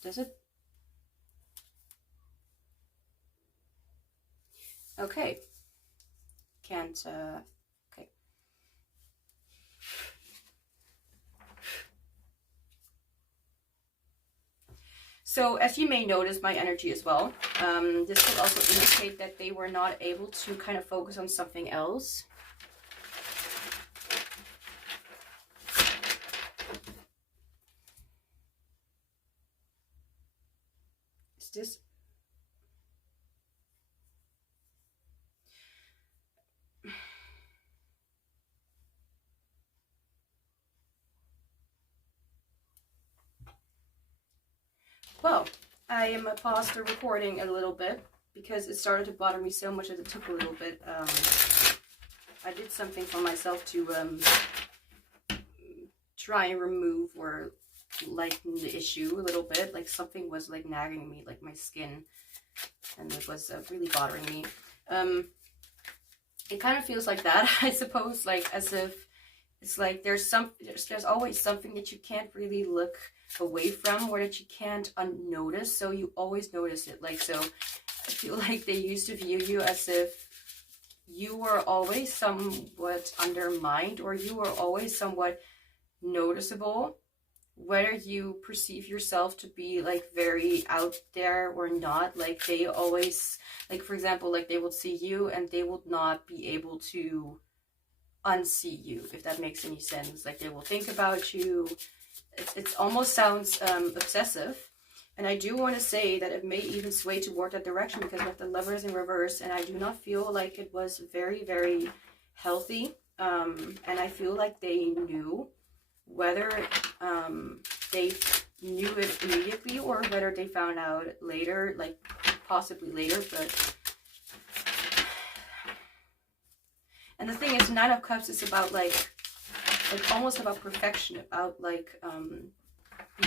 does it? Okay. Can't, okay. So as you may notice my energy as well, this could also indicate that they were not able to kind of focus on something else. this? Well, I am paused the recording a little bit because it started to bother me so much that it took a little bit. I did something for myself to try and remove or lighten the issue a little bit. Like something was like nagging me, like my skin, and it was really bothering me. It kind of feels like that, I suppose, like as if it's like there's always something that you can't really look away from or that you can't unnotice, so you always notice it. Like, so I feel like they used to view you as if you were always somewhat undermined, or you were always somewhat noticeable, whether you perceive yourself to be like very out there or not. Like they always, like for example, like they would see you and they would not be able to unsee you, if that makes any sense. Like they will think about you. It almost sounds obsessive, and I do want to say that it may even sway toward that direction because we have the Lovers in reverse, and I do not feel like it was very, very healthy. And I feel like they knew, whether they knew it immediately or whether they found out later, like possibly later. But and the thing is, Nine of Cups is about like almost about perfection, about like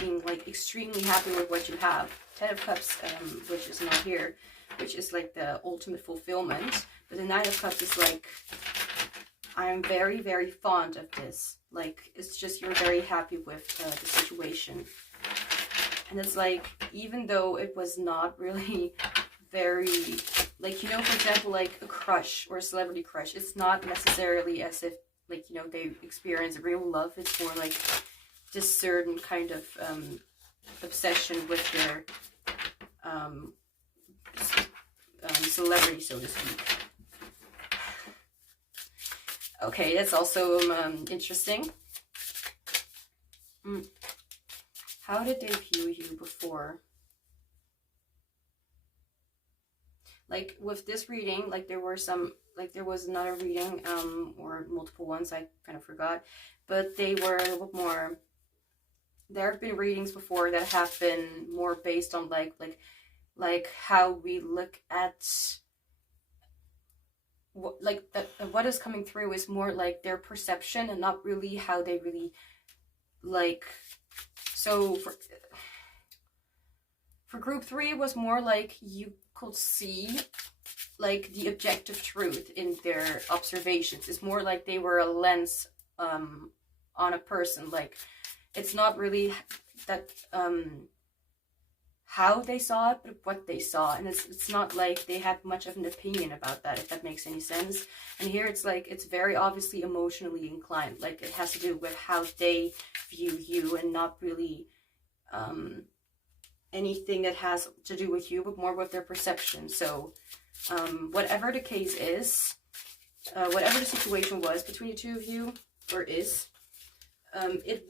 being like extremely happy with what you have. Ten of Cups, which is not here, which is like the ultimate fulfillment. But the Nine of Cups is like, I am very, very fond of this. Like, it's just you're very happy with the situation. And it's like, even though it was not really very, like, you know, for example, like a crush or a celebrity crush, it's not necessarily as if, like, you know, they experience real love. It's more like this certain kind of obsession with their celebrity, so to speak. Okay, that's also interesting. How did they view you before? Like with this reading, like there were some, like there was another reading, or multiple ones, I kind of forgot, but they were a little bit more, there have been readings before that have been more based on like how we look at, what is coming through is more like their perception and not really how they really like. So for group 3, it was more like you could see like the objective truth in their observations. It's more like they were a lens on a person. Like it's not really that how they saw it, but what they saw. And it's not like they had much of an opinion about that, if that makes any sense. And here it's like, it's very obviously emotionally inclined. Like it has to do with how they view you and not really anything that has to do with you, but more with their perception. So whatever the case is, whatever the situation was between the two of you, or is, it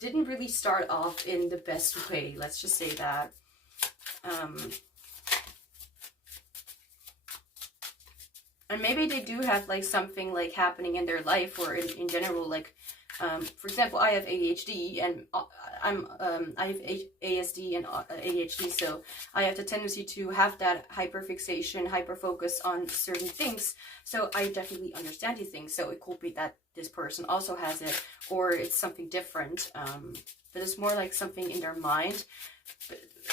didn't really start off in the best way, let's just say that. And maybe they do have like something like happening in their life, or in general, like for example, I have ADHD, and I have ASD and ADHD, so I have the tendency to have that hyperfixation, hyperfocus on certain things. So I definitely understand these things. So it could be that this person also has it, or it's something different. But it's more like something in their mind.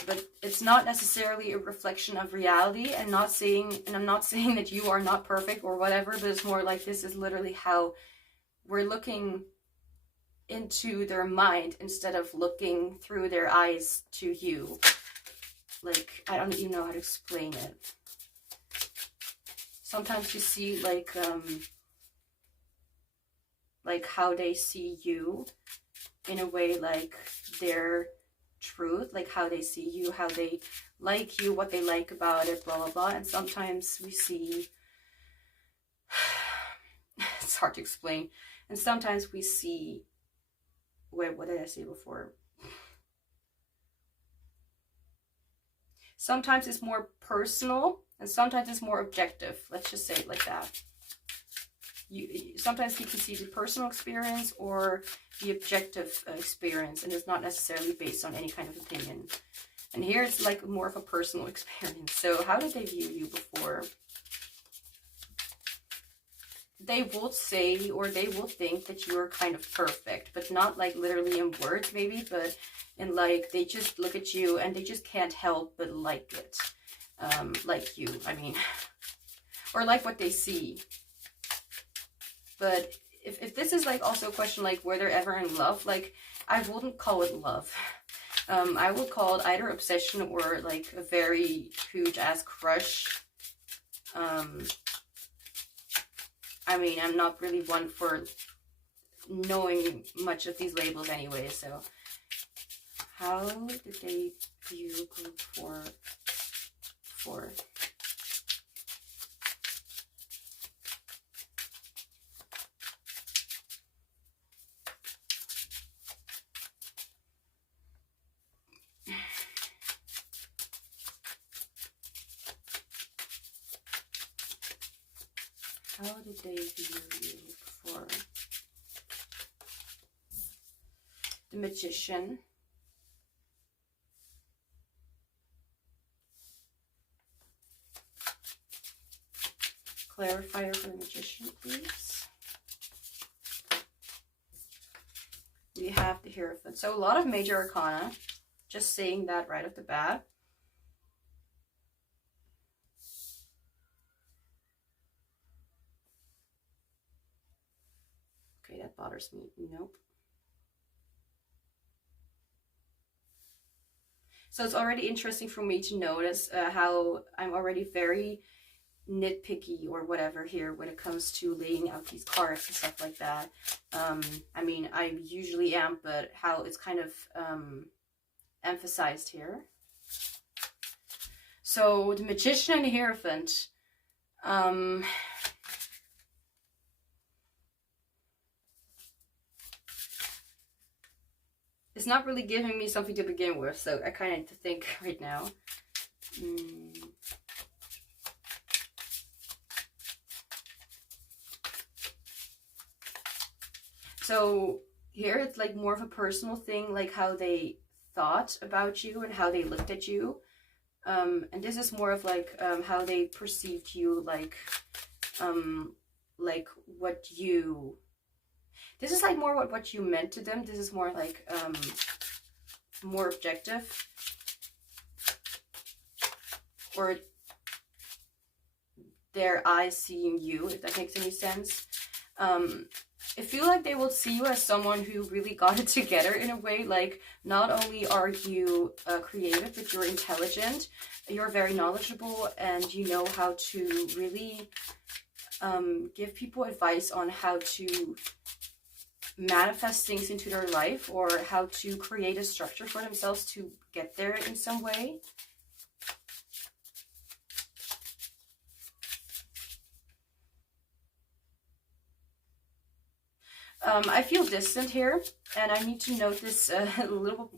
But it's not necessarily a reflection of reality. I'm not saying that you are not perfect or whatever, but it's more like this is literally how we're looking into their mind instead of looking through their eyes to you. Like, I don't even know how to explain it. Sometimes you see like how they see you in a way, like their truth, like how they see you, how they like you, what they like about it, blah blah blah. And sometimes we see it's hard to explain. And sometimes we see, wait, what did I say before? Sometimes it's more personal and sometimes it's more objective. Let's just say it like that. Sometimes you can see the personal experience or the objective experience, and it's not necessarily based on any kind of opinion. And here it's like more of a personal experience. So how did they view you before? They will say, or they will think that you're kind of perfect, but not like literally in words maybe, but in like, they just look at you and they just can't help but like it. Like you, I mean, or like what they see. But if this is like also a question like were they ever in love, like I wouldn't call it love. I would call it either obsession or like a very huge ass crush. I mean, I'm not really one for knowing much of these labels anyway, so how did they view group 4? How did they view you before? The Magician. Clarifier for the Magician, please. We have the Hierophant. So a lot of major arcana. Just saying that right off the bat. Okay, that bothers me. Nope. So it's already interesting for me to notice how I'm already very nitpicky or whatever here when it comes to laying out these cards and stuff like that. I mean, I usually am, but how it's kind of emphasized here. So the Magician and the Hierophant. It's not really giving me something to begin with, so I kind of need to think right now. So here it's like more of a personal thing, like how they thought about you and how they looked at you. And this is more of like how they perceived you, like what you... This is like more what you meant to them. This is more like more objective. Or their eyes seeing you, if that makes any sense. I feel like they will see you as someone who really got it together in a way. Like, not only are you creative, but you're intelligent. You're very knowledgeable and you know how to really give people advice on how to manifest things into their life or how to create a structure for themselves to get there in some way. I feel distant here, and I need to note this a little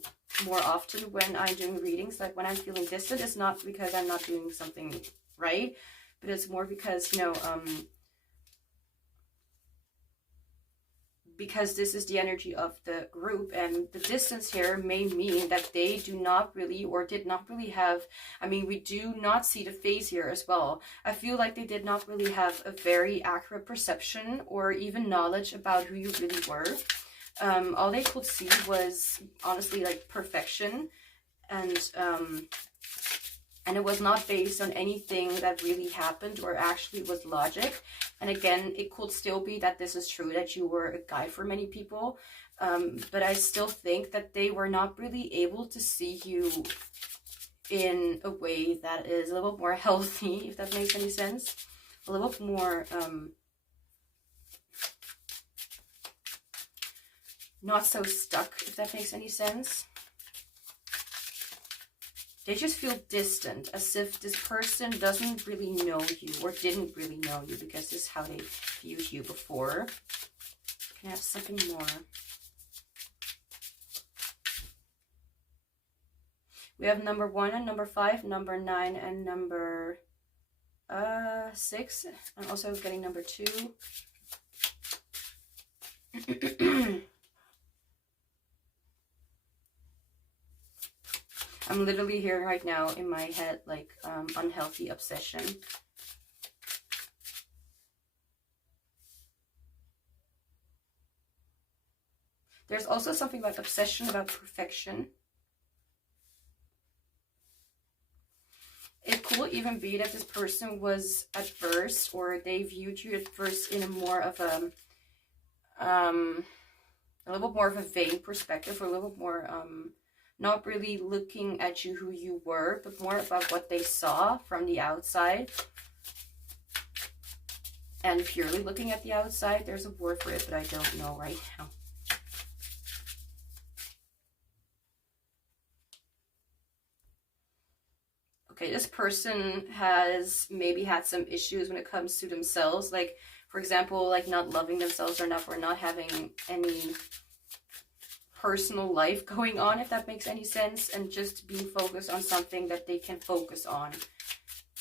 more often when I'm doing readings. Like, when I'm feeling distant, it's not because I'm not doing something right, but it's more because, you know, because this is the energy of the group, and the distance here may mean that they do not really or did not really have, I mean, we do not see the phase here as well. I feel like they did not really have a very accurate perception or even knowledge about who you really were. All they could see was honestly like perfection, and it was not based on anything that really happened or actually was logic. And again, it could still be that this is true, that you were a guide for many people. But I still think that they were not really able to see you in a way that is a little more healthy, if that makes any sense. A little more, not so stuck, if that makes any sense. They just feel distant, as if this person doesn't really know you or didn't really know you, because this is how they viewed you before. Can I have something more? We have number 1 and number 5, number 9 and number 6. I'm also getting number 2. I'm literally hearing right now in my head like unhealthy obsession. There's also something about obsession, about perfection. It could even be that this person was at first, or they viewed you at first in a more of a little bit more of a vain perspective, or a little bit more not really looking at you who you were, but more about what they saw from the outside. And purely looking at the outside, there's a word for it, but I don't know right now. Okay, this person has maybe had some issues when it comes to themselves. Like, for example, like not loving themselves enough, or not having any personal life going on, if that makes any sense. And just being focused on something that they can focus on.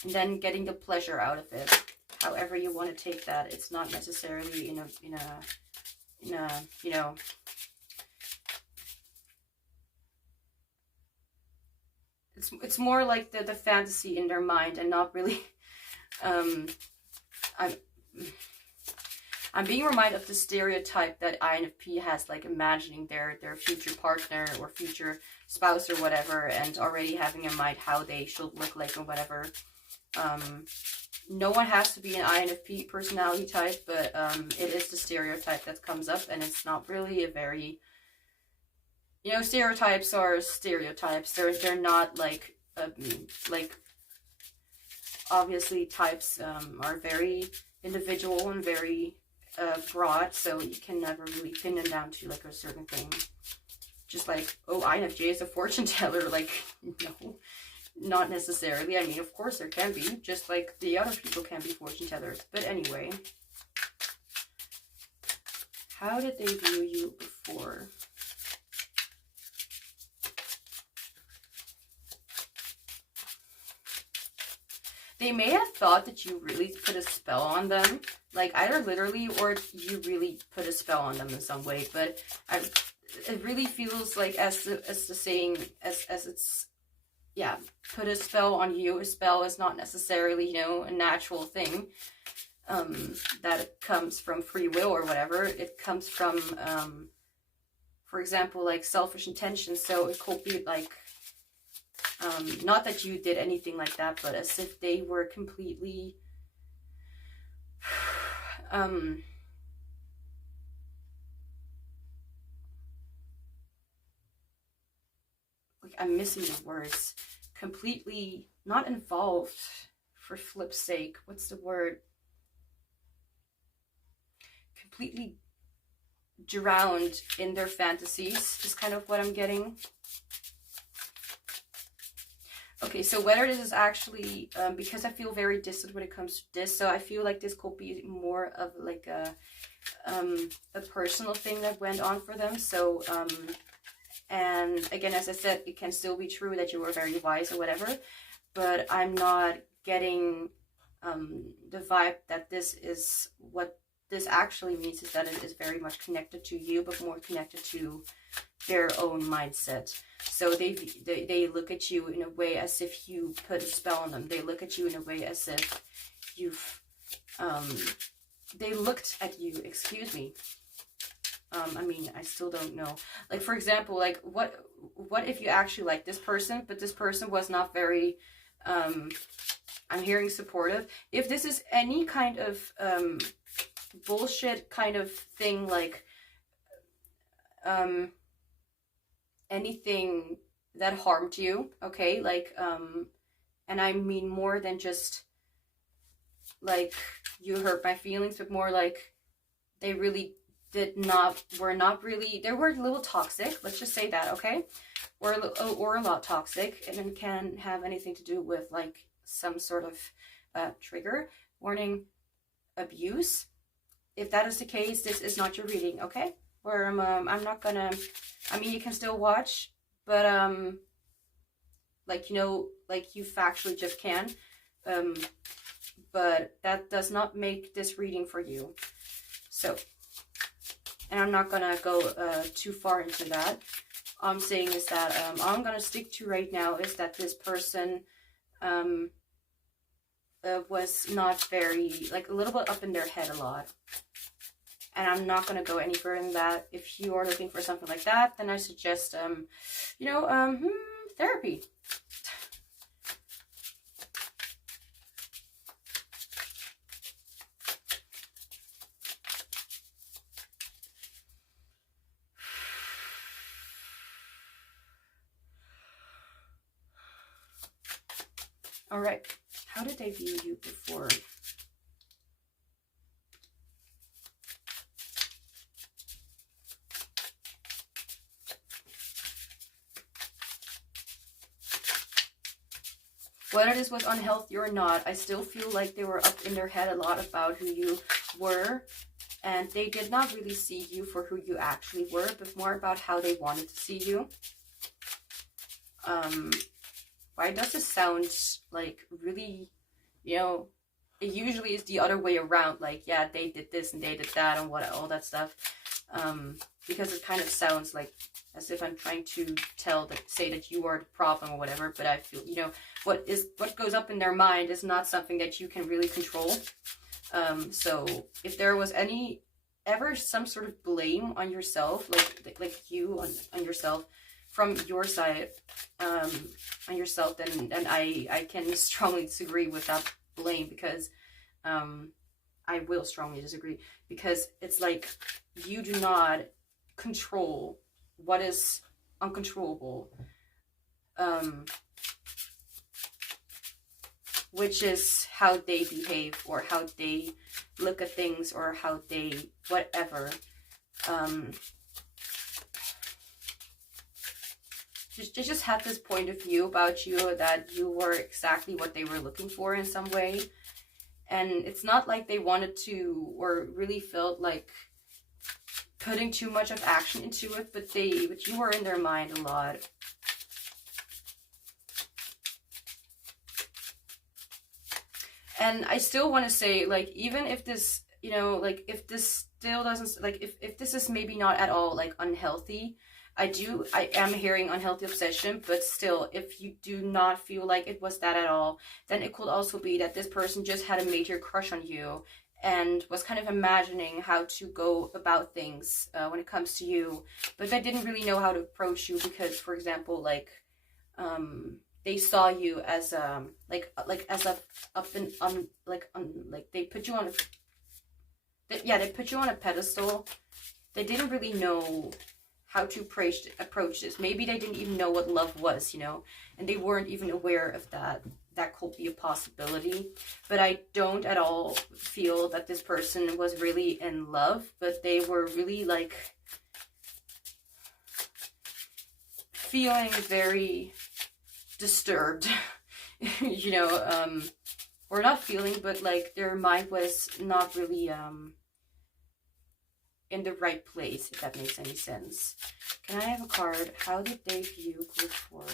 And then getting the pleasure out of it. However you want to take that. It's not necessarily in a you know, it's more like the fantasy in their mind, and not really I'm being reminded of the stereotype that INFP has, like imagining their future partner or future spouse or whatever, and already having in mind how they should look like or whatever. No one has to be an INFP personality type, but it is the stereotype that comes up, and it's not really a very, you know, stereotypes are stereotypes. They're not like obviously types are very individual and very broad, so you can never really pin them down to like a certain thing. Just like, oh, INFJ is a fortune teller, like, no, not necessarily. I mean, of course there can be, just like the other people can be fortune tellers. But anyway, how did they view you before? They may have thought that you really put a spell on them, like either literally or you really put a spell on them in some way. But it really feels like, as the saying, as it's, yeah, put a spell on you. A spell is not necessarily, you know, a natural thing that comes from free will or whatever. It comes from, for example, like selfish intentions. So it could be like, not that you did anything like that, but as if they were completely like, I'm missing the words. Completely not involved, for flip's sake. What's the word? Completely drowned in their fantasies is kind of what I'm getting. Okay, so whether this is actually, because I feel very distant when it comes to this, so I feel like this could be more of like a personal thing that went on for them. So, and again, as I said, it can still be true that you were very wise or whatever, but I'm not getting the vibe that this is what this actually means, is that it is very much connected to you, but more connected to their own mindset. So they look at you in a way as if you put a spell on them. They look at you in a way as if you've they looked at you, excuse me. I mean, I still don't know. Like, for example, like what if you actually like this person, but this person was not very I'm hearing supportive. If this is any kind of bullshit kind of thing, like anything that harmed you, okay, like and I mean more than just like you hurt my feelings, but more like they really were not really, they were a little toxic, let's just say that, okay, or a lot toxic, and it can have anything to do with like some sort of trigger warning, abuse. If that is the case, this is not your reading, okay? Where I'm not gonna, I mean, you can still watch, but like, you know, like you factually just can. But that does not make this reading for you. So, and I'm not gonna go too far into that. All I'm saying is that all I'm gonna stick to right now is that this person was not very, like, a little bit up in their head a lot. And I'm not gonna go any further than that. If you are looking for something like that, then I suggest, you know, therapy. All right, how did they view you before? Whether this was unhealthy or not, I still feel like they were up in their head a lot about who you were, and they did not really see you for who you actually were, but more about how they wanted to see you. Why does this sound like really, you know, it usually is the other way around, like, yeah, they did this and they did that and all that stuff, because it kind of sounds like as if I'm trying to say that you are the problem or whatever, but I feel, you know, what goes up in their mind is not something that you can really control. So if there was ever some sort of blame on yourself, like you on yourself, from your side, on yourself, then I can strongly disagree with that blame, because I will strongly disagree, because it's like you do not control what is uncontrollable, which is how they behave or how they look at things or how they whatever. They just had this point of view about you that you were exactly what they were looking for in some way. And it's not like they wanted to or really felt like putting too much of action into it, but you were in their mind a lot. And I still want to say, like, even if this, you know, like, if this still doesn't, like, if this is maybe not at all, like, unhealthy, I am hearing unhealthy obsession, but still, if you do not feel like it was that at all, then it could also be that this person just had a major crush on you and was kind of imagining how to go about things when it comes to you, but they didn't really know how to approach you because, for example, like, they saw you as like they put you on they put you on a pedestal. They didn't really know how to approach this. Maybe they didn't even know what love was, you know, and they weren't even aware of that. That could be a possibility. But I don't at all feel that this person was really in love, but they were really, like, feeling very disturbed, you know, or not feeling, but, like, their mind was not really in the right place, if that makes any sense. Can I have a card? How did they view before?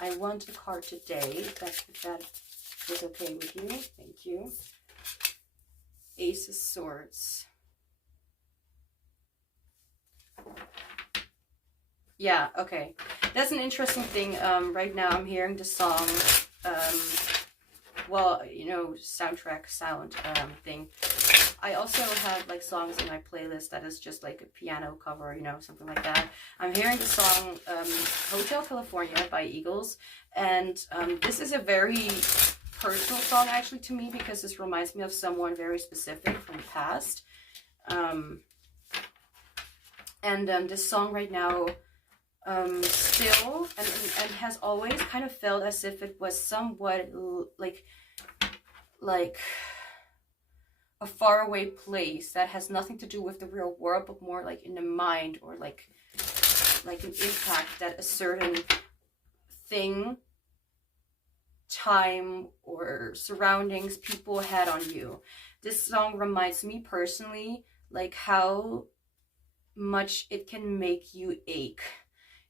I want a card today, if that is okay with you. Thank you. Ace of Swords. Yeah, okay. That's an interesting thing. Right now I'm hearing the song, well, you know, soundtrack sound thing. I also have, like, songs in my playlist that is just like a piano cover, you know, something like that. I'm hearing the song Hotel California by Eagles, and this is a very personal song actually to me, because this reminds me of someone very specific from the past. This song right now still and has always kind of felt as if it was somewhat like a faraway place that has nothing to do with the real world, but more like in the mind, or like an impact that a certain thing time or surroundings people had on you. This song reminds me personally like how much it can make you ache,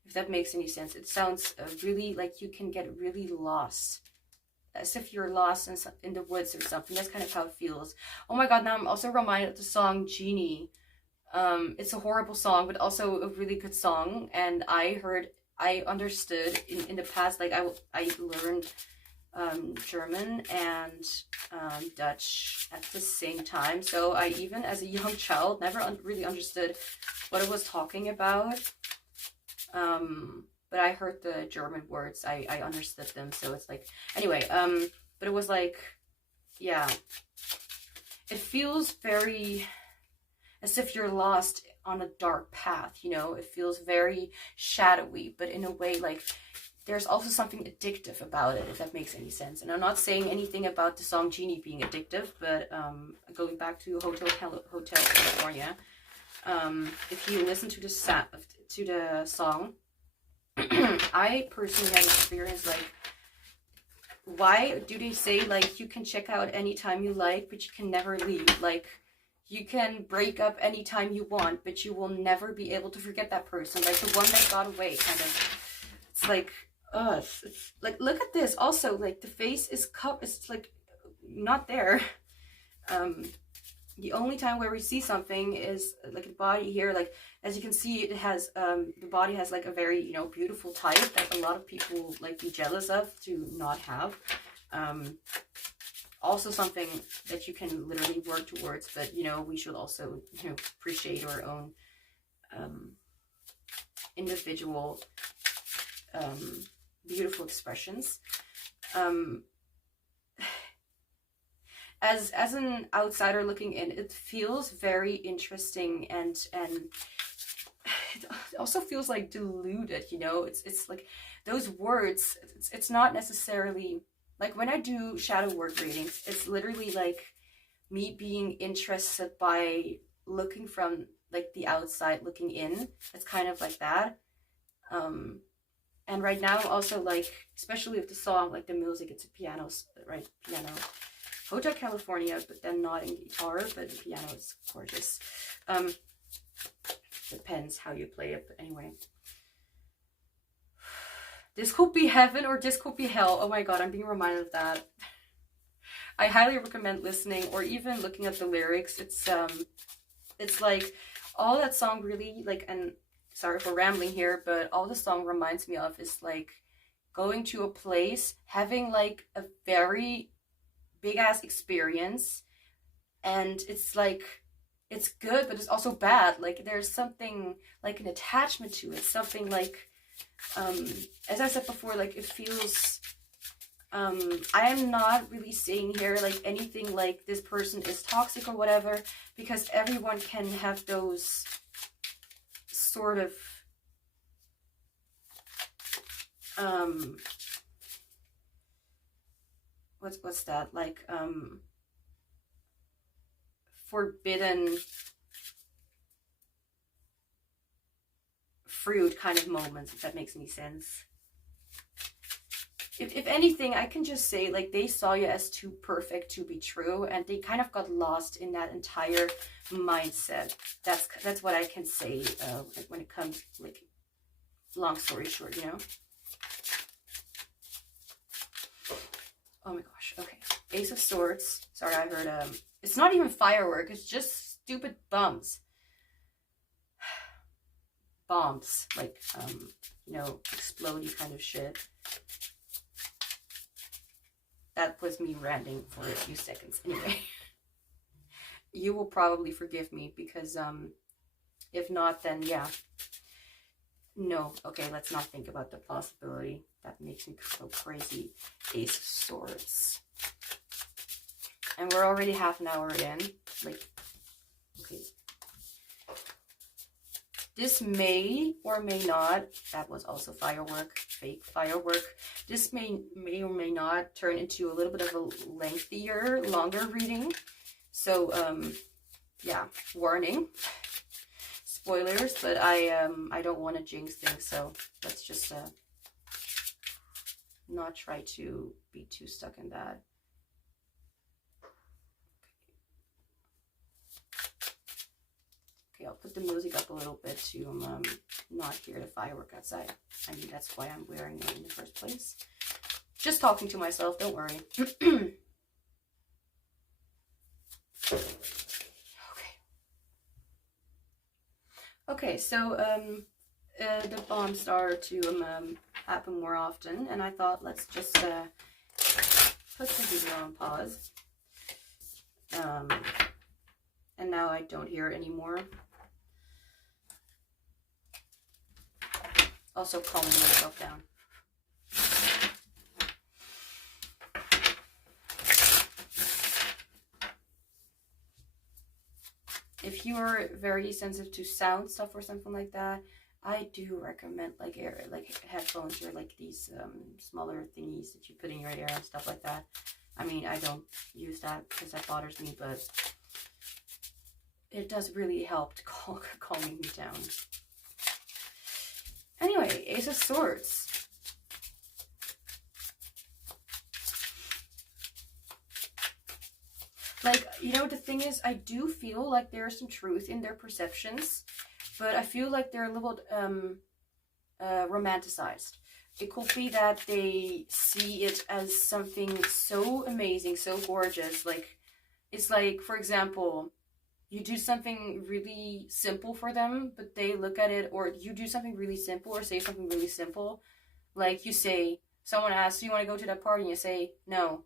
if that makes any sense. It sounds really like you can get really lost, as if you're lost in the woods or something. That's kind of how it feels. Oh my god, now I'm also reminded of the song Genie. It's a horrible song, but also a really good song. And I understood in the past, like I learned German and Dutch at the same time. So I, even as a young child, never really understood what it was talking about. But I heard the German words. I understood them. So it's like, anyway, but it was like, yeah, it feels very as if you're lost on a dark path, you know. It feels very shadowy, but in a way, like, there's also something addictive about it, if that makes any sense. And I'm not saying anything about the song Genie being addictive, but going back to Hotel California, if you listen to the song, I personally had experience like, why do they say like you can check out anytime you like, but you can never leave? Like, you can break up anytime you want, but you will never be able to forget that person. Like the one that got away, kind of. It's like, it's like, look at this. Also, like the face is it's like not there. The only time where we see something is like the body here. Like, as you can see, it has the body has like a very, you know, beautiful type that a lot of people like be jealous of to not have. Also something that you can literally work towards, but you know, we should also, you know, appreciate our own individual beautiful expressions. As an outsider looking in, it feels very interesting, and it also feels like diluted, you know. It's like those words, it's not necessarily like when I do shadow work readings, it's literally like me being interested by looking from like the outside looking in. It's kind of like that. And right now also, like, especially with the song, like the music, it's a piano, right? Piano. Hotel California, but then not in guitar, but the piano is gorgeous. Depends how you play it, but anyway. This could be heaven or this could be hell. Oh my god, I'm being reminded of that. I highly recommend listening or even looking at the lyrics. It's like all that song really, like, and sorry for rambling here, but all the song reminds me of is like going to a place, having like a very big ass experience, and it's like, it's good, but it's also bad. Like there's something like an attachment to it, something like, as I said before, like it feels, I am not really saying here like anything like this person is toxic or whatever, because everyone can have those sort of what's that, like forbidden fruit kind of moments, if that makes any sense. If anything, I can just say like they saw you as too perfect to be true, and they kind of got lost in that entire mindset. That's what I can say when it comes, like, long story short, you know. Oh my gosh. Okay, Ace of Swords. Sorry, I heard it's not even firework, it's just stupid bombs, like you know, explodey kind of shit. That was me ranting for a few seconds. Anyway, you will probably forgive me because if not, then yeah. No, okay, let's not think about the possibility. That makes me so crazy. Ace of Swords. And we're already half an hour in. Like, okay. This may or may not, that was also firework, fake firework. This may or may not turn into a little bit of a lengthier, longer reading. So, yeah, warning. Spoilers, but I don't want to jinx things, so let's just not try to be too stuck in that. Okay, I'll put the music up a little bit to not hear the firework outside. I mean, that's why I'm wearing it in the first place. Just talking to myself, don't worry. Okay, so the bombs start to happen more often, and I thought let's just put the video on pause. And now I don't hear it anymore. Also calming myself down. If you are very sensitive to sound stuff or something like that, I do recommend like headphones or like these smaller thingies that you put in your ear and stuff like that. I mean, I don't use that because that bothers me, but it does really help to calming me down. Anyway, Ace of Swords. Like, you know, the thing is, I do feel like there's some truth in their perceptions, but I feel like they're a little romanticized. It could be that they see it as something so amazing, so gorgeous. Like, it's like, for example, you do something really simple for them, but they look at it, or you do something really simple or say something really simple. Like, you say, someone asks, do you want to go to that party? And you say, no.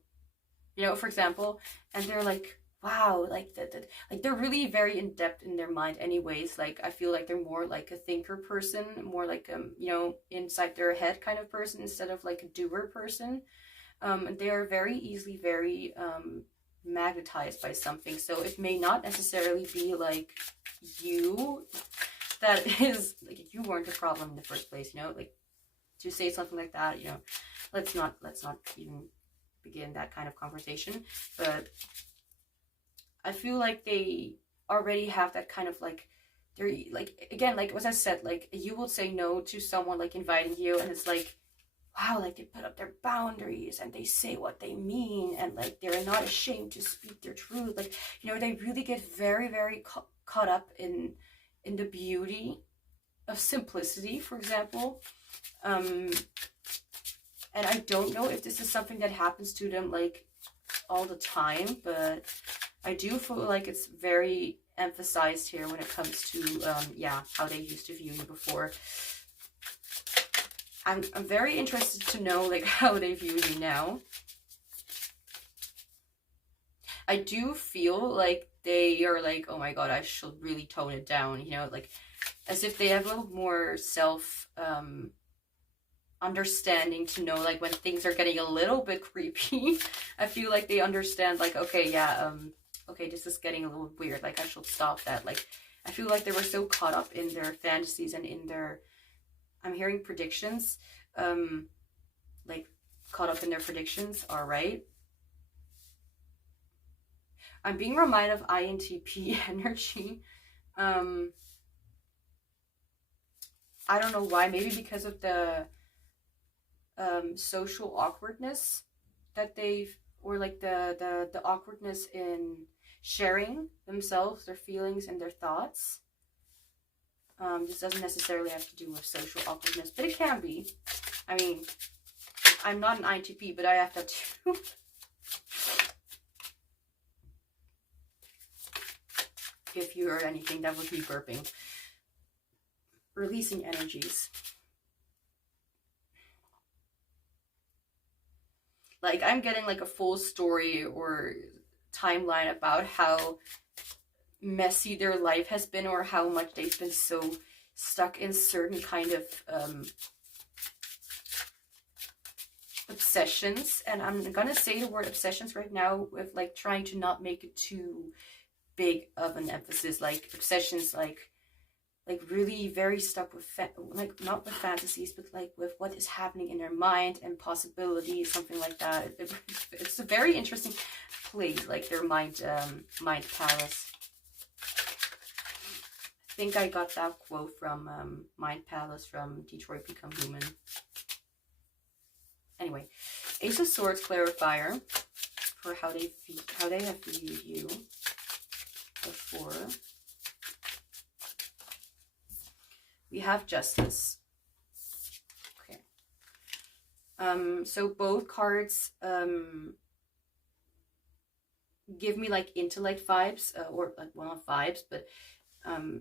You know, for example, and they're like, wow, like that, like they're really very in depth in their mind anyways. Like, I feel like they're more like a thinker person, more like, you know, inside their head kind of person instead of like a doer person. They are very easily very magnetized by something. So it may not necessarily be like you that is, like, you weren't the problem in the first place, you know, like to say something like that, you know, let's not even begin that kind of conversation. But I feel like they already have that kind of like, they're like, again, like as I said, like you will say no to someone like inviting you, and it's like, wow, like they put up their boundaries and they say what they mean, and like they're not ashamed to speak their truth. Like, you know, they really get very, very caught up in the beauty of simplicity, for example. And I don't know if this is something that happens to them like all the time, but I do feel like it's very emphasized here when it comes to, yeah, how they used to view you before. I'm very interested to know like how they view you now. I do feel like they are like, oh my god, I should really tone it down, you know, like as if they have a little more self understanding to know like when things are getting a little bit creepy. I feel like they understand like, okay, yeah, okay, this is getting a little weird, like I should stop that. Like I feel like they were so caught up in their fantasies and in their, I'm hearing predictions, like caught up in their predictions. All right, I'm being reminded of INTP energy. I don't know why, maybe because of the social awkwardness that they've, or like the awkwardness in sharing themselves, their feelings and their thoughts. This doesn't necessarily have to do with social awkwardness, but it can be. I mean, I'm not an INTP, but I have that too. If you heard anything, that was me burping. Releasing energies. Like, I'm getting like a full story or timeline about how messy their life has been, or how much they've been so stuck in certain kind of obsessions. And I'm gonna say the word obsessions right now with like trying to not make it too big of an emphasis. Like obsessions, like really very stuck with like not with fantasies, but like with what is happening in their mind and possibilities, something like that. It's a very interesting place, like their mind palace. I think I got that quote from Mind Palace from Detroit Become Human. Anyway, Ace of Swords clarifier for how they have viewed you before. We have Justice. Okay. So both cards give me like intellect vibes, or like, well, not vibes, but okay.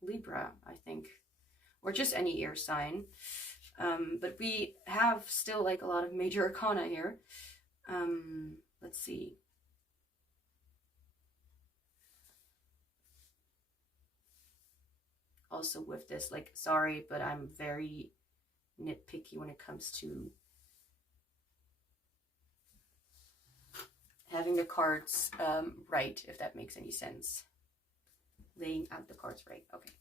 Libra, I think, or just any air sign. But we have still like a lot of major arcana here. Let's see. Also with this, like, sorry, but I'm very nitpicky when it comes to having the cards right, if that makes any sense. Laying out the cards right. Okay.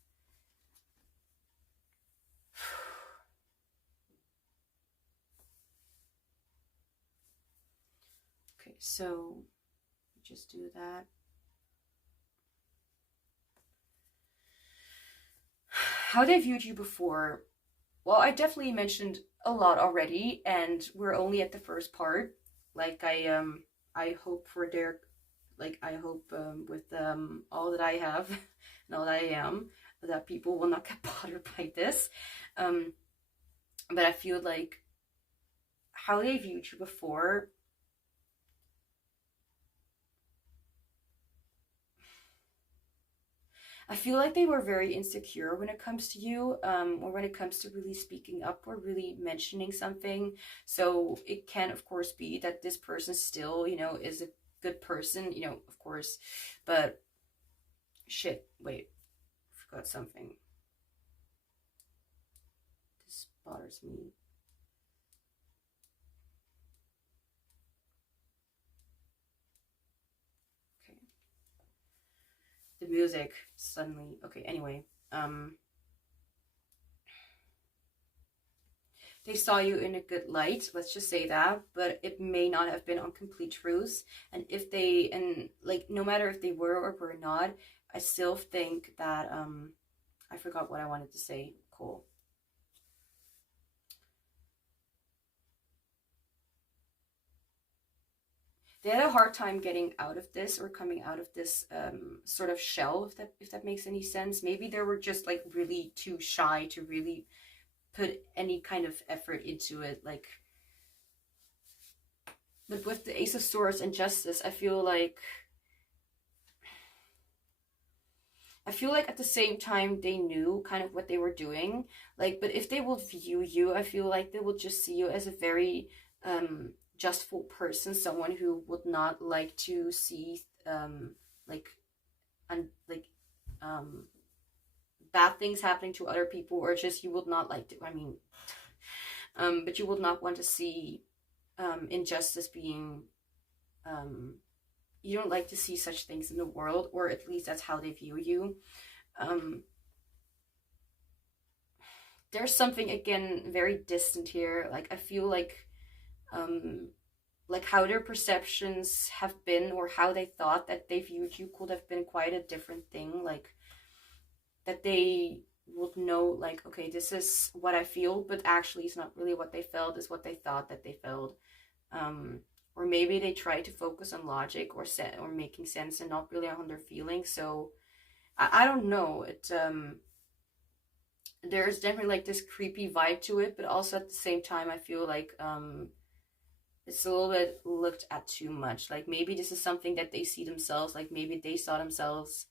Okay, so just do that. How they viewed you before. Well, I definitely mentioned a lot already, and we're only at the first part. Like, I hope for their, like, I hope with all that I have and all that I am, that people will not get bothered by this. But I feel like how they viewed you before, I feel like they were very insecure when it comes to you, or when it comes to really speaking up or really mentioning something. So it can, of course, be that this person still, you know, is a good person, you know, of course. But shit, wait, I forgot something. This bothers me. The music suddenly, okay, anyway, they saw you in a good light, let's just say that, but it may not have been on complete truth. And if they, and like, no matter if they were or were not, I still think that I forgot what I wanted to say. Cool. They had a hard time getting out of this, or coming out of this sort of shell, if that makes any sense. Maybe they were just like really too shy to really put any kind of effort into it. Like, but with the Ace of Swords and Justice, I feel like at the same time they knew kind of what they were doing. Like, but if they will view you, I feel like they will just see you as a very justful person, someone who would not like to see bad things happening to other people, or just you would not like to, I mean, but you would not want to see injustice being, you don't like to see such things in the world, or at least that's how they view you. There's something, again, very distant here. Like, I feel like how their perceptions have been, or how they thought that they viewed you, could have been quite a different thing. Like, that they would know, like, okay, this is what I feel, but actually it's not really what they felt, it's what they thought that they felt. Or maybe they try to focus on logic or making sense, and not really on their feelings. So I don't know. It there's definitely like this creepy vibe to it, but also at the same time I feel like it's a little bit looked at too much. Like, maybe this is something that they see themselves, like maybe they saw themselves,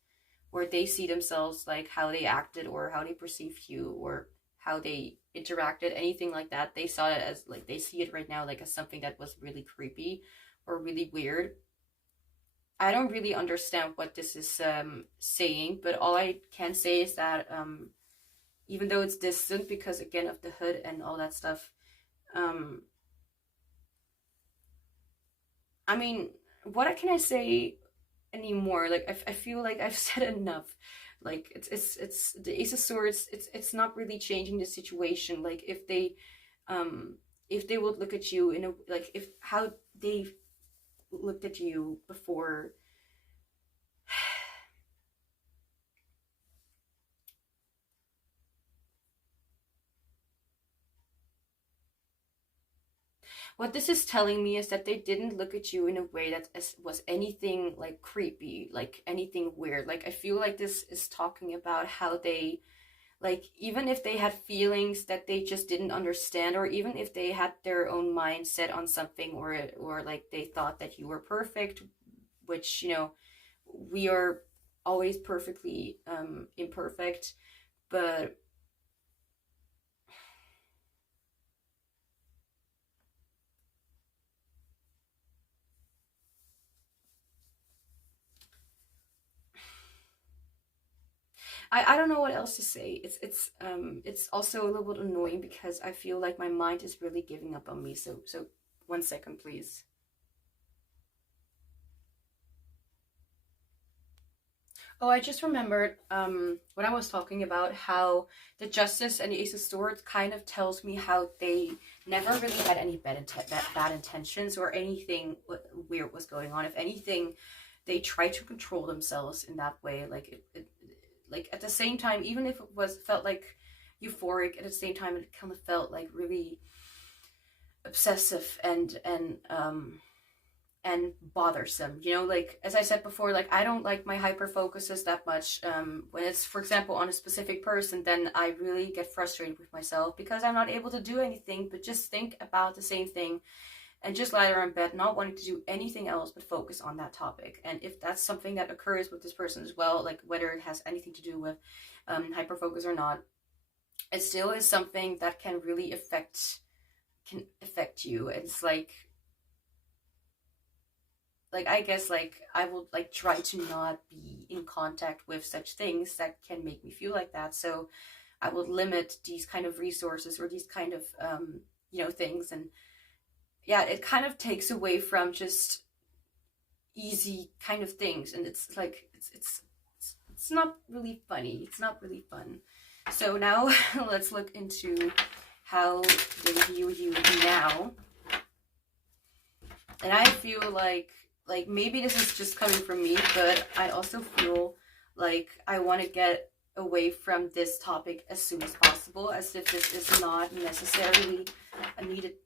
or they see themselves, like how they acted or how they perceived you or how they interacted, anything like that. They saw it as, like, they see it right now like as something that was really creepy or really weird. I don't really understand what this is saying, but all I can say is that even though it's distant because, again, of the hood and all that stuff, I mean, what can I say anymore? Like, I feel like I've said enough. Like, it's the Ace of Swords. It's not really changing the situation. Like, if they would look at you in a, like, if how they looked at you before, what this is telling me is that they didn't look at you in a way that was anything like creepy, like anything weird. Like I feel like this is talking about how they, like, even if they had feelings that they just didn't understand, or even if they had their own mindset on something, or like they thought that you were perfect, which, you know, we are always perfectly imperfect, but I don't know what else to say. It's also a little bit annoying because I feel like my mind is really giving up on me. So 1 second, please. Oh, I just remembered when I was talking about how the Justice and the Ace of Swords kind of tells me how they never really had any bad intentions or anything weird was going on. If anything, they tried to control themselves in that way. Like like at the same time, even if it felt like euphoric, at the same time it kind of felt like really obsessive and bothersome, you know. Like as I said before, like I don't like my hyper focuses that much. When it's, for example, on a specific person, then I really get frustrated with myself because I'm not able to do anything but just think about the same thing and just lie there in bed, not wanting to do anything else but focus on that topic. And if that's something that occurs with this person as well, like whether it has anything to do with hyperfocus or not, it still is something that can really affect you. It's like I guess like I will like try to not be in contact with such things that can make me feel like that. So I will limit these kind of resources or these kind of you know, things. And yeah, it kind of takes away from just easy kind of things, and it's like it's not really funny. It's not really fun. So now let's look into how they view you now. And I feel like maybe this is just coming from me, but I also feel like I want to get away from this topic as soon as possible, as if this is not necessarily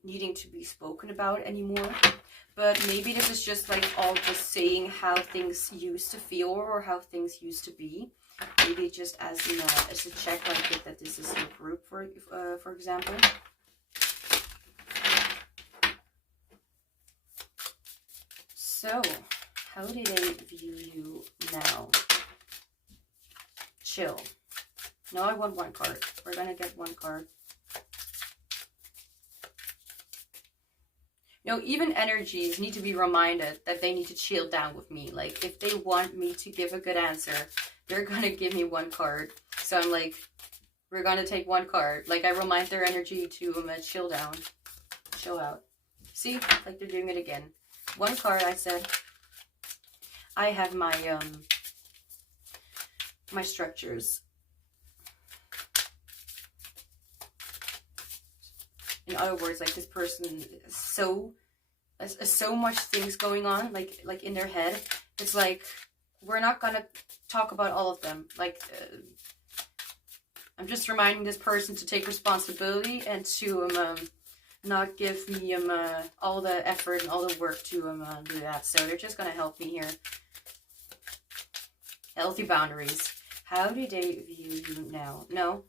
needing to be spoken about anymore. But maybe this is just like all just saying how things used to feel or how things used to be. Maybe just as a check, like that this is your group, for example. So, how do they view you now? Chill. No, I want one card. We're gonna get one card. You know, even energies need to be reminded that they need to chill down with me. Like, if they want me to give a good answer, they're gonna give me one card. So I'm like, we're gonna take one card. Like, I remind their energy to chill down. Chill out. See? Like, they're doing it again. One card, I said. I have my my structures. In other words, like this person is so much things going on, like in their head. It's like we're not gonna talk about all of them. Like I'm just reminding this person to take responsibility and to not give me all the effort and all the work to do that. So they're just gonna help me here. Healthy boundaries. How do they view you now? No.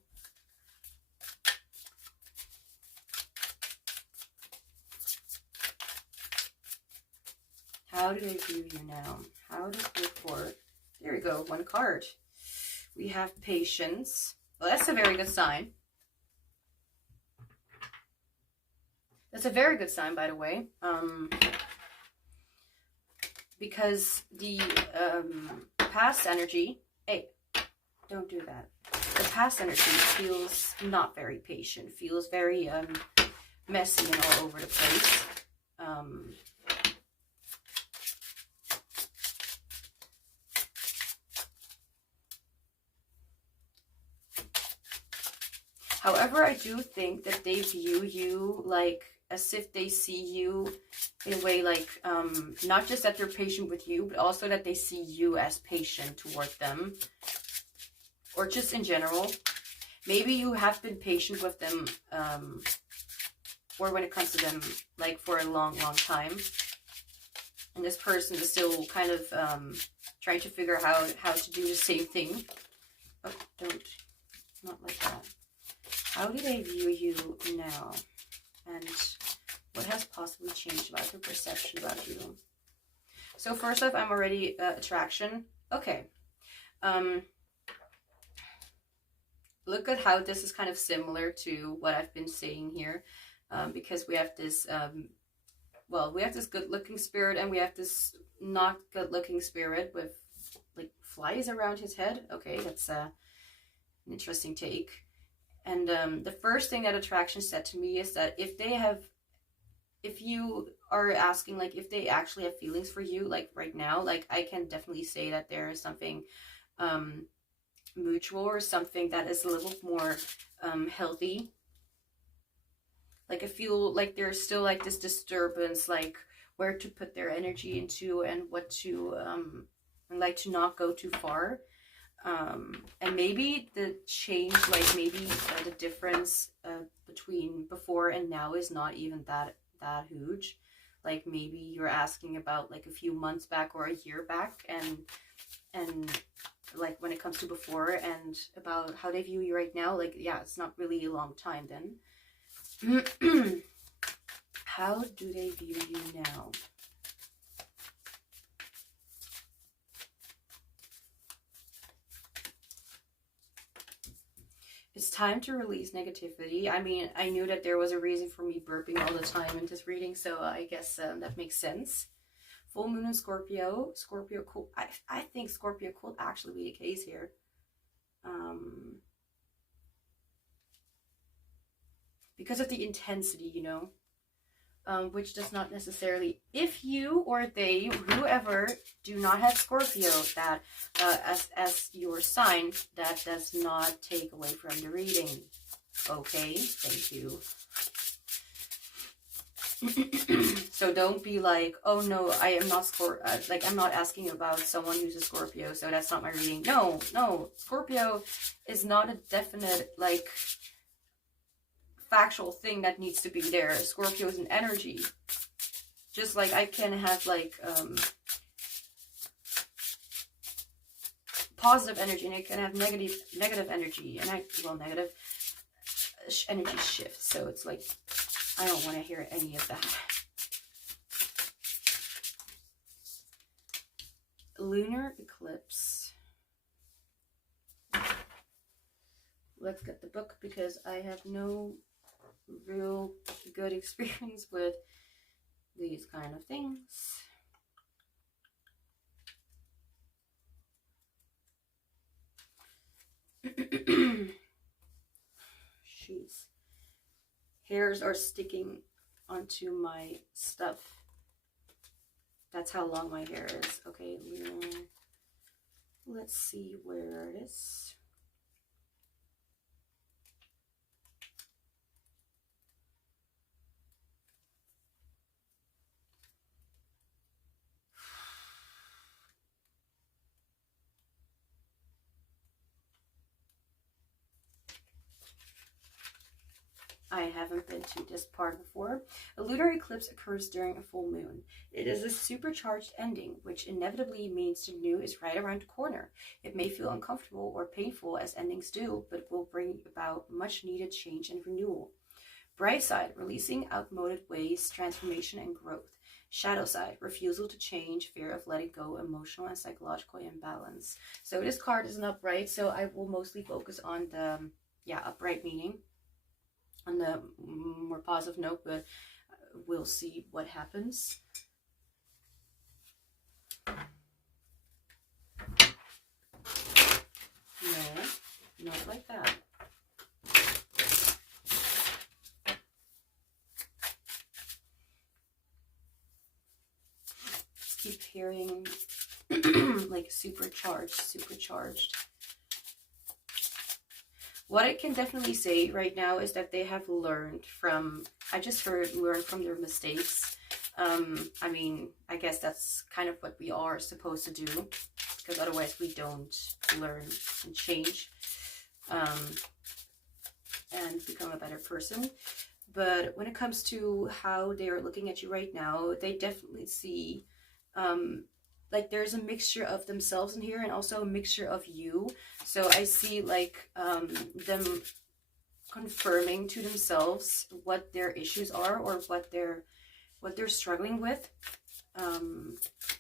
How do they view you now? How does the report? There we go. One card. We have patience. Well, that's a very good sign. That's a very good sign, by the way. Because the past energy, hey, don't do that. The past energy feels not very patient, feels very messy and all over the place. However, I do think that they view you like as if they see you in a way like not just that they're patient with you, but also that they see you as patient toward them, or just in general. Maybe you have been patient with them, or when it comes to them, like for a long time. And this person is still kind of trying to figure out how to do the same thing. Oh, not like that. How do they view you now? And what has possibly changed about their perception about you? So first off, I'm already attraction. Okay. Look at how this is kind of similar to what I've been saying here. Because we have this, well, we have this good-looking spirit and we have this not good-looking spirit with like flies around his head. Okay, that's an interesting take. And the first thing that attraction said to me is that if you are asking like if they actually have feelings for you, like right now, like I can definitely say that there is something mutual or something that is a little more healthy. Like I feel like there's still like this disturbance, like where to put their energy into and what to and like to not go too far. And maybe the change, like maybe the difference between before and now is not even that huge. Like maybe you're asking about like a few months back or a year back, and like when it comes to before and about how they view you right now, like yeah, it's not really a long time then. How do they view you now? It's time to release negativity. I mean, I knew that there was a reason for me burping all the time in this reading, so I guess that makes sense. Full moon in Scorpio. Scorpio cool. I think Scorpio could actually be the case here. Because of the intensity, you know, which does not necessarily, if you or they, whoever, do not have Scorpio that as your sign, that does not take away from the reading. Okay, thank you. So don't be like, oh no, I am not like I'm not asking about someone who's a Scorpio, so that's not my reading. No, Scorpio is not a definite like factual thing that needs to be there. Scorpio is an energy. Just like I can have like positive energy and I can have negative energy, and negative energy shifts. So it's like I don't want to hear any of that. Lunar eclipse. Let's get the book because I have no real good experience with these kind of things. Jeez. Hairs are sticking onto my stuff. That's how long my hair is. Okay, let's see where it is. I haven't been to this part before. A lunar eclipse occurs during a full moon. It is a supercharged ending, which inevitably means the new is right around the corner. It may feel uncomfortable or painful as endings do, but it will bring about much needed change and renewal. Bright side, releasing outmoded ways, transformation and growth. Shadow side, refusal to change, fear of letting go, emotional and psychological imbalance. So this card is an upright, so I will mostly focus on the upright meaning. On the more positive note, but we'll see what happens. No, not like that. Keep hearing like supercharged. What I can definitely say right now is that they have learned from, learn from their mistakes. I mean, I guess that's kind of what we are supposed to do, because otherwise we don't learn and change and become a better person. But when it comes to how they are looking at you right now, they definitely see like there's a mixture of themselves in here and also a mixture of you. So I see like them confirming to themselves what their issues are or what they're struggling with.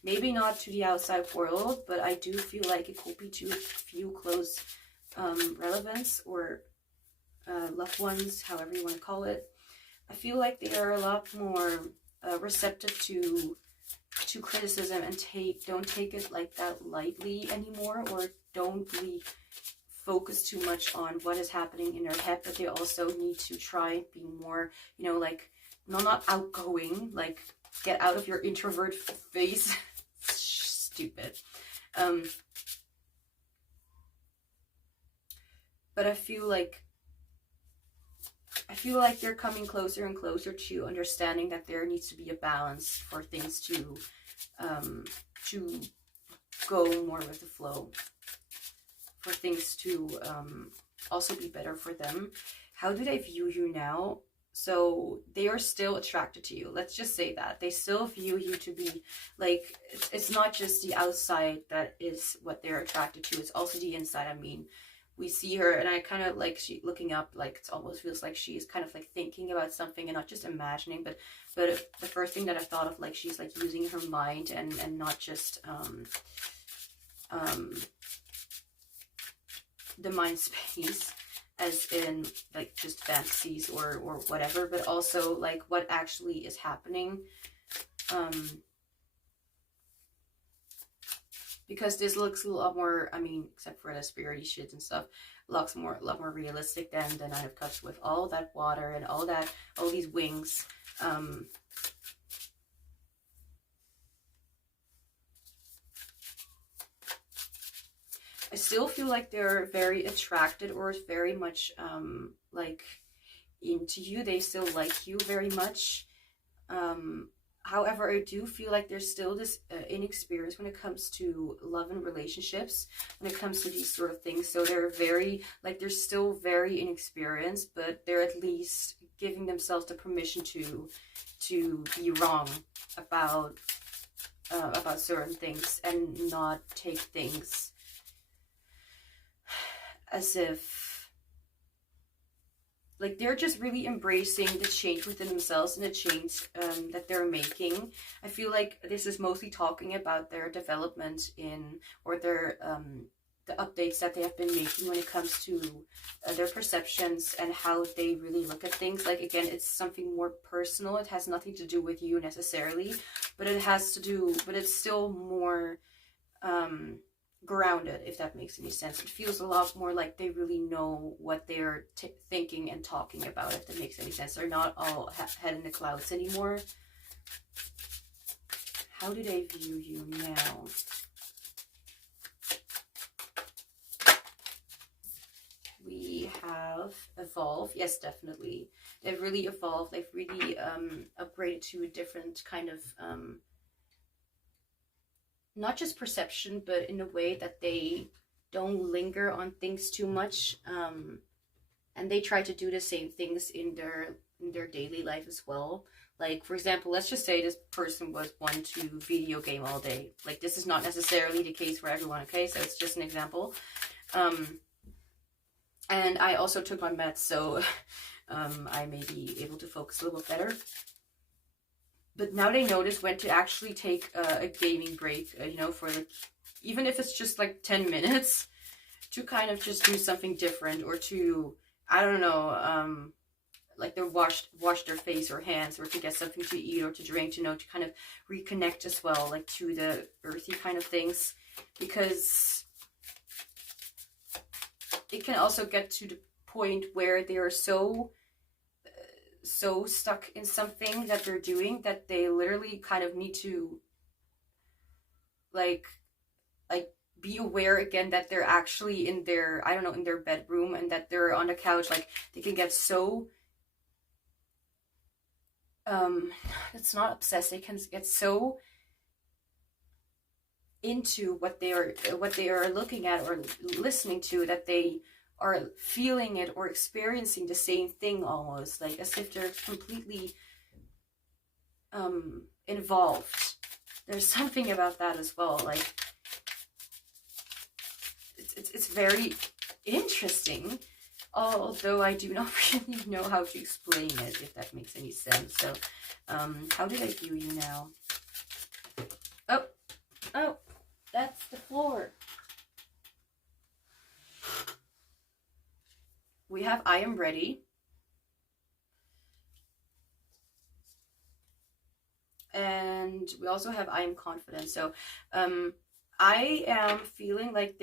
Maybe not to the outside world, but I do feel like it could be to a few close relevance or loved ones, however you want to call it. I feel like they are a lot more receptive to criticism and don't take it like that lightly anymore, or don't really focus too much on what is happening in their head, but they also need to try and be more, you know, like not outgoing, like get out of your introvert phase. Stupid. But I feel like they're coming closer and closer to understanding that there needs to be a balance for things to go more with the flow, for things to also be better for them. How do they view you now? So they are still attracted to you. Let's just say that. They still view you to be like, it's not just the outside that is what they're attracted to. It's also the inside. I mean, we see her and I kind of like looking up, like it almost feels like she's kind of like thinking about something and not just imagining, but the first thing that I thought of, like she's like using her mind and not just the mind space as in like just fantasies or whatever, but also like what actually is happening. Because this looks a lot more, I mean, except for the spirity shit and stuff, looks a lot more realistic than the Nine of Cups with all that water and all these wings. I still feel like they're very attracted or very much like into you. They still like you very much. However, I do feel like there's still this inexperience when it comes to love and relationships, when it comes to these sort of things. So they're they're still very inexperienced, but they're at least giving themselves the permission to be wrong about certain things and not take things as if, like, they're just really embracing the change within themselves and the change that they're making. I feel like this is mostly talking about their development or their the updates that they have been making when it comes to their perceptions and how they really look at things. Like, again, it's something more personal. It has nothing to do with you necessarily, but it's still more grounded, if that makes any sense. It feels a lot more like they really know what they're thinking and talking about, if that makes any sense. They're not all head in the clouds anymore. How do they view you now? We have evolved. Yes, definitely. They've really evolved. They've really upgraded to a different kind of not just perception, but in a way that they don't linger on things too much, and they try to do the same things in their daily life as well. Like, for example, let's just say this person was one to video game all day. Like, this is not necessarily the case for everyone, okay? So it's just an example. And I also took my meds, so I may be able to focus a little bit better. But now they notice when to actually take a gaming break, you know, for like, even if it's just like 10 minutes, to kind of just do something different, or to, I don't know, like they wash their face or hands, or to get something to eat or to drink, you know, to kind of reconnect as well, like to the earthy kind of things, because it can also get to the point where they are so stuck in something that they're doing that they literally kind of need to like be aware again that they're actually in their, I don't know, in their bedroom, and that they're on the couch. Like, they can get so it's not obsessed, they can get so into what they are looking at or listening to, that they are feeling it or experiencing the same thing, almost like as if they're completely involved. There's something about that as well. Like it's very interesting, although I do not really know how to explain it, if that makes any sense. So how did I view you now? Oh, that's the floor. We have I am ready. And we also have I am confident. So I am feeling like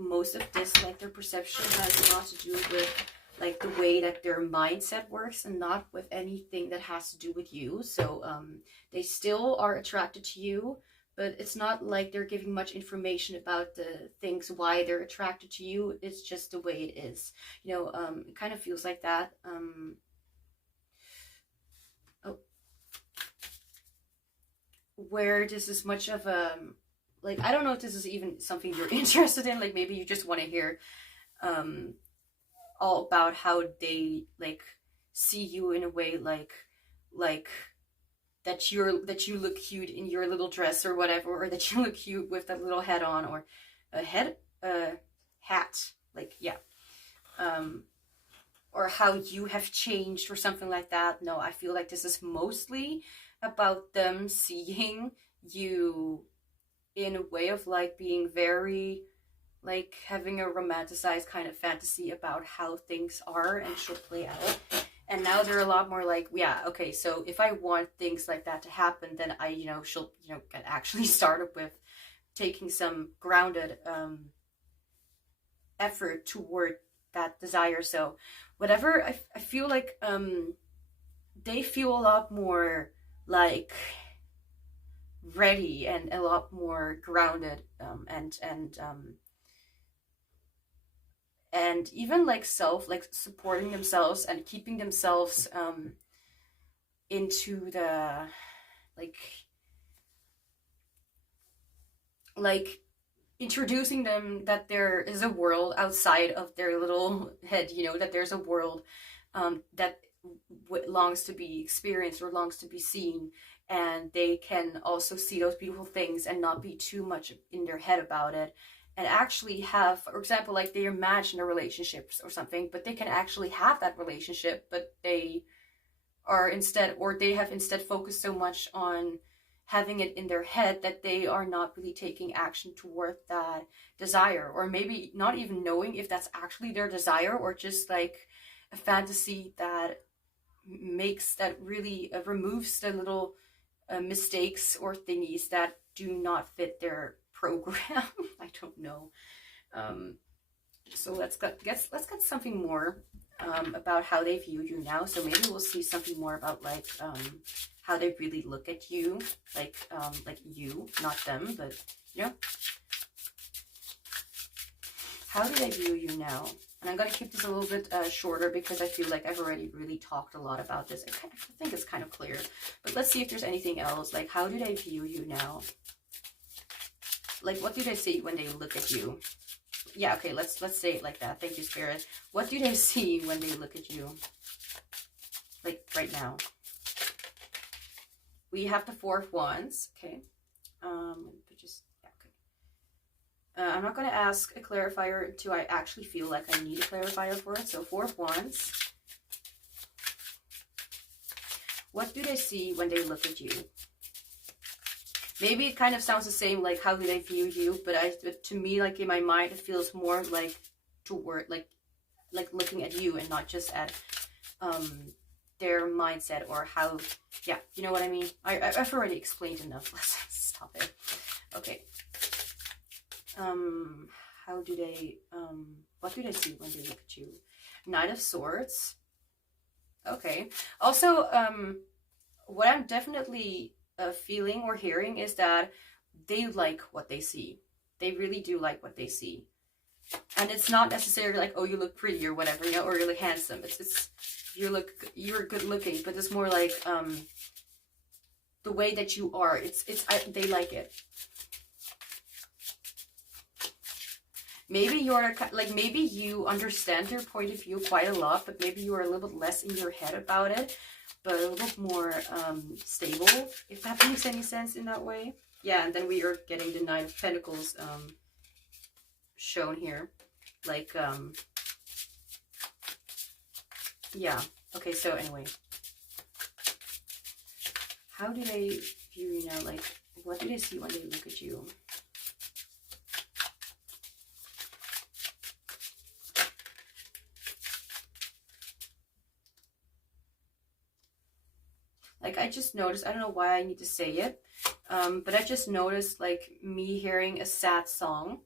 most of this, like their perception has a lot to do with like the way that their mindset works, and not with anything that has to do with you. So they still are attracted to you, but it's not like they're giving much information about the things why they're attracted to you. It's just the way it is. You know, it kind of feels like that. Where this is much of a, like, I don't know if this is even something you're interested in. Like, maybe you just want to hear all about how they like see you in a way like that you look cute in your little dress or whatever, or that you look cute with that little head on, or a hat, like, yeah, or how you have changed or something like that. No, I feel like this is mostly about them seeing you in a way of like being very, like, having a romanticized kind of fantasy about how things are and should play out. And now they're a lot more like, yeah, okay, so if I want things like that to happen, then I, she'll, get actually started with taking some grounded effort toward that desire. So whatever, I feel like they feel a lot more like ready and a lot more grounded, and even like supporting themselves and keeping themselves into the like introducing them that there is a world outside of their little head, that there's a world that longs to be experienced or longs to be seen, and they can also see those beautiful things and not be too much in their head about it, and actually have, for example, like they imagine a relationship or something, but they can actually have that relationship, but they are instead, or they have instead focused so much on having it in their head that they are not really taking action toward that desire, or maybe not even knowing if that's actually their desire, or just like a fantasy that really removes the little mistakes or thingies that do not fit their program. I don't know. So let's get something more about how they view you now. So maybe we'll see something more about like how they really look at you, like you, not them, but how do they view you now? And I'm going to keep this a little bit shorter because I feel like I've already really talked a lot about this. I think it's kind of clear. But let's see if there's anything else. Like, how do they view you now? Like, what do they see when they look at you? Yeah, okay, let's say it like that. Thank you, Spirit. What do they see when they look at you? Like, right now. We have the Four of Wands. Okay. I'm not going to ask a clarifier until I actually feel like I need a clarifier for it. So, Four of Wands. What do they see when they look at you? Maybe it kind of sounds the same, like how do they view you, but to me, like in my mind, it feels more like toward like looking at you and not just at their mindset or how. Yeah, you know what I mean. I've already explained enough. Let's stop it. Okay. How do they, what do they see when they look at you? Knight of Swords. Okay. Also, what I'm definitely feeling or hearing is that they like what they see. They really do like what they see. And it's not necessarily like, oh, you look pretty or whatever, or you look handsome. It's you're good looking, but it's more like, the way that you are. They like it. maybe you're like, maybe you understand their point of view quite a lot, but maybe you are a little bit less in your head about it, but a little bit more stable, if that makes any sense in that way. Yeah, and then we are getting the Nine of Pentacles shown here. Like, yeah. Okay, so anyway. How do they view you now? Like, what do they see when they look at you? Like, I just noticed, I don't know why I need to say it, but I just noticed, like, me hearing a sad song.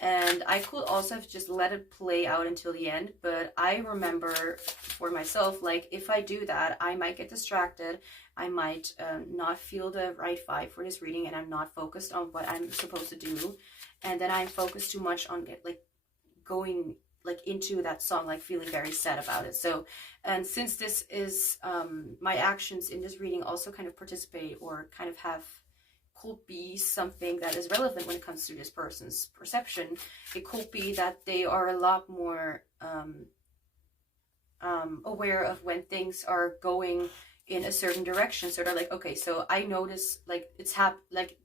And I could also have just let it play out until the end, but I remember for myself, like, if I do that, I might get distracted. I might not feel the right vibe for this reading, and I'm not focused on what I'm supposed to do. And then I'm focused too much on going like into that song, like feeling very sad about it. So, and since this is my actions in this reading also kind of participate or kind of could be something that is relevant when it comes to this person's perception. It could be that they are a lot more aware of when things are going in a certain direction. So they're like, okay, so I notice like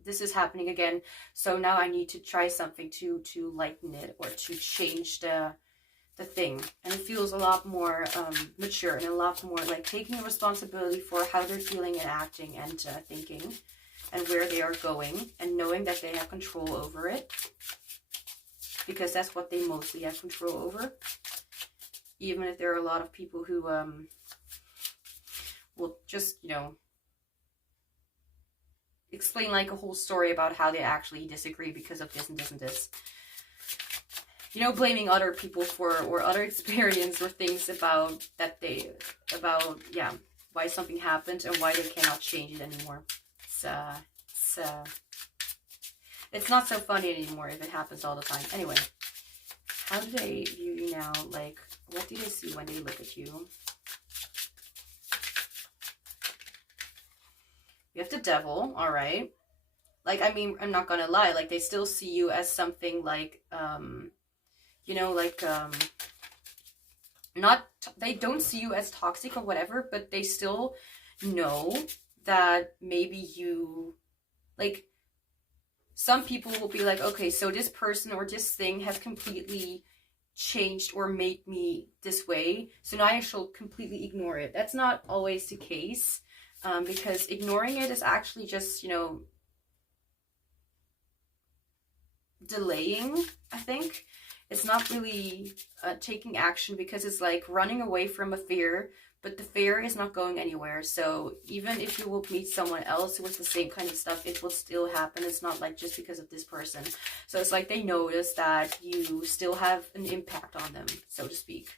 this is happening again. So now I need to try something to lighten it or to change the thing. And it feels a lot more mature and a lot more like taking responsibility for how they're feeling and acting and thinking, and where they are going, and knowing that they have control over it, because that's what they mostly have control over. Even if there are a lot of people who will just, you know, explain like a whole story about how they actually disagree because of this and this and this. You know, blaming other people for, or other experience or things about yeah, why something happened and why they cannot change it anymore. It's not so funny anymore if it happens all the time. Anyway, how do they view you now? Like, what do they see when they look at you? You have the Devil, all right. Like, I mean, I'm not gonna lie, like, they still see you as something like, you know, like, they don't see you as toxic or whatever, but they still know that maybe you, like, some people will be like, okay, so this person or this thing has completely changed or made me this way, so now I shall completely ignore it. That's not always the case, because ignoring it is actually just, you know, delaying, I think. It's not really taking action, because it's like running away from a fear, but the fear is not going anywhere. So even if you will meet someone else with the same kind of stuff, it will still happen. It's not like just because of this person. So it's like they notice that you still have an impact on them, so to speak.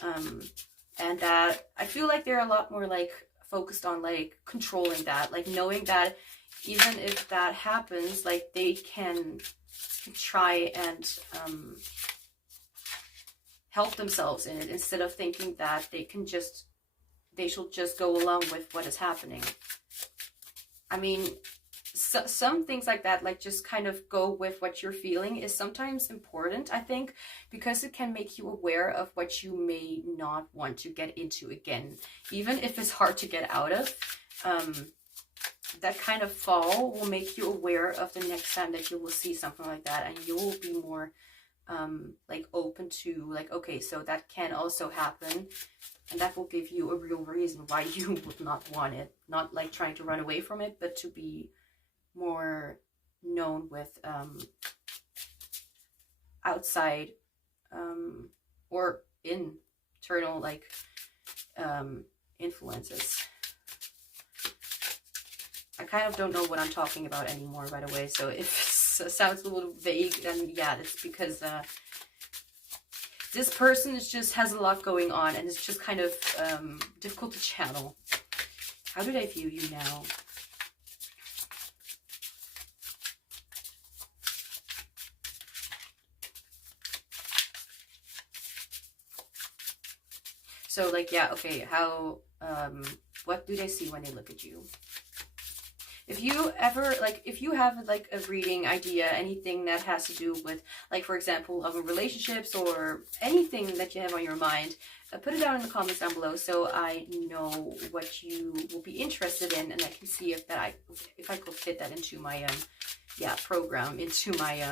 And that I feel like they're a lot more like focused on like controlling that, like knowing that even if that happens, like they can try and help themselves in it, instead of thinking that they should just go along with what is happening. I mean, some things like that, like just kind of go with what you're feeling, is sometimes important, I think, because it can make you aware of what you may not want to get into again, even if it's hard to get out of. That kind of fall will make you aware of the next time that you will see something like that, and you will be more like open to like, okay, so that can also happen, and that will give you a real reason why you would not want it. Not like trying to run away from it, but to be more known with outside or internal like influences. I kind of don't know what I'm talking about anymore, by the way, so if it sounds a little vague, then yeah, it's because this person just has a lot going on, and it's just kind of difficult to channel. How do they view you now? So like, yeah, okay, how, what do they see when they look at you? if you ever, like, if you have like a reading idea, anything that has to do with, like, for example, of relationships or anything that you have on your mind, put it down in the comments down below so I know what you will be interested in, and I can see if I could fit that into my program, into my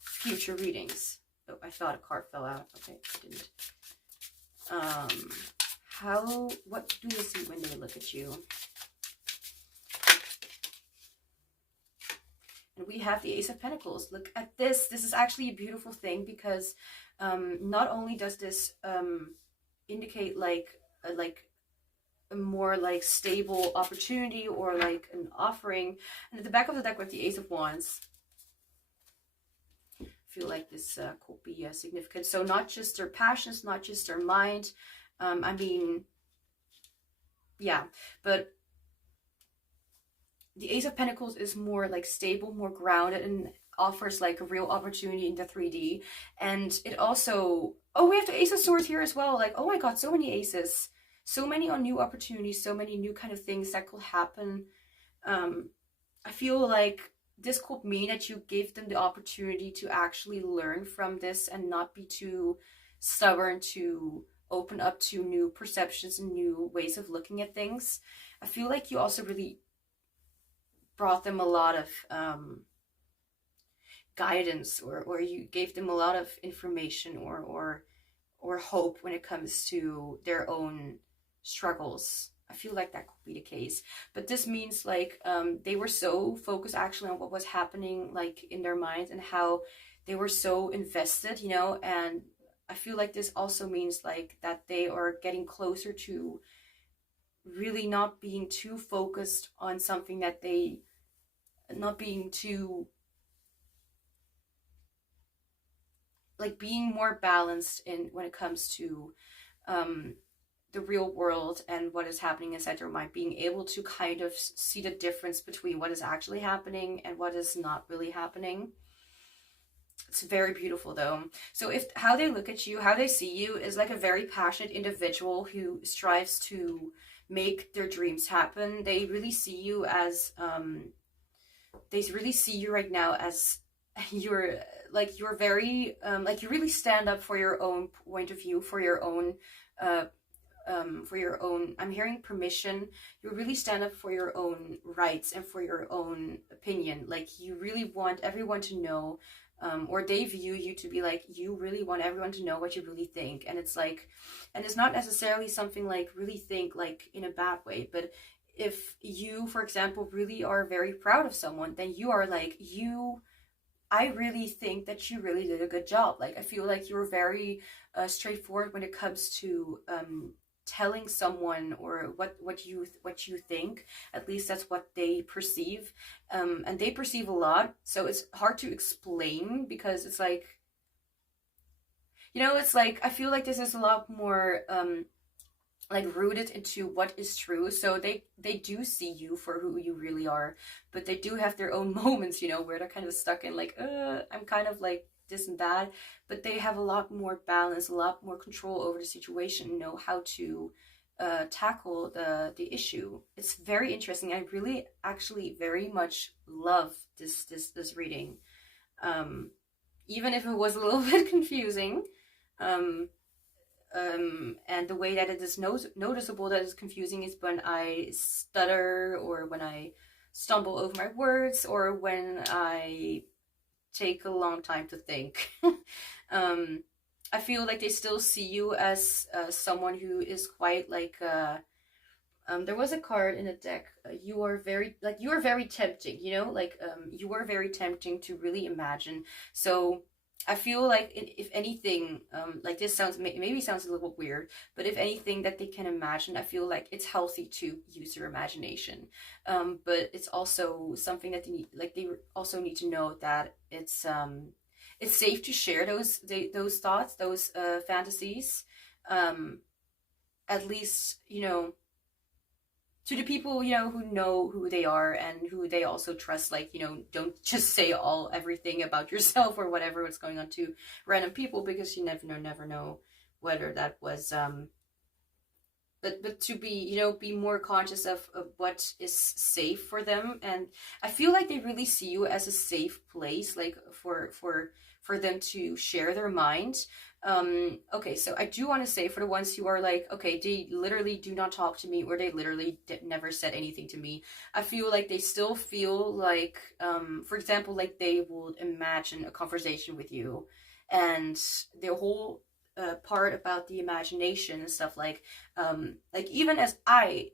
future readings. Oh, I thought a card fell out. Okay, it didn't. What do you see when they look at you? And we have the Ace of Pentacles. Look at this. This is actually a beautiful thing, because not only does this indicate like a more like stable opportunity or like an offering, and at the back of the deck with the Ace of Wands, I feel like this could be significant. So not just their passions, not just their mind. I mean, yeah, but the Ace of Pentacles is more like stable, more grounded, and offers like a real opportunity in the 3D. And it also, oh, we have the Ace of Swords here as well. Like, oh my god, so many aces, so many new opportunities, so many new kind of things that could happen. I feel like this could mean that you give them the opportunity to actually learn from this and not be too stubborn to open up to new perceptions and new ways of looking at things. I feel like you also really brought them a lot of guidance, or you gave them a lot of information or hope when it comes to their own struggles. I feel like that could be the case. But this means like they were so focused actually on what was happening like in their minds, and how they were so invested, you know. And I feel like this also means like that they are getting closer to really not being too focused on something, that they not being too like being more balanced in when it comes to the real world and what is happening inside their mind, being able to kind of see the difference between what is actually happening and what is not really happening. It's very beautiful though. So if how they look at you, how they see you, is like a very passionate individual who strives to make their dreams happen. They really see you as they really see you right now as you're very like you really stand up for your own point of view, for your own I'm hearing permission. You really stand up for your own rights and for your own opinion. Like you really want everyone to know, or they view you to be like, you really want everyone to know what you really think. And it's like, and it's not necessarily something like really think like in a bad way, but if you, for example, really are very proud of someone, then you are like, I really think that you really did a good job. Like, I feel like you're very straightforward when it comes to telling someone or what you think. At least that's what they perceive, and they perceive a lot. So it's hard to explain, because it's like, you know, it's like I feel like this is a lot more like rooted into what is true. So they do see you for who you really are, but they do have their own moments, you know, where they're kind of stuck in like, I'm kind of like this and that, but they have a lot more balance, a lot more control over the situation, know how to tackle the issue. It's very interesting. I really actually very much love this reading, even if it was a little bit confusing. And the way that it is noticeable that it's confusing is when I stutter, or when I stumble over my words, or when I take a long time to think. I feel like they still see you as someone who is quite like there was a card in the deck, you are very tempting, you know, like you are very tempting to really imagine. So I feel like if anything, like this sounds maybe sounds a little weird, but if anything that they can imagine, I feel like it's healthy to use their imagination. But it's also something that they also need to know that it's safe to share those thoughts, those fantasies, at least, you know, to the people, you know who they are and who they also trust. Like, you know, don't just say everything about yourself or whatever what's going on to random people, because you never know whether that was but to be, you know, be more conscious of what is safe for them. And I feel like they really see you as a safe place, like for them to share their mind. Okay, so I do want to say, for the ones who are like, okay, they literally do not talk to me, or they literally never said anything to me, I feel like they still feel like, for example, like they would imagine a conversation with you, and their whole part about the imagination and stuff, like even as I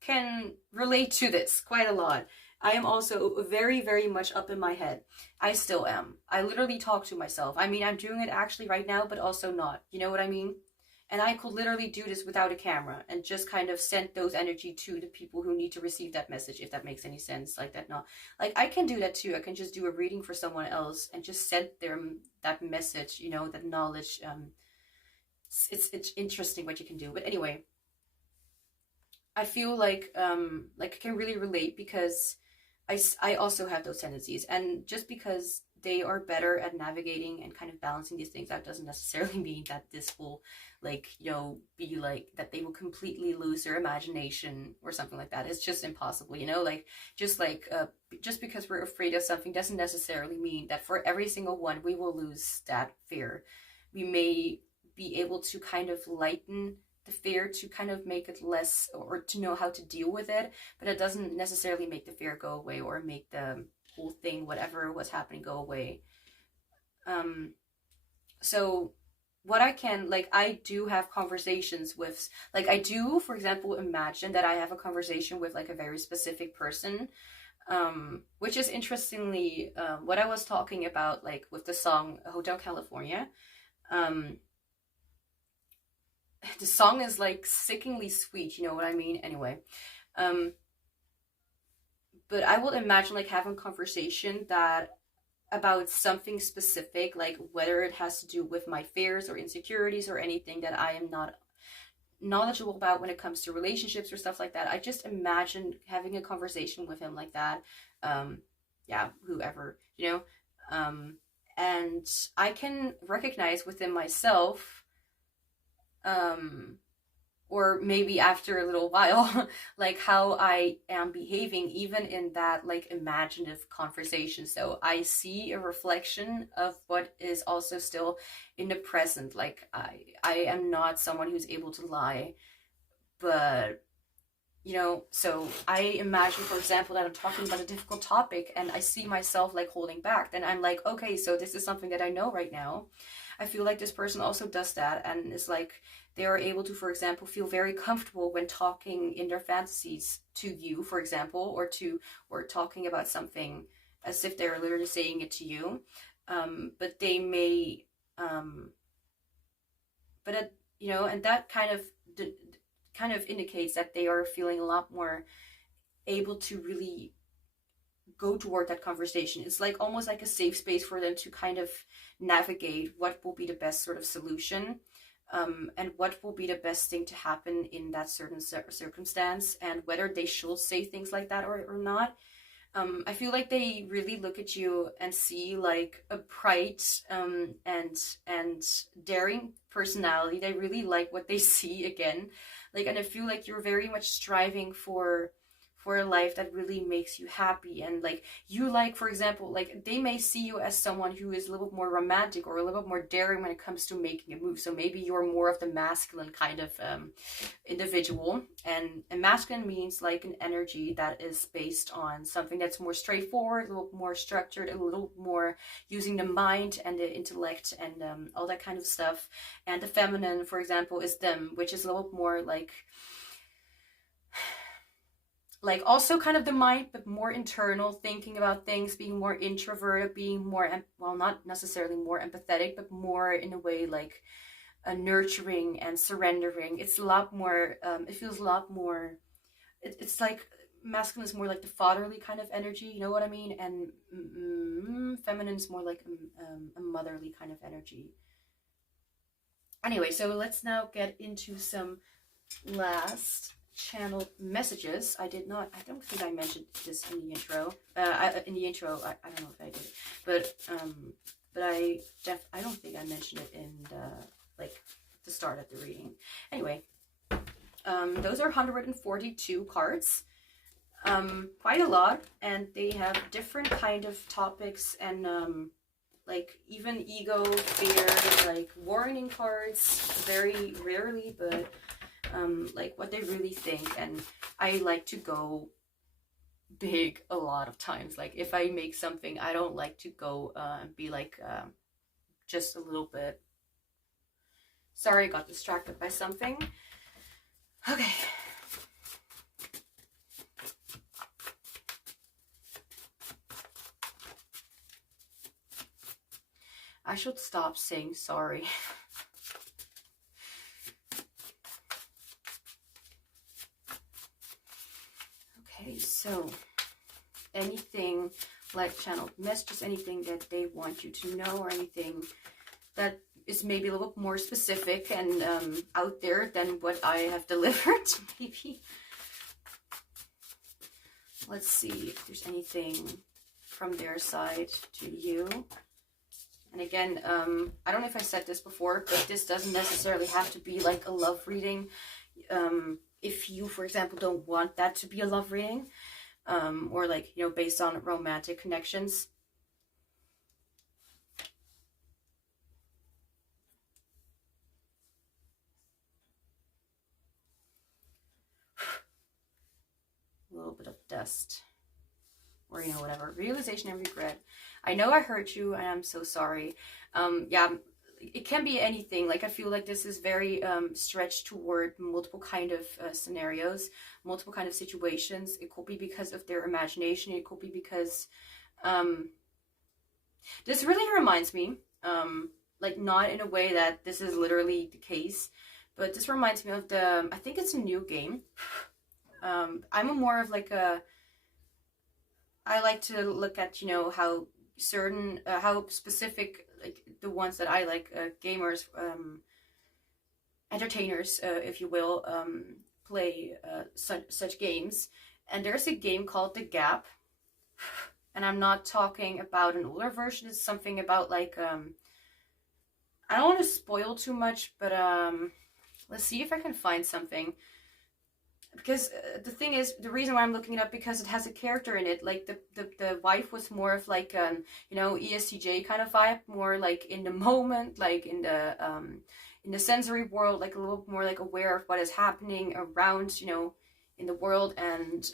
can relate to this quite a lot. I am also very, very much up in my head. I still am. I literally talk to myself. I mean, I'm doing it actually right now, but also not. You know what I mean? And I could literally do this without a camera and just kind of send those energy to the people who need to receive that message, if that makes any sense. Like that, not like I can do that too. I can just do a reading for someone else and just send them that message, you know, that knowledge. It's interesting what you can do. But anyway, I feel like I can really relate, because I also have those tendencies, and just because they are better at navigating and kind of balancing these things out doesn't necessarily mean that this will, like, you know, be like that they will completely lose their imagination or something like that. It's just impossible, you know, like just because we're afraid of something doesn't necessarily mean that for every single one we will lose that fear. We may be able to kind of lighten the fear to kind of make it less, or to know how to deal with it, but it doesn't necessarily make the fear go away or make the whole thing, whatever was happening, go away. So what I can, like, I do have conversations with, like, I do, for example, imagine that I have a conversation with like a very specific person, which is interestingly what I was talking about, like with the song Hotel California. The song is like sickeningly sweet, you know what I mean? Anyway, but I would imagine like having a conversation that about something specific, like whether it has to do with my fears or insecurities or anything that I am not knowledgeable about when it comes to relationships or stuff like that. I just imagine having a conversation with him like that. Yeah, whoever, you know, and I can recognize within myself, or maybe after a little while, like how I am behaving even in that like imaginative conversation. So I see a reflection of what is also still in the present. Like I am not someone who's able to lie, but you know, so I imagine, for example, that I'm talking about a difficult topic and I see myself like holding back. Then I'm like, okay, so this is something that I know right now. I feel like this person also does that, and it's like they are able to, for example, feel very comfortable when talking in their fantasies to you, for example, or talking about something as if they're literally saying it to you. But they may, you know, and that kind of indicates that they are feeling a lot more able to really go toward that conversation. It's like almost like a safe space for them to kind of navigate what will be the best sort of solution, and what will be the best thing to happen in that certain circumstance, and whether they should say things like that or not. I feel like they really look at you and see like a bright and daring personality. They really like what they see again. Like, and I feel like you're very much striving for a life that really makes you happy. And like you, like, for example, like they may see you as someone who is a little bit more romantic or a little bit more daring when it comes to making a move. So maybe you're more of the masculine kind of individual, and masculine means like an energy that is based on something that's more straightforward, a little more structured, a little more using the mind and the intellect and all that kind of stuff. And the feminine, for example, is them, which is a little more like also kind of the mind, but more internal, thinking about things, being more introverted, being more, well, not necessarily more empathetic, but more in a way like nurturing and surrendering. It's a lot more, it feels a lot more, it's like masculine is more like the fatherly kind of energy, you know what I mean? And feminine is more like a motherly kind of energy. Anyway, so let's now get into some last channel messages. I don't think I mentioned this in the intro. I don't know if I did, but I don't think I mentioned it in the start of the reading. Anyway, Those are 142 cards, quite a lot, and they have different kind of topics and like even ego, fear, like warning cards, very rarely, but like what they really think. And I like to go big a lot of times. Like if I make something, I don't like to go and be like just a little bit. Sorry, I got distracted by something. Okay. I should stop saying sorry. Okay, so anything like channeled messages, anything that they want you to know, or anything that is maybe a little bit more specific and out there than what I have delivered, maybe. Let's see if there's anything from their side to you. And again, I don't know if I said this before, but this doesn't necessarily have to be like a love reading. If you, for example, don't want that to be a love reading, or like, you know, based on romantic connections. A little bit of dust, or, you know, whatever. Realization and regret. I know I hurt you, and I'm so sorry. Yeah, it can be anything. Like, I feel like this is very stretched toward multiple kind of scenarios, multiple kind of situations. It could be because of their imagination. It could be because this really reminds me, like, not in a way that this is literally the case, but this reminds me of the, I think it's a new game. I'm a more of like a, I like to look at, you know, how certain, how specific, like the ones that I like, gamers, entertainers, if you will, play such games. And there's a game called The Gap. And I'm not talking about an older version. It's something about like, I don't want to spoil too much, but let's see if I can find something. Because the thing is, the reason why I'm looking it up, because it has a character in it. Like the wife was more of like you know, ESTJ kind of vibe, more like in the moment, like in the sensory world, like a little more like aware of what is happening around, you know, in the world, and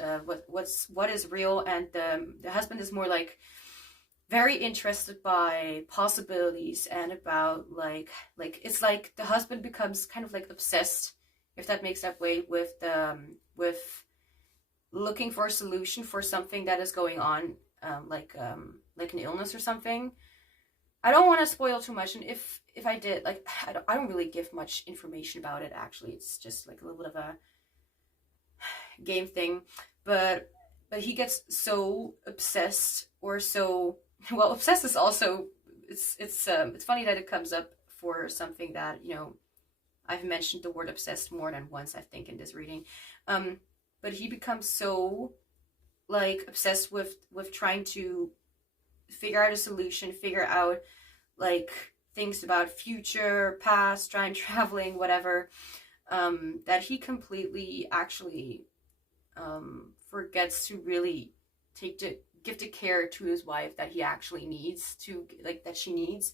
what is real. And the husband is more like very interested by possibilities and about like it's like the husband becomes kind of like obsessed, if that makes that way, with looking for a solution for something that is going on, like an illness or something. I don't want to spoil too much, and if I did, like, I don't really give much information about it, actually. It's just like a little bit of a game thing, but he gets so obsessed, or so, well, obsessed is also, it's funny that it comes up for something that, you know, I've mentioned the word obsessed more than once, I think, in this reading. But he becomes so, like, obsessed with trying to figure out a solution, figure out, like, things about future, past, time traveling, whatever, that he completely actually forgets to really give the care to his wife that he actually needs to, like, that she needs.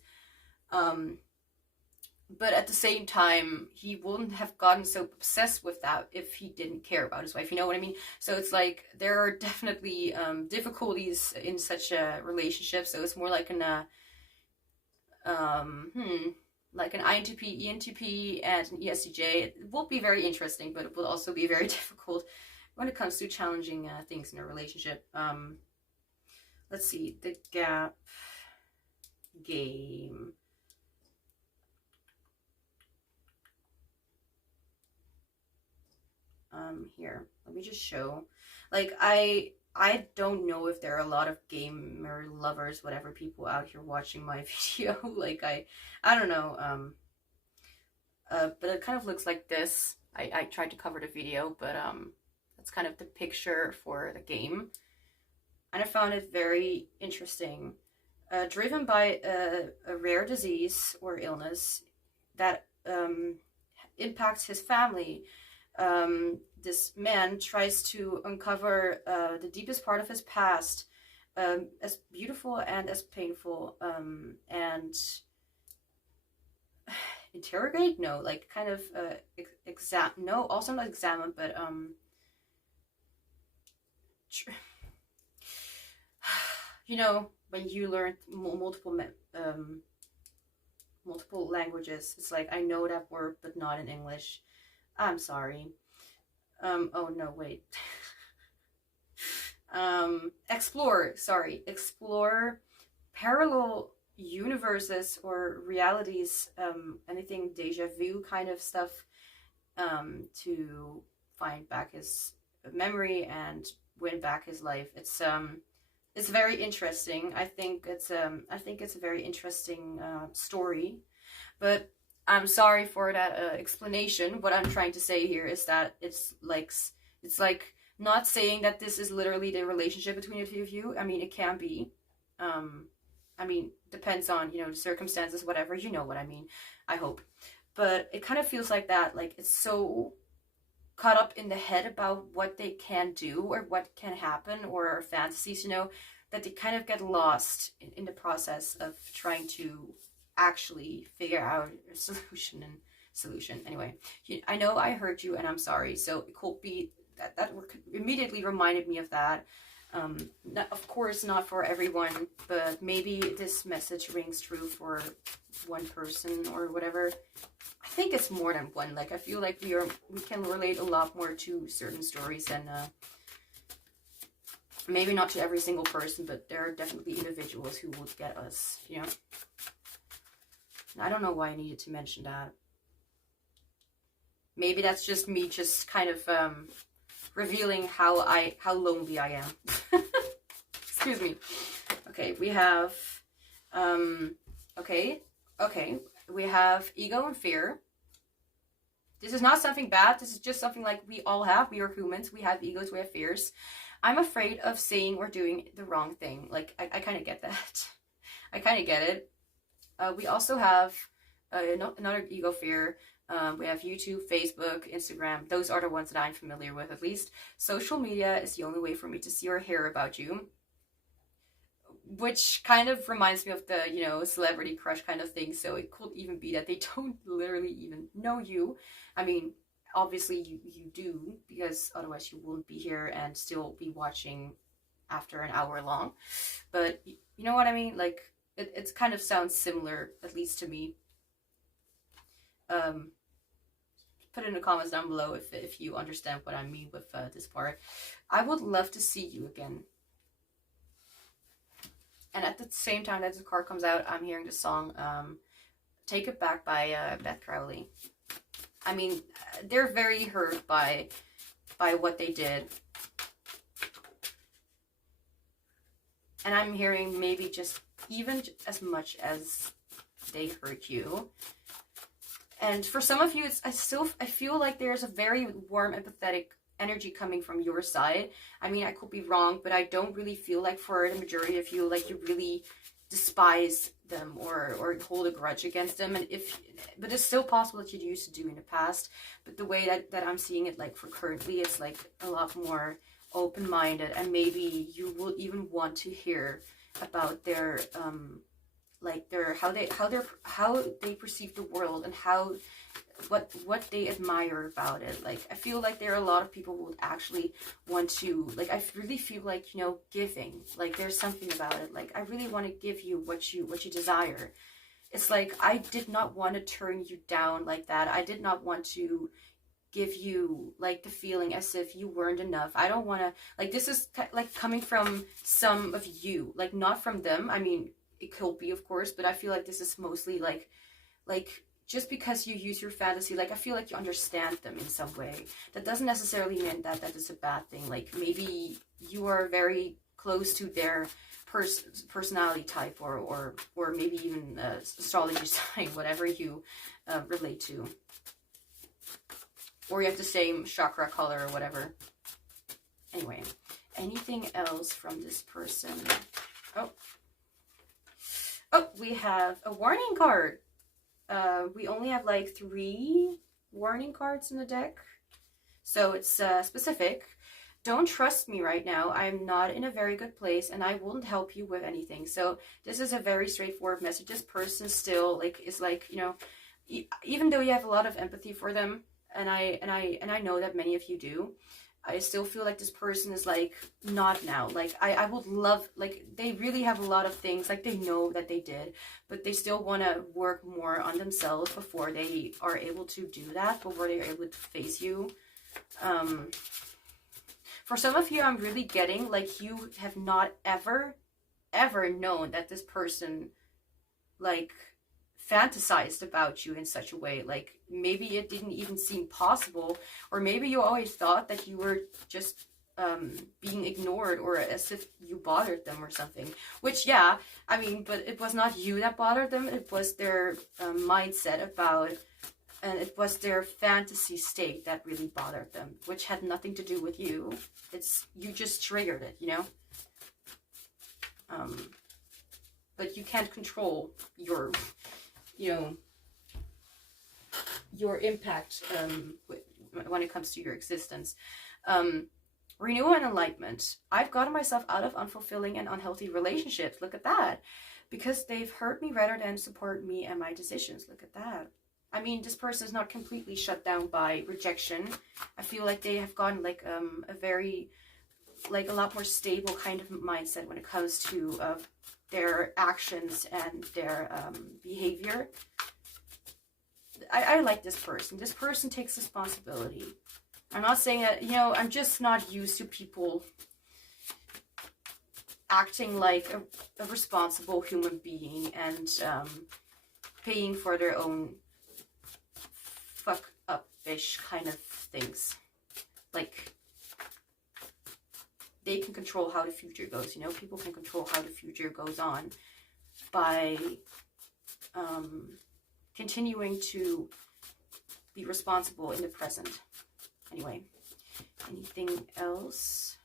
But at the same time, he wouldn't have gotten so obsessed with that if he didn't care about his wife. You know what I mean? So it's like, there are definitely difficulties in such a relationship. So it's more like an like an INTP, ENTP, and an ESTJ. It will be very interesting, but it will also be very difficult when it comes to challenging things in a relationship. Let's see, the Gap game. Here, let me just show. Like, I don't know if there are a lot of gamer lovers, whatever, people out here watching my video. Like, I don't know. But it kind of looks like this. I tried to cover the video, but that's kind of the picture for the game, and I found it very interesting. Driven by a rare disease or illness that impacts his family. this man tries to uncover the deepest part of his past, as beautiful and as painful, and interrogate? No, like kind of no, also not examine, but you know, when you learn multiple languages, it's like, I know that word, but not in English. I'm sorry. Oh no, wait. Explore parallel universes or realities, anything deja vu kind of stuff, to find back his memory and win back his life. It's very interesting. I think it's a very interesting story, but I'm sorry for that explanation. What I'm trying to say here is that it's like not saying that this is literally the relationship between the two of you. I mean, it can be. I mean, depends on, you know, the circumstances, whatever. You know what I mean, I hope. But it kind of feels like that. Like, it's so caught up in the head about what they can do or what can happen, or fantasies, you know, that they kind of get lost in the process of trying to actually figure out a solution. Anyway, I know I hurt you and I'm sorry. So it could be that immediately reminded me of that. Of course, not for everyone, but maybe this message rings true for one person or whatever. I think it's more than one. Like, I feel like we can relate a lot more to certain stories, and maybe not to every single person, but there are definitely individuals who would get us, you know. I don't know why I needed to mention that. Maybe that's just me just kind of revealing how lonely I am. Excuse me. Okay, we have we have ego and fear. This is not something bad. This is just something like we all have. We are humans. We have egos. We have fears. I'm afraid of saying or doing the wrong thing. Like, I kind of get that. I kind of get it. We also have another ego fear. We have YouTube, Facebook, Instagram. Those are the ones that I'm familiar with, at least. Social media is the only way for me to see or hear about you. Which kind of reminds me of the, you know, celebrity crush kind of thing. So it could even be that they don't literally even know you. I mean, obviously you do, because otherwise you wouldn't be here and still be watching after an hour long. But you know what I mean? Like, it kind of sounds similar, at least to me. Put in the comments down below if you understand what I mean with this part. I would love to see you again. And at the same time that the card comes out, I'm hearing the song Take It Back by Beth Crowley. I mean, they're very hurt by what they did. And I'm hearing maybe just even as much as they hurt you. And for some of you, I feel like there's a very warm, empathetic energy coming from your side. I mean, I could be wrong, but I don't really feel like for the majority of you, like you really despise them or hold a grudge against them. But it's still possible that you used to do in the past. But the way that I'm seeing it, like for currently, it's like a lot more open-minded, and maybe you will even want to hear about their like how they perceive the world, and what they admire about it. Like, I feel like there are a lot of people who would actually want to, like, I really feel like, you know, giving, like there's something about it. Like, I really want to give you what you desire. It's like, I did not want to turn you down like that. I did not want to give you like the feeling as if you weren't enough. I don't want to, like, this is like coming from some of you, like not from them. I mean, it could be, of course, but I feel like this is mostly like just because you use your fantasy, like I feel like you understand them in some way. That doesn't necessarily mean that is a bad thing. Like, maybe you are very close to their personality type, or maybe even astrology sign, whatever you relate to, or you have the same chakra color or whatever. Anyway, anything else from this person? Oh, we have a warning card. We only have like 3 warning cards in the deck. So it's specific. Don't trust me right now. I'm not in a very good place and I won't help you with anything. So this is a very straightforward message. This person still is like, you know, even though you have a lot of empathy for them, and I know that many of you do, I still feel like this person is like, not now. Like, I would love, like, they really have a lot of things, like, they know that they did, but they still want to work more on themselves before they are able to do that, before they are able to face you. For some of you, I'm really getting, like, you have not ever known that this person, like, fantasized about you in such a way. Like, maybe it didn't even seem possible, or maybe you always thought that you were just being ignored, or as if you bothered them or something, which, yeah, I mean, but it was not you that bothered them. It was their mindset about, and it was their fantasy state that really bothered them, which had nothing to do with you. It's, you just triggered it, you know. But you can't control your, you know, your impact when it comes to your existence. Renewal and enlightenment. I've gotten myself out of unfulfilling and unhealthy relationships. Look at that. Because they've hurt me rather than support me and my decisions. Look at that. I mean, this person is not completely shut down by rejection. I feel like they have gotten like a very, like, a lot more stable kind of mindset when it comes to their actions and their behavior. I like this person. This person takes responsibility. I'm not saying that, you know, I'm just not used to people acting like a responsible human being and paying for their own fuck up-ish kind of things. Like, they can control how the future goes, you know? People can control how the future goes on by continuing to be responsible in the present. Anyway, anything else?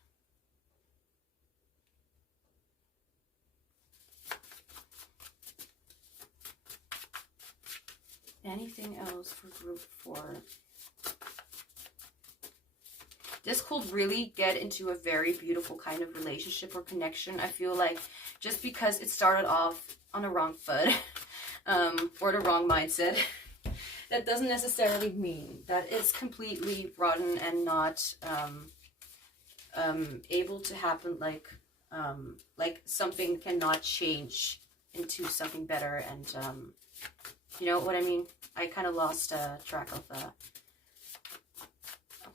Anything else for group 4? This could really get into a very beautiful kind of relationship or connection. I feel like just because it started off on the wrong foot or the wrong mindset, that doesn't necessarily mean that it's completely rotten and not able to happen. Like something cannot change into something better, and you know what I mean? I kind of lost track of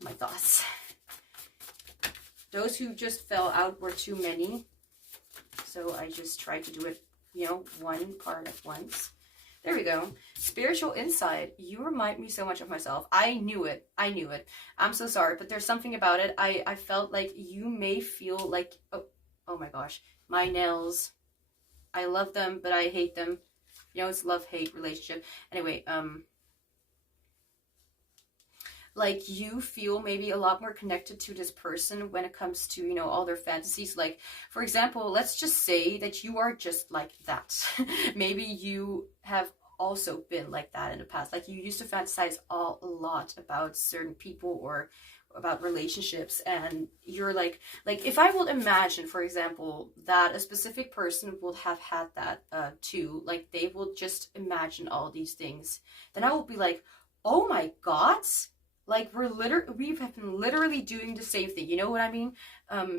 my thoughts. Those who just fell out were too many, so I just tried to do it, you know, one card at once. There we go. Spiritual insight. You remind me so much of myself. I knew it. I knew it. I'm so sorry, but there's something about it. I felt like you may feel like, oh my gosh, my nails. I love them, but I hate them. You know, it's love-hate relationship. Anyway, like, you feel maybe a lot more connected to this person when it comes to, you know, all their fantasies. Like, for example, let's just say that you are just like that. Maybe you have also been like that in the past. Like, you used to fantasize a lot about certain people or about relationships, and you're like if I would imagine, for example, that a specific person would have had that too, like they will just imagine all these things, then I will be like, oh my god, like we have been literally doing the same thing, you know what I mean?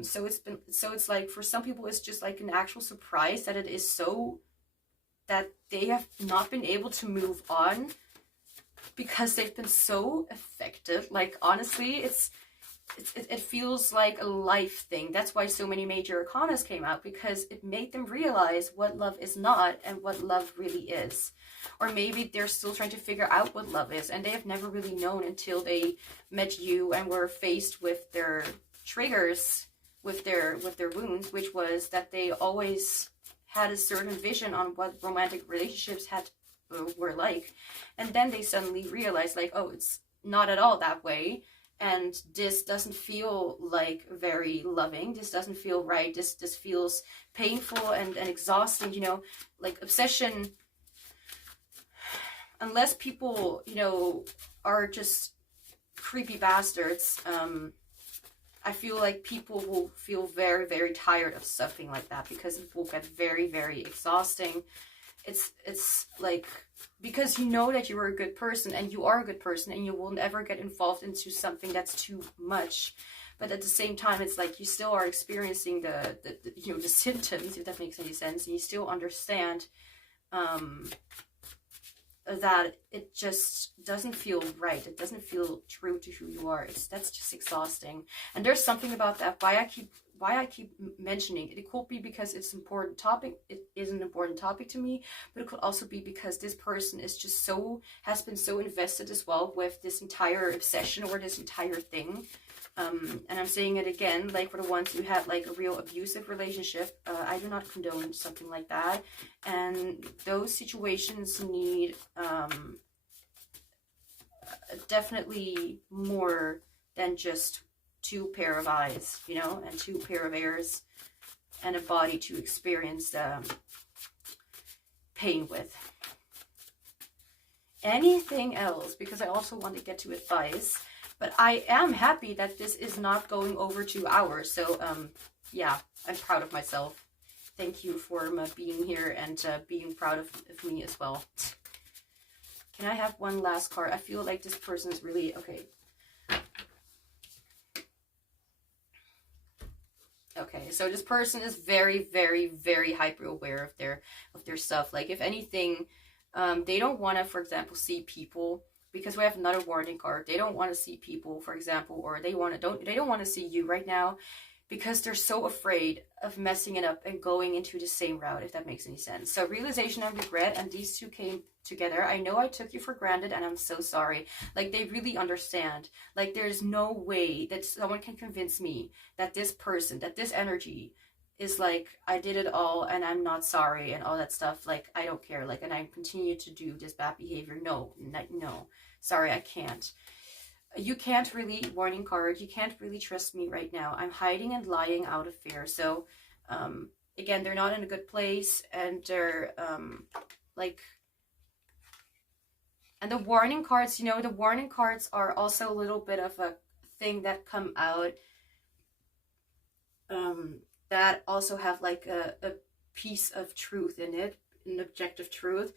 So it's like, for some people it's just like an actual surprise that it is so, that they have not been able to move on because they've been so effective. Like, honestly, it feels like a life thing. That's why so many major arcanas came out, because it made them realize what love is not and what love really is. Or maybe they're still trying to figure out what love is, and they have never really known until they met you and were faced with their triggers, with their wounds, which was that they always had a certain vision on what romantic relationships were like, and then they suddenly realized, like, oh, it's not at all that way, and this doesn't feel like very loving, this doesn't feel right, this feels painful and exhausting, you know. Like, obsession, unless people, you know, are just creepy bastards. I feel like people will feel very, very tired of something like that, because it will get very, very exhausting. It's like, because you know that you are a good person, and you are a good person, and you will never get involved into something that's too much. But at the same time, it's like you still are experiencing the you know, the symptoms, if that makes any sense, and you still understand that it just doesn't feel right. It doesn't feel true to who you are. That's just exhausting. And there's something about that. Why I keep mentioning it. It could be because it's an important topic. It is an important topic to me, but it could also be because this person is just has been so invested as well with this entire obsession or this entire thing. And I'm saying it again, like for the ones who had like a real abusive relationship, I do not condone something like that. And those situations need definitely more than just two pair of eyes, you know, and two pair of ears and a body to experience pain with. Anything else, because I also want to get to advice. But I am happy that this is not going over 2 hours. So, yeah, I'm proud of myself. Thank you for being here and being proud of me as well. Can I have one last card? I feel like this person is really... Okay. Okay, so this person is very, very, very hyper aware of their stuff. Like, if anything, they don't want to, for example, see people... Because we have another warning card. They don't want to see people, for example, or they don't want to see you right now, because they're so afraid of messing it up and going into the same route, if that makes any sense. So realization and regret, and these two came together. I know I took you for granted, and I'm so sorry. Like, they really understand. Like, there's no way that someone can convince me that this person, that this energy is like, I did it all and I'm not sorry and all that stuff. Like, I don't care. Like, and I continue to do this bad behavior. No. Sorry, I can't. You can't really, warning card, you can't really trust me right now. I'm hiding and lying out of fear. So, again, they're not in a good place, and they're, like, and the warning cards, you know, the warning cards are also a little bit of a thing that come out, that also have like a piece of truth in it, an objective truth.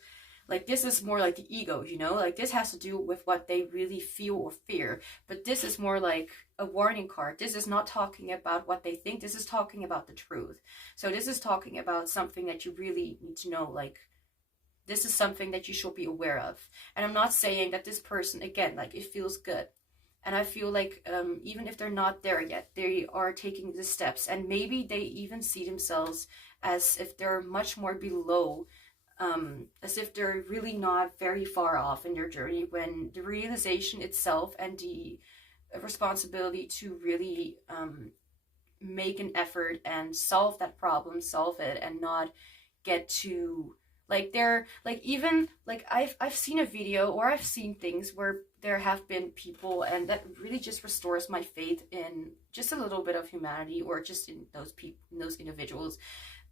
Like, this is more like the ego, you know, like this has to do with what they really feel or fear. But this is more like a warning card. This is not talking about what they think. This is talking about the truth. So this is talking about something that you really need to know. Like, this is something that you should be aware of. And I'm not saying that this person, again, like, it feels good. And I feel like even if they're not there yet, they are taking the steps. And maybe they even see themselves as if they're much more below, as if they're really not very far off in their journey, when the realization itself and the responsibility to really make an effort and solve that problem, solve it, and not get to, like, they're like, even like I've seen a video, or I've seen things where there have been people, and that really just restores my faith in just a little bit of humanity, or just in those people, in those individuals,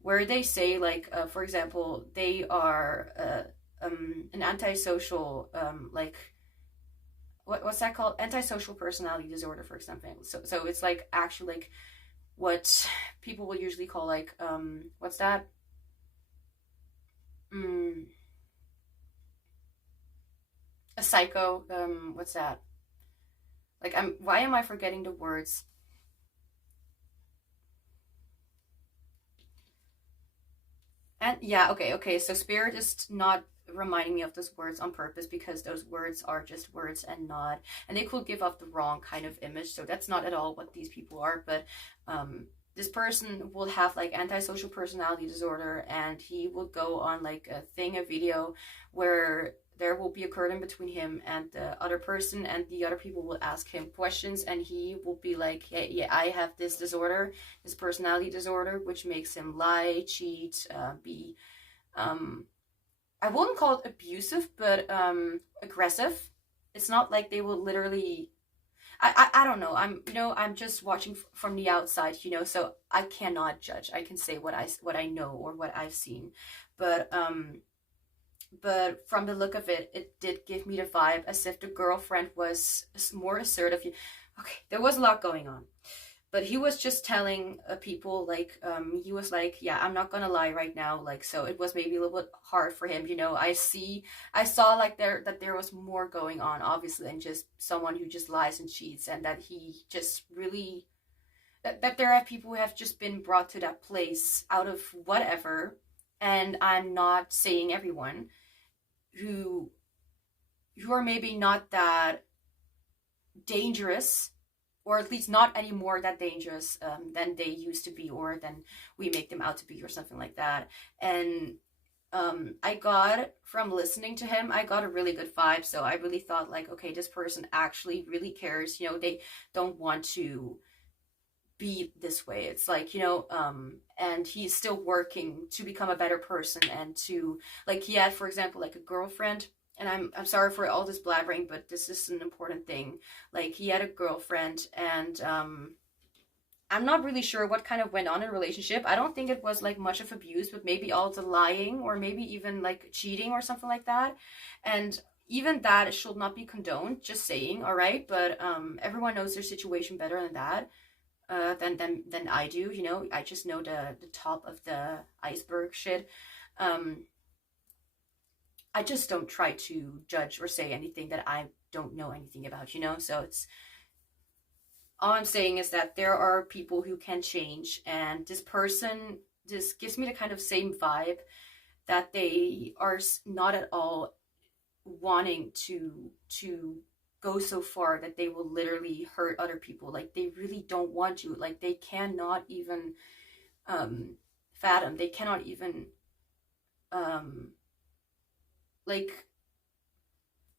where they say, like, for example, they are an antisocial, like, what's that called? Antisocial personality disorder, for example. So it's like, actually, like, what people will usually call, like, what's that? A psycho, what's that? Like, why am I forgetting the words? And yeah, okay, so spirit is not reminding me of those words on purpose, because those words are just words and not, and they could give off the wrong kind of image. So that's not at all what these people are. But this person will have like antisocial personality disorder, and he will go on like a video where there will be a curtain between him and the other person, and the other people will ask him questions, and he will be like, hey, yeah, I have this disorder, this personality disorder, which makes him lie, cheat, be, I wouldn't call it abusive, but aggressive. It's not like they will literally, I don't know. I'm just watching from the outside, so I cannot judge. I can say what I know or what I've seen. But but from the look of it, it did give me the vibe as if the girlfriend was more assertive. Okay, there was a lot going on. But he was just telling people, like, he was like, yeah, I'm not gonna lie right now, like, so it was maybe a little bit hard for him, you know. I saw like that there was more going on, obviously, than just someone who just lies and cheats, and that he just really, that there are people who have just been brought to that place out of whatever. And I'm not saying everyone who are maybe not that dangerous, or at least not anymore that dangerous than they used to be, or than we make them out to be, or something like that. And I got, from listening to him, I got a really good vibe. So I really thought, like, okay, this person actually really cares. You know, they don't want to be this way. It's like, you know, and he's still working to become a better person, and to, like, he had, for example, like a girlfriend. And I'm sorry for all this blabbering, but this is an important thing. Like, he had a girlfriend, and I'm not really sure what kind of went on in a relationship. I don't think it was like much of abuse, but maybe all the lying, or maybe even like cheating or something like that. And even that should not be condoned, just saying, all right? But everyone knows their situation better than that, than I do, you know. I just know the top of the iceberg shit. I just don't try to judge or say anything that I don't know anything about, you know? So it's, all I'm saying is that there are people who can change, and this person just gives me the kind of same vibe, that they are not at all wanting to go so far that they will literally hurt other people. Like, they really don't want to. Like, they cannot even fathom, they cannot even like,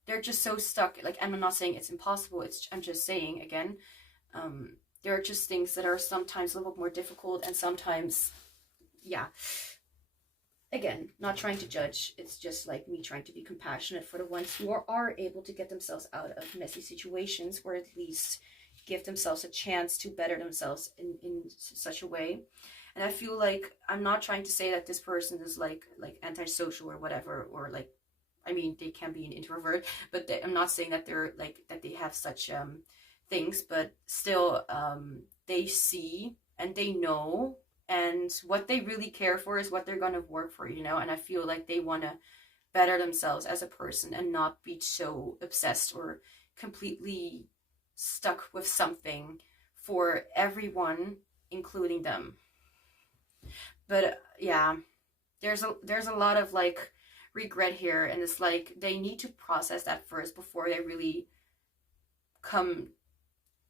they're just so stuck. Like, I'm not saying it's impossible, I'm just saying, again, there are just things that are sometimes a little bit more difficult, and sometimes, yeah, again, not trying to judge. It's just like me trying to be compassionate for the ones who are able to get themselves out of messy situations, or at least give themselves a chance to better themselves in such a way. And I feel like I'm not trying to say that this person is like antisocial or whatever, or like, I mean, they can be an introvert, but I'm not saying that they're like, that they have such things, but still, they see and they know, and what they really care for is what they're going to work for, you know. And I feel like they want to better themselves as a person, and not be so obsessed or completely stuck with something for everyone, including them. But yeah, there's a lot of like regret here, and it's like they need to process that first before they really come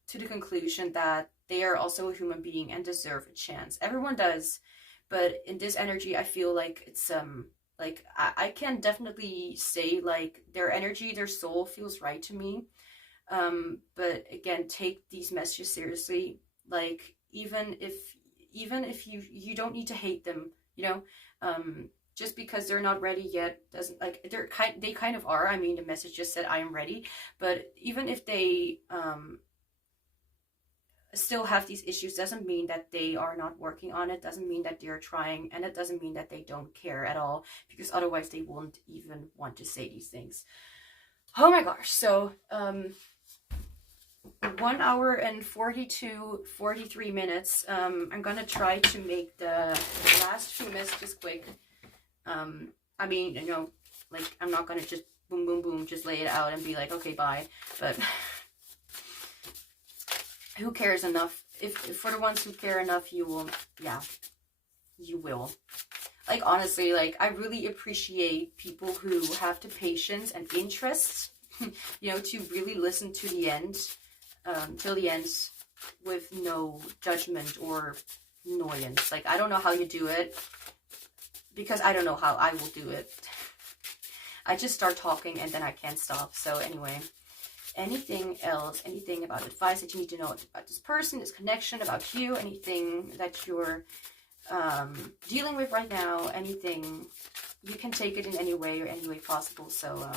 to the conclusion that they are also a human being and deserve a chance. Everyone does, but in this energy, I feel like it's like I can definitely say, like, their energy, their soul feels right to me. But again, take these messages seriously. Like, even if you don't need to hate them, you know. Just because they're not ready yet doesn't, like, they kind of are. I mean, the message just said I am ready, but even if they still have these issues, doesn't mean that they are not working on it, doesn't mean that they're trying, and it doesn't mean that they don't care at all, because otherwise they won't even want to say these things. Oh my gosh. So 1 hour and 43 minutes. I'm gonna try to make the last few messages quick. I mean, you know, like, I'm not gonna just boom boom boom just lay it out and be like, okay, bye. But who cares enough? If for the ones who care enough, you will, yeah, you will. Like, honestly, like, I really appreciate people who have the patience and interest, you know, to really listen to the end, till the end, with no judgment or annoyance. Like, I don't know how you do it, because I don't know how I will do it. I just start talking and then I can't stop. So anyway, anything else, anything about advice that you need to know about this person, this connection, about you, anything that you're dealing with right now, anything, you can take it in any way or any way possible. So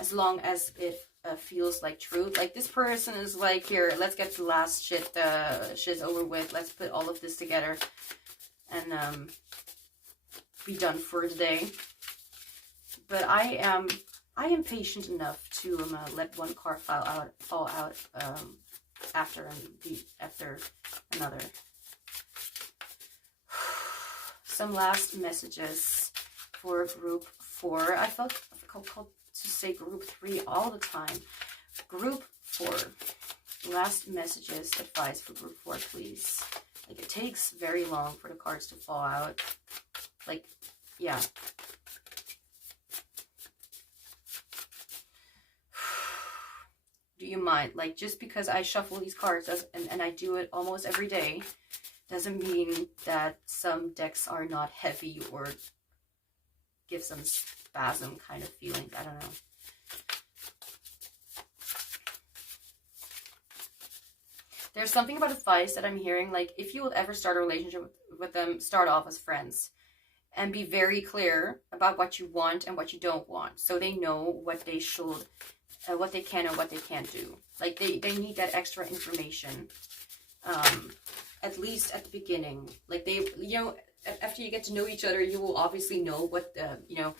as long as it feels like truth. Like, this person is like, here, let's get the last shit's over with. Let's put all of this together and be done for today. but I am patient enough to let one card fall out after another. Some last messages for group 4. I felt called to say group 3 all the time. Group 4. Last messages, advice for group 4, please. Like, it takes very long for the cards to fall out. Like, yeah. Do you mind? Like, just because I shuffle these cards and I do it almost every day doesn't mean that some decks are not heavy or give some spasm kind of feelings. I don't know. There's something about advice that I'm hearing, like, if you will ever start a relationship with them, start off as friends. And be very clear about what you want and what you don't want. So they know what they should, what they can and what they can't do. Like, they need that extra information. At least at the beginning. Like, they, you know, after you get to know each other, you will obviously know what the, you know,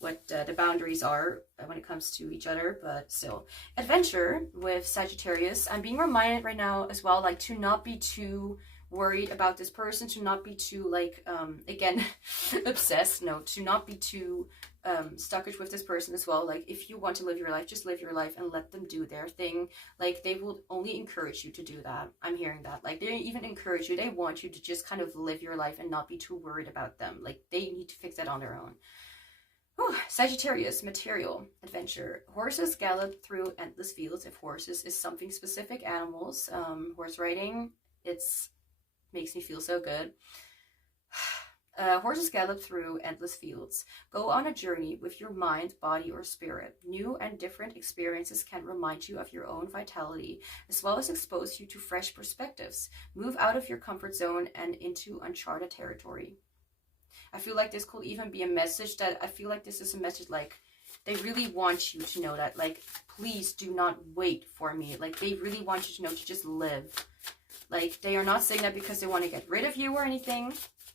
what the boundaries are when it comes to each other, but still. Adventure with Sagittarius. I'm being reminded right now as well, like, to not be too worried about this person, to not be too, like, again, obsessed. No, to not be too stuckish with this person as well. Like, if you want to live your life, just live your life and let them do their thing. Like, they will only encourage you to do that. I'm hearing that. Like, they even encourage you. They want you to just kind of live your life and not be too worried about them. Like, they need to fix that on their own. Whew. Sagittarius, material, adventure. Horses gallop through endless fields. If horses is something specific, animals, horse riding, makes me feel so good. Horses gallop through endless fields. Go on a journey with your mind, body, or spirit. New and different experiences can remind you of your own vitality, as well as expose you to fresh perspectives. Move out of your comfort zone and into uncharted territory. I feel like this could even be a message that, I feel like this is a message, like, they really want you to know that, like, please do not wait for me. Like, they really want you to know to just live. Like, they are not saying that because they want to get rid of you or anything.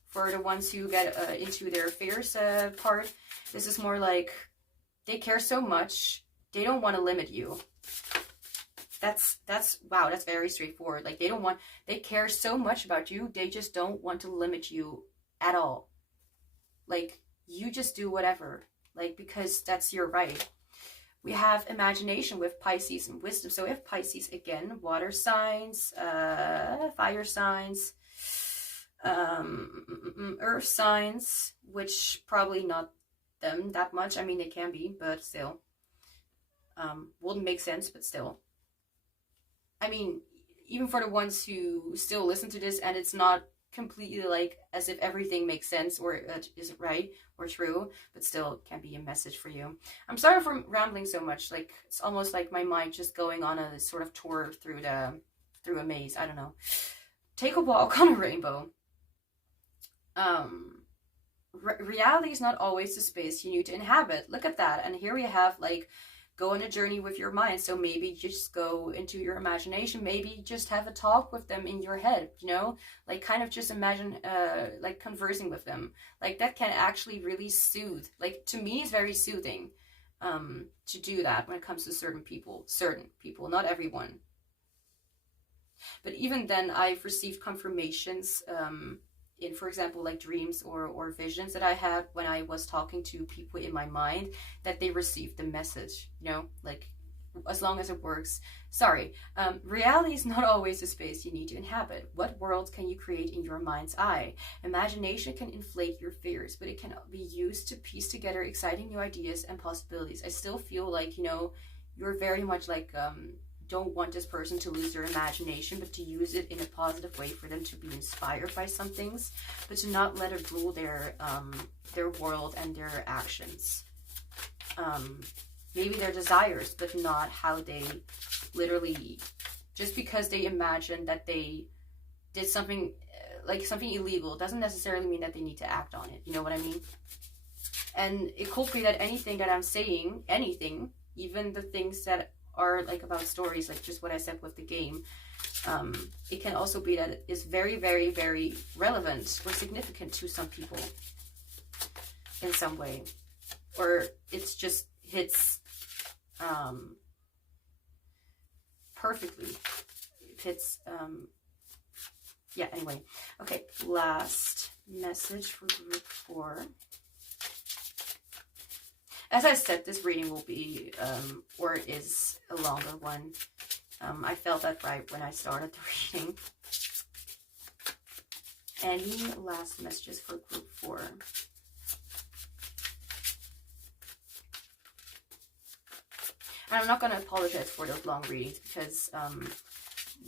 For the ones who get into their affairs part, this is more like they care so much, they don't want to limit you. That's wow, that's very straightforward. Like, they care so much about you, they just don't want to limit you at all. Like, you just do whatever, like, because that's your right. We have imagination with Pisces and wisdom. So we have Pisces again, water signs, fire signs, earth signs, which probably not them that much. I mean, they can be, but still. Wouldn't make sense, but still. I mean, even for the ones who still listen to this and it's not completely like as if everything makes sense or is right or true, but still can be a message for you. I'm sorry for rambling so much. Like, it's almost like my mind just going on a sort of tour through a maze. I don't know. Take a walk on a rainbow. Reality is not always the space you need to inhabit. Look at that. And here we have, like, go on a journey with your mind. So maybe just go into your imagination. Maybe just have a talk with them in your head, you know, like, kind of just imagine, like, conversing with them. Like, that can actually really soothe. Like, to me, it's very soothing, to do that when it comes to certain people, not everyone. But even then, I've received confirmations, in, for example, like dreams or visions that I had when I was talking to people in my mind, that they received the message, you know, like, as long as it works. Sorry, reality is not always a space you need to inhabit. What world can you create in your mind's eye? Imagination can inflate your fears, but it can be used to piece together exciting new ideas and possibilities. I still feel like, you know, you're very much like, don't want this person to lose their imagination, but to use it in a positive way for them to be inspired by some things, but to not let it rule their world and their actions. Maybe their desires, but not how they literally, just because they imagine that they did something, like something illegal, doesn't necessarily mean that they need to act on it. You know what I mean? And it could be that anything that I'm saying, anything, even the things that are like about stories, like just what I said with the game, it can also be that it is very, very, very relevant or significant to some people in some way. or it's just hits perfectly. It hits, yeah, anyway. Okay, last message for group 4. As I said, this reading will be, or is a longer one. I felt that right when I started the reading. Any last messages for group 4? And I'm not going to apologize for those long readings, because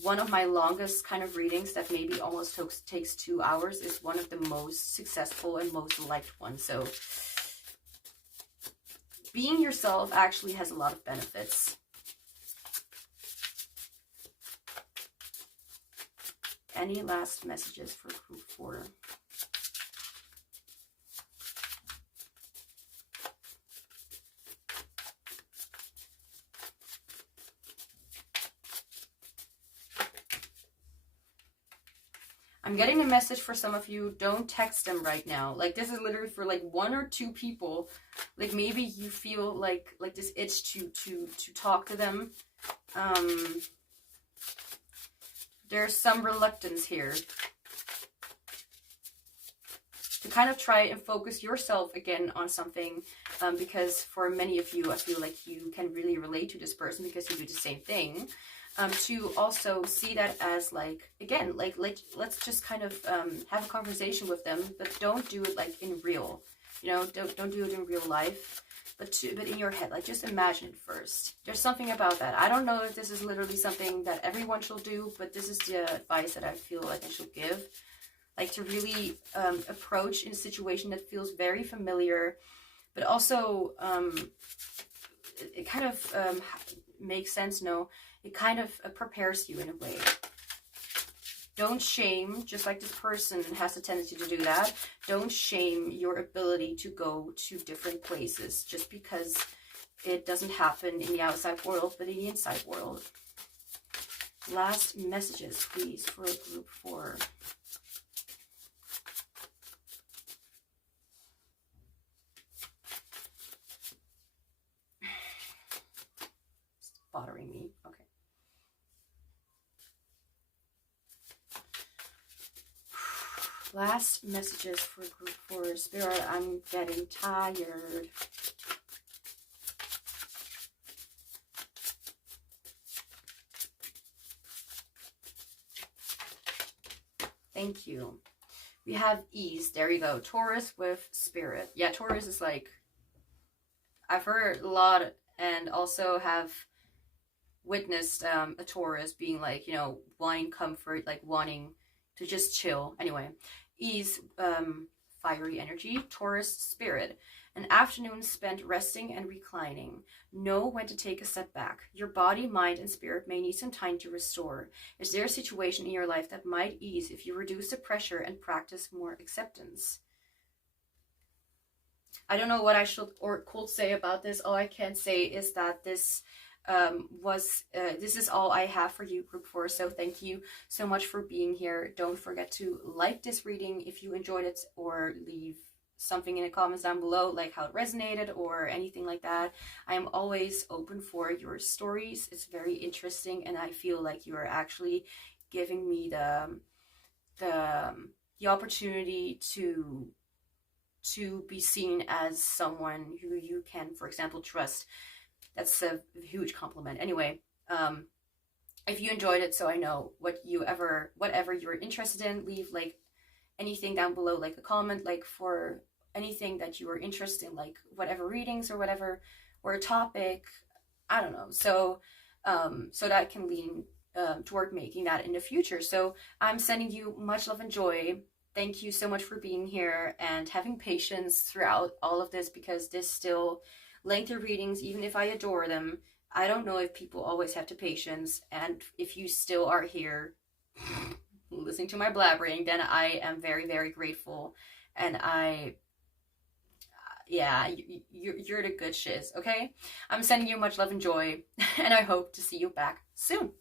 one of my longest kind of readings that maybe almost takes 2 hours is one of the most successful and most liked ones. So being yourself actually has a lot of benefits. Any last messages for group 4? I'm getting a message for some of you. Don't text them right now. Like, this is literally for like 1 or 2 people. Like, maybe you feel like this itch to talk to them. There's some reluctance here to kind of try and focus yourself again on something, because for many of you, I feel like you can really relate to this person because you do the same thing. To also see that as like, again, like let's just kind of have a conversation with them, but don't do it like in real, you know, don't do it in real life, but in your head, like just imagine it first. There's something about that. I don't know if this is literally something that everyone should do, but this is the advice that I feel like I should give. Like, to really approach in a situation that feels very familiar, but also it kind of makes sense, no? It kind of prepares you in a way. Don't shame, just like this person has a tendency to do that. Don't shame your ability to go to different places just because it doesn't happen in the outside world, but in the inside world. Last messages, please, for group 4. It's bothering me. Okay. Last messages for group 4. Spirit, I'm getting tired. Thank you. We have ease. There you go. Taurus with Spirit. Yeah, Taurus is like, I've heard a lot and also have witnessed a Taurus being like, you know, wanting comfort, like wanting to just chill. Anyway, ease, fiery energy. Taurus, Spirit. An afternoon spent resting and reclining. Know when to take a step back. Your body, mind, and spirit may need some time to restore. Is there a situation in your life that might ease if you reduce the pressure and practice more acceptance? I don't know what I should or could say about this. All I can say is that this this is all I have for you, group 4. So thank you so much for being here. Don't forget to like this reading if you enjoyed it, or leave something in the comments down below, like how it resonated or anything like that. I am always open for your stories. It's very interesting, and I feel like you are actually giving me the opportunity to be seen as someone who you can, for example, trust. That's a huge compliment. Anyway, if you enjoyed it, so I know whatever you're interested in, leave like anything down below, like a comment, like for anything that you are interested in, like whatever readings or whatever, or a topic, I don't know. So so that I can lean toward making that in the future. So I'm sending you much love and joy. Thank you so much for being here and having patience throughout all of this, because this still lengthy readings, even if I adore them, I don't know if people always have the patience. And if you still are here listening to my blabbering, then I am very, very grateful. And yeah, you're the good shiz, okay? I'm sending you much love and joy, and I hope to see you back soon.